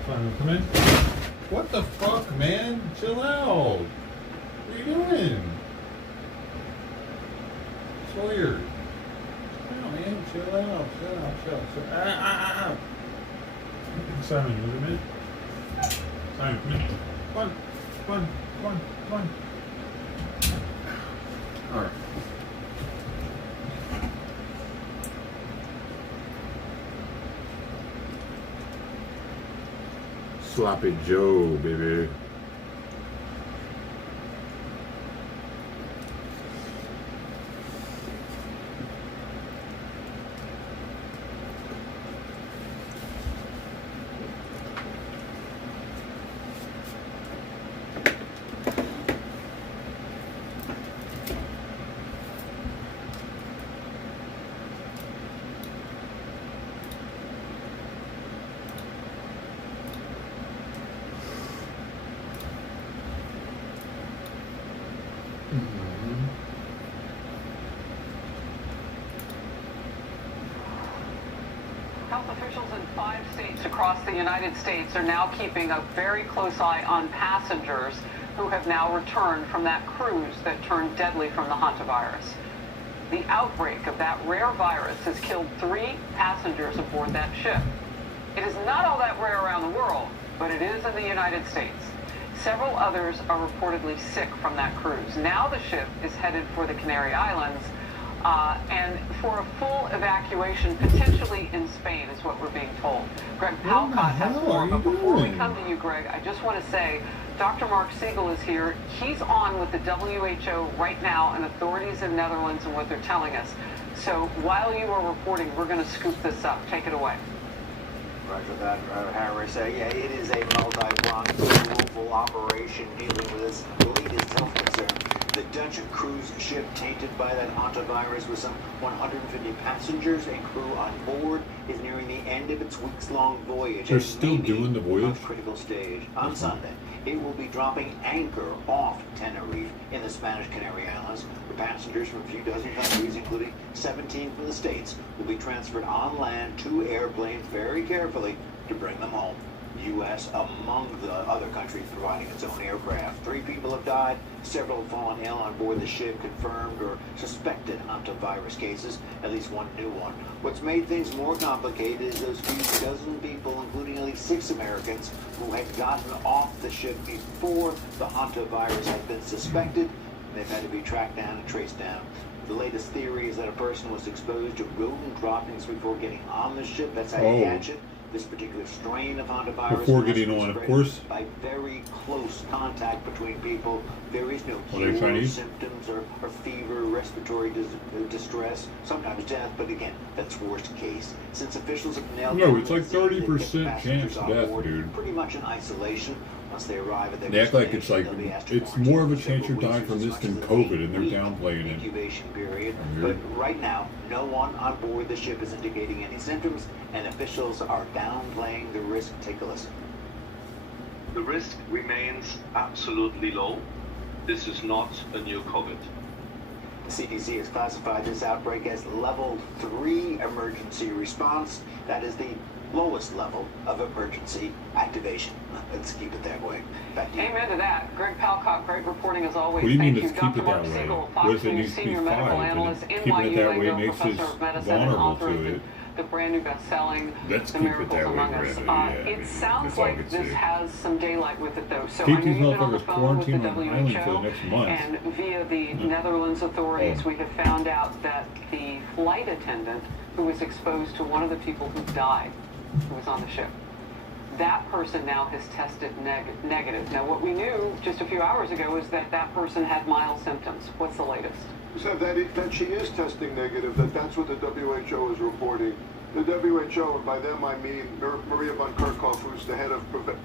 Fine, come in. What the fuck, man? Chill out. What are you doing? Sawyer. Chill out, man. Chill out. Chill out. Simon, you come in. Simon, come in. Come on. All right. Sloppy Joe, baby. Health officials in 5 states across the United States are now keeping a very close eye on passengers who have now returned from that cruise that turned deadly from the hantavirus. The outbreak of that rare virus has killed 3 passengers aboard that ship. It is not all that rare around the world, but it is in the United States. Several others are reportedly sick from that cruise. Now the ship is headed for the Canary Islands, and for a full evacuation, potentially in Spain, is what we're being told. Greg Palcott has more, but before we come to you, Greg, I just want to say, Dr. Mark Siegel is here. He's on with the WHO right now and authorities in Netherlands and what they're telling us. So while you are reporting, we're going to scoop this up. Take it away. Roger that, Harris. Yeah, it is a multi-pronged global operation dealing with this latest health concern. The Dutch cruise ship tainted by that hantavirus with some 150 passengers and crew on board is nearing the end of its weeks-long voyage. They're still doing the voyage? Critical stage. On Sunday, it will be dropping anchor off Tenerife in the Spanish Canary Islands. The passengers from a few dozen countries, including 17 from the States, will be transferred on land to airplanes very carefully to bring them home. U.S. among the other countries providing its own aircraft. 3 people have died, several have fallen ill on board the ship, confirmed or suspected hantavirus cases, at least 1 new one. What's made things more complicated is those few dozen people, including at least 6 Americans, who had gotten off the ship before the hantavirus had been suspected. They've had to be tracked down and traced down. The latest theory is that a person was exposed to rodent droppings before getting on the ship. That's how you catch it. This particular strain of hantavirus Before getting on, of course. By very close contact between people. There is no Are they Chinese? symptoms or fever, respiratory distress, sometimes death, but again, that's worst case. Since officials have nailed No, it's like 30% chance of death, dude. Pretty much in isolation. Once they arrive at their They act like it's destination, more of a chance you're dying from this than COVID, and they're downplaying it. incubation period. But right now, no one on board the ship is indicating any symptoms, and officials are downplaying the risk. Take a listen. The risk remains absolutely low. This is not a new COVID. The CDC has classified this outbreak as level 3 emergency response. That is the lowest level of emergency activation. Let's keep it that way. Back to you. Amen to that. Greg Palcock, great reporting as always. What do you mean Thank you, let's keep Dr. it Mark that way? Siegel, What Fox if it News needs to be senior medical 5? analyst, And keeping it that way NYU makes professor us of medicine and vulnerable author of to it. the brand new best-selling Let's The keep it Miracles that way, Among Us. Greta. Yeah, It that's sounds all I like could this say. has some daylight with it, though. So Keep I these knew you've been on the motherfuckers phone with the quarantined on an island for the WHO, next month. and via the Netherlands authorities, we have found out that the flight attendant who was exposed to one of the people who died, who was on the ship, that person now has tested negative. Now, what we knew just a few hours ago is that that person had mild symptoms. What's the latest? So that she is testing negative, that's what the WHO is reporting. The WHO, and by them I mean Maria von Kerkhoff, who's the head of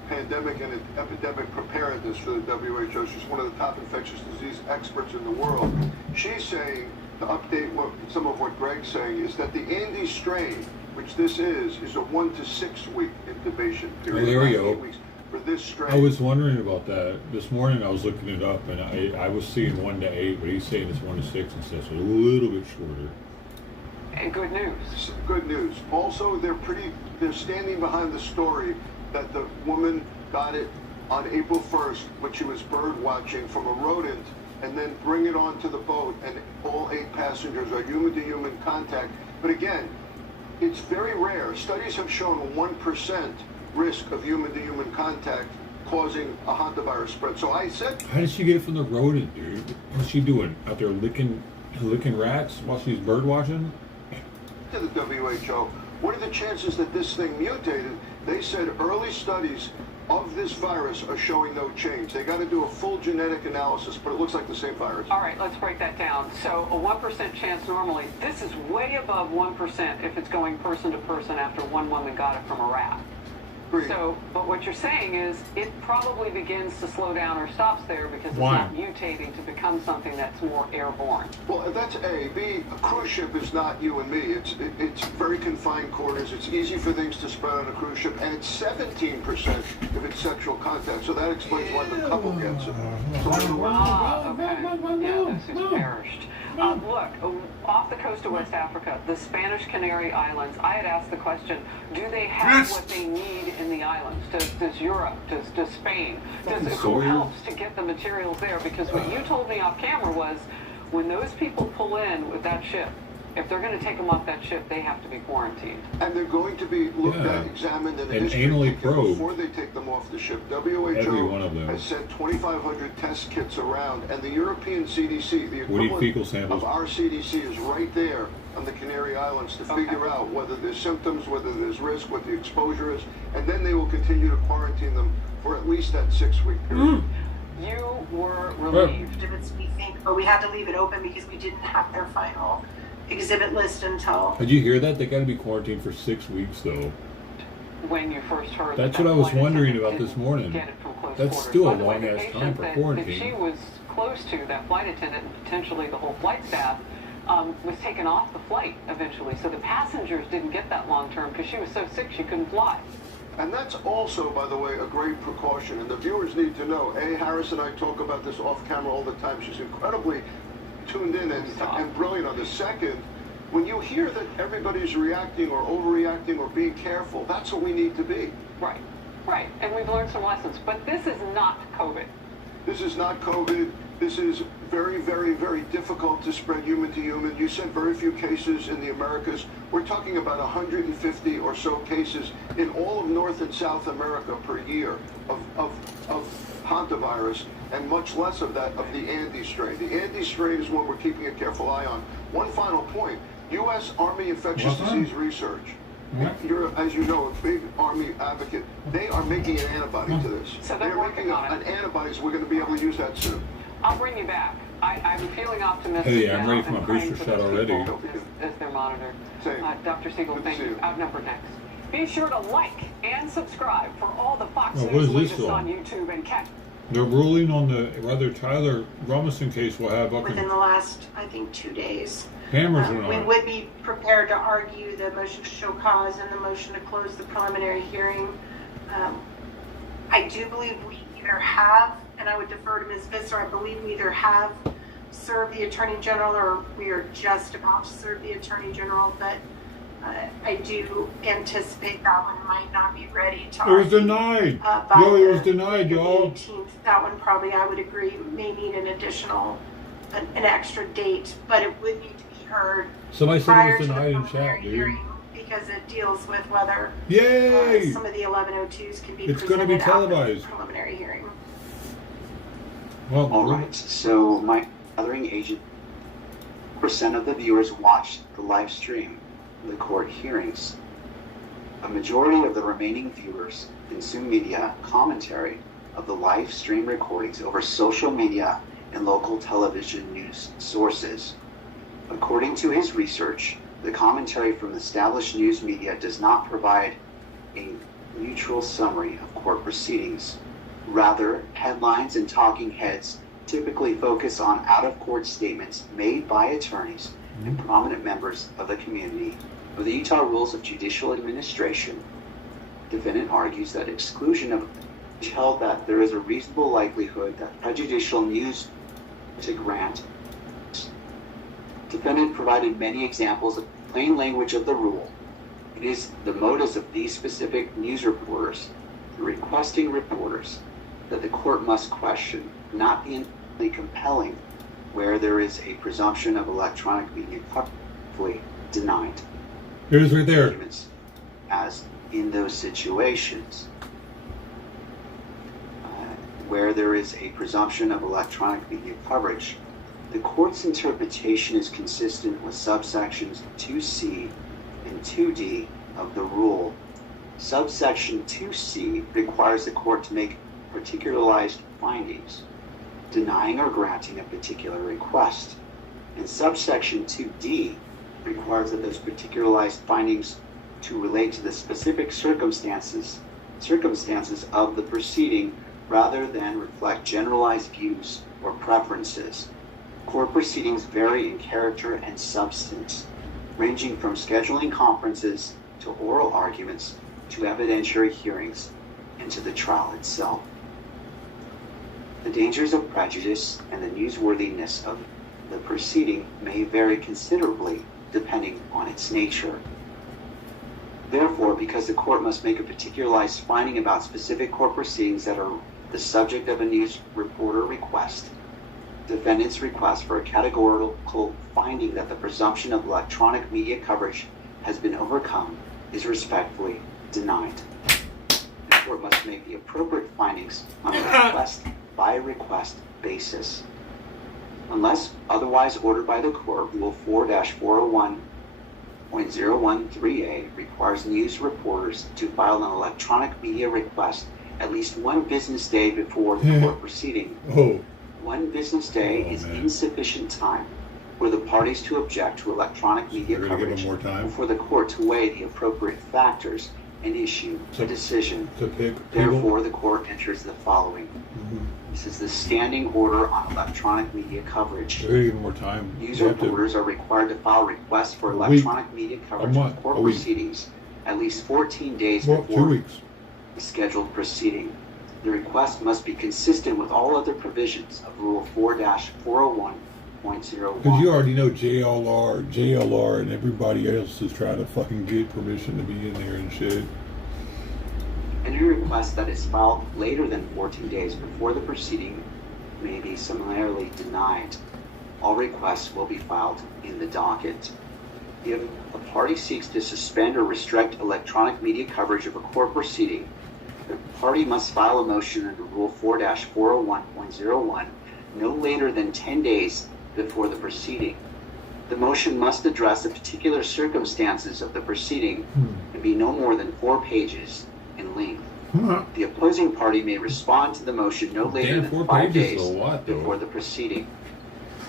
pandemic and epidemic preparedness for the WHO. She's one of the top infectious disease experts in the world. She's saying, to update some of what Greg's saying, is that the Andes strain, which this is a 1 to 6 week incubation period. Oh, there we 8 go. weeks for this strain. I was wondering about that. This morning I was looking it up, and I was seeing 1 to 8, but he's saying it's 1 to 6 instead, so a little bit shorter. And good news. Good news. Also, they're standing behind the story that the woman got it on April 1st when she was bird watching from a rodent, and then bring it onto the boat, and all 8 passengers are human-to-human contact. But again, it's very rare. Studies have shown a 1% risk of human-to-human contact causing a hantavirus spread. So I said... How did she get it from the rodent, dude? What's she doing? Out there licking rats while she's bird watching? To the WHO, what are the chances that this thing mutated? They said early studies of this virus are showing no change. They got to do a full genetic analysis, but it looks like the same virus. All right, let's break that down. So a 1% chance normally. This is way above 1% if it's going person to person after one woman got it from a rat. So, but what you're saying is it probably begins to slow down or stops there because it's not mutating to become something that's more airborne. Well, that's A. B, a cruise ship is not you and me. It's very confined quarters. It's easy for things to spread on a cruise ship, and it's 17% if it's sexual contact. So that explains why the couple gets it. Okay. Yeah, those who's perished. Look, off the coast of West Africa, the Spanish Canary Islands, I had asked the question, do they have what they need in the islands? Does Europe, does Spain, who helps to get the materials there? Because what you told me off camera was, when those people pull in with that ship, if they're going to take them off that ship, they have to be quarantined. And they're going to be looked at, examined, and anally probed before they take them off the ship. Every one of WHO them. has sent 2,500 test kits around, and the European CDC, the equivalent of our CDC, is right there on the Canary Islands to figure out whether there's symptoms, whether there's risk, what the exposure is, and then they will continue to quarantine them for at least that 6-week period. You were relieved. We think, or we had to leave it open because we didn't have their final exhibit list until. Did you hear that? They got to be quarantined for 6 weeks, though. When you first heard That's that what I was flight wondering attendant about this morning. Get it from close That's quarters. still By a the way, long the ass patient time for that quarantine. she was close to, that flight attendant, and potentially the whole flight staff, was taken off the flight eventually. So the passengers didn't get that long term because she was so sick she couldn't fly. And that's also, by the way, a great precaution. And the viewers need to know, Harris and I talk about this off camera all the time. She's incredibly tuned in and brilliant on the second. When you hear that everybody's reacting or overreacting or being careful, that's what we need to be. Right. Right, and we've learned some lessons, but this is not COVID. This is not COVID. This is very, very, very difficult to spread human to human. You said very few cases in the Americas. We're talking about 150 or so cases in all of North and South America per year of hantavirus, and much less of that of the Andes strain. The Andes strain is one we're keeping a careful eye on. One final point, U.S. Army Infectious Disease Research. You're, as you know, a big Army advocate. They are making an antibody to this. So they're making an antibody, so we're going to be able to use that soon. I'll bring you back. I'm feeling optimistic. Hey, I'm now ready for my and praying booster for shot those already. people As they're monitored. Dr. Siegel, thank you. Outnumbered next. Be sure to like and subscribe for all the Fox Oh, what News is this latest on on? YouTube and catch. They're ruling on whether Tyler Robinson case will have up Within the last, I think, 2 days. cameras or We not. would be prepared to argue the motion to show cause and the motion to close the preliminary hearing. I do believe we either have, and I would defer to Ms. Visser, I believe we either have served the Attorney General or we are just about to serve the Attorney General, but I do anticipate that one might not be ready to It was argue, denied. by Yo, it was the denied, y'all. 18th. That one probably, I would agree, may need an additional, an extra date, but it would need to be heard Somebody said prior it was to the denied in preliminary chat, dude. hearing, because it deals with whether Yay! some of the 1102s can be It's gonna presented be after televised. the preliminary hearing. Well, all right. So my gathering agent, percent of the viewers watched the live stream of the court hearings. A majority of the remaining viewers consume media commentary of the live stream recordings over social media and local television news sources. According to his research, the commentary from established news media does not provide a neutral summary of court proceedings. Rather, headlines and talking heads typically focus on out-of-court statements made by attorneys and prominent members of the community. Of the Utah Rules of Judicial Administration, defendant argues that exclusion of held that there is a reasonable likelihood that prejudicial news to grant. Defendant provided many examples of plain language of the rule. It is the motives of these specific news reporters, the requesting reporters, that the court must question, not the compelling, where there is a presumption of electronic media coverage denied. It is right there. As in those situations where there is a presumption of electronic media coverage, the court's interpretation is consistent with subsections 2C and 2D of the rule. Subsection 2C requires the court to make particularized findings, denying or granting a particular request. And subsection 2D requires that those particularized findings to relate to the specific circumstances of the proceeding rather than reflect generalized views or preferences. Court proceedings vary in character and substance, ranging from scheduling conferences to oral arguments to evidentiary hearings and to the trial itself. The dangers of prejudice and the newsworthiness of the proceeding may vary considerably depending on its nature. Therefore, because the court must make a particularized finding about specific court proceedings that are the subject of a news reporter request, defendant's request for a categorical finding that the presumption of electronic media coverage has been overcome is respectfully denied. The court must make the appropriate findings on a request-by-request basis. Unless otherwise ordered by the court, Rule 4-401.013A requires news reporters to file an electronic media request at least one business day before the court proceeding. One business day is insufficient time for the parties to object to electronic media coverage and for the court to weigh the appropriate factors and issue a decision. Therefore, the court enters the following. This is the standing order on electronic media coverage. More time. News reporters are required to file requests for electronic media coverage of court proceedings at least 14 days before the scheduled proceeding. The request must be consistent with all other provisions of Rule 4-401.01. Because you already know JLR, and everybody else is trying to fucking get permission to be in there and shit. Any request that is filed later than 14 days before the proceeding may be summarily denied. All requests will be filed in the docket. If a party seeks to suspend or restrict electronic media coverage of a court proceeding, the party must file a motion under Rule 4-401.01 no later than 10 days before the proceeding. The motion must address the particular circumstances of the proceeding and be no more than 4 pages in length. The opposing party may respond to the motion no later than 5 days before the proceeding.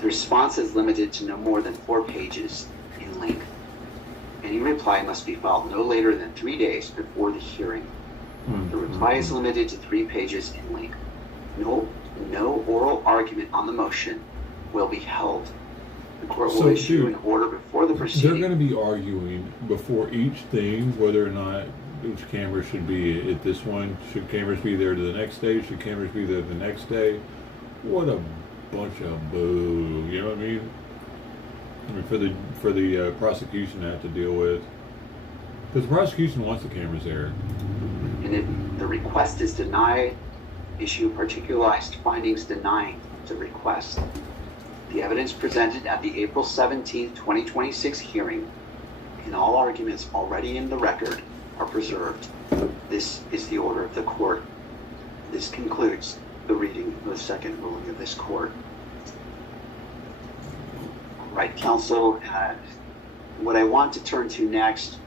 The response is limited to no more than 4 pages in length. Any reply must be filed no later than 3 days before the hearing. The reply is limited to 3 pages in length. No oral argument on the motion will be held. The court will issue an order before the proceeding. They're going to be arguing before each thing whether or not which camera should be at this one. Should cameras be there to the next day? Should cameras be there the next day? What a bunch of boo. You know what I mean? I mean, for the prosecution to have to deal with, because the prosecution wants the cameras there. And if the request is denied, issue particularized findings denying the request. The evidence presented at the April 17, 2026 hearing and all arguments already in the record are preserved. This is the order of the court. This concludes the reading of the second ruling of this court. Right, counsel, what I want to turn to next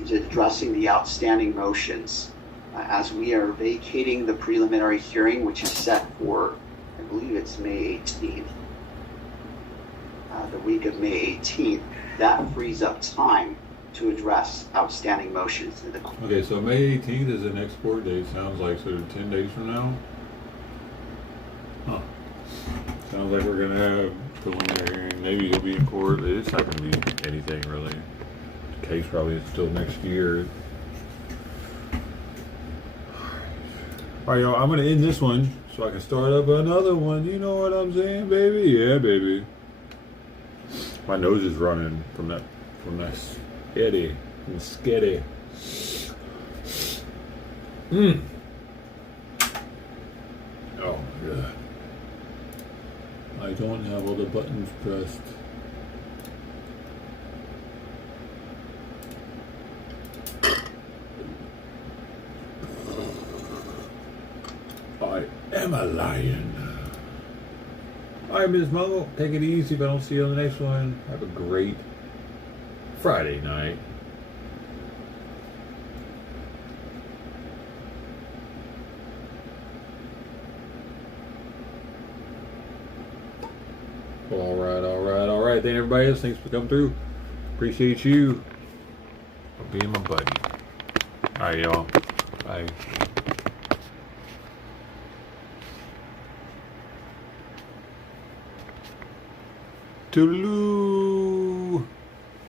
is addressing the outstanding motions. As we are vacating the preliminary hearing, which is set for, I believe it's May 18th, the week of May 18th, that frees up time to address outstanding motions in the court. Okay, so May 18th is the next court date, sounds like, so 10 days from now? Huh. Sounds like we're going to have preliminary hearing. Maybe he'll be in court. It's not going to be anything, really. The case probably is still next year. Alright, y'all, I'm going to end this one so I can start up another one. You know what I'm saying, baby? Yeah, baby. My nose is running from that Eddie and sketty. Oh my god. I don't have all the buttons pressed. I am a lion. Alright, Ms. Muggle, take it easy. If I don't see you on the next one, have a great Friday night. Alright. Thank everybody else. Thanks for coming through. Appreciate you for being my buddy. Alright, y'all. Bye. Toodaloo.